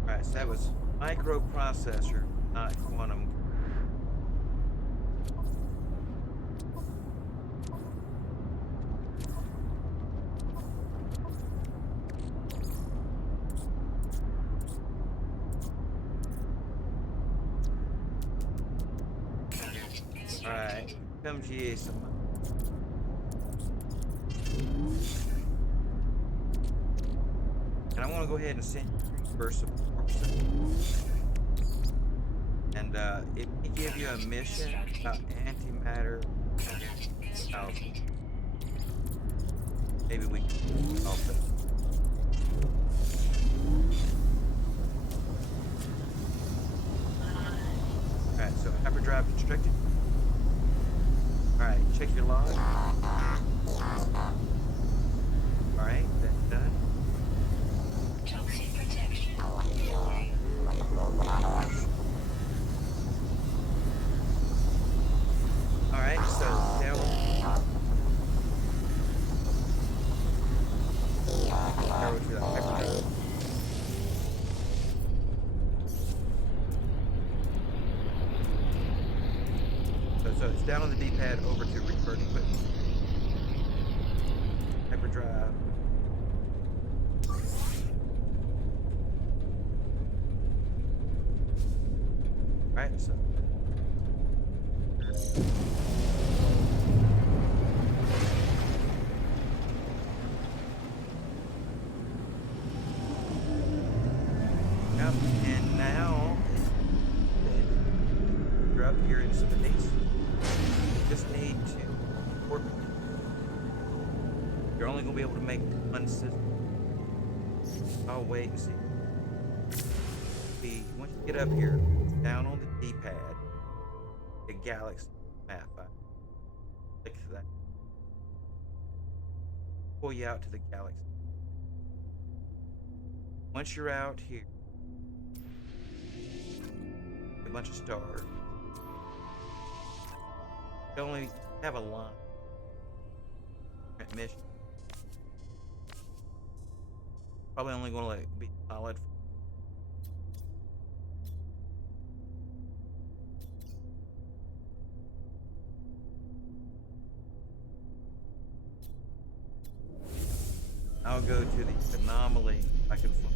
Alright, so that was microprocessor, not quantum. Alright, comes you some. And I want to go ahead and send you first support. And if we give you a mission about antimatter, maybe we can off it. Alright, so hyperdrive constructed. Alright, check your log. Alright, that's done. Toxic protection. Alright, so now arrow to the hyperdrive. So it's down on the D-pad over to restart equipment. Hyperdrive. Alright, so yep, and now you're up here in space. You just need to work. You're only gonna be able to make one system. I'll wait and see. Once you get up here, down on the D-pad, the galaxy map. Click that. Pull you out to the galaxy. Once you're out here, a bunch of stars. You only have a line. Mission. Probably only going to be solid. I'll go to the anomaly. I can fly.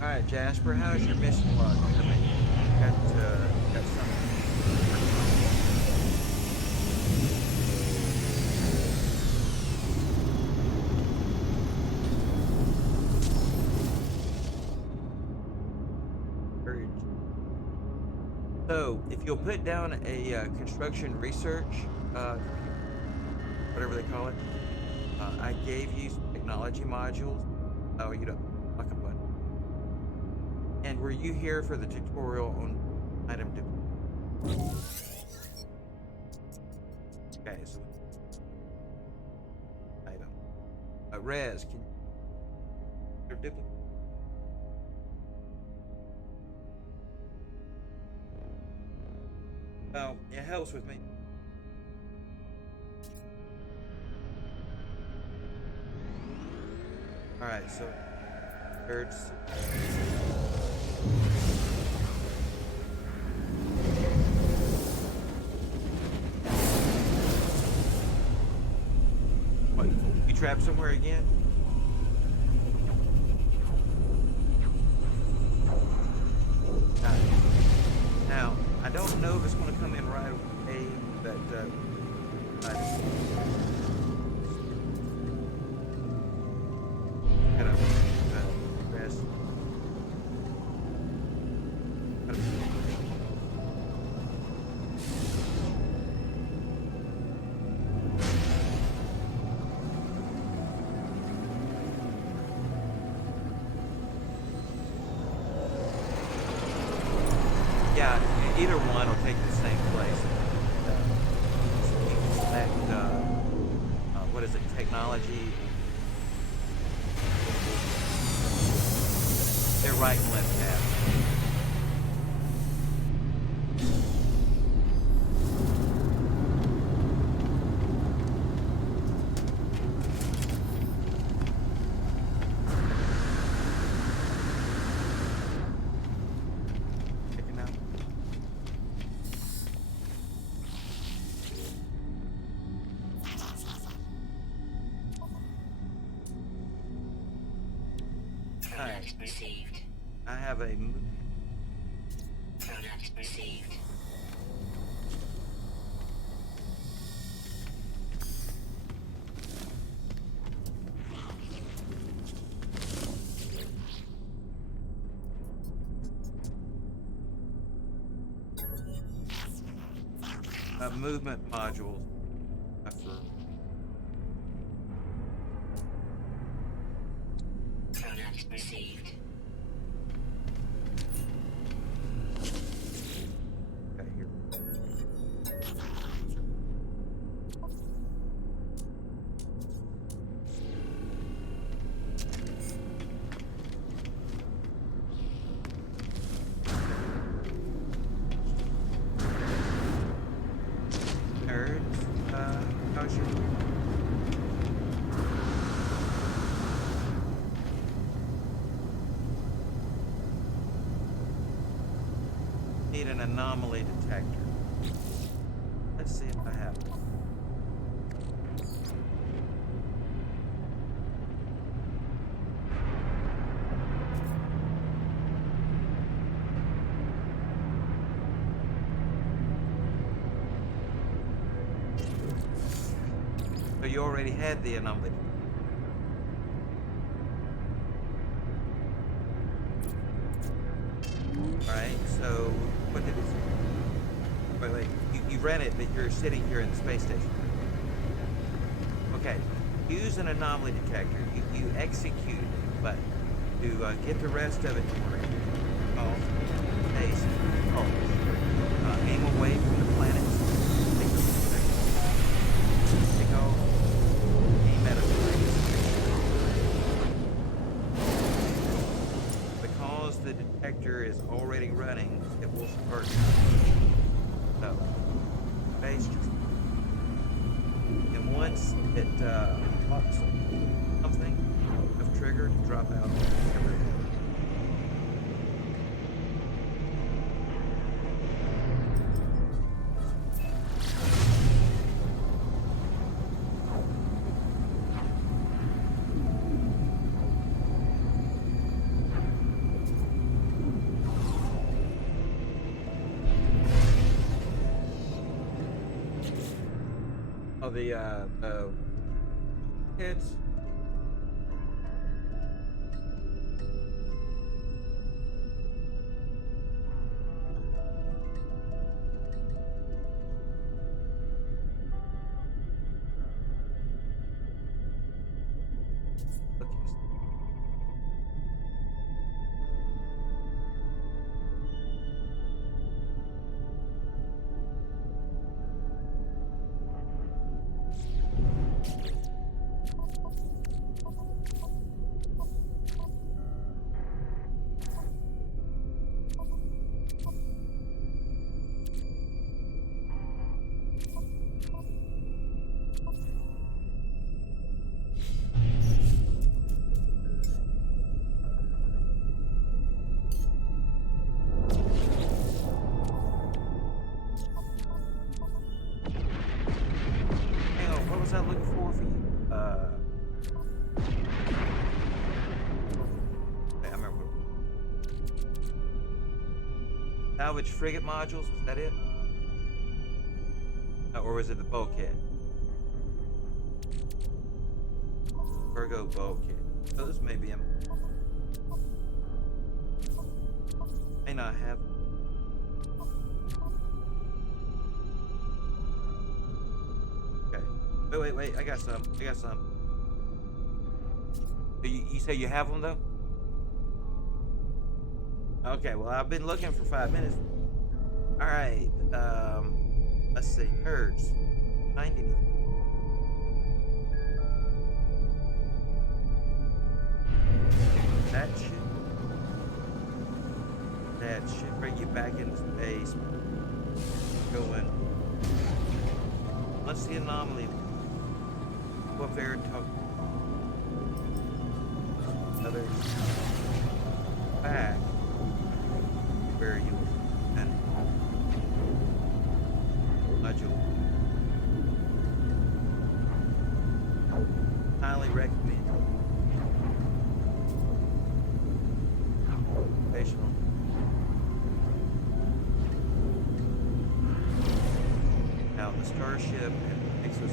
Alright, Jasper, how's your mission log coming? Got some. So, if you'll put down a construction research, whatever they call it, I gave you some technology modules. Oh, you don't like a button. And were you here for the tutorial on item? Okay, so item. Res, can you duplicate? Well, it helps with me. Alright, so birds. What? You trapped somewhere again? Now, I don't know if it's going to come in right away, but I gotta rest. Yeah, either one will take the same place. Select, what is it, technology? They're right and left tab. Checking out. Product received. I have a Product received. movement modules. Product received. Okay, here. Nerds, how's your need an anomaly detector. Let's see if I have it. So you already had the anomaly. Alright, so what did it say? Wait, you read it, but you're sitting here in the space station. Okay, use an anomaly detector. You execute it, but to get the rest of it to work, aim away from the planets. Take off. Aim at a place. Because the detector is already running, it will start. So, base just. And once it locks something of trigger to drop out. Oh, the kids. Okay. Salvage frigate modules, was that it? Or was it the bulkhead? Cargo bulkhead. Those may be. May not have. Okay. Wait. I got some. You say you have them though? Okay. Well, I've been looking for 5 minutes. All right. Let's see. Nerds. Find anything. That should bring you back into space. Going. Let's see anomaly. What fair talk. Another back. Where you and module. Highly recommend. Occupational. Now the starship takes us.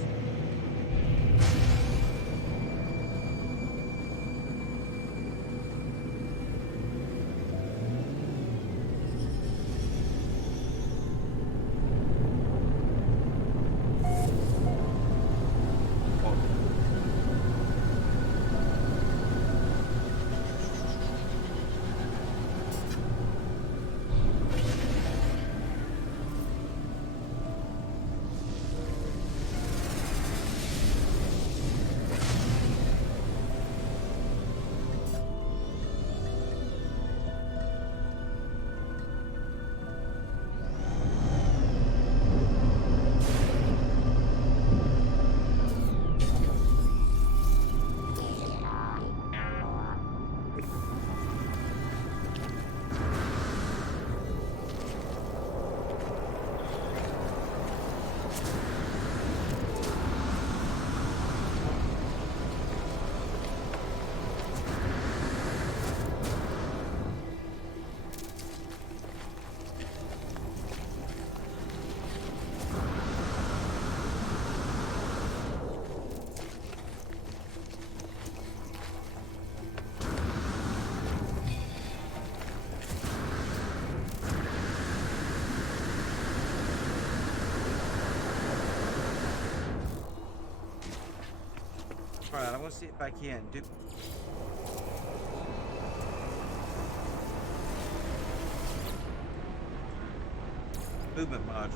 Alright, I want to see if I can do. Movement modules.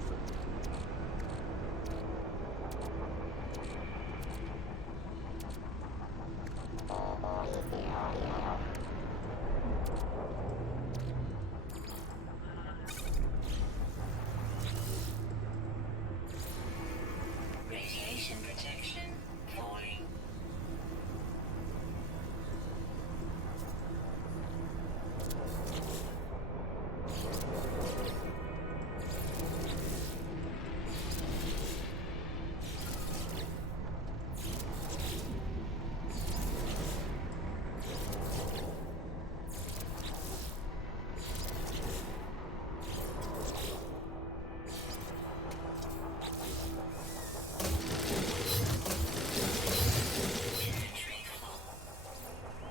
Radiation protection falling.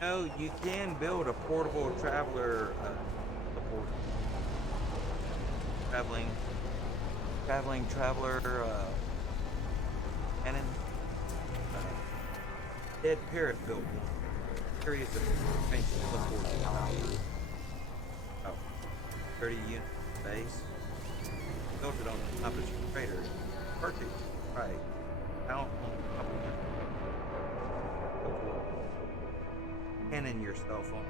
No, you can build a portable traveler, traveling traveler, cannon. Ed Parrott built one. Curious if it's teleported. Oh, 30 unit base. Built it on top of the crater. Perfect. Right. Out on top of it. Cannon yourself on.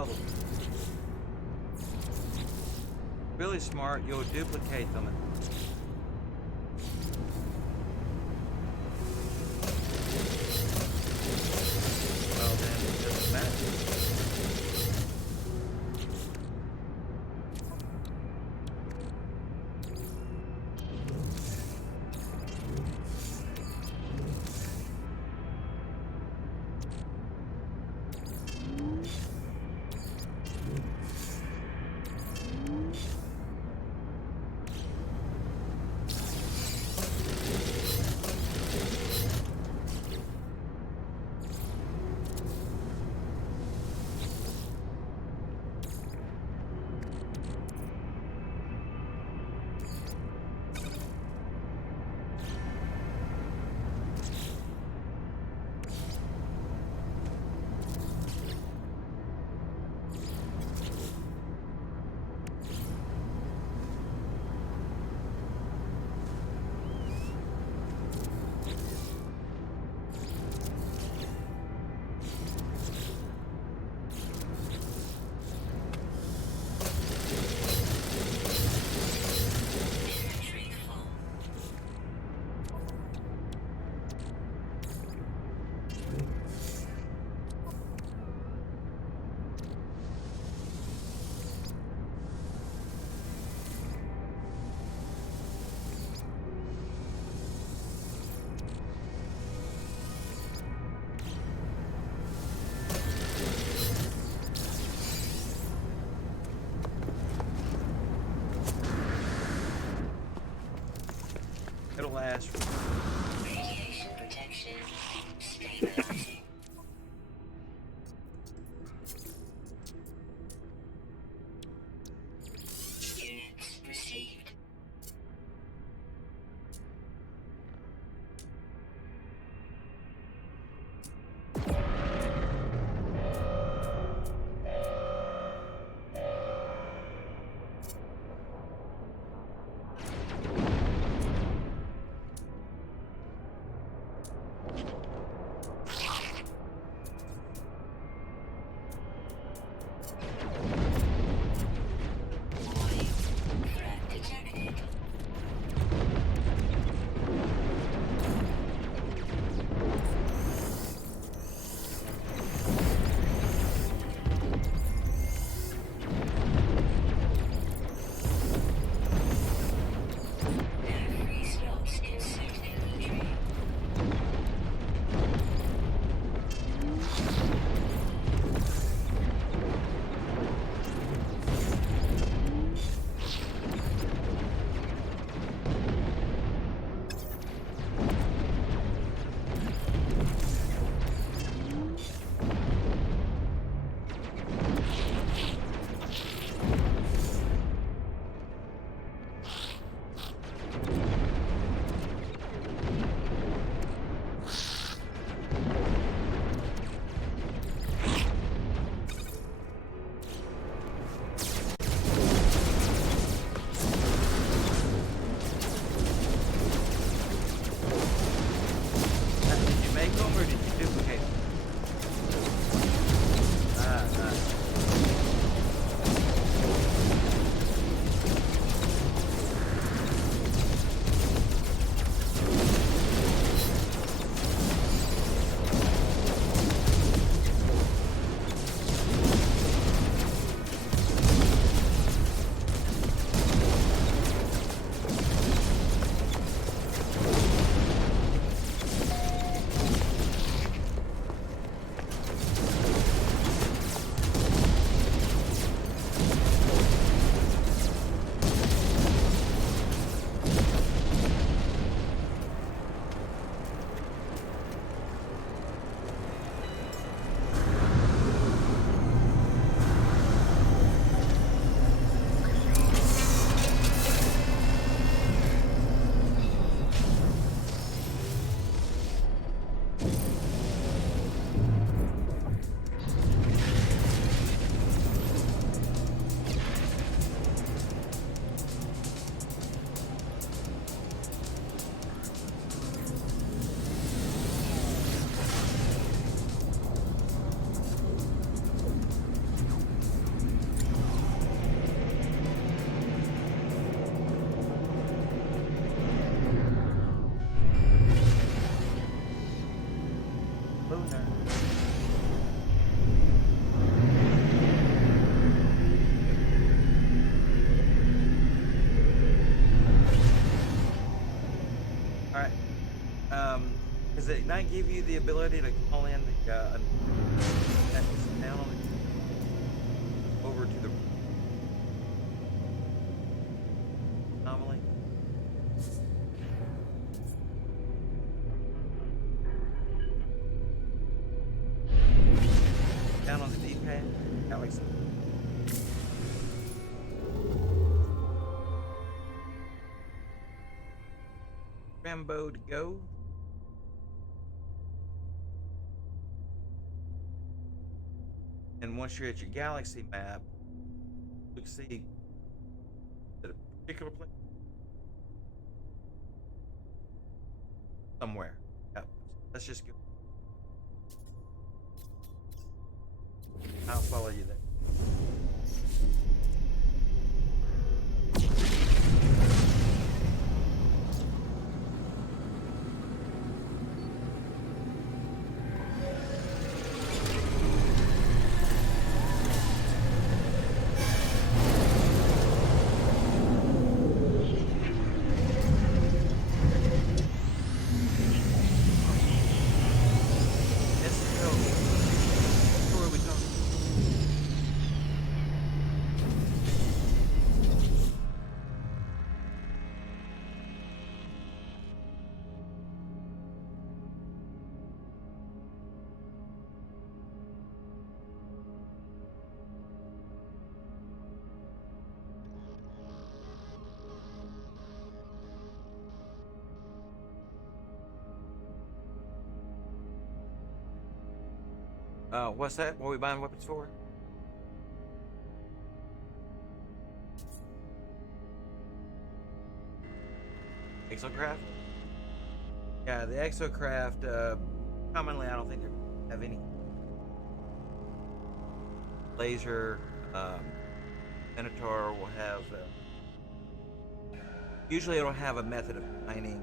Oh. Really smart, you'll duplicate them. Well, then it doesn't matter. Inventory full. It'll last for Radiation protection stabilizing. Units received. Can I give you the ability to call in the that is down on the over to the anomaly? Down on the D-pad, Alex. Rambo to go. And once you're at your galaxy map, you can see that a particular place somewhere. Yep. Let's just go. I'll follow you there. Let's go. Where are we going? What's that? What are we buying weapons for? Exocraft? Yeah, the Exocraft, commonly I don't think they have any laser. Minotaur will have, usually it'll have a method of mining.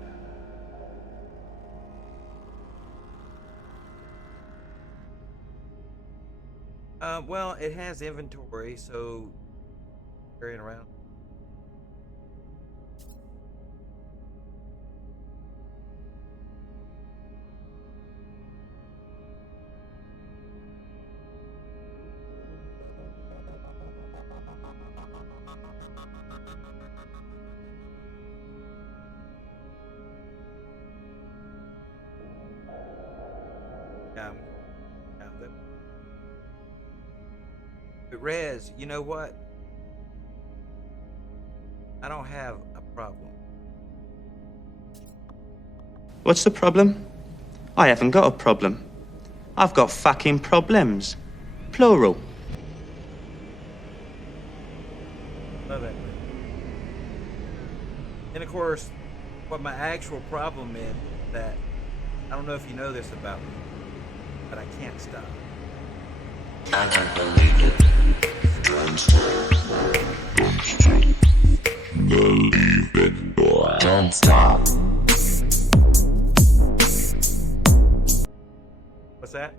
Well, it has inventory, so carrying around. Yeah, but Rez, you know what? I don't have a problem. What's the problem? I haven't got a problem. I've got fucking problems. Plural. Love that. And of course, what my actual problem is that I don't know if you know this about me, but I can't stop. I can believe it. Don't stop. Believe it, boy. Don't stop. What's that?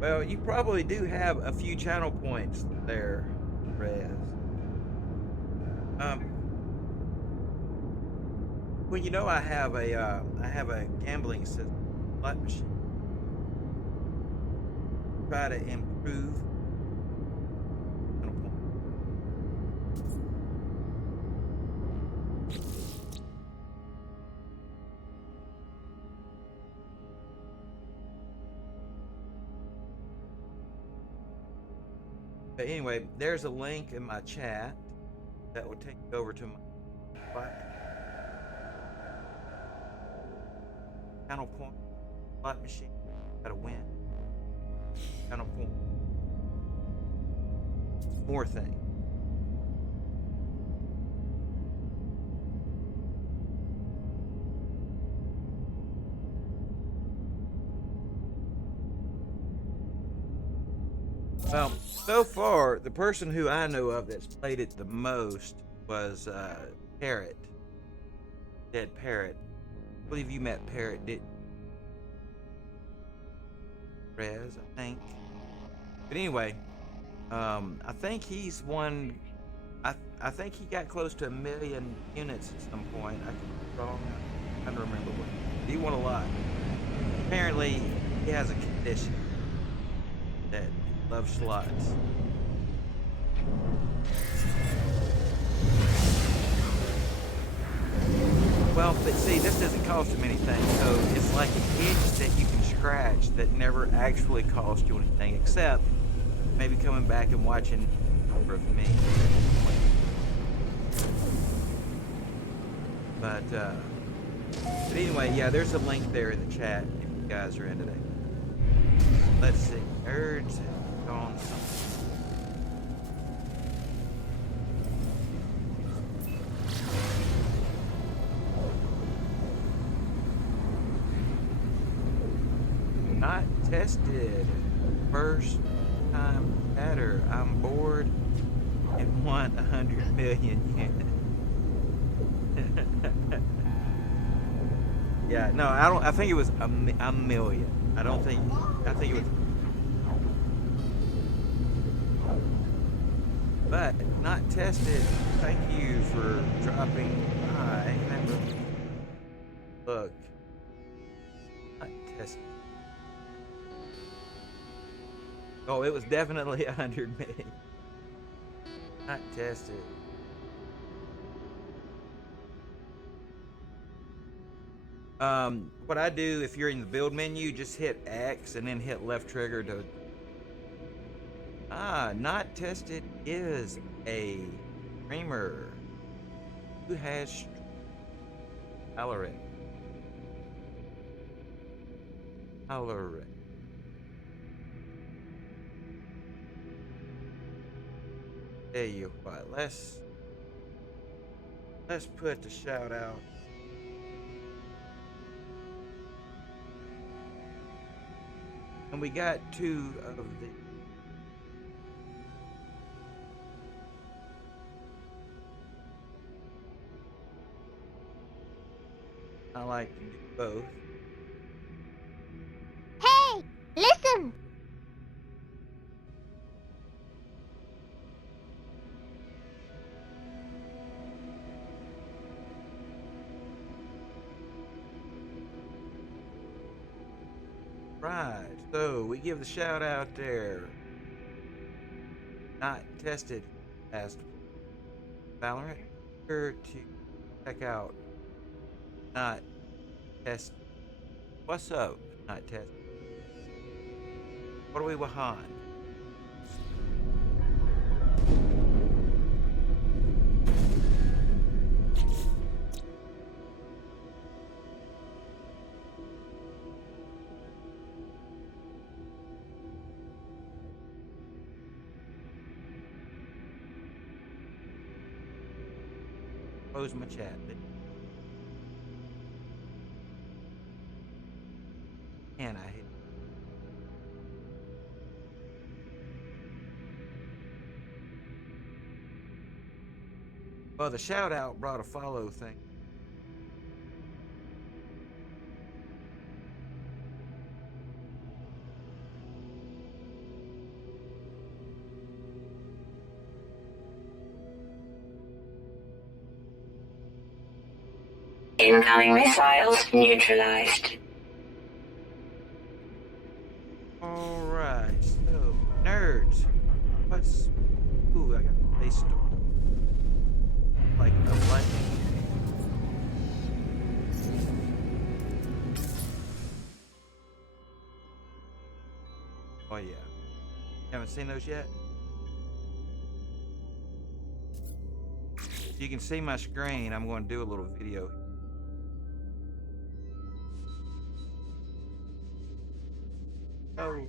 Well, you probably do have a few channel points there, Rez. Well, you know, I have a gambling system, slot machine. Try to improve. Channel point. But anyway, there's a link in my chat that will take you over to my channel point, slot machine. Gotta win. Channel point. More thing. Well, so far, the person who I know of that's played it the most was Carrot. dead Parrot. I believe you met Parrot, did Rez, I think. But anyway, I think he's won. I think he got close to 1,000,000 units at some point. I could be wrong. I don't remember what. He won a lot. Apparently, he has a condition that he loves slots. Well, but see, this doesn't cost him anything, so it's like an itch that you can scratch that never actually costs you anything, except maybe coming back and watching for me. But anyway, yeah, there's a link there in the chat if you guys are into that. Let's see, nerds on something. Not tested. First time better. I'm bored and want 100 million yen. Yeah, no, I don't. I think it was a million. I don't think. I think it was. But not tested. Thank you for dropping by. Look, not tested. Oh, it was definitely 100 million. Not tested. What I do if you're in the build menu, just hit X and then hit left trigger to. Not tested is a streamer who has Valorant. Valorant. Tell you what, let's put the shout out. And we got 2 of the. I like to do both. Hey, listen! Right, so we give the shout out there. Not tested as Valorant. Sure to check out. Not tested. What's up? Not tested. What are we behind? Close my chat. And I hit. Well, the shout out brought a follow thing. Incoming missiles neutralized. Alright, so nerds. What's. Ooh, I got a face store. Like a lightning. Oh, yeah. You haven't seen those yet? You can see my screen. I'm going to do a little video. Oh.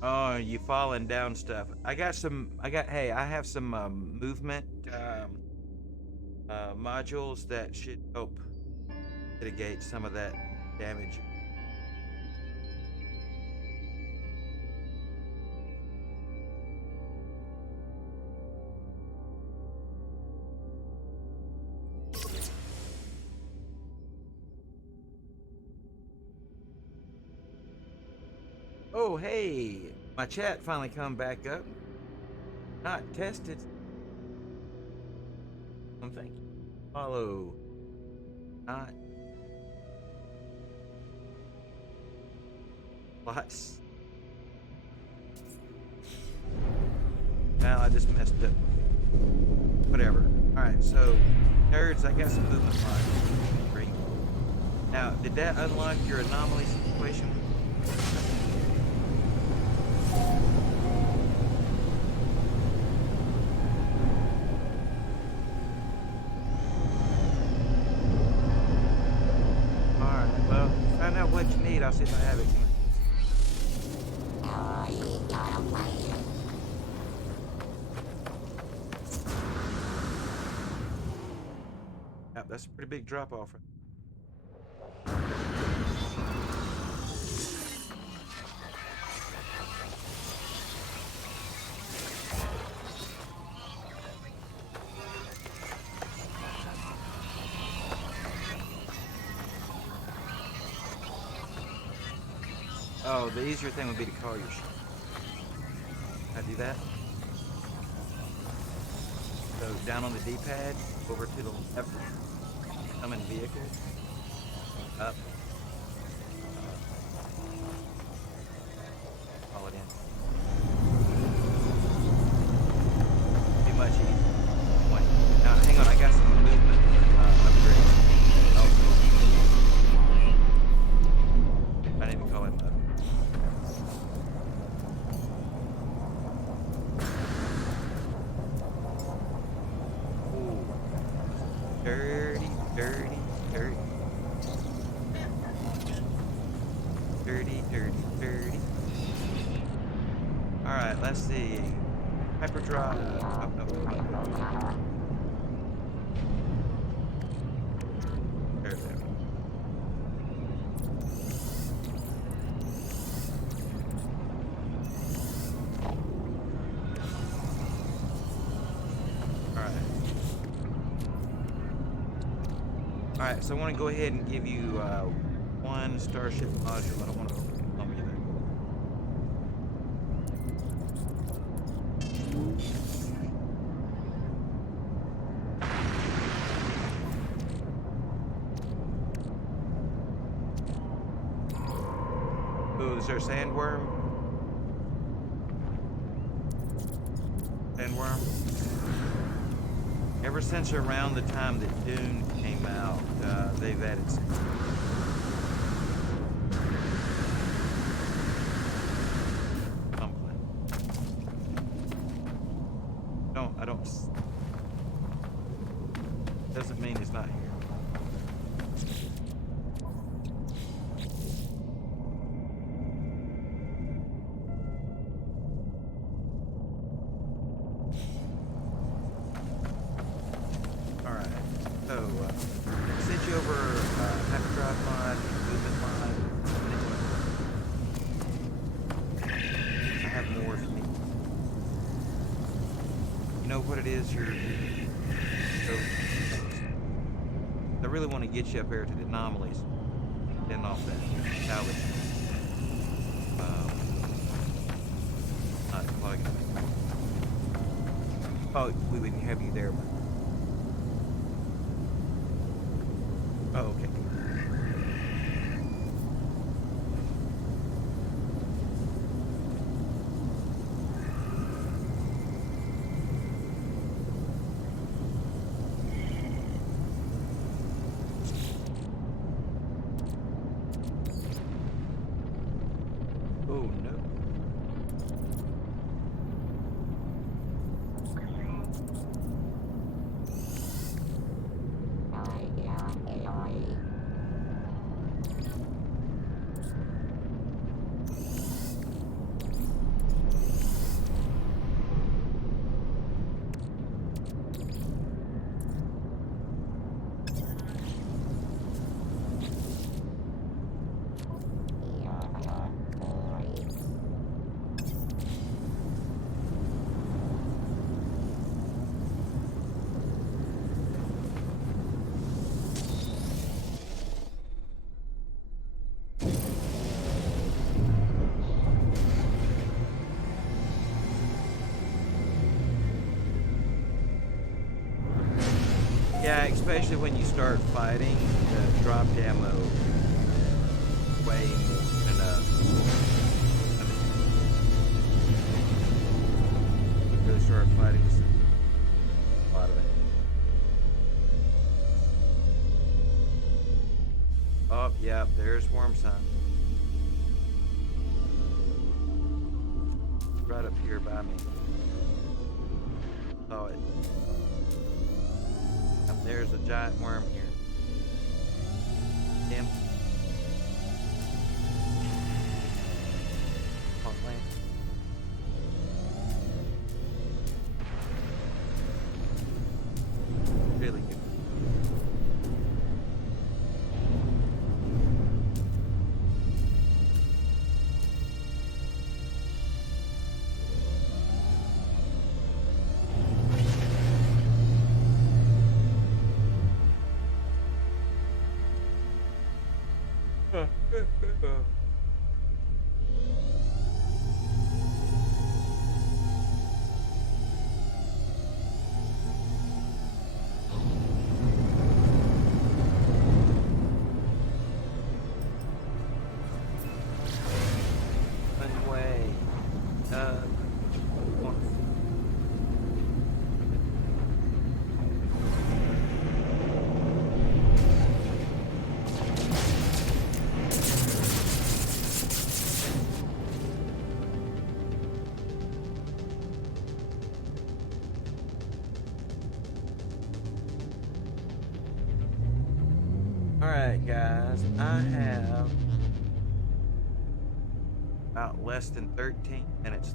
Oh, you falling down stuff. Hey, I have some movement modules that should help mitigate some of that damage. Oh, hey, my chat finally come back up. Not tested. Thank you. Follow. Not. Lots. Well, I just messed up. Whatever. Alright, so, nerds, I got some movement lines. Great. Now, did that unlock your anomaly situation? Alright, well, find out what you need. I'll see if I have it. Yep, that's a pretty big drop off. Oh, the easier thing would be to call your ship. Can I do that? So down on the D-pad, over to the left, come in vehicle, up, call it in. Be much easier. Wait, now hang on, I got some movement upgrades. I didn't even call it up. Dirty, dirty, dirty. Dirty, dirty, dirty. Alright, let's see. Hyperdrive. Oh, no. There, there. Alright, so I want to go ahead and give you one starship module. I don't want to overwhelm you there. Ooh, is there a sandworm? Sandworm? Ever since around the time that Dune came out, they've added some. Something. I don't. Doesn't mean it's not here. Sent you over hyperdrive mod, movement mod. I have more if you need. You know what it is? I really want to get you up here to the anomalies. Getting off that salvage. Not plugging. Oh, we would have you there. Oh, okay. Oh, no. Yeah, especially when you start fighting, the dropped ammo way more than I mean, you really start fighting with a lot of it. Oh, yeah, there's Worm Sun. Right up here by me. Saw it. Up there's a giant worm here. Him. On land. Really good. One way. One. Alright, guys, I have about less than 13 minutes.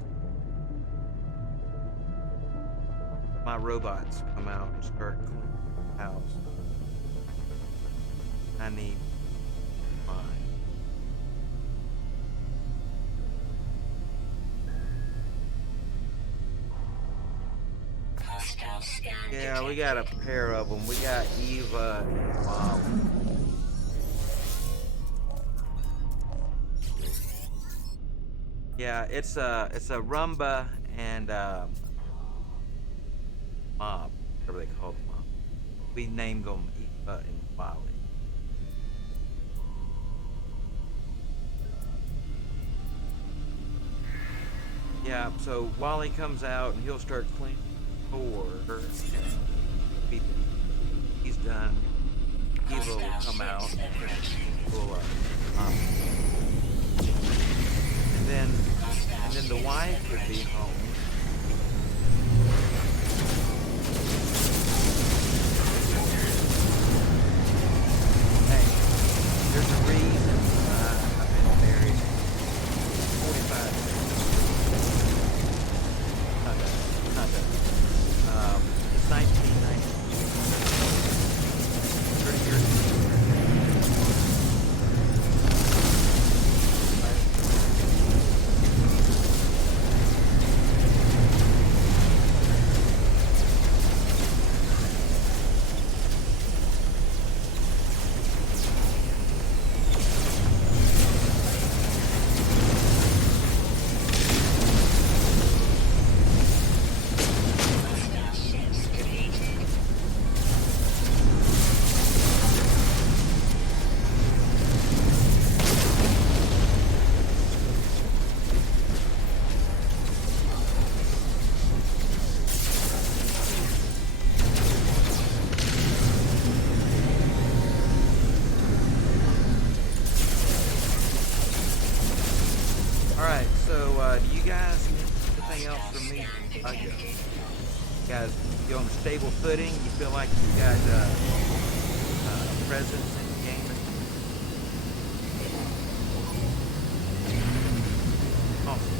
My robots come out and start cleaning the house. I need mine. Hostile scan Yeah, we got a pair of them. We got Eva and Molly. Yeah, it's a Rumba and Mob, whatever they call them. We named them Eva and Molly. Yeah, so Wally comes out and he'll start cleaning the floor, and he's done. Eva will come out and we'll, and then the wife would be home. Hey, there's a reason I've been married 45 years. Not that. It's 1990. 30 years ago. Alright, so do you guys need anything else from me? You guys, you on a stable footing? You feel like you got presence in the game? Awesome.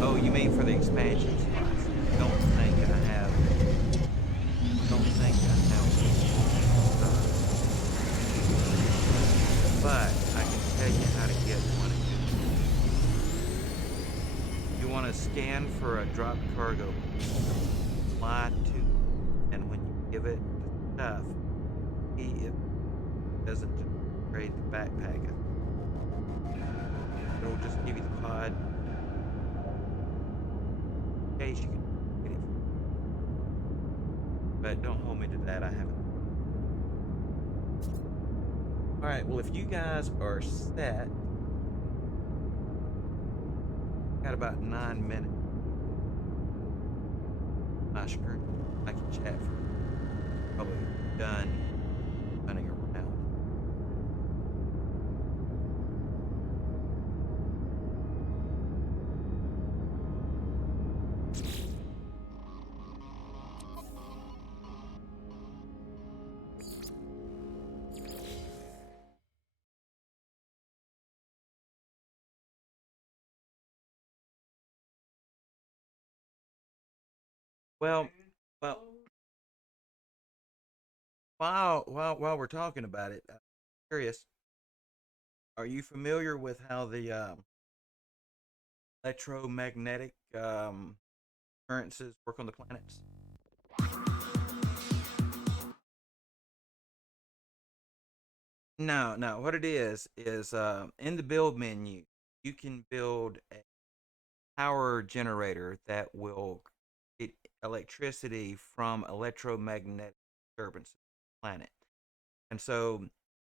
Oh, you mean for the expansion slots? Don't think I have. Don't think I have. But I can tell you how to get one again. You want to scan for a dropped cargo, fly to, and when you give it the stuff, it doesn't trade the backpack. It'll just give you the pod. In case you can get it. But don't hold me to that. I haven't. All right. Well, if you guys are set, got about 9 minutes. My screen. I can chat for probably done running around. Well, well, while we're talking about it, I'm curious. Are you familiar with how the electromagnetic occurrences work on the planets? No, no. What it is in the build menu, you can build a power generator that will get electricity from electromagnetic disturbances on the planet. And so,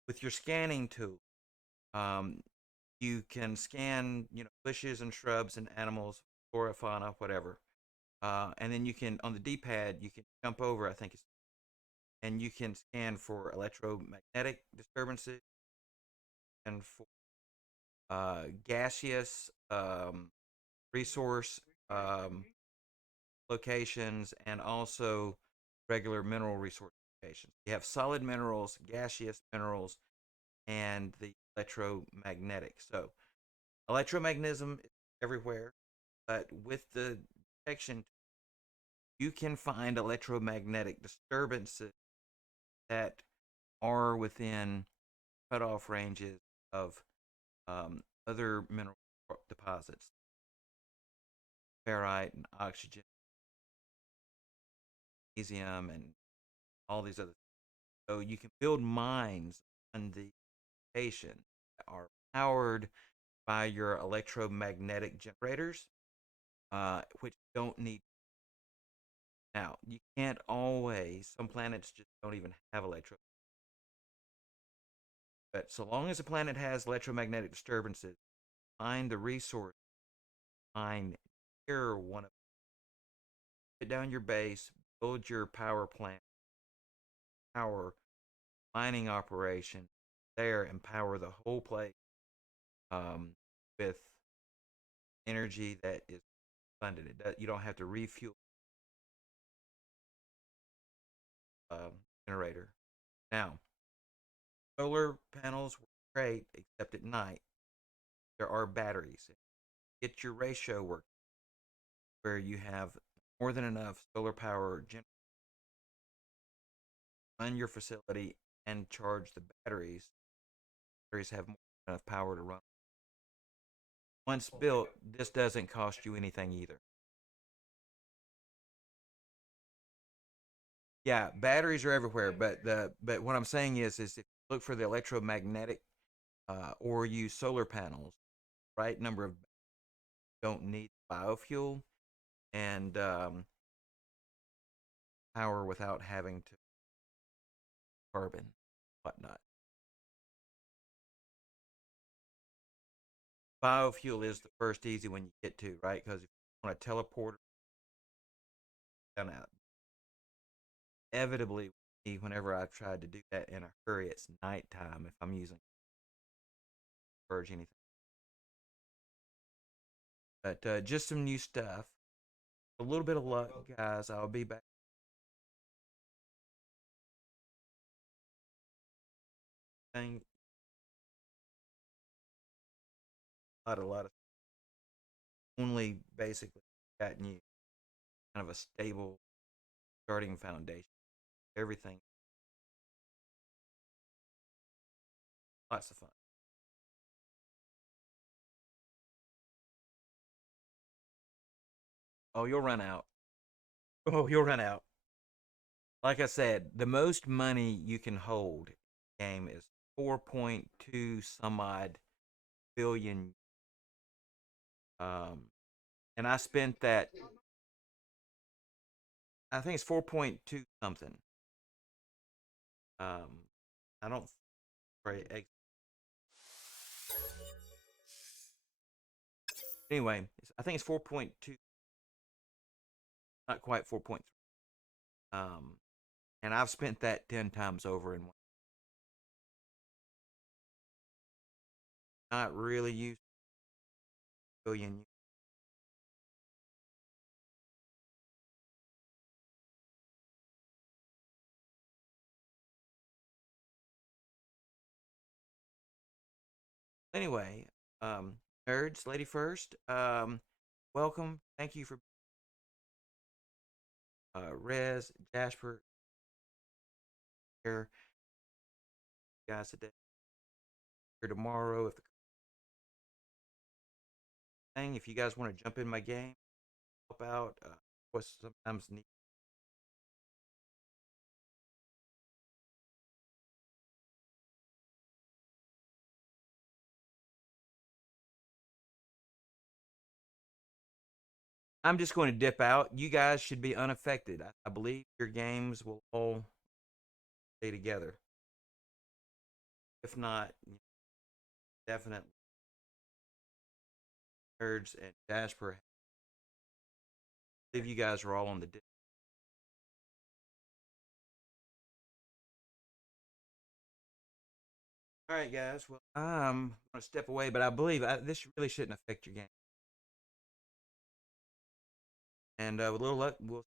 with your scanning tool, um, you can scan, bushes and shrubs and animals, flora, fauna, whatever. And then you can, on the D-pad, you can jump over, I think it's, and you can scan for electromagnetic disturbances and for gaseous resource locations and also regular mineral resource locations. You have solid minerals, gaseous minerals, and the electromagnetic. So electromagnetism is everywhere, but with the detection, you can find electromagnetic disturbances that are within cutoff ranges of other mineral deposits, ferrite and oxygen, magnesium, and all these other. So you can build mines on the station that are powered by your electromagnetic generators, which don't need. Now you can't always. Some planets just don't even have electro. But so long as a planet has electromagnetic disturbances, find the resource, find near one of. Put down your base, build your power plant, power mining operation there, and power the whole place with energy that is funded. You don't have to refuel generator. Now, solar panels work great, except at night. There are batteries. Get your ratio work where you have more than enough solar power run your facility and charge the batteries. Batteries have more than enough power to run. Once built, this doesn't cost you anything either. Yeah, batteries are everywhere, but what I'm saying is if you look for the electromagnetic or use solar panels, right number of don't need biofuel and power without having to carbon, whatnot. Biofuel is the first easy one you get to, right? Because if you want to teleport down out, inevitably, whenever I've tried to do that in a hurry, it's nighttime if I'm using purge anything. But just some new stuff. A little bit of luck, guys. I'll be back. Thing a lot of only basically gotten you kind of a stable starting foundation. Everything, lots of fun. Oh, you'll run out. Oh, you'll run out. Like I said, the most money you can hold in the game is 4.2 some odd billion. And I spent that. I think it's 4.2 something. I don't. Right. Anyway, I think it's 4.2, not quite 4.3. And I've spent that 10 times over in one. Not really used billion. Anyway, um, nerds, lady first. Welcome. Thank you for Rez, Jasper, here, guys today. Here tomorrow. If you guys want to jump in my game, help out. What's sometimes need. I'm just going to dip out. You guys should be unaffected. I believe your games will all stay together. If not, definitely Nerds and Jasper. I believe you guys are all on the. All right, guys. Well, I'm going to step away, but I believe this really shouldn't affect your game. And with a little luck, we'll